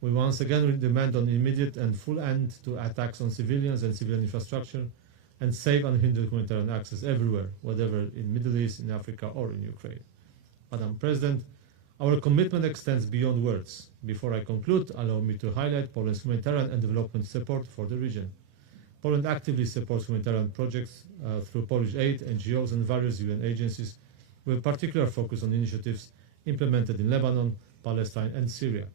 We once again demand an immediate and full end to attacks on civilians and civilian infrastructure and safe and unhindered humanitarian access everywhere, whether in the Middle East, in Africa or in Ukraine. Madam President, our commitment extends beyond words. Before I conclude, allow me to highlight Poland's humanitarian and development support for the region. Poland actively supports humanitarian projects through Polish aid, NGOs and various UN agencies, with particular focus on initiatives implemented in Lebanon, Palestine and Syria.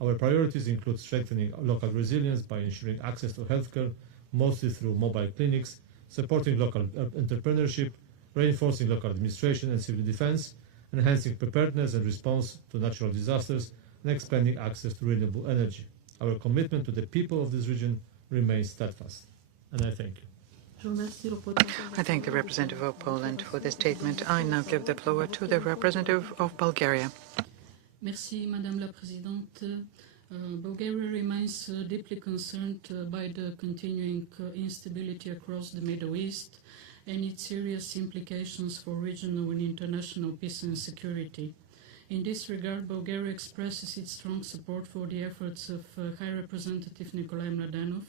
Our priorities include strengthening local resilience by ensuring access to healthcare, mostly through mobile clinics, supporting local entrepreneurship, reinforcing local administration and civil defense, enhancing preparedness and response to natural disasters, and expanding access to renewable energy. Our commitment to the people of this region remains steadfast. And I thank you. I thank the representative of Poland for the statement. I now give the floor to the representative of Bulgaria. Merci, Madame la Présidente. Bulgaria remains deeply concerned by the continuing instability across the Middle East and its serious implications for regional and international peace and security. In this regard, Bulgaria expresses its strong support for the efforts of High Representative Nikolai Mladenov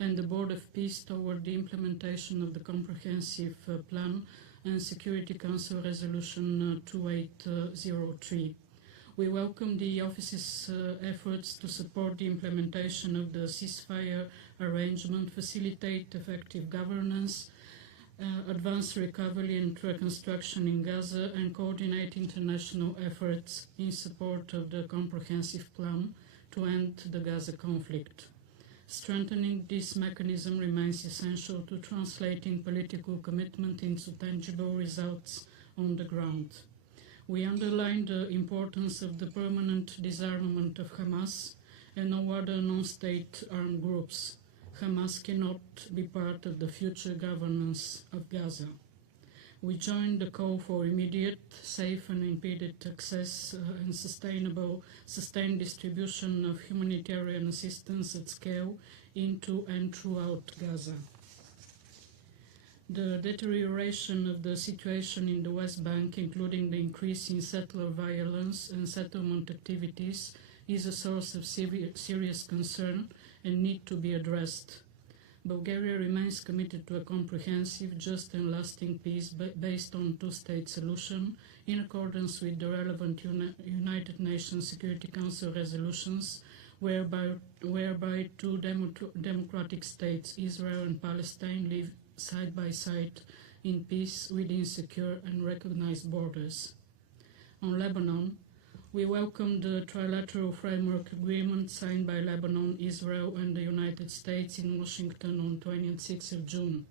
and the Board of Peace toward the implementation of the Comprehensive Plan and Security Council Resolution 2803. We welcome the Office's efforts to support the implementation of the ceasefire arrangement, facilitate effective governance, advance recovery and reconstruction in Gaza, and coordinate international efforts in support of the comprehensive plan to end the Gaza conflict. Strengthening this mechanism remains essential to translating political commitment into tangible results on the ground. We underline the importance of the permanent disarmament of Hamas and no other non-state armed groups. Hamas cannot be part of the future governance of Gaza. We join the call for immediate, safe and unimpeded access and sustained distribution of humanitarian assistance at scale into and throughout Gaza. The deterioration of the situation in the West Bank, including the increase in settler violence and settlement activities, is a source of serious concern and need to be addressed. Bulgaria remains committed to a comprehensive, just and lasting peace based on a two-state solution in accordance with the relevant United Nations Security Council resolutions, whereby two democratic states, Israel and Palestine, live side by side in peace within secure and recognized borders. On Lebanon, we welcome the trilateral framework agreement signed by Lebanon, Israel and the United States in Washington on 26th of June,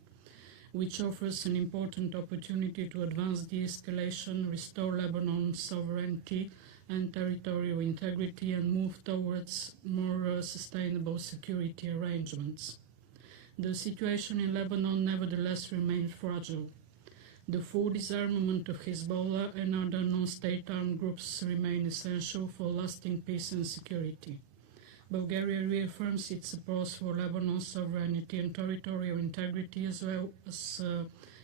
which offers an important opportunity to advance de-escalation, restore Lebanon's sovereignty and territorial integrity, and move towards more sustainable security arrangements. The situation in Lebanon nevertheless remains fragile. The full disarmament of Hezbollah and other non-state armed groups remain essential for lasting peace and security. Bulgaria reaffirms its support for Lebanon's sovereignty and territorial integrity, as well as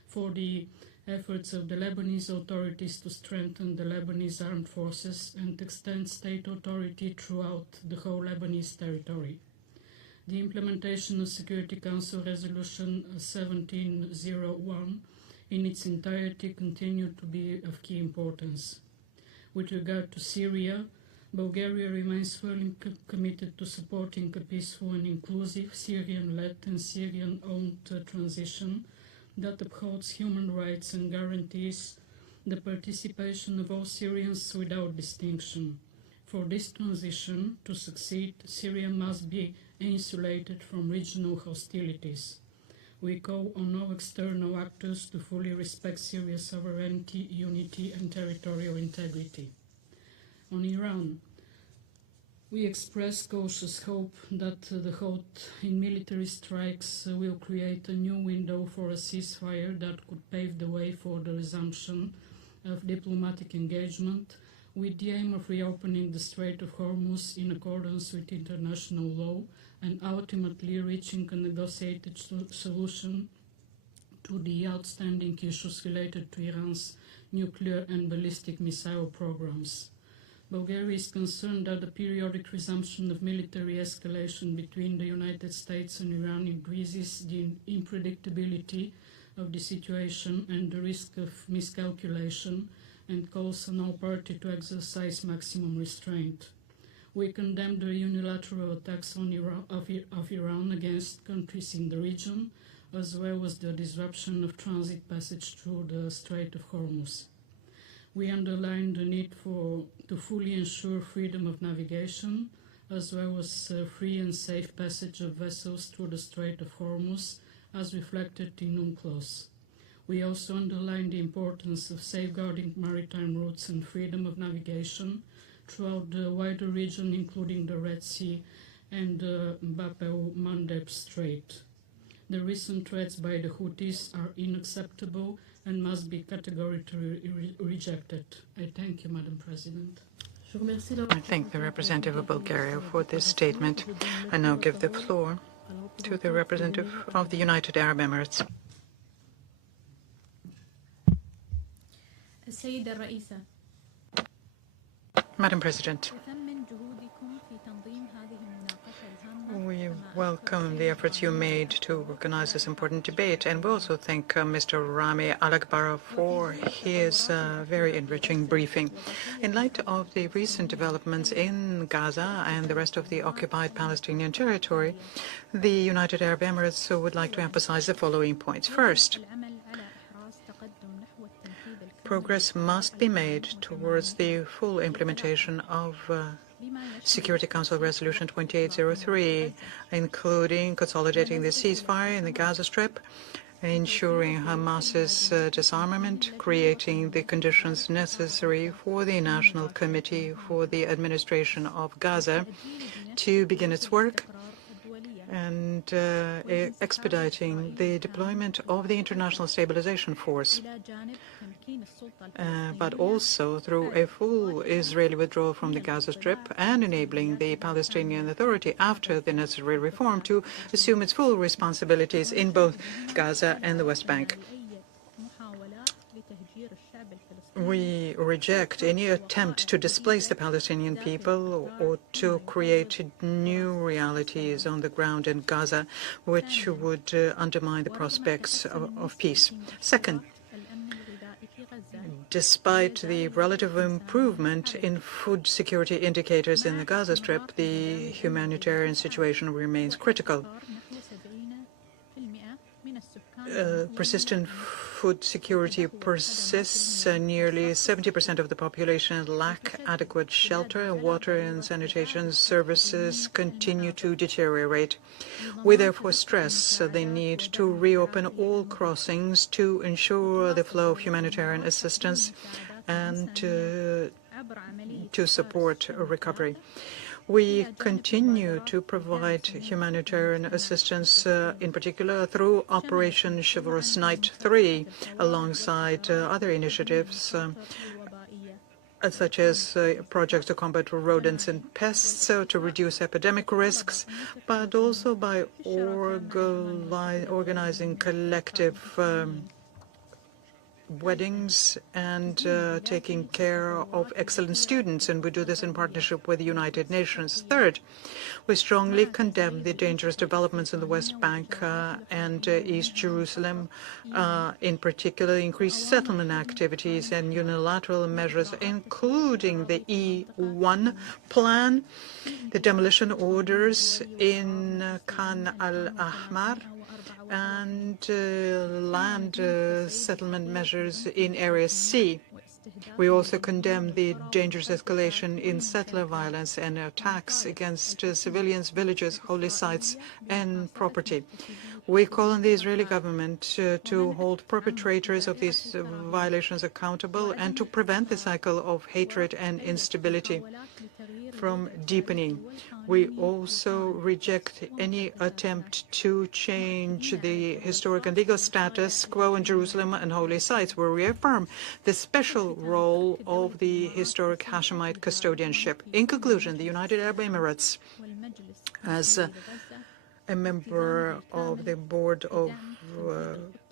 for the efforts of the Lebanese authorities to strengthen the Lebanese armed forces and extend state authority throughout the whole Lebanese territory. The implementation of Security Council Resolution 1701 in its entirety continued to be of key importance. With regard to Syria, Bulgaria remains firmly committed to supporting a peaceful and inclusive Syrian-led and Syrian-owned transition that upholds human rights and guarantees the participation of all Syrians without distinction. For this transition to succeed, Syria must be insulated from regional hostilities. We call on all external actors to fully respect Syria's sovereignty, unity and territorial integrity. On Iran, we express cautious hope that the halt in military strikes will create a new window for a ceasefire that could pave the way for the resumption of diplomatic engagement, with the aim of reopening the Strait of Hormuz in accordance with international law and ultimately reaching a negotiated solution to the outstanding issues related to Iran's nuclear and ballistic missile programs. Bulgaria is concerned that the periodic resumption of military escalation between the United States and Iran increases the unpredictability of the situation and the risk of miscalculation, and calls on all parties to exercise maximum restraint. We condemn the unilateral attacks on Iran against countries in the region, as well as the disruption of transit passage through the Strait of Hormuz. We underline the need to fully ensure freedom of navigation, as well as free and safe passage of vessels through the Strait of Hormuz, as reflected in UNCLOS. We also underline the importance of safeguarding maritime routes and freedom of navigation throughout the wider region, including the Red Sea and the Bab-el-Mandeb Strait. The recent threats by the Houthis are unacceptable and must be categorically rejected. I thank you, Madam President. I thank the representative of Bulgaria for this statement. I now give the floor to the representative of the United Arab Emirates. Madam President, we welcome the efforts you made to organize this important debate, and we also thank Mr. Rami Al-Akbar for his very enriching briefing. In light of the recent developments in Gaza and the rest of the occupied Palestinian territory, the United Arab Emirates would like to emphasize the following points. First, progress must be made towards the full implementation of Security Council Resolution 2803, including consolidating the ceasefire in the Gaza Strip, ensuring Hamas's disarmament, creating the conditions necessary for the National Committee for the Administration of Gaza to begin its work, and expediting the deployment of the International Stabilization Force, but also through a full Israeli withdrawal from the Gaza Strip and enabling the Palestinian Authority, after the necessary reform, to assume its full responsibilities in both Gaza and the West Bank. We reject any attempt to displace the Palestinian people or to create new realities on the ground in Gaza, which would undermine the prospects of peace. Second, despite the relative improvement in food security indicators in the Gaza Strip, the humanitarian situation remains critical. Persistent food security persists. Nearly 70% of the population lack adequate shelter. Water and sanitation services continue to deteriorate. We therefore stress the need to reopen all crossings to ensure the flow of humanitarian assistance and to support recovery. We continue to provide humanitarian assistance, in particular through Operation Chivalrous Night 3, alongside other initiatives such as projects to combat rodents and pests, to reduce epidemic risks, but also by organizing collective weddings and taking care of excellent students, and we do this in partnership with the United Nations. Third, we strongly condemn the dangerous developments in the West Bank and East Jerusalem, in particular increased settlement activities and unilateral measures, including the E1 plan, the demolition orders in Khan al-Ahmar, and land settlement measures in Area C. We also condemn the dangerous escalation in settler violence and attacks against civilians, villages, holy sites, and property. We call on the Israeli government to hold perpetrators of these violations accountable and to prevent the cycle of hatred and instability from deepening. We also reject any attempt to change the historic and legal status quo in Jerusalem and holy sites. We reaffirm the special role of the historic Hashemite custodianship. In conclusion, the United Arab Emirates, as a member of the Board of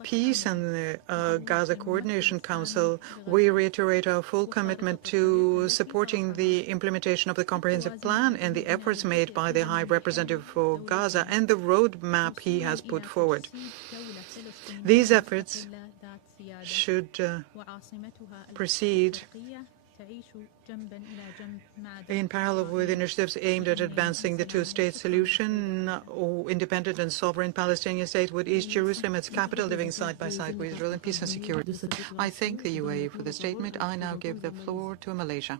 Peace and the Gaza Coordination Council, we reiterate our full commitment to supporting the implementation of the comprehensive plan and the efforts made by the High Representative for Gaza and the roadmap he has put forward. These efforts should proceed in parallel with initiatives aimed at advancing the two-state solution, or independent and sovereign Palestinian state with East Jerusalem, its capital, living side by side with Israel in peace and security. I thank the UAE for the statement. I now give the floor to Malaysia.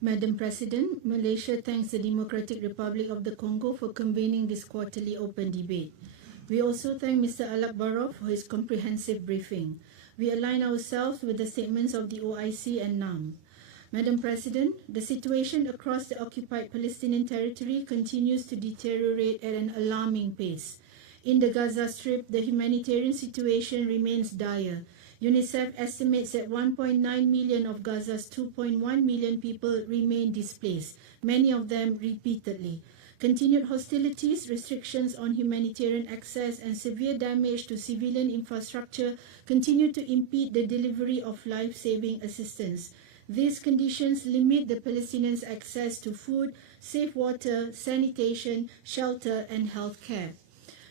Madam President, Malaysia thanks the Democratic Republic of the Congo for convening this quarterly open debate. We also thank Mr. Al-Akbarov for his comprehensive briefing. We align ourselves with the statements of the OIC and NAM. Madam President, the situation across the occupied Palestinian territory continues to deteriorate at an alarming pace. In the Gaza Strip, the humanitarian situation remains dire. UNICEF estimates that 1.9 million of Gaza's 2.1 million people remain displaced, many of them repeatedly. Continued hostilities, restrictions on humanitarian access, and severe damage to civilian infrastructure continue to impede the delivery of life-saving assistance. These conditions limit the Palestinians' access to food, safe water, sanitation, shelter, and health care.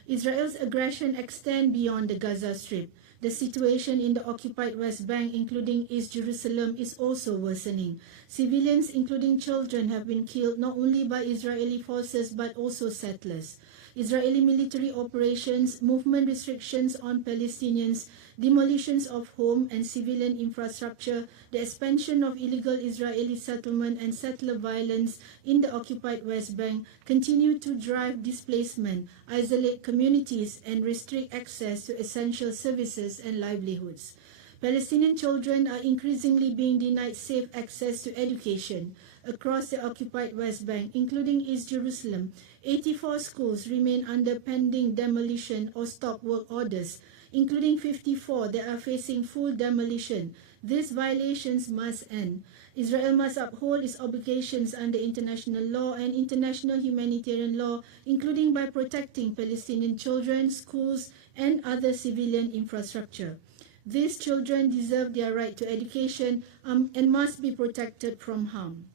Israel's aggression extends beyond the Gaza Strip. The situation in the occupied West Bank, including East Jerusalem, is also worsening. Civilians, including children, have been killed not only by Israeli forces but also settlers. Israeli military operations, movement restrictions on Palestinians, demolitions of home and civilian infrastructure, the expansion of illegal Israeli settlement and settler violence in the occupied West Bank continue to drive displacement, isolate communities, and restrict access to essential services and livelihoods. Palestinian children are increasingly being denied safe access to education. Across the occupied West Bank, including East Jerusalem, 84 schools remain under pending demolition or stop work orders, including 54 that are facing full demolition. These violations must end. Israel must uphold its obligations under international law and international humanitarian law, including by protecting Palestinian children, schools, and other civilian infrastructure. These children deserve their right to education and must be protected from harm.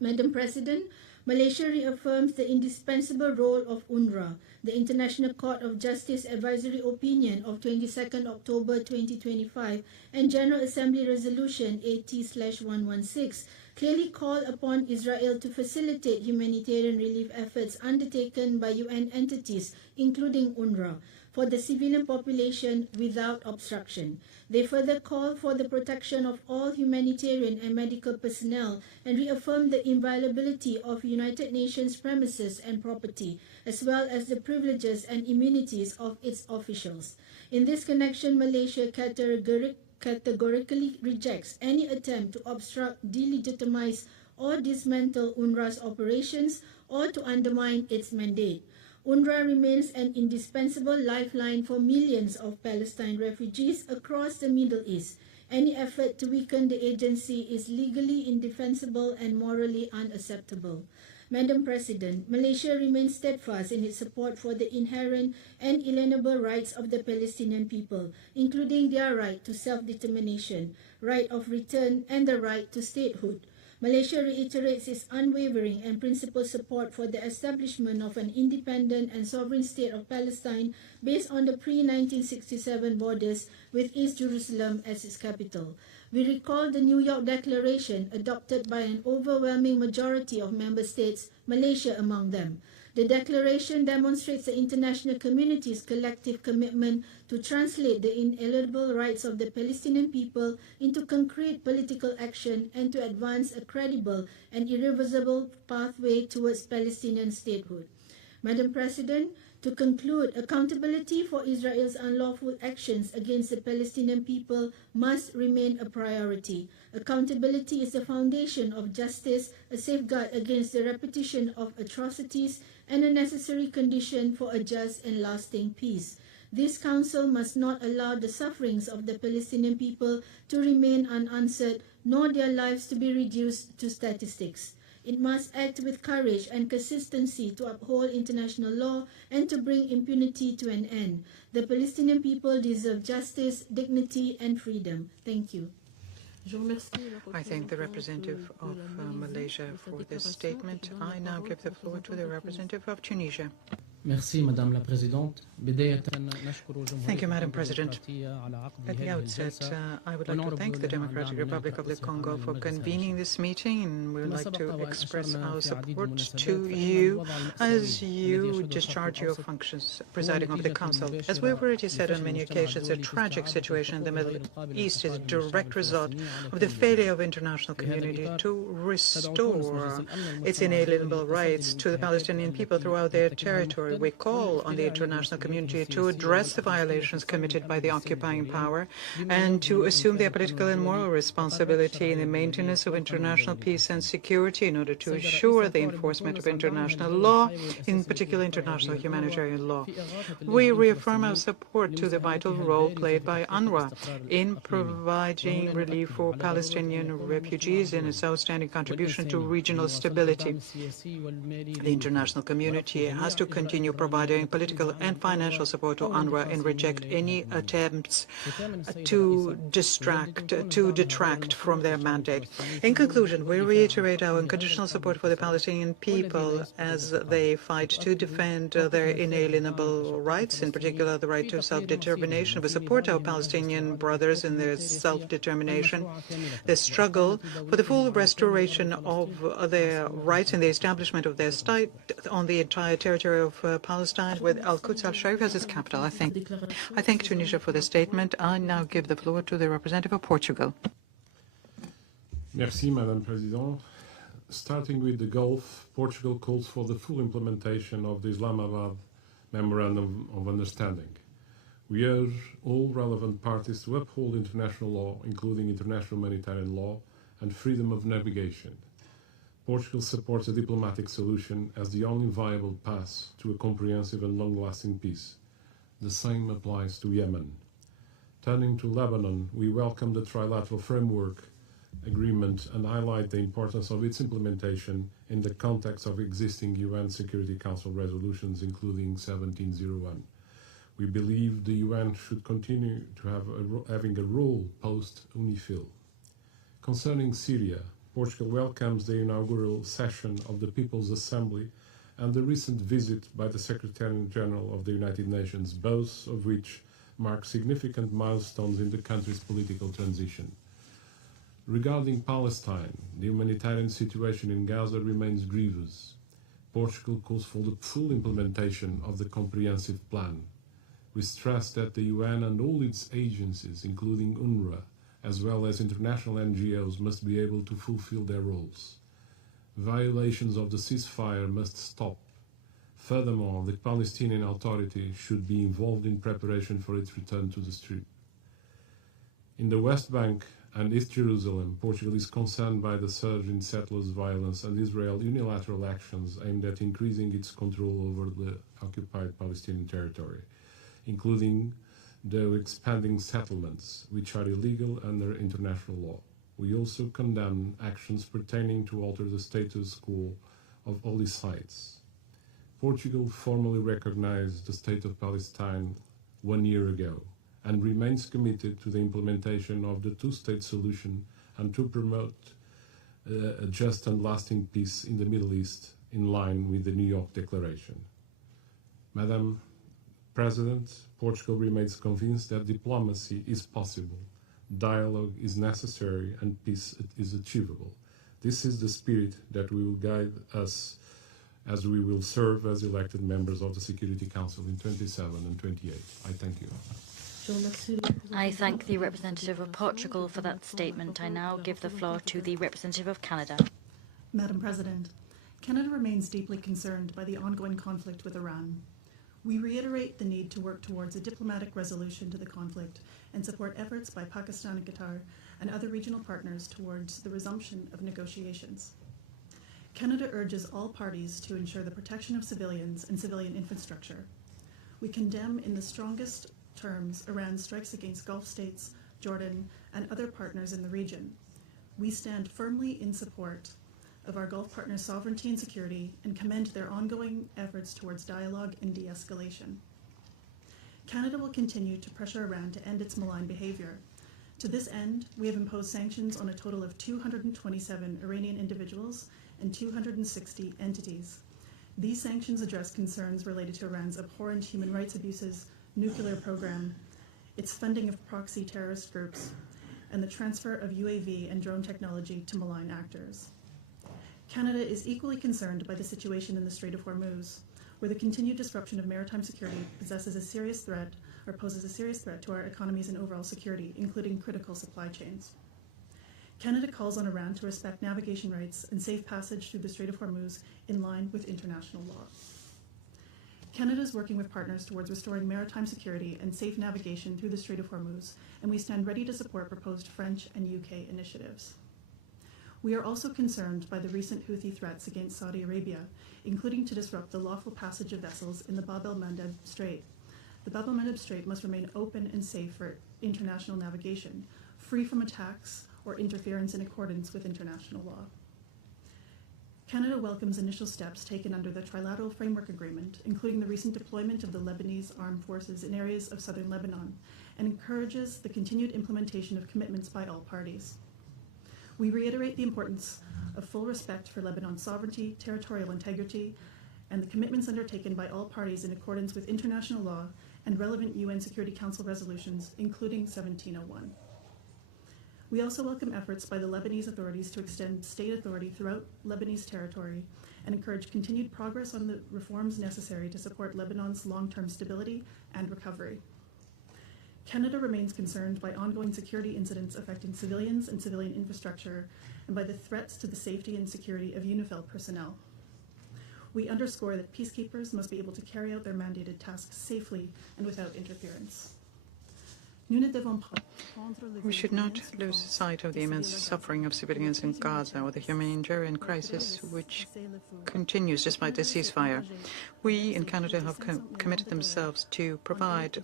Madam President, Malaysia reaffirms the indispensable role of UNRWA. The International Court of Justice Advisory Opinion of 22nd October 2025 and General Assembly Resolution 80/116 clearly call upon Israel to facilitate humanitarian relief efforts undertaken by UN entities, including UNRWA, for the civilian population without obstruction. They further call for the protection of all humanitarian and medical personnel and reaffirm the inviolability of United Nations premises and property, as well as the privileges and immunities of its officials. In this connection, Malaysia categorically rejects any attempt to obstruct, delegitimize, or dismantle UNRWA's operations or to undermine its mandate. UNRWA remains an indispensable lifeline for millions of Palestine refugees across the Middle East. Any effort to weaken the agency is legally indefensible and morally unacceptable. Madam President, Malaysia remains steadfast in its support for the inherent and inalienable rights of the Palestinian people, including their right to self-determination, right of return, and the right to statehood. Malaysia reiterates its unwavering and principled support for the establishment of an independent and sovereign state of Palestine based on the pre-1967 borders with East Jerusalem as its capital. We recall the New York Declaration adopted by an overwhelming majority of member states, Malaysia among them. The declaration demonstrates the international community's collective commitment to translate the inalienable rights of the Palestinian people into concrete political action and to advance a credible and irreversible pathway towards Palestinian statehood. Madam President, to conclude, accountability for Israel's unlawful actions against the Palestinian people must remain a priority. Accountability is the foundation of justice, a safeguard against the repetition of atrocities, and a necessary condition for a just and lasting peace. This Council must not allow the sufferings of the Palestinian people to remain unanswered, nor their lives to be reduced to statistics. It must act with courage and consistency to uphold international law and to bring impunity to an end. The Palestinian people deserve justice, dignity, and freedom. Thank you. I thank the representative of Malaysia for this statement. I now give the floor to the representative of Tunisia. Thank you, Madam President. At the outset, I would like to thank the Democratic Republic of the Congo for convening this meeting, and we would like to express our support to you as you discharge your functions presiding over the Council. As we've already said on many occasions, a tragic situation in the Middle East is a direct result of the failure of the international community to restore its inalienable rights to the Palestinian people throughout their territory. We call on the international community to address the violations committed by the occupying power and to assume their political and moral responsibility in the maintenance of international peace and security in order to assure the enforcement of international law, in particular international humanitarian law. We reaffirm our support to the vital role played by UNRWA in providing relief for Palestinian refugees and its outstanding contribution to regional stability. The international community has to continue providing political and financial support to UNRWA and reject any attempts to detract from their mandate. In conclusion, we reiterate our unconditional support for the Palestinian people as they fight to defend their inalienable rights, in particular the right to self-determination. We support our Palestinian brothers in their self-determination, their struggle for the full restoration of their rights and the establishment of their state on the entire territory of Palestine with Al-Quds al-Sharif as its capital. I thank Tunisia for the statement. I now give the floor to the representative of Portugal. Merci, Madame President. Starting with the Gulf, Portugal calls for the full implementation of the Islamabad Memorandum of Understanding. We urge all relevant parties to uphold international law, including international humanitarian law and freedom of navigation. Portugal supports a diplomatic solution as the only viable path to a comprehensive and long-lasting peace. The same applies to Yemen. Turning to Lebanon, we welcome the trilateral framework agreement and highlight the importance of its implementation in the context of existing UN Security Council resolutions, including 1701. We believe the UN should continue to having a role post-UNIFIL. Concerning Syria, Portugal welcomes the inaugural session of the People's Assembly and the recent visit by the Secretary General of the United Nations, both of which mark significant milestones in the country's political transition. Regarding Palestine, the humanitarian situation in Gaza remains grievous. Portugal calls for the full implementation of the comprehensive plan. We stress that the UN and all its agencies, including UNRWA, as well as international NGOs, must be able to fulfill their roles. Violations of the ceasefire must stop. Furthermore, the Palestinian Authority should be involved in preparation for its return to the Strip. In the West Bank and East Jerusalem, Portugal is concerned by the surge in settlers' violence and Israel's unilateral actions aimed at increasing its control over the occupied Palestinian territory, including the expanding settlements, which are illegal under international law. We also condemn actions pertaining to alter the status quo of holy sites. Portugal formally recognized the State of Palestine 1 year ago and remains committed to the implementation of the two-state solution and to promote a just and lasting peace in the Middle East in line with the New York Declaration. Madam President, Portugal remains convinced that diplomacy is possible, dialogue is necessary, and peace is achievable. This is the spirit that will guide us as we will serve as elected members of the Security Council in 27 and 28. I thank you. I thank the representative of Portugal for that statement. I now give the floor to the representative of Canada. Madam President, Canada remains deeply concerned by the ongoing conflict with Iran. We reiterate the need to work towards a diplomatic resolution to the conflict and support efforts by Pakistan and Qatar and other regional partners towards the resumption of negotiations. Canada urges all parties to ensure the protection of civilians and civilian infrastructure. We condemn in the strongest terms Iran's strikes against Gulf states, Jordan, and other partners in the region. We stand firmly in support of our Gulf partners' sovereignty and security and commend their ongoing efforts towards dialogue and de-escalation. Canada will continue to pressure Iran to end its malign behavior. To this end, we have imposed sanctions on a total of 227 Iranian individuals and 260 entities. These sanctions address concerns related to Iran's abhorrent human rights abuses, nuclear program, its funding of proxy terrorist groups, and the transfer of UAV and drone technology to malign actors. Canada is equally concerned by the situation in the Strait of Hormuz, where the continued disruption of maritime security poses a serious threat to our economies and overall security, including critical supply chains. Canada calls on Iran to respect navigation rights and safe passage through the Strait of Hormuz in line with international law. Canada is working with partners towards restoring maritime security and safe navigation through the Strait of Hormuz, and we stand ready to support proposed French and UK initiatives. We are also concerned by the recent Houthi threats against Saudi Arabia, including to disrupt the lawful passage of vessels in the Bab el-Mandeb Strait. The Bab el-Mandeb Strait must remain open and safe for international navigation, free from attacks or interference in accordance with international law. Canada welcomes initial steps taken under the Trilateral Framework Agreement, including the recent deployment of the Lebanese armed forces in areas of southern Lebanon, and encourages the continued implementation of commitments by all parties. We reiterate the importance of full respect for Lebanon's sovereignty, territorial integrity, and the commitments undertaken by all parties in accordance with international law and relevant UN Security Council resolutions, including 1701. We also welcome efforts by the Lebanese authorities to extend state authority throughout Lebanese territory and encourage continued progress on the reforms necessary to support Lebanon's long-term stability and recovery. Canada remains concerned by ongoing security incidents affecting civilians and civilian infrastructure and by the threats to the safety and security of UNIFIL personnel. We underscore that peacekeepers must be able to carry out their mandated tasks safely and without interference. We should not lose sight of the immense suffering of civilians in Gaza or the humanitarian crisis which continues despite the ceasefire. We in Canada have committed themselves to provide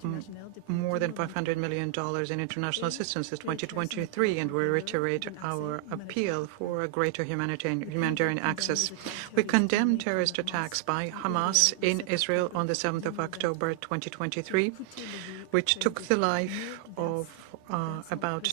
more than $500 million in international assistance in 2023, and we reiterate our appeal for a greater humanitarian access. We condemn terrorist attacks by Hamas in Israel on the 7th of October 2023, which took the life of about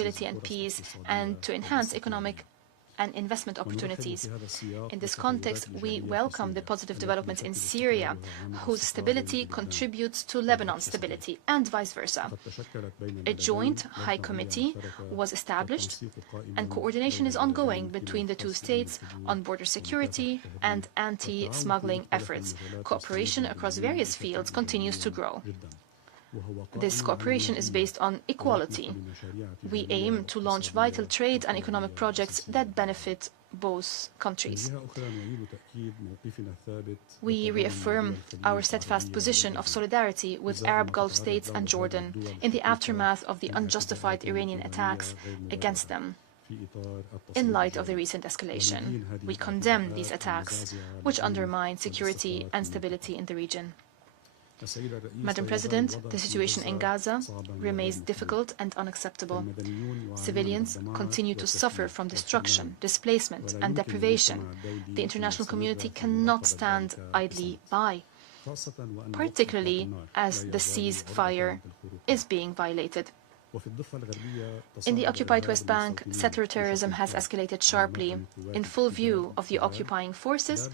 stability and peace, and to enhance economic and investment opportunities. In this context, we welcome the positive developments in Syria, whose stability contributes to Lebanon's stability, and vice versa. A joint high committee was established, and coordination is ongoing between the two states on border security and anti-smuggling efforts. Cooperation across various fields continues to grow. This cooperation is based on equality. We aim to launch vital trade and economic projects that benefit both countries. We reaffirm our steadfast position of solidarity with Arab Gulf states and Jordan in the aftermath of the unjustified Iranian attacks against them. In light of the recent escalation, we condemn these attacks, which undermine security and stability in the region. Madam President, the situation in Gaza remains difficult and unacceptable. Civilians continue to suffer from destruction, displacement, and deprivation. The international community cannot stand idly by, particularly as the ceasefire is being violated. In the occupied West Bank, settler terrorism has escalated sharply, in full view of the occupying forces,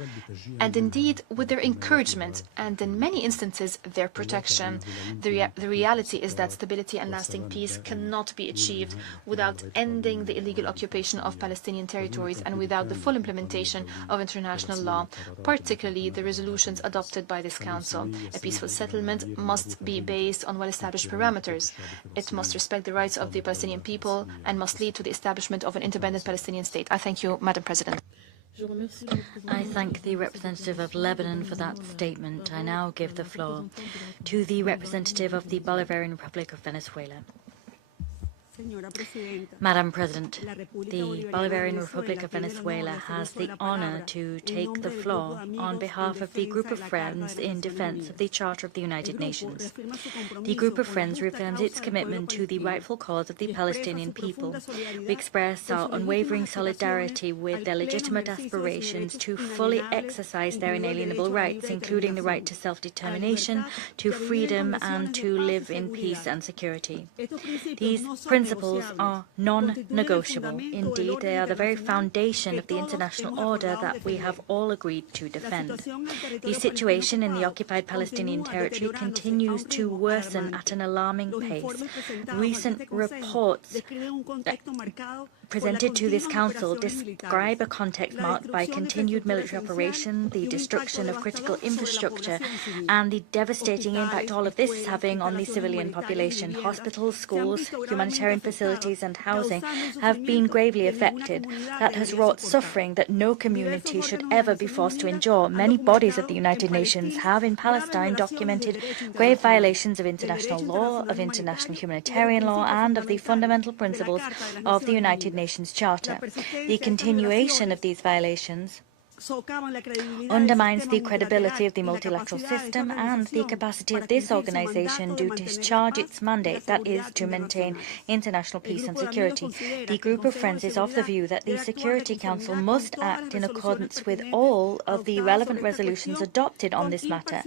and indeed with their encouragement and, in many instances, their protection. The reality is that stability and lasting peace cannot be achieved without ending the illegal occupation of Palestinian territories and without the full implementation of international law, particularly the resolutions adopted by this Council. A peaceful settlement must be based on well-established parameters. It must respect the rights of the Palestinian people and must lead to the establishment of an independent Palestinian state. I thank you, Madam President. I thank the representative of Lebanon for that statement. I now give the floor to the representative of the Bolivarian Republic of Venezuela. Madam President, the Bolivarian Republic of Venezuela has the honor to take the floor on behalf of the Group of Friends in defense of the Charter of the United Nations. The Group of Friends reaffirms its commitment to the rightful cause of the Palestinian people. We express our unwavering solidarity with their legitimate aspirations to fully exercise their inalienable rights, including the right to self-determination, to freedom, and to live in peace and security. These principles are non-negotiable. Indeed, they are the very foundation of the international order that we have all agreed to defend. The situation in the occupied Palestinian territory continues to worsen at an alarming pace. Recent reports presented to this Council describe a context marked by continued military operation, the destruction of critical infrastructure, and the devastating impact all of this is having on the civilian population. Hospitals, schools, humanitarian facilities, and housing have been gravely affected. That has wrought suffering that no community should ever be forced to endure. Many bodies of the United Nations have in Palestine documented grave violations of international law, of international humanitarian law, and of the fundamental principles of the United Nations Charter. The continuation of these violations undermines the credibility of the multilateral system and the capacity of this organization to discharge its mandate, that is, to maintain international peace and security. The Group of Friends is of the view that the Security Council must act in accordance with all of the relevant resolutions adopted on this matter.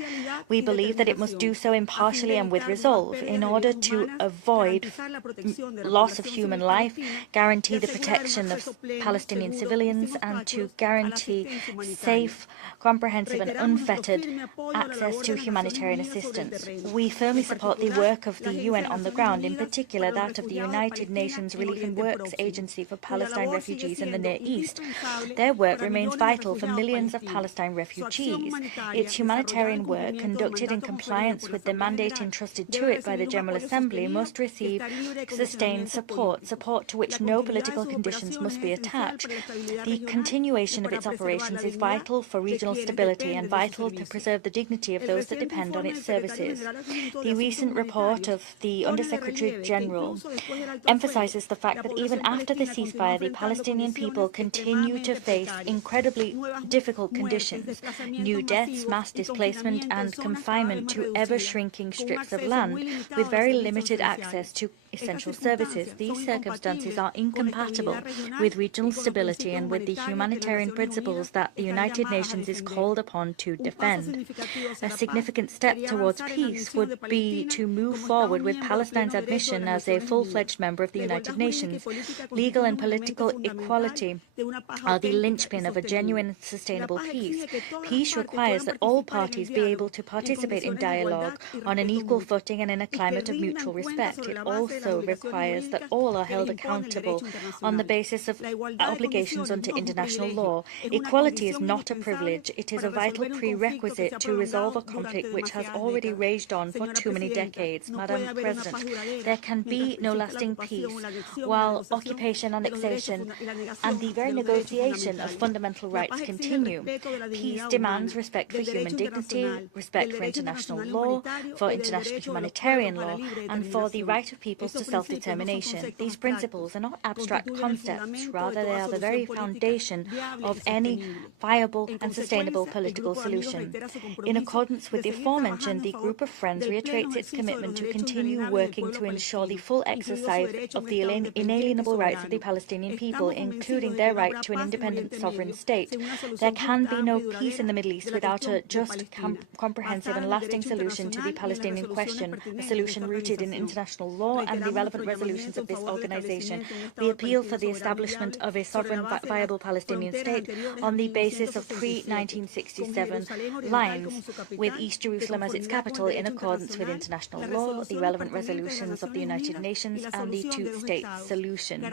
We believe that it must do so impartially and with resolve in order to avoid loss of human life, guarantee the protection of Palestinian civilians, and to guarantee safe, comprehensive and unfettered access to humanitarian assistance. We firmly support the work of the UN on the ground, in particular that of the United Nations Relief and Works Agency for Palestine refugees in the Near East. Their work remains vital for millions of Palestine refugees. Its humanitarian work, conducted in compliance with the mandate entrusted to it by the General Assembly, must receive sustained support to which no political conditions must be attached. The continuation of its operations is vital for regional stability and vital to preserve the dignity of those that depend on its services. The recent report of the Undersecretary General emphasizes the fact that even after the ceasefire, the Palestinian people continue to face incredibly difficult conditions: new deaths, mass displacement, and confinement to ever-shrinking strips of land with very limited access to essential services. These circumstances are incompatible with regional stability and with the humanitarian principles that that the United Nations is called upon to defend. A significant step towards peace would be to move forward with Palestine's admission as a full-fledged member of the United Nations. Legal and political equality are the linchpin of a genuine and sustainable peace. Peace requires that all parties be able to participate in dialogue on an equal footing and in a climate of mutual respect. It also requires that all are held accountable on the basis of obligations under international law. Equality is not a privilege. It is a vital prerequisite to resolve a conflict which has already raged on for too many decades. Madam President, there can be no lasting peace while occupation, annexation, and the very negotiation of fundamental rights continue. Peace demands respect for human dignity, respect for international law, for international humanitarian law, and for the right of peoples to self-determination. These principles are not abstract concepts, rather they are the very foundation of any viable and sustainable political solution. In accordance with the aforementioned, the group of friends reiterates its commitment to continue working to ensure the full exercise of the inalienable rights of the Palestinian people, including their right to an independent sovereign state. There can be no peace in the Middle East without a just, comprehensive and lasting solution to the Palestinian question, a solution rooted in international law and the relevant resolutions of this organization. We appeal for the establishment of a sovereign, viable Palestinian state on the basis of pre-1967 lines, with East Jerusalem as its capital in accordance with international law, the relevant resolutions of the United Nations, and the two-state solution.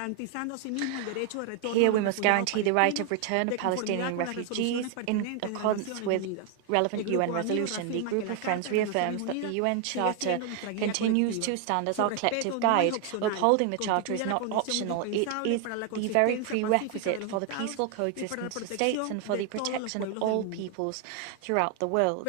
Here we must guarantee the right of return of Palestinian refugees in accordance with relevant UN resolution. The group of friends reaffirms that the UN Charter continues to stand as our collective guide. Upholding the Charter is not optional. It is the very prerequisite for the peaceful coexistence of states and for the protection of all peoples throughout the world.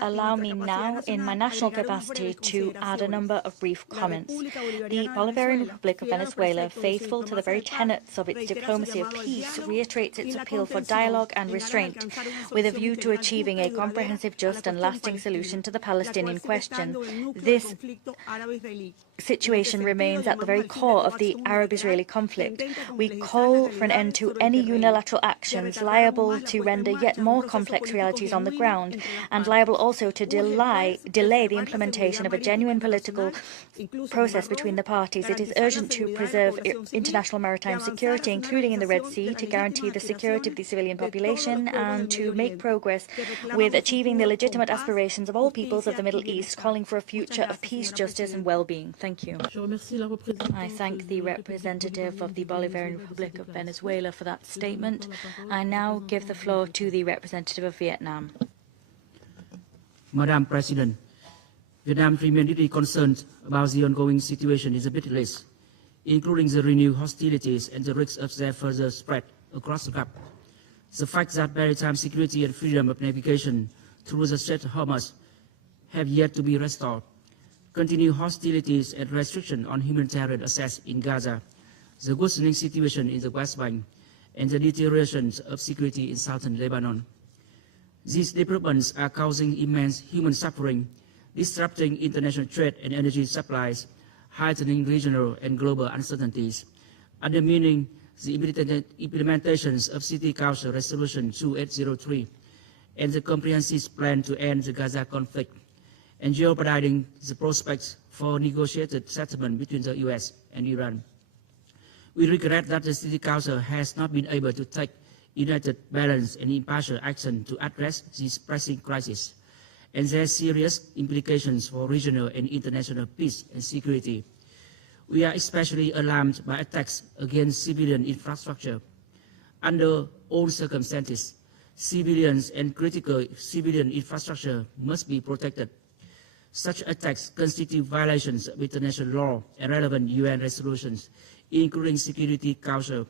Allow me now, in my national capacity, to add a number of brief comments. The Bolivarian Republic of Venezuela, faithful to the very tenets of its diplomacy of peace, reiterates its appeal for dialogue and restraint, with a view to achieving a comprehensive, just and lasting solution to the Palestinian question. This situation remains at the very core of the Arab-Israeli conflict. We call for an end to any unilateral actions liable to render yet more complex realities on the ground, and liable also to delay the implementation of a genuine political process between the parties. It is urgent to preserve international maritime security, including in the Red Sea, to guarantee the security of the civilian population, and to make progress with achieving the legitimate aspirations of all peoples of the Middle East, calling for a future of peace, justice, and well-being. Thank you. I thank the representative of the Bolivarian Republic of Venezuela for that statement. I now give the floor to the representative of Vietnam. Madam President, Vietnam remains deeply concerned about the ongoing situation in the Middle East, including the renewed hostilities and the risk of their further spread across the globe. The fact that maritime security and freedom of navigation through the Strait of Hormuz have yet to be restored, continued hostilities and restrictions on humanitarian access in Gaza, the worsening situation in the West Bank, and the deterioration of security in southern Lebanon. These developments are causing immense human suffering, disrupting international trade and energy supplies, heightening regional and global uncertainties, undermining the implementations of City Council Resolution 2803 and the comprehensive plan to end the Gaza conflict, and jeopardizing the prospects for negotiated settlement between the US and Iran. We regret that the City Council has not been able to take united, balanced, and impartial action to address this pressing crisis and their serious implications for regional and international peace and security. We are especially alarmed by attacks against civilian infrastructure. Under all circumstances, civilians and critical civilian infrastructure must be protected. Such attacks constitute violations of international law and relevant UN resolutions, including Security Council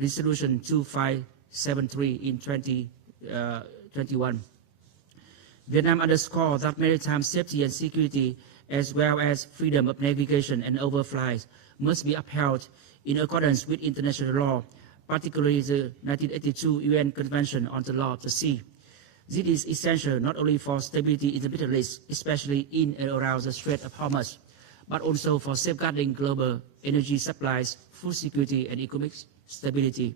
Resolution 2573 in 2021. Vietnam underscores that maritime safety and security, as well as freedom of navigation and overflights, must be upheld in accordance with international law, particularly the 1982 UN Convention on the Law of the Sea. This is essential not only for stability in the Middle East, especially in and around the Strait of Hormuz, but also for safeguarding global energy supplies, food security, and economic stability.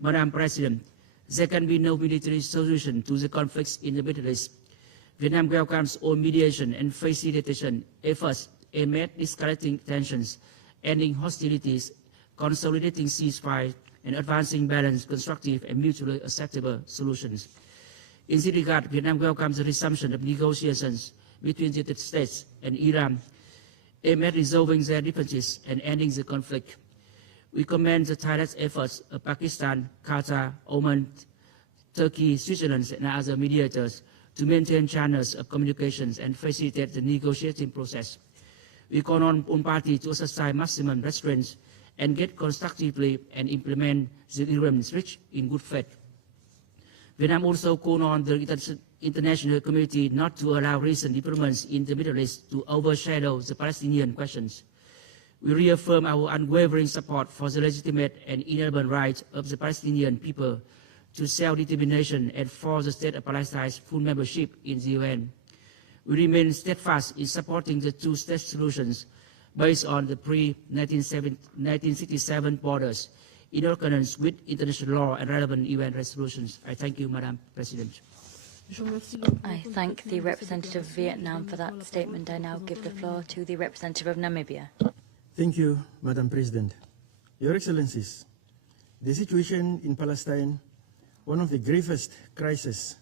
Madam President, There can be no military solution to the conflicts in the Middle East. Vietnam welcomes all mediation and facilitation efforts aimed at de-escalating tensions, ending hostilities, consolidating ceasefire, and advancing balanced, constructive, and mutually acceptable solutions. In this regard, Vietnam welcomes the resumption of negotiations between the United States and Iran aimed at resolving their differences and ending the conflict. We commend the tireless efforts of Pakistan, Qatar, Oman, Turkey, Switzerland, and other mediators to maintain channels of communications and facilitate the negotiating process. We call on all parties to exercise maximum restraint and engage constructively and implement the agreements reached in good faith. Vietnam also called on the international community not to allow recent developments in the Middle East to overshadow the Palestinian questions. We reaffirm our unwavering support for the legitimate and inalienable rights of the Palestinian people to self-determination and for the State of Palestine's full membership in the UN. We remain steadfast in supporting the two-state solutions based on the pre-1967 borders in accordance with international law and relevant UN resolutions. I thank you, Madam President. I thank the representative of Vietnam for that statement. I now give the floor to the representative of Namibia. Thank you, Madam President. Your Excellencies, the situation in Palestine, one of the gravest crises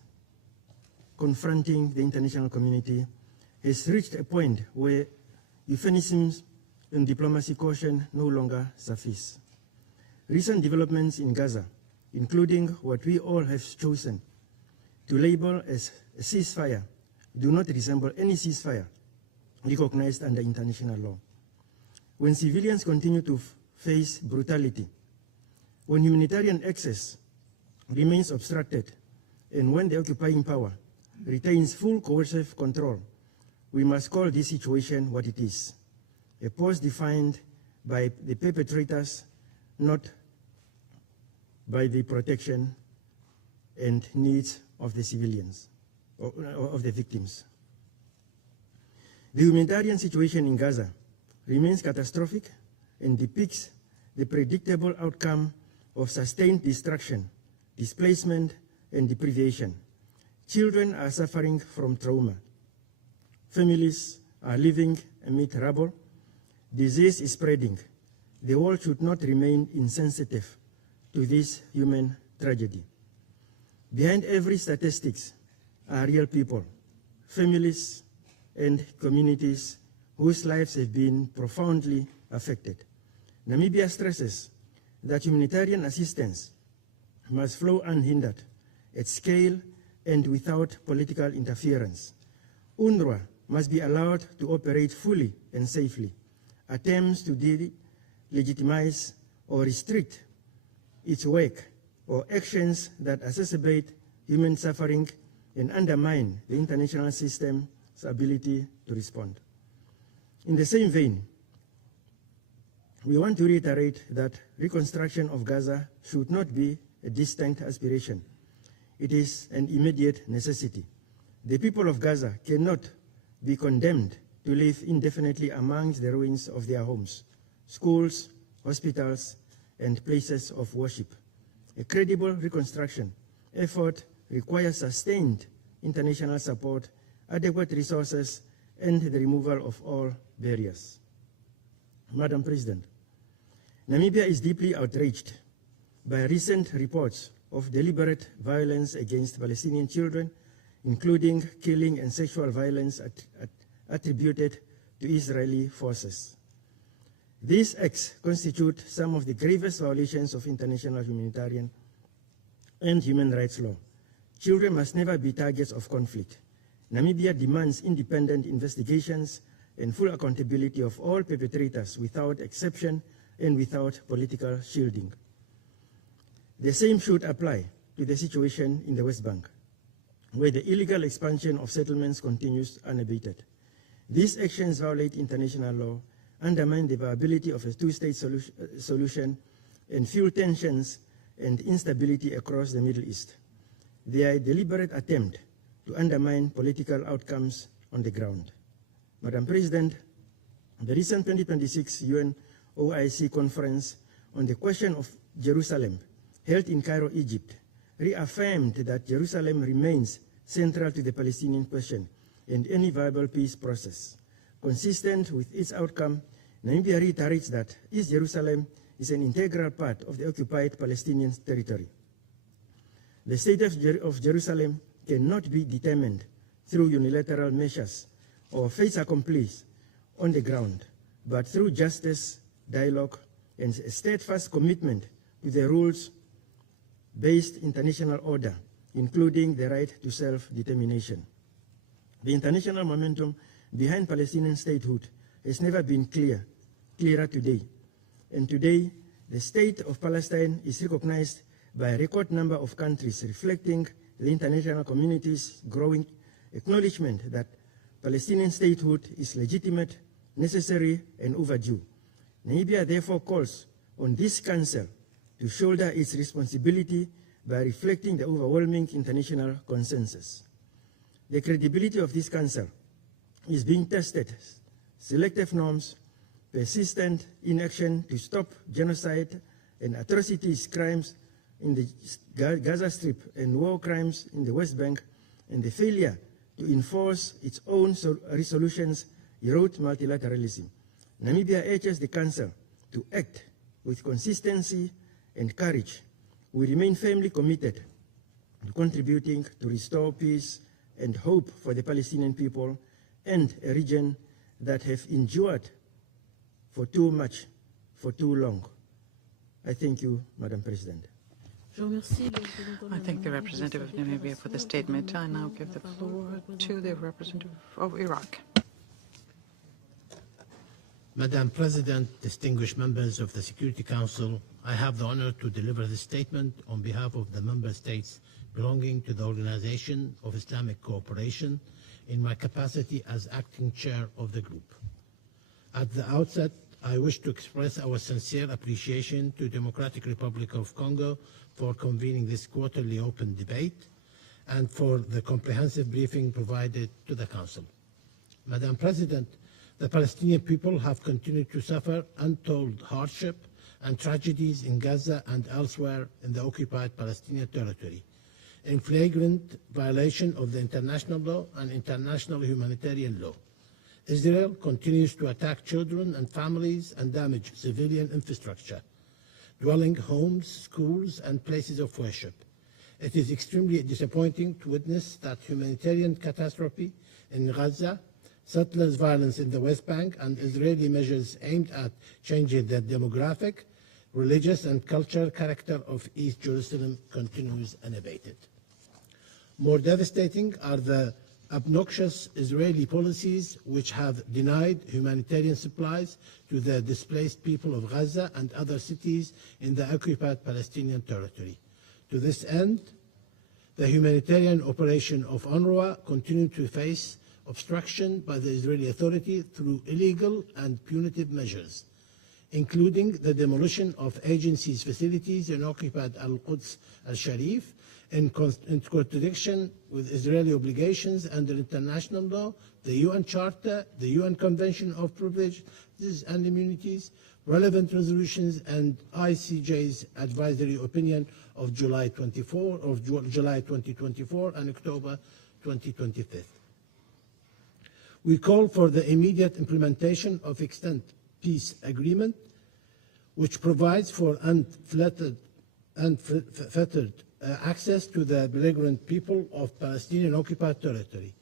confronting the international community, has reached a point where euphemisms and diplomacy caution no longer suffice. Recent developments in Gaza, including what we all have chosen to label as a ceasefire, do not resemble any ceasefire recognized under international law. When civilians continue to face brutality, when humanitarian access remains obstructed, and when the occupying power retains full coercive control, we must call this situation what it is: a pause defined by the perpetrators, not by the protection and needs of the civilians, of the victims. The humanitarian situation in Gaza remains catastrophic and depicts the predictable outcome of sustained destruction, displacement, and deprivation. Children are suffering from trauma. Families are living amid rubble. Disease is spreading. The world should not remain insensitive to this human tragedy. Behind every statistics are real people, families, and communities whose lives have been profoundly affected. Namibia stresses that humanitarian assistance must flow unhindered, at scale, and without political interference. UNRWA must be allowed to operate fully and safely. Attempts to delegitimize or restrict its work or actions that exacerbate human suffering and undermine the international system's ability to respond. In the same vein, we want to reiterate that reconstruction of Gaza should not be a distant aspiration. It is an immediate necessity. The people of Gaza cannot be condemned to live indefinitely amongst the ruins of their homes, schools, hospitals, and places of worship. A credible reconstruction effort requires sustained international support, adequate resources, and the removal of all barriers. Madam President, Namibia is deeply outraged by recent reports of deliberate violence against Palestinian children, including killing and sexual violence attributed to Israeli forces. These acts constitute some of the gravest violations of international humanitarian and human rights law. Children must never be targets of conflict. Namibia demands independent investigations and full accountability of all perpetrators without exception and without political shielding. The same should apply to the situation in the West Bank, where the illegal expansion of settlements continues unabated. These actions violate international law, undermine the viability of a two-state solution, and fuel tensions and instability across the Middle East. They are a deliberate attempt to undermine political outcomes on the ground. Madam President, the recent 2026 UN OIC conference on the question of Jerusalem, held in Cairo, Egypt, reaffirmed that Jerusalem remains central to the Palestinian question and any viable peace process. Consistent with its outcome, Namibia reiterates that East Jerusalem is an integral part of the occupied Palestinian territory. The state of Jerusalem cannot be determined through unilateral measures or fait accompli on the ground, but through justice, dialogue, and a steadfast commitment to the rules-based international order, including the right to self-determination. The international momentum behind Palestinian statehood has never been clearer today. And today, the state of Palestine is recognized by a record number of countries, reflecting the international community's growing acknowledgement that Palestinian statehood is legitimate, necessary, and overdue. Namibia therefore calls on this Council to shoulder its responsibility by reflecting the overwhelming international consensus. The credibility of this Council is being tested. Selective norms, persistent inaction to stop genocide and atrocities, crimes in the Gaza Strip and war crimes in the West Bank, and the failure to enforce its own resolutions erode multilateralism. Namibia urges the Council to act with consistency and courage. We remain firmly committed to contributing to restore peace and hope for the Palestinian people and a region that have endured for too much, for too long. I thank you, Madam President. I thank the representative of Namibia for the statement. I now give the floor to the representative of Iraq. Madam President, distinguished members of the Security Council, I have the honor to deliver this statement on behalf of the member states belonging to the Organization of Islamic Cooperation in my capacity as acting chair of the group. At the outset, I wish to express our sincere appreciation to the Democratic Republic of Congo for convening this quarterly open debate and for the comprehensive briefing provided to the Council. Madam President, the Palestinian people have continued to suffer untold hardship and tragedies in Gaza and elsewhere in the occupied Palestinian territory, in flagrant violation of the international law and international humanitarian law. Israel continues to attack children and families and damage civilian infrastructure, dwelling homes, schools, and places of worship. It is extremely disappointing to witness that humanitarian catastrophe in Gaza, settlers' violence in the West Bank, and Israeli measures aimed at changing the demographic, religious, and cultural character of East Jerusalem continues unabated. More devastating are the obnoxious Israeli policies which have denied humanitarian supplies to the displaced people of Gaza and other cities in the occupied Palestinian territory. To this end, the humanitarian operation of UNRWA continued to face obstruction by the Israeli Authority through illegal and punitive measures, including the demolition of agencies' facilities in occupied Al-Quds al-Sharif, in contradiction with Israeli obligations under international law, the UN Charter, the UN Convention of Privileges and Immunities, relevant resolutions, and ICJ's advisory opinion of July 2024 and October 2025. We call for the immediate implementation of extant peace agreement, which provides for unfettered access to the belligerent people of Palestinian occupied territory,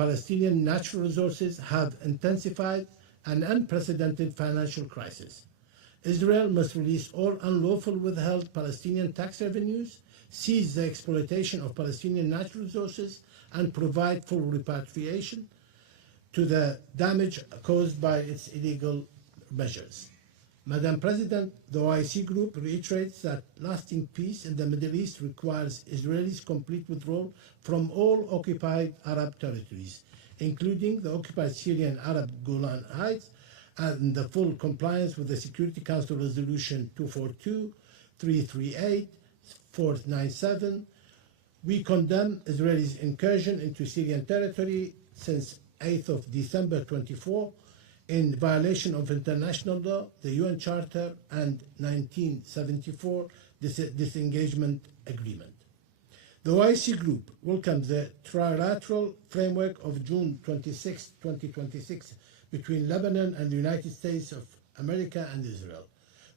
Palestinian natural resources have intensified an unprecedented financial crisis. Israel must release all unlawful withheld Palestinian tax revenues, cease the exploitation of Palestinian natural resources, and provide full repatriation to the damage caused by its illegal measures. Madam President, the OIC Group reiterates that lasting peace in the Middle East requires Israel's complete withdrawal from all occupied Arab territories, including the occupied Syrian Arab Golan Heights, and the full compliance with the Security Council Resolution 242, 338, 497. We condemn Israel's incursion into Syrian territory since 8th of December 24 in violation of international law, the UN Charter, and 1974 disengagement agreement. The OIC Group welcomes the trilateral framework of June 26, 2026 between Lebanon and the United States of America and Israel.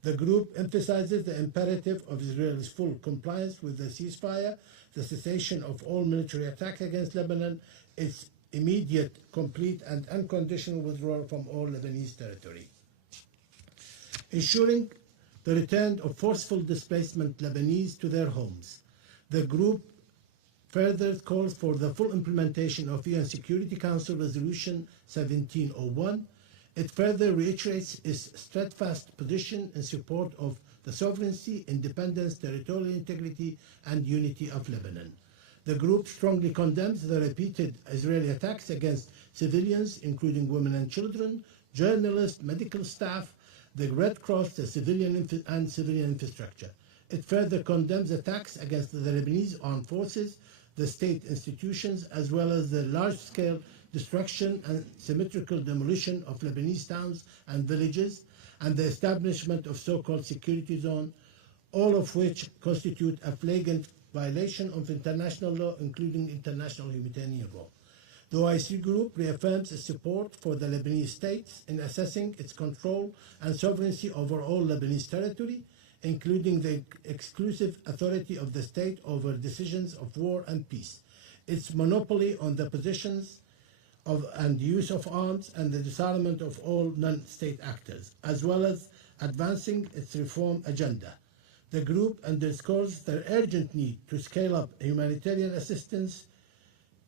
The group emphasizes the imperative of Israel's full compliance with the ceasefire, the cessation of all military attacks against Lebanon, its immediate, complete, and unconditional withdrawal from all Lebanese territory. Ensuring the return of forceful displacement Lebanese to their homes. The group further calls for the full implementation of UN Security Council Resolution 1701. It further reiterates its steadfast position in support of the sovereignty, independence, territorial integrity, and unity of Lebanon. The group strongly condemns the repeated Israeli attacks against civilians, including women and children, journalists, medical staff, the Red Cross, the civilian infrastructure. It further condemns attacks against the Lebanese armed forces, the state institutions, as well as the large-scale destruction and symmetrical demolition of Lebanese towns and villages, and the establishment of so-called security zone, all of which constitute a flagrant violation of international law, including international humanitarian law. The OIC Group reaffirms its support for the Lebanese state in assessing its control and sovereignty over all Lebanese territory, including the exclusive authority of the state over decisions of war and peace, its monopoly on the possessions of and use of arms, and the disarmament of all non-state actors, as well as advancing its reform agenda. The group underscores the urgent need to scale up humanitarian assistance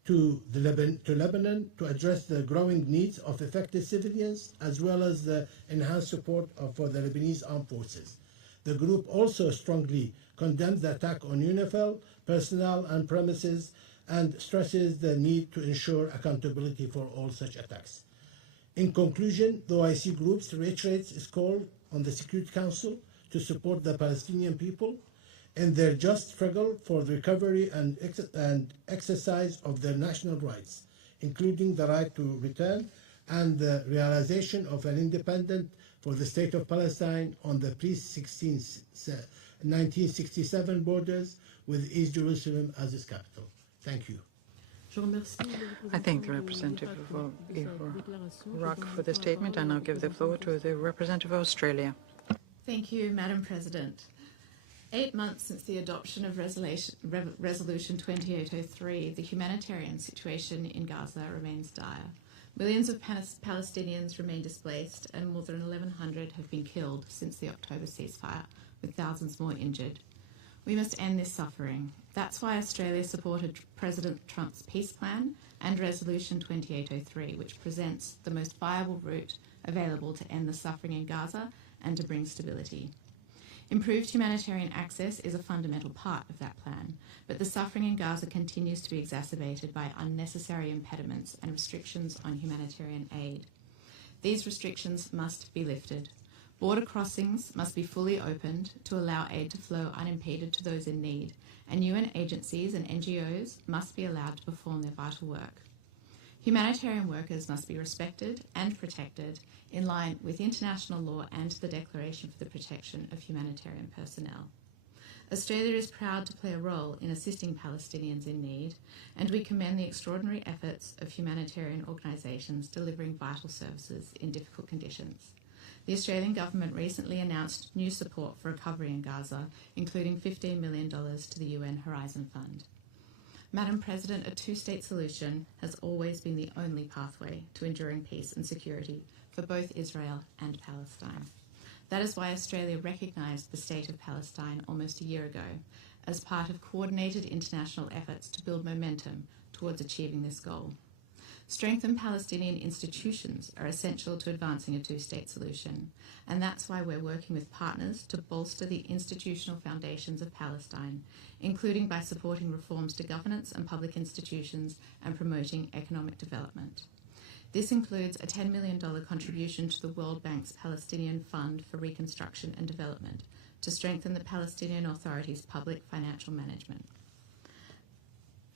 to Lebanon to address the growing needs of affected civilians, as well as the enhanced support for the Lebanese armed forces. The group also strongly condemns the attack on UNIFIL personnel and premises, and stresses the need to ensure accountability for all such attacks. In conclusion, the OIC Group reiterates its call on the Security Council to support the Palestinian people in their just struggle for the recovery and exercise of their national rights, including the right to return and the realization of an independent for the State of Palestine on the pre-1967 borders with East Jerusalem as its capital. Thank you. I thank the representative of Iraq for the statement. I now give the floor to the representative of Australia. Thank you, Madam President. 8 months since the adoption of Resolution 2803, the humanitarian situation in Gaza remains dire. Millions of Palestinians remain displaced, and more than 1,100 have been killed since the October ceasefire, with thousands more injured. We must end this suffering. That's why Australia supported President Trump's peace plan and Resolution 2803, which presents the most viable route available to end the suffering in Gaza and to bring stability. Improved humanitarian access is a fundamental part of that plan, but the suffering in Gaza continues to be exacerbated by unnecessary impediments and restrictions on humanitarian aid. These restrictions must be lifted. Border crossings must be fully opened to allow aid to flow unimpeded to those in need, and UN agencies and NGOs must be allowed to perform their vital work. Humanitarian workers must be respected and protected in line with international law and the Declaration for the Protection of Humanitarian Personnel. Australia is proud to play a role in assisting Palestinians in need, and we commend the extraordinary efforts of humanitarian organisations delivering vital services in difficult conditions. The Australian government recently announced new support for recovery in Gaza, including $15 million to the UN Horizon Fund. Madam President, a two-state solution has always been the only pathway to enduring peace and security for both Israel and Palestine. That is why Australia recognised the state of Palestine almost a year ago as part of coordinated international efforts to build momentum towards achieving this goal. Strengthened Palestinian institutions are essential to advancing a two-state solution, and that's why we're working with partners to bolster the institutional foundations of Palestine, including by supporting reforms to governance and public institutions and promoting economic development. This includes a $10 million contribution to the World Bank's Palestinian Fund for Reconstruction and Development to strengthen the Palestinian Authority's public financial management.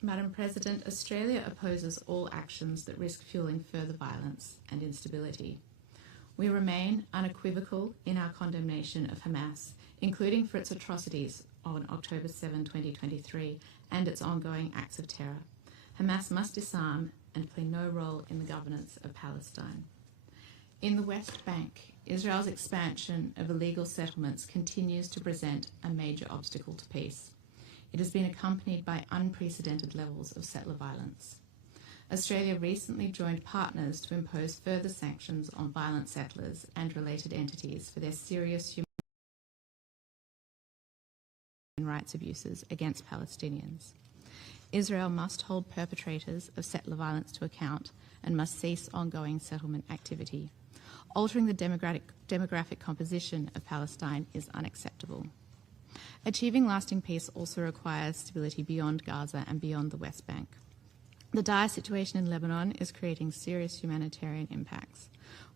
Madam President, Australia opposes all actions that risk fueling further violence and instability. We remain unequivocal in our condemnation of Hamas, including for its atrocities on October 7, 2023, and its ongoing acts of terror. Hamas must disarm and play no role in the governance of Palestine. In the West Bank, Israel's expansion of illegal settlements continues to present a major obstacle to peace. It has been accompanied by unprecedented levels of settler violence. Australia recently joined partners to impose further sanctions on violent settlers and related entities for their serious human rights abuses against Palestinians. Israel must hold perpetrators of settler violence to account and must cease ongoing settlement activity. Altering the demographic composition of Palestine is unacceptable. Achieving lasting peace also requires stability beyond Gaza and beyond the West Bank. The dire situation in Lebanon is creating serious humanitarian impacts.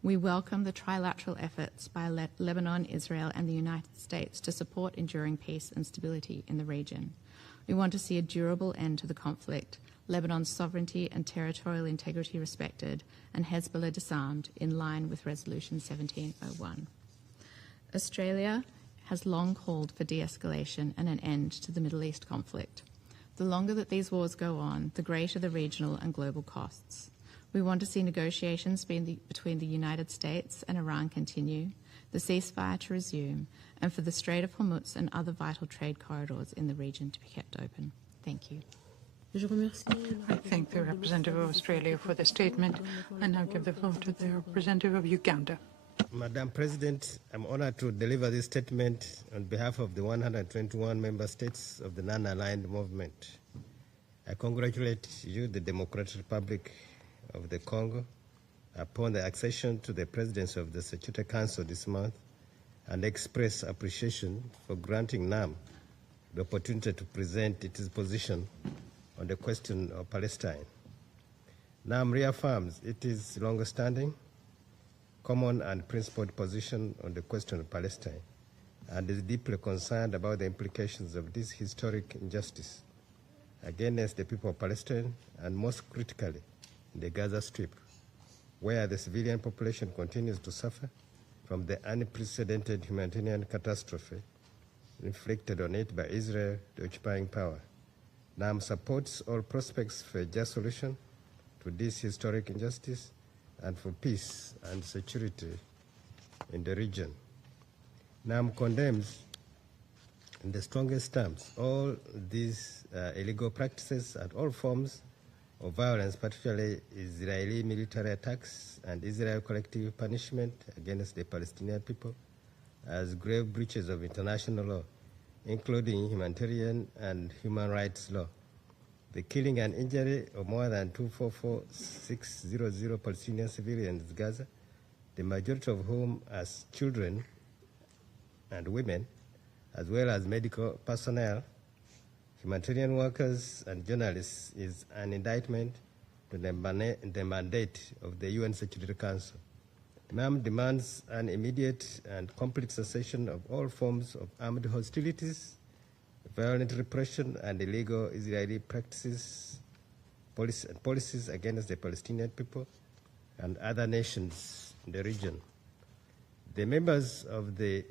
We welcome the trilateral efforts by Lebanon, Israel, and the United States to support enduring peace and stability in the region. We want to see a durable end to the conflict, Lebanon's sovereignty and territorial integrity respected, and Hezbollah disarmed in line with Resolution 1701. Australia has long called for de-escalation and an end to the Middle East conflict. The longer that these wars go on, the greater the regional and global costs. We want to see negotiations between the United States and Iran continue, the ceasefire to resume, and for the Strait of Hormuz and other vital trade corridors in the region to be kept open. Thank you. I thank the representative of Australia for the statement, and now give the floor to the representative of Uganda. Madam President, I'm honored to deliver this statement on behalf of the 121 member states of the non-aligned movement. I congratulate you, the Democratic Republic of the Congo, upon the accession to the presidency of the Security Council this month, and express appreciation for granting NAM the opportunity to present its position on the question of Palestine. NAM reaffirms its long-standing, common and principled position on the question of Palestine, and is deeply concerned about the implications of this historic injustice against the people of Palestine, and most critically in the Gaza Strip, where the civilian population continues to suffer from the unprecedented humanitarian catastrophe inflicted on it by Israel, the occupying power. NAM supports all prospects for a just solution to this historic injustice and for peace and security in the region. NAM condemns in the strongest terms all these illegal practices and all forms of violence, particularly Israeli military attacks and Israel collective punishment against the Palestinian people, as grave breaches of international law, including humanitarian and human rights law. The killing and injury of more than 244,600 Palestinian civilians in Gaza, the majority of whom as children and women, as well as medical personnel, humanitarian workers, and journalists, is an indictment to the mandate of the UN Security Council. NAM demands an immediate and complete cessation of all forms of armed hostilities, violent repression, and illegal Israeli practices, policies against the Palestinian people and other nations in the region. The members of the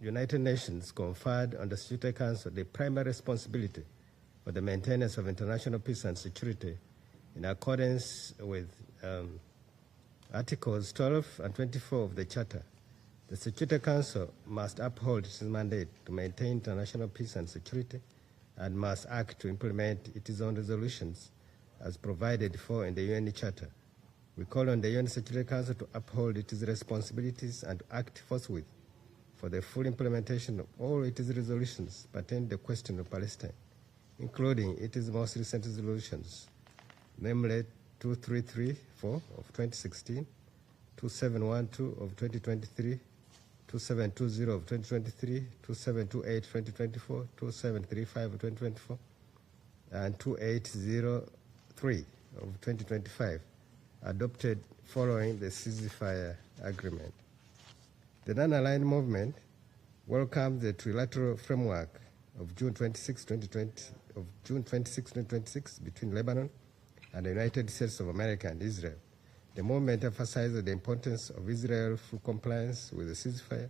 United Nations conferred on the Security Council the primary responsibility for the maintenance of international peace and security in accordance with Articles 12 and 24 of the Charter. The Security Council must uphold its mandate to maintain international peace and security and must act to implement its own resolutions as provided for in the UN Charter. We call on the UN Security Council to uphold its responsibilities and to act forthwith for the full implementation of all its resolutions pertaining to the question of Palestine, including its most recent resolutions, namely 2334 of 2016, 2712 of 2023, 2720 of 2023, 2728 of 2024, 2735 of 2024, and 2803 of 2025, adopted following the ceasefire agreement. The non-aligned movement welcomes the trilateral framework of June 26, 2026 between Lebanon and the United States of America and Israel. The movement emphasizes the importance of Israel's full compliance with the ceasefire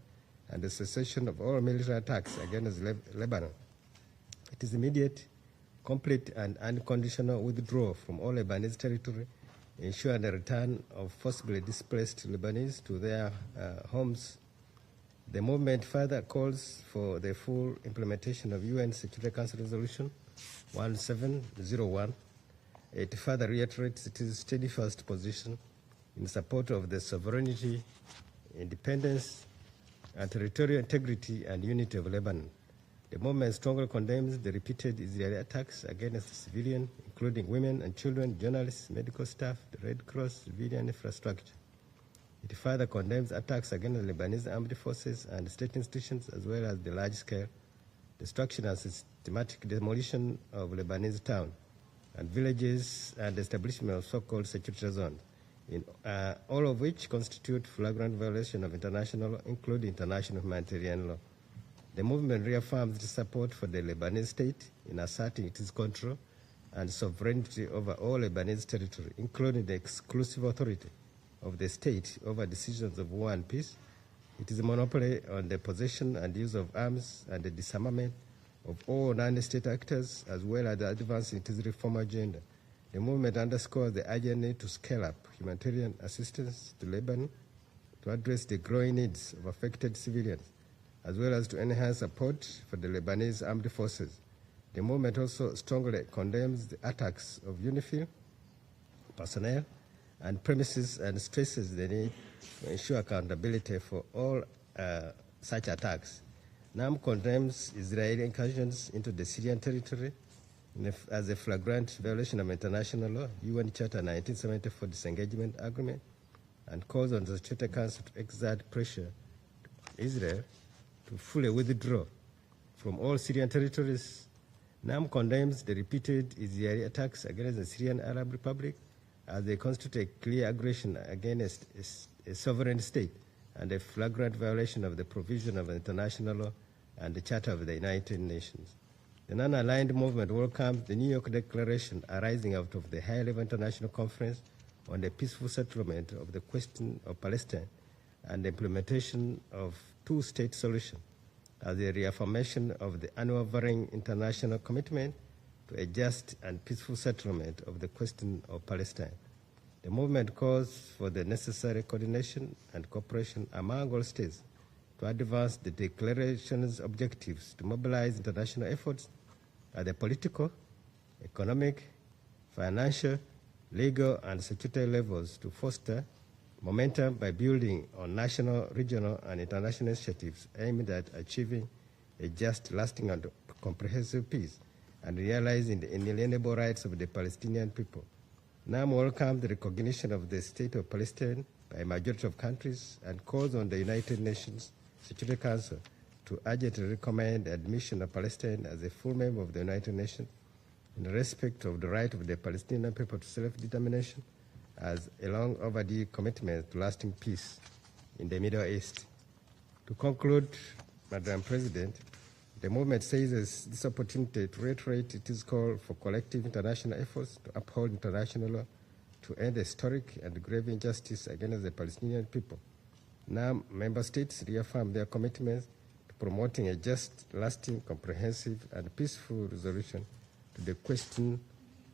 and the cessation of all military attacks against Lebanon. It is immediate, complete, and unconditional withdrawal from all Lebanese territory, ensure the return of forcibly displaced Lebanese to their homes. The movement further calls for the full implementation of UN Security Council Resolution 1701. It further reiterates its steadfast position in support of the sovereignty, independence, and territorial integrity and unity of Lebanon. The movement strongly condemns the repeated Israeli attacks against civilians, including women and children, journalists, medical staff, the Red Cross, civilian infrastructure. It further condemns attacks against Lebanese armed forces and state institutions, as well as the large-scale destruction and systematic demolition of Lebanese towns and villages and establishment of so-called security zones, all of which constitute flagrant violation of international, including international humanitarian law. The movement reaffirms its support for the Lebanese state in asserting its control and sovereignty over all Lebanese territory, including the exclusive authority of the state over decisions of war and peace. It is a monopoly on the possession and use of arms and the disarmament of all non-state actors, as well as advancing its reform agenda. The movement underscores the urgent need to scale up humanitarian assistance to Lebanon to address the growing needs of affected civilians, as well as to enhance support for the Lebanese armed forces. The movement also strongly condemns the attacks of UNIFIL personnel and premises and stresses the need to ensure accountability for all such attacks. NAM condemns Israeli incursions into the Syrian territory as a flagrant violation of international law, UN Charter 1974 Disengagement Agreement, and calls on the Security Council to exert pressure on Israel to fully withdraw from all Syrian territories. NAM condemns the repeated Israeli attacks against the Syrian Arab Republic as they constitute a clear aggression against a sovereign state and a flagrant violation of the provision of international law and the Charter of the United Nations. The non-aligned movement welcomes the New York Declaration arising out of the high-level international conference on the peaceful settlement of the question of Palestine and the implementation of two-state solution as a reaffirmation of the unwavering international commitment to a just and peaceful settlement of the question of Palestine. The movement calls for the necessary coordination and cooperation among all states to advance the declaration's objectives to mobilize international efforts at the political, economic, financial, legal, and security levels to foster momentum by building on national, regional, and international initiatives aimed at achieving a just, lasting, and comprehensive peace and realizing the inalienable rights of the Palestinian people. NAM welcomes the recognition of the State of Palestine by a majority of countries and calls on the United Nations Security Council to urgently recommend admission of Palestine as a full member of the United Nations in respect of the right of the Palestinian people to self-determination as a long overdue commitment to lasting peace in the Middle East. To conclude, Madam President, the movement seizes this opportunity to reiterate its call for collective international efforts to uphold international law, to end historic and grave injustice against the Palestinian people. Now, member states reaffirm their commitments to promoting a just, lasting, comprehensive, and peaceful resolution to the question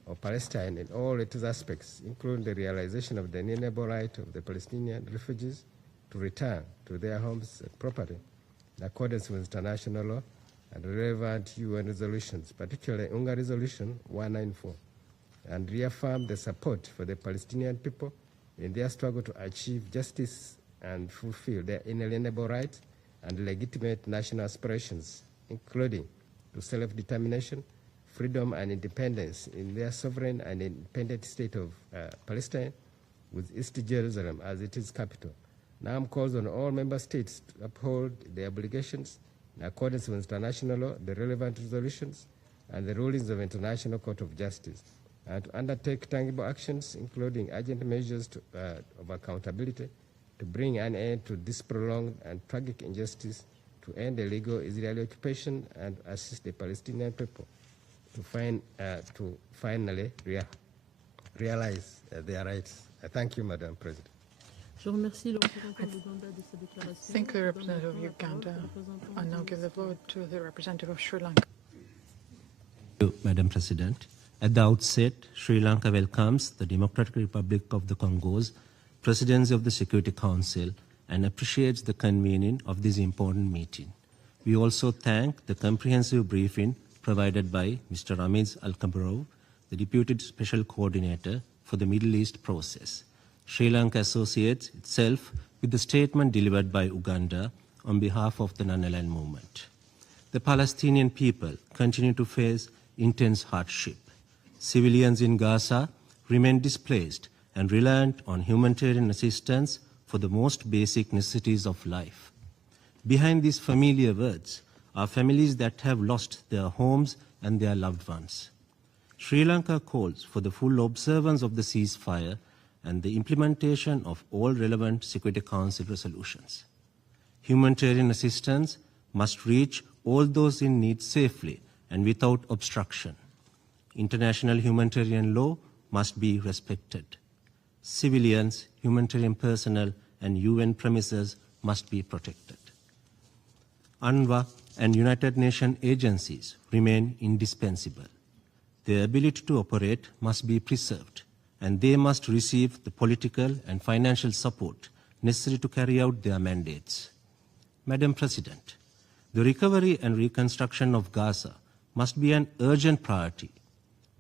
of Palestine in all its aspects, including the realization of the inalienable right of the Palestinian refugees to return to their homes and property in accordance with international law, and relevant UN resolutions, particularly UNGA Resolution 194, and reaffirm the support for the Palestinian people in their struggle to achieve justice and fulfill their inalienable rights and legitimate national aspirations, including to self-determination, freedom and independence in their sovereign and independent state of Palestine, with East Jerusalem as its capital. NAM calls on all member states to uphold their obligations in accordance with international law, the relevant resolutions, and the rulings of International Court of Justice, and to undertake tangible actions, including urgent measures of accountability, to bring an end to this prolonged and tragic injustice, to end the illegal Israeli occupation, and assist the Palestinian people to finally realize their rights. Thank you, Madam President. Thank the representative of Uganda. I now give the floor to the representative of Sri Lanka. Thank you, Madam President. At the outset, Sri Lanka welcomes the Democratic Republic of the Congo's presidency of the Security Council and appreciates the convening of this important meeting. We also thank the comprehensive briefing provided by Mr. Ramiz Al-Kabarov, the Deputy Special Coordinator for the Middle East process. Sri Lanka associates itself with the statement delivered by Uganda on behalf of the non-aligned movement. The Palestinian people continue to face intense hardship. Civilians in Gaza remain displaced and reliant on humanitarian assistance for the most basic necessities of life. Behind these familiar words are families that have lost their homes and their loved ones. Sri Lanka calls for the full observance of the ceasefire and the implementation of all relevant Security Council resolutions. Humanitarian assistance must reach all those in need safely and without obstruction. International humanitarian law must be respected. Civilians, humanitarian personnel, and UN premises must be protected. UNRWA and United Nations agencies remain indispensable. Their ability to operate must be preserved, and they must receive the political and financial support necessary to carry out their mandates. Madam President, the recovery and reconstruction of Gaza must be an urgent priority.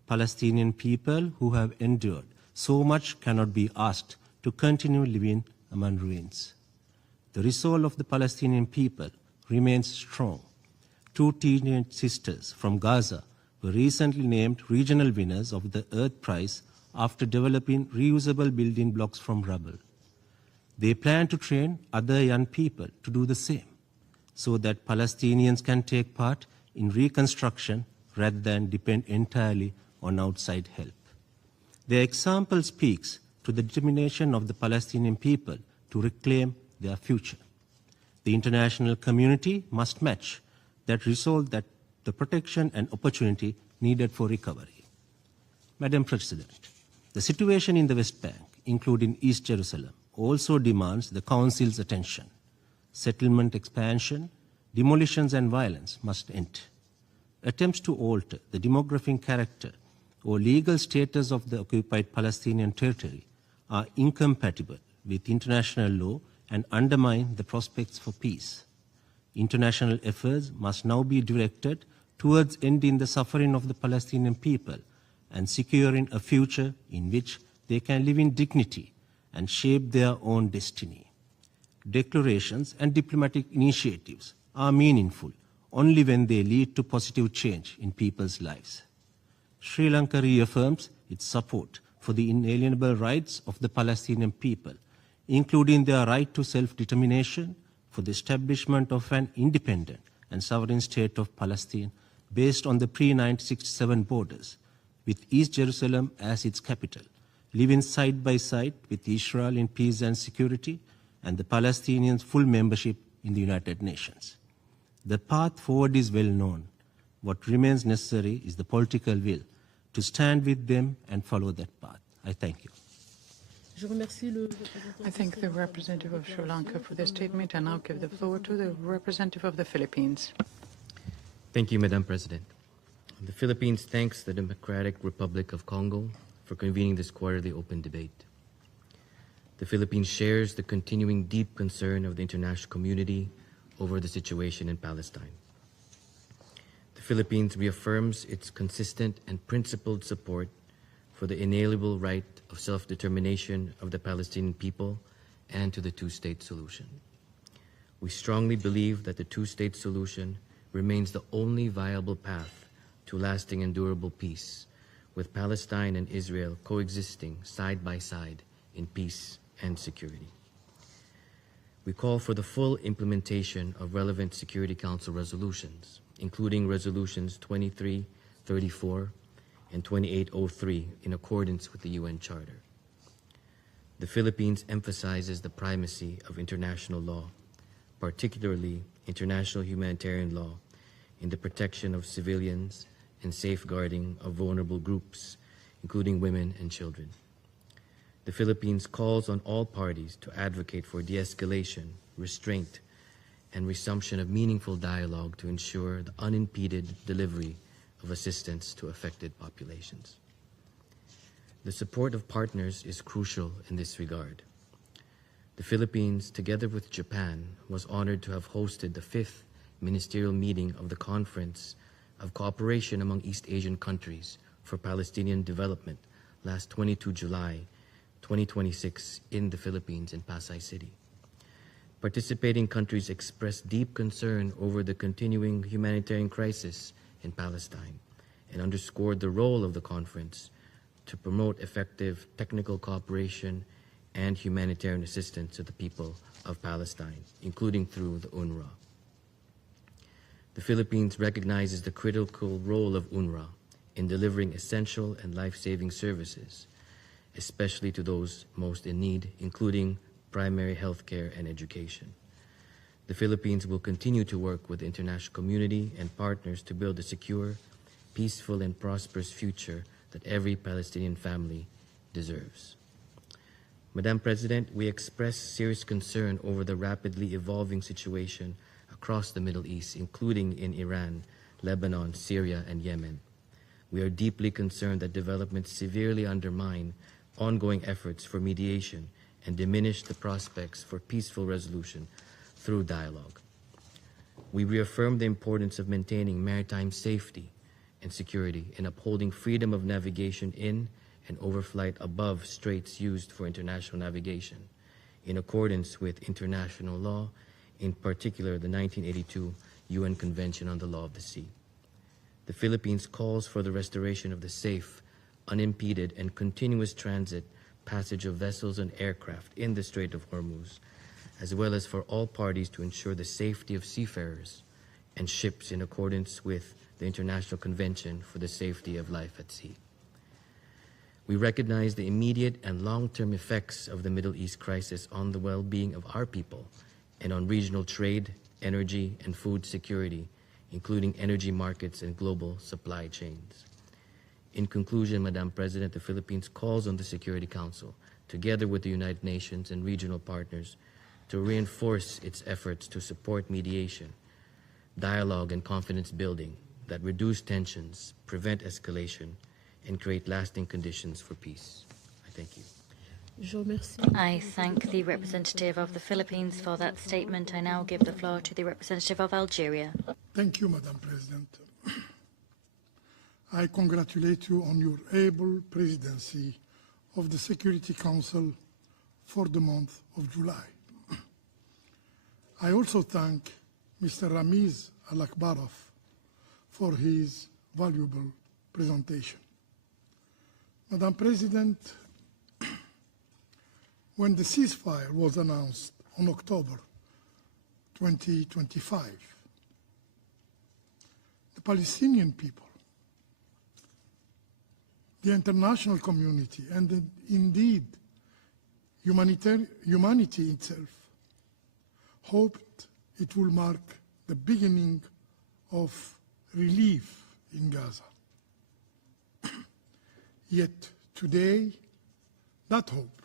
Palestinian people who have endured so much cannot be asked to continue living among ruins. The resolve of the Palestinian people remains strong. 2 teenage sisters from Gaza were recently named regional winners of the Earth Prize after developing reusable building blocks from rubble. They plan to train other young people to do the same, so that Palestinians can take part in reconstruction rather than depend entirely on outside help. Their example speaks to the determination of the Palestinian people to reclaim their future. The international community must match that resolve, that the protection and opportunity needed for recovery. Madam President, the situation in the West Bank, including East Jerusalem, also demands the Council's attention. Settlement expansion, demolitions and violence must end. Attempts to alter the demographic character or legal status of the occupied Palestinian territory are incompatible with international law and undermine the prospects for peace. International efforts must now be directed towards ending the suffering of the Palestinian people and securing a future in which they can live in dignity and shape their own destiny. Declarations and diplomatic initiatives are meaningful only when they lead to positive change in people's lives. Sri Lanka reaffirms its support for the inalienable rights of the Palestinian people, including their right to self-determination, for the establishment of an independent and sovereign state of Palestine based on the pre-1967 borders, with East Jerusalem as its capital, living side by side with Israel in peace and security, and the Palestinians' full membership in the United Nations. The path forward is well known. What remains necessary is the political will to stand with them and follow that path. I thank you. I thank the representative of Sri Lanka for this statement, and I'll give the floor to the representative of the Philippines. Thank you, Madam President. The Philippines thanks the Democratic Republic of Congo for convening this quarterly open debate. The Philippines shares the continuing deep concern of the international community over the situation in Palestine. Philippines reaffirms its consistent and principled support for the inalienable right of self-determination of the Palestinian people and to the two-state solution. We strongly believe that the two-state solution remains the only viable path to lasting and durable peace, with Palestine and Israel coexisting side by side in peace and security. We call for the full implementation of relevant Security Council resolutions, including resolutions 2334 and 2803 in accordance with the UN Charter. The Philippines emphasizes the primacy of international law, particularly international humanitarian law, in the protection of civilians and safeguarding of vulnerable groups, including women and children. The Philippines calls on all parties to advocate for de-escalation, restraint, and resumption of meaningful dialogue to ensure the unimpeded delivery of assistance to affected populations. The support of partners is crucial in this regard. The Philippines, together with Japan, was honored to have hosted the 5th ministerial meeting of the Conference of Cooperation among East Asian Countries for Palestinian Development last 22 July 2026 in the Philippines in Pasay City. Participating countries expressed deep concern over the continuing humanitarian crisis in Palestine and underscored the role of the conference to promote effective technical cooperation and humanitarian assistance to the people of Palestine, including through the UNRWA. The Philippines recognizes the critical role of UNRWA in delivering essential and life-saving services, especially to those most in need, including primary health care and education. The Philippines will continue to work with the international community and partners to build a secure, peaceful, and prosperous future that every Palestinian family deserves. Madam President, we express serious concern over the rapidly evolving situation across the Middle East, including in Iran, Lebanon, Syria, and Yemen. We are deeply concerned that developments severely undermine ongoing efforts for mediation and diminish the prospects for peaceful resolution through dialogue. We reaffirm the importance of maintaining maritime safety and security and upholding freedom of navigation in and overflight above straits used for international navigation, in accordance with international law, in particular the 1982 UN Convention on the Law of the Sea. The Philippines calls for the restoration of the safe, unimpeded, and continuous transit passage of vessels and aircraft in the Strait of Hormuz, as well as for all parties to ensure the safety of seafarers and ships in accordance with the International Convention for the Safety of Life at Sea. We recognize the immediate and long-term effects of the Middle East crisis on the well-being of our people and on regional trade, energy, and food security, including energy markets and global supply chains. In conclusion, Madam President, the Philippines calls on the Security Council, together with the United Nations and regional partners, to reinforce its efforts to support mediation, dialogue, and confidence building that reduce tensions, prevent escalation, and create lasting conditions for peace. I thank you. I thank the representative of the Philippines for that statement. I now give the floor to the representative of Algeria. Thank you, Madam President. I congratulate you on your able presidency of the Security Council for the month of July. I also thank Mr. Ramiz Al-Akbarov for his valuable presentation. Madam President, when the ceasefire was announced on October 2025, the Palestinian people, the international community, and indeed humanity itself hoped it will mark the beginning of relief in Gaza. Yet today, that hope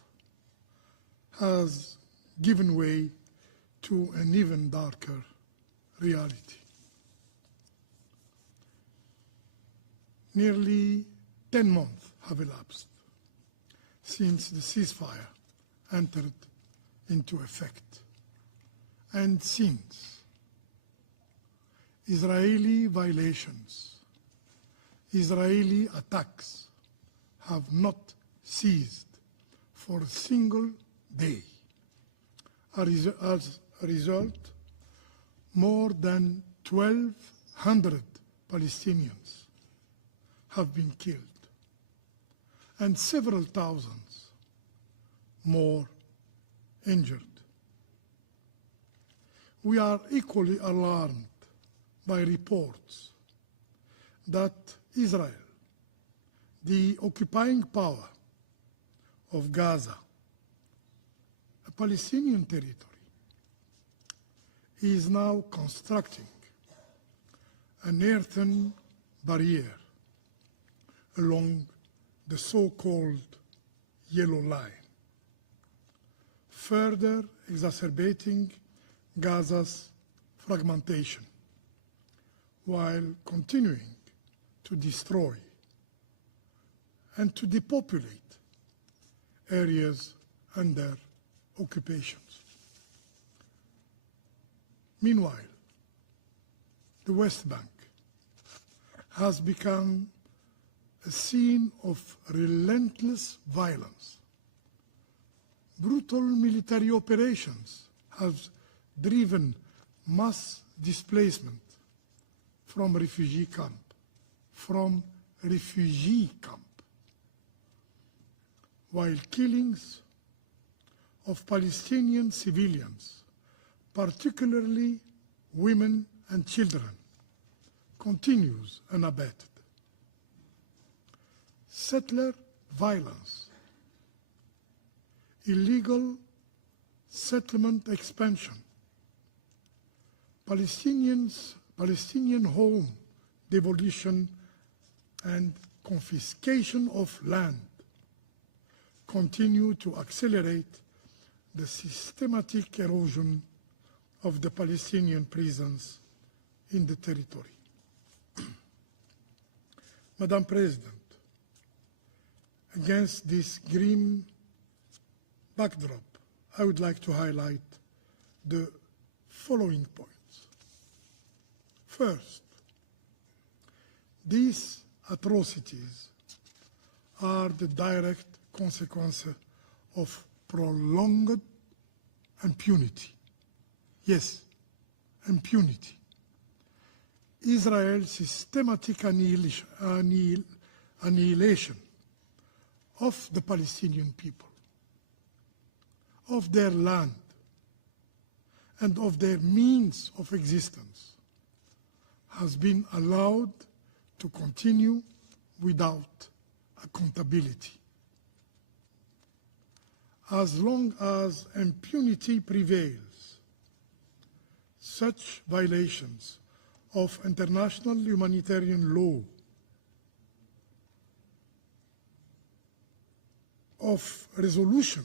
has given way to an even darker reality. Nearly 10 months have elapsed since the ceasefire entered into effect, and since Israeli violations, Israeli attacks have not ceased for a single day. As a result, more than 1,200 Palestinians have been killed and several thousands more injured. We are equally alarmed by reports that Israel, the occupying power of Gaza, a Palestinian territory, is now constructing an earthen barrier along the so-called Yellow Line, further exacerbating Gaza's fragmentation while continuing to destroy and to depopulate areas under occupations. Meanwhile, the West Bank has become a scene of relentless violence. Brutal military operations have driven mass displacement from refugee camp, while killings of Palestinian civilians, particularly women and children, continues unabated. Settler violence, illegal settlement expansion, Palestinian home demolition and confiscation of land continue to accelerate the systematic erosion of the Palestinian prisons in the territory. Madam President, against this grim backdrop, I would like to highlight the following points. First, these atrocities are the direct consequence of prolonged impunity. Yes, impunity. Israel's systematic annihilation of the Palestinian people, of their land, and of their means of existence has been allowed to continue without accountability. As long as impunity prevails, such violations of international humanitarian law, of resolution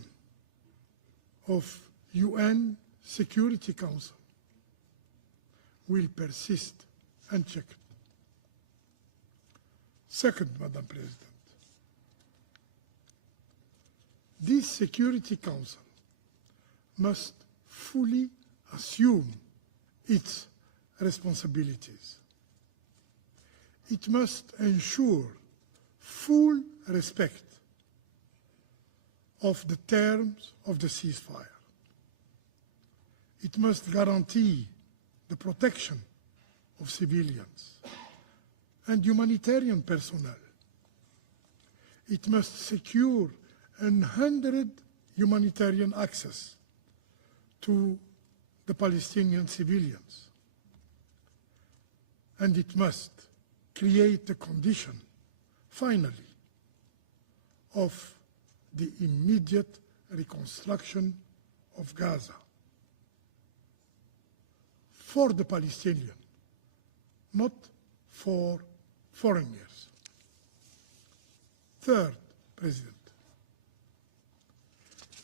of UN Security Council will persist unchecked. Second, Madam President, this Security Council must fully assume its responsibilities. It must ensure full respect of the terms of the ceasefire. It must guarantee the protection of civilians and humanitarian personnel. It must secure unhindered humanitarian access to the Palestinian civilians. And it must create a condition, finally, of the immediate reconstruction of Gaza for the Palestinian, not for foreigners. Third, President,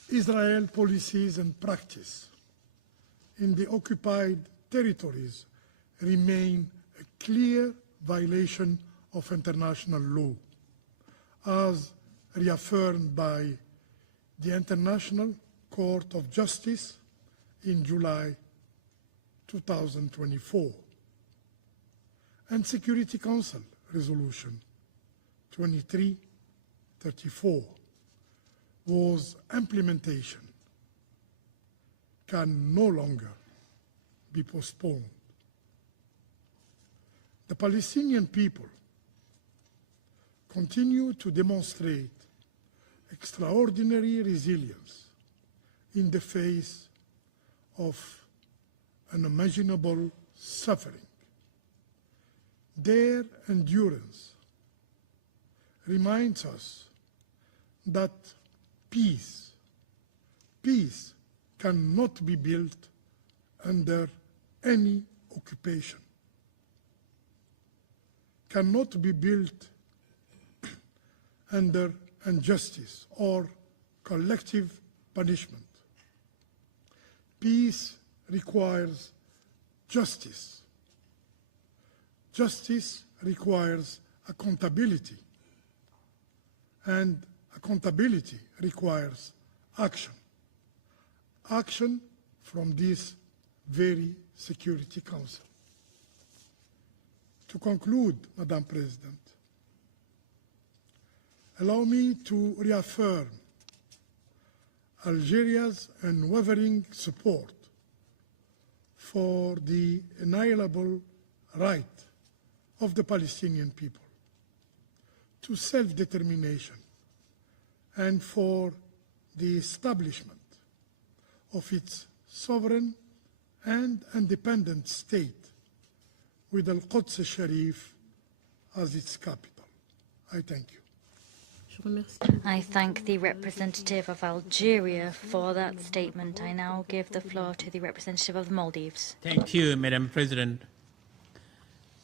Israel policies and practice in the occupied territories remain a clear violation of international law, as reaffirmed by the International Court of Justice in July 2024. and Security Council Resolution 2334 whose implementation can no longer be postponed. The Palestinian people continue to demonstrate extraordinary resilience in the face of unimaginable suffering. Their endurance reminds us that peace cannot be built under any occupation, cannot be built under injustice or collective punishment. Peace requires justice. Justice requires accountability, and accountability requires action. Action from this very Security Council. To conclude, Madam President, allow me to reaffirm Algeria's unwavering support for the inalienable right of the Palestinian people to self-determination and for the establishment of its sovereign and independent state with Al-Quds al-Sharif as its capital. I thank you. I thank the representative of Algeria for that statement. I now give the floor to the representative of the Maldives. Thank you, Madam President.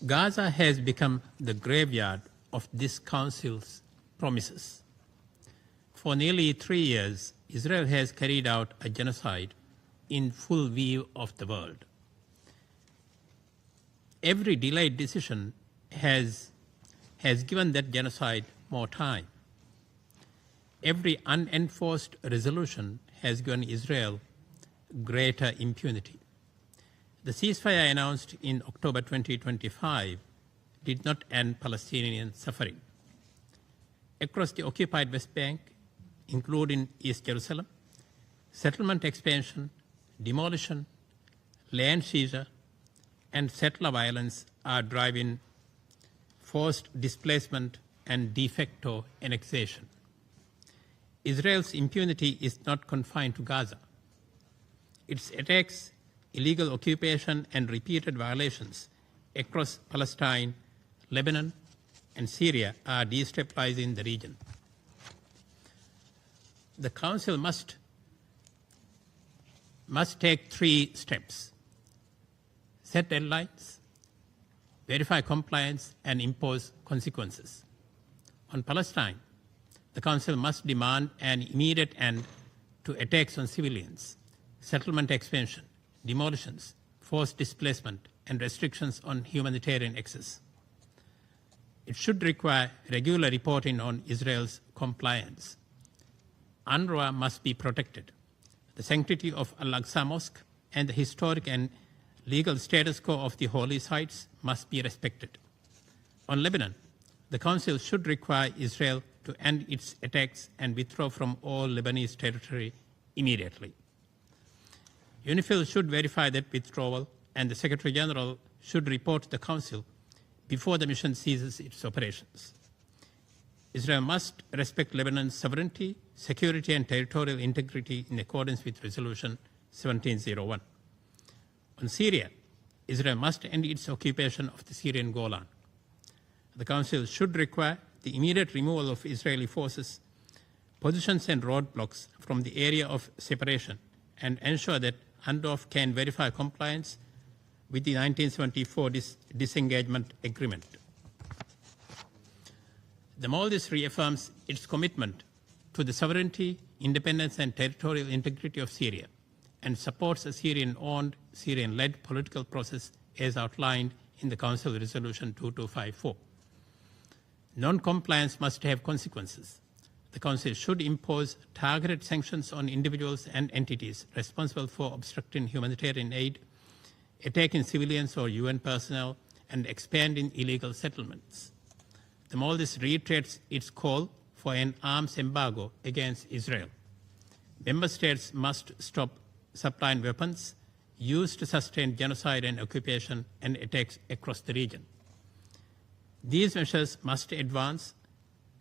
Gaza has become the graveyard of this Council's promises. For nearly 3 years, Israel has carried out a genocide in full view of the world. Every delayed decision has given that genocide more time. Every unenforced resolution has given Israel greater impunity. The ceasefire announced in October 2025 did not end Palestinian suffering. Across the occupied West Bank, including East Jerusalem, settlement expansion, demolition, land seizure, and settler violence are driving forced displacement and de facto annexation. Israel's impunity is not confined to Gaza. Its attacks, illegal occupation, and repeated violations across Palestine, Lebanon, and Syria are destabilizing the region. The Council must take 3 steps: set deadlines, verify compliance, and impose consequences. On Palestine, the Council must demand an immediate end to attacks on civilians, settlement expansion, demolitions, forced displacement, and restrictions on humanitarian access. It should require regular reporting on Israel's compliance. UNRWA must be protected. The sanctity of Al-Aqsa Mosque and the historic and legal status quo of the holy sites must be respected. On Lebanon, the Council should require Israel to end its attacks and withdraw from all Lebanese territory immediately. UNIFIL should verify that withdrawal, and the Secretary General should report to the Council before the mission ceases its operations. Israel must respect Lebanon's sovereignty, security, and territorial integrity in accordance with Resolution 1701. On Syria, Israel must end its occupation of the Syrian Golan. The Council should require the immediate removal of Israeli forces, positions, and roadblocks from the area of separation and ensure that UNDOF can verify compliance with the 1974 disengagement agreement. The Maldives reaffirms its commitment to the sovereignty, independence, and territorial integrity of Syria and supports a Syrian-owned, Syrian-led political process as outlined in the Council Resolution 2254. Non-compliance must have consequences. The Council should impose targeted sanctions on individuals and entities responsible for obstructing humanitarian aid, attacking civilians or UN personnel, and expanding illegal settlements. The Maldives reiterates its call for an arms embargo against Israel. Member states must stop supplying weapons used to sustain genocide and occupation and attacks across the region. These measures must advance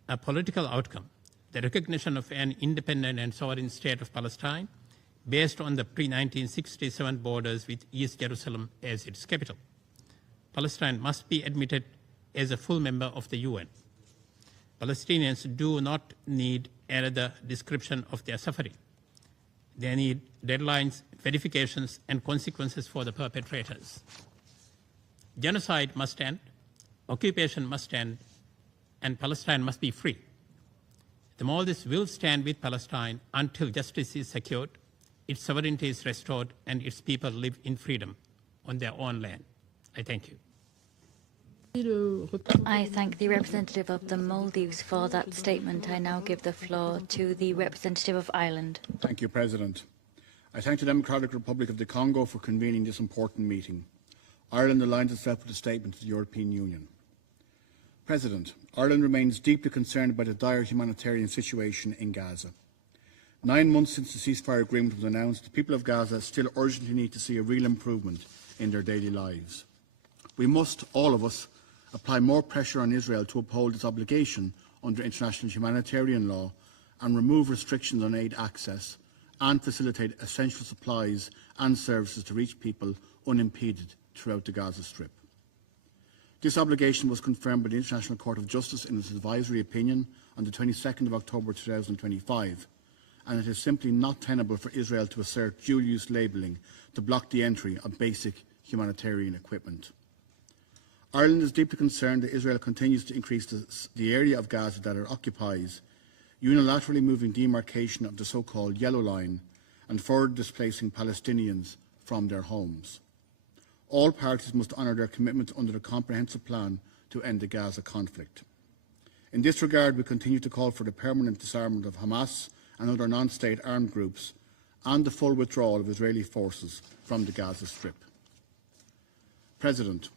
a political outcome, the recognition of an independent and sovereign state of Palestine based on the pre-1967 borders with East Jerusalem as its capital. Palestine must be admitted as a full member of the UN. Palestinians do not need another description of their suffering. They need deadlines, verifications, and consequences for the perpetrators. Genocide must end, occupation must end, and Palestine must be free. The Maldives will stand with Palestine until justice is secured, its sovereignty is restored, and its people live in freedom on their own land. I thank you. I thank the representative of the Maldives for that statement. I now give the floor to the representative of Ireland. Thank you, President. I thank the Democratic Republic of the Congo for convening this important meeting. Ireland aligns itself with the statement of the European Union. President, Ireland remains deeply concerned by the dire humanitarian situation in Gaza. 9 months since the ceasefire agreement was announced, the people of Gaza still urgently need to see a real improvement in their daily lives. We must, all of us, apply more pressure on Israel to uphold its obligation under international humanitarian law and remove restrictions on aid access and facilitate essential supplies and services to reach people unimpeded throughout the Gaza Strip. This obligation was confirmed by the International Court of Justice in its advisory opinion on the 22nd of October 2025, and it is simply not tenable for Israel to assert dual-use labelling to block the entry of basic humanitarian equipment. Ireland is deeply concerned that Israel continues to increase the area of Gaza that it occupies, unilaterally moving demarcation of the so-called Yellow Line and further displacing Palestinians from their homes. All parties must honour their commitment under the comprehensive plan to end the Gaza conflict. In this regard, we continue to call for the permanent disarmament of Hamas and other non-state armed groups and the full withdrawal of Israeli forces from the Gaza Strip. President,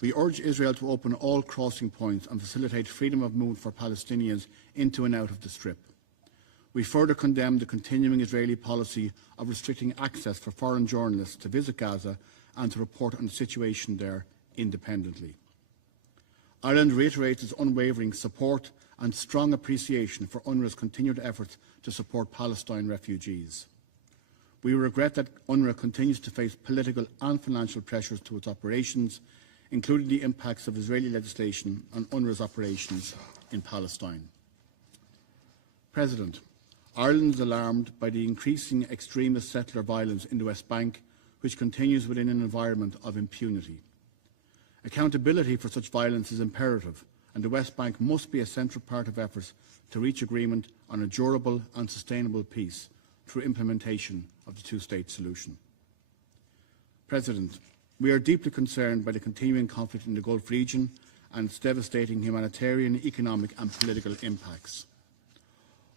we urge Israel to open all crossing points and facilitate freedom of movement for Palestinians into and out of the Strip. We further condemn the continuing Israeli policy of restricting access for foreign journalists to visit Gaza and to report on the situation there independently. Ireland reiterates its unwavering support and strong appreciation for UNRWA's continued efforts to support Palestine refugees. We regret that UNRWA continues to face political and financial pressures to its operations, including the impacts of Israeli legislation on UNRWA's operations in Palestine. President, Ireland is alarmed by the increasing extremist settler violence in the West Bank, which continues within an environment of impunity. Accountability for such violence is imperative, and the West Bank must be a central part of efforts to reach agreement on a durable and sustainable peace through implementation of the two-state solution. President, we are deeply concerned by the continuing conflict in the Gulf region and its devastating humanitarian, economic and political impacts.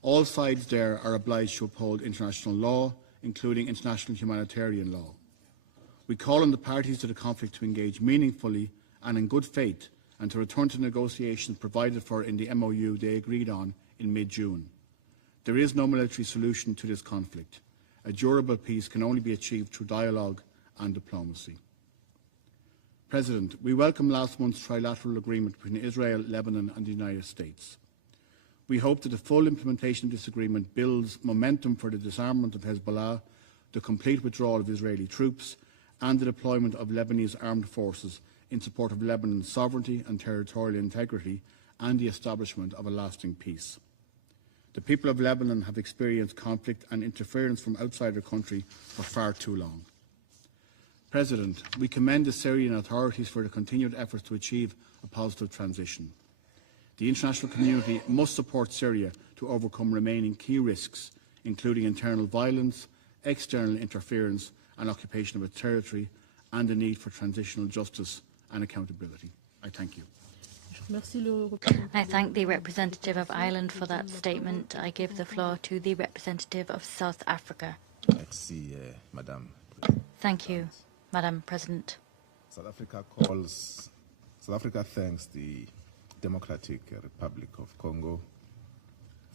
All sides there are obliged to uphold international law, including international humanitarian law. We call on the parties to the conflict to engage meaningfully and in good faith and to return to negotiations provided for in the MOU they agreed on in mid-June. There is no military solution to this conflict. A durable peace can only be achieved through dialogue and diplomacy. President, we welcome last month's trilateral agreement between Israel, Lebanon and the United States. We hope that the full implementation of this agreement builds momentum for the disarmament of Hezbollah, the complete withdrawal of Israeli troops, and the deployment of Lebanese armed forces in support of Lebanon's sovereignty and territorial integrity and the establishment of a lasting peace. The people of Lebanon have experienced conflict and interference from outside their country for far too long. President, we commend the Syrian authorities for their continued efforts to achieve a positive transition. The international community must support Syria to overcome remaining key risks, including internal violence, external interference and occupation of its territory, and the need for transitional justice and accountability. I thank you. I thank the representative of Ireland for that statement. I give the floor to the representative of South Africa. Merci, Madame. Thank you, Madam President. South Africa calls South Africa thanks the Democratic Republic of Congo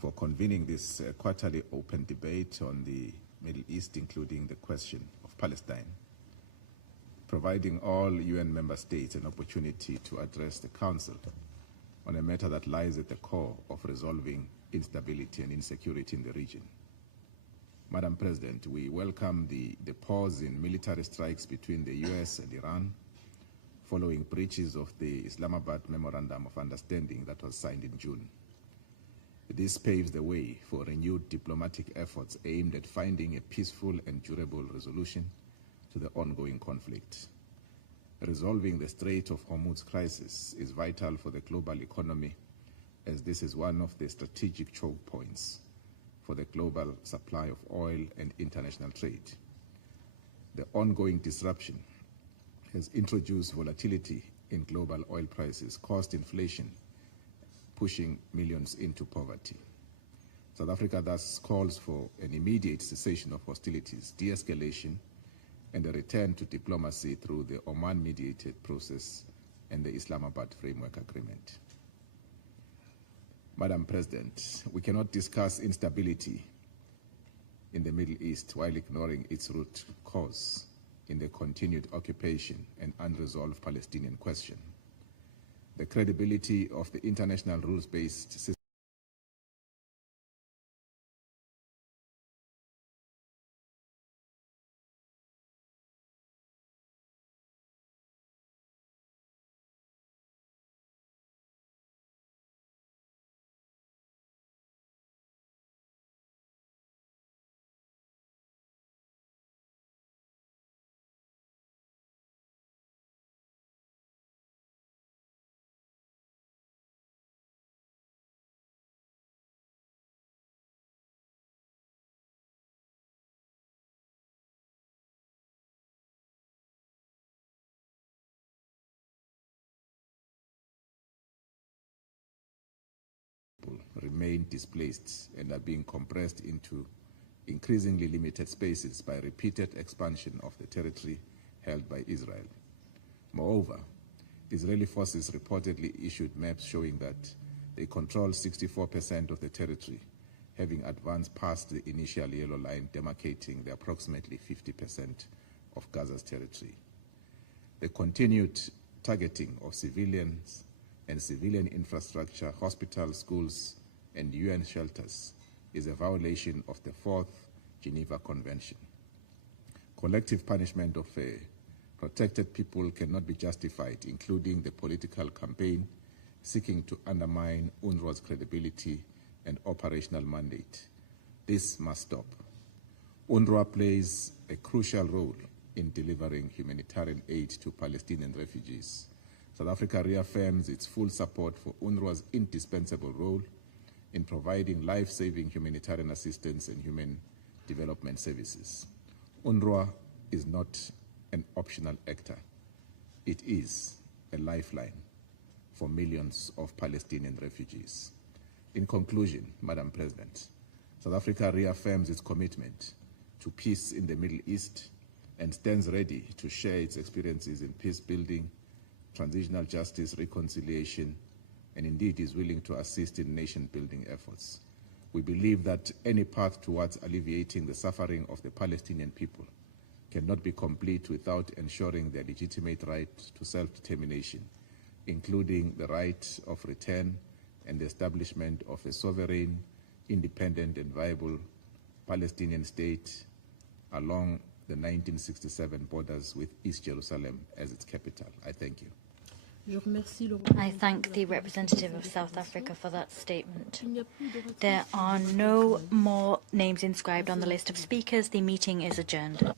for convening this quarterly open debate on the Middle East, including the question of Palestine, providing all UN member states an opportunity to address the Council on a matter that lies at the core of resolving instability and insecurity in the region. Madam President, we welcome the pause in military strikes between the US and Iran following breaches of the Islamabad Memorandum of Understanding that was signed in June. This paves the way for renewed diplomatic efforts aimed at finding a peaceful and durable resolution to the ongoing conflict. Resolving the Strait of Hormuz crisis is vital for the global economy, as this is one of the strategic choke points for the global supply of oil and international trade. The ongoing disruption has introduced volatility in global oil prices, caused inflation, pushing millions into poverty. South Africa thus calls for an immediate cessation of hostilities, de-escalation, and a return to diplomacy through the Oman-mediated process and the Islamabad Framework Agreement. Madam President, we cannot discuss instability in the Middle East while ignoring its root cause in the continued occupation and unresolved Palestinian question. The credibility of the international rules-based system remain displaced and are being compressed into increasingly limited spaces by repeated expansion of the territory held by Israel. Moreover, Israeli forces reportedly issued maps showing that they control 64% of the territory, having advanced past the initial yellow line demarcating the approximately 50% of Gaza's territory. The continued targeting of civilians and civilian infrastructure, hospitals, schools, and UN shelters is a violation of the Fourth Geneva Convention. Collective punishment of protected people cannot be justified, including the political campaign seeking to undermine UNRWA's credibility and operational mandate. This must stop. UNRWA plays a crucial role in delivering humanitarian aid to Palestinian refugees. South Africa reaffirms its full support for UNRWA's indispensable role in providing life-saving humanitarian assistance and human development services. UNRWA is not an optional actor. It is a lifeline for millions of Palestinian refugees. In conclusion, Madam President, South Africa reaffirms its commitment to peace in the Middle East and stands ready to share its experiences in peace building, transitional justice, reconciliation, and indeed is willing to assist in nation-building efforts. We believe that any path towards alleviating the suffering of the Palestinian people cannot be complete without ensuring their legitimate right to self-determination, including the right of return and the establishment of a sovereign, independent, and viable Palestinian state along the 1967 borders with East Jerusalem as its capital. I thank you. I thank the representative of South Africa for that statement. There are no more names inscribed on the list of speakers. The meeting is adjourned.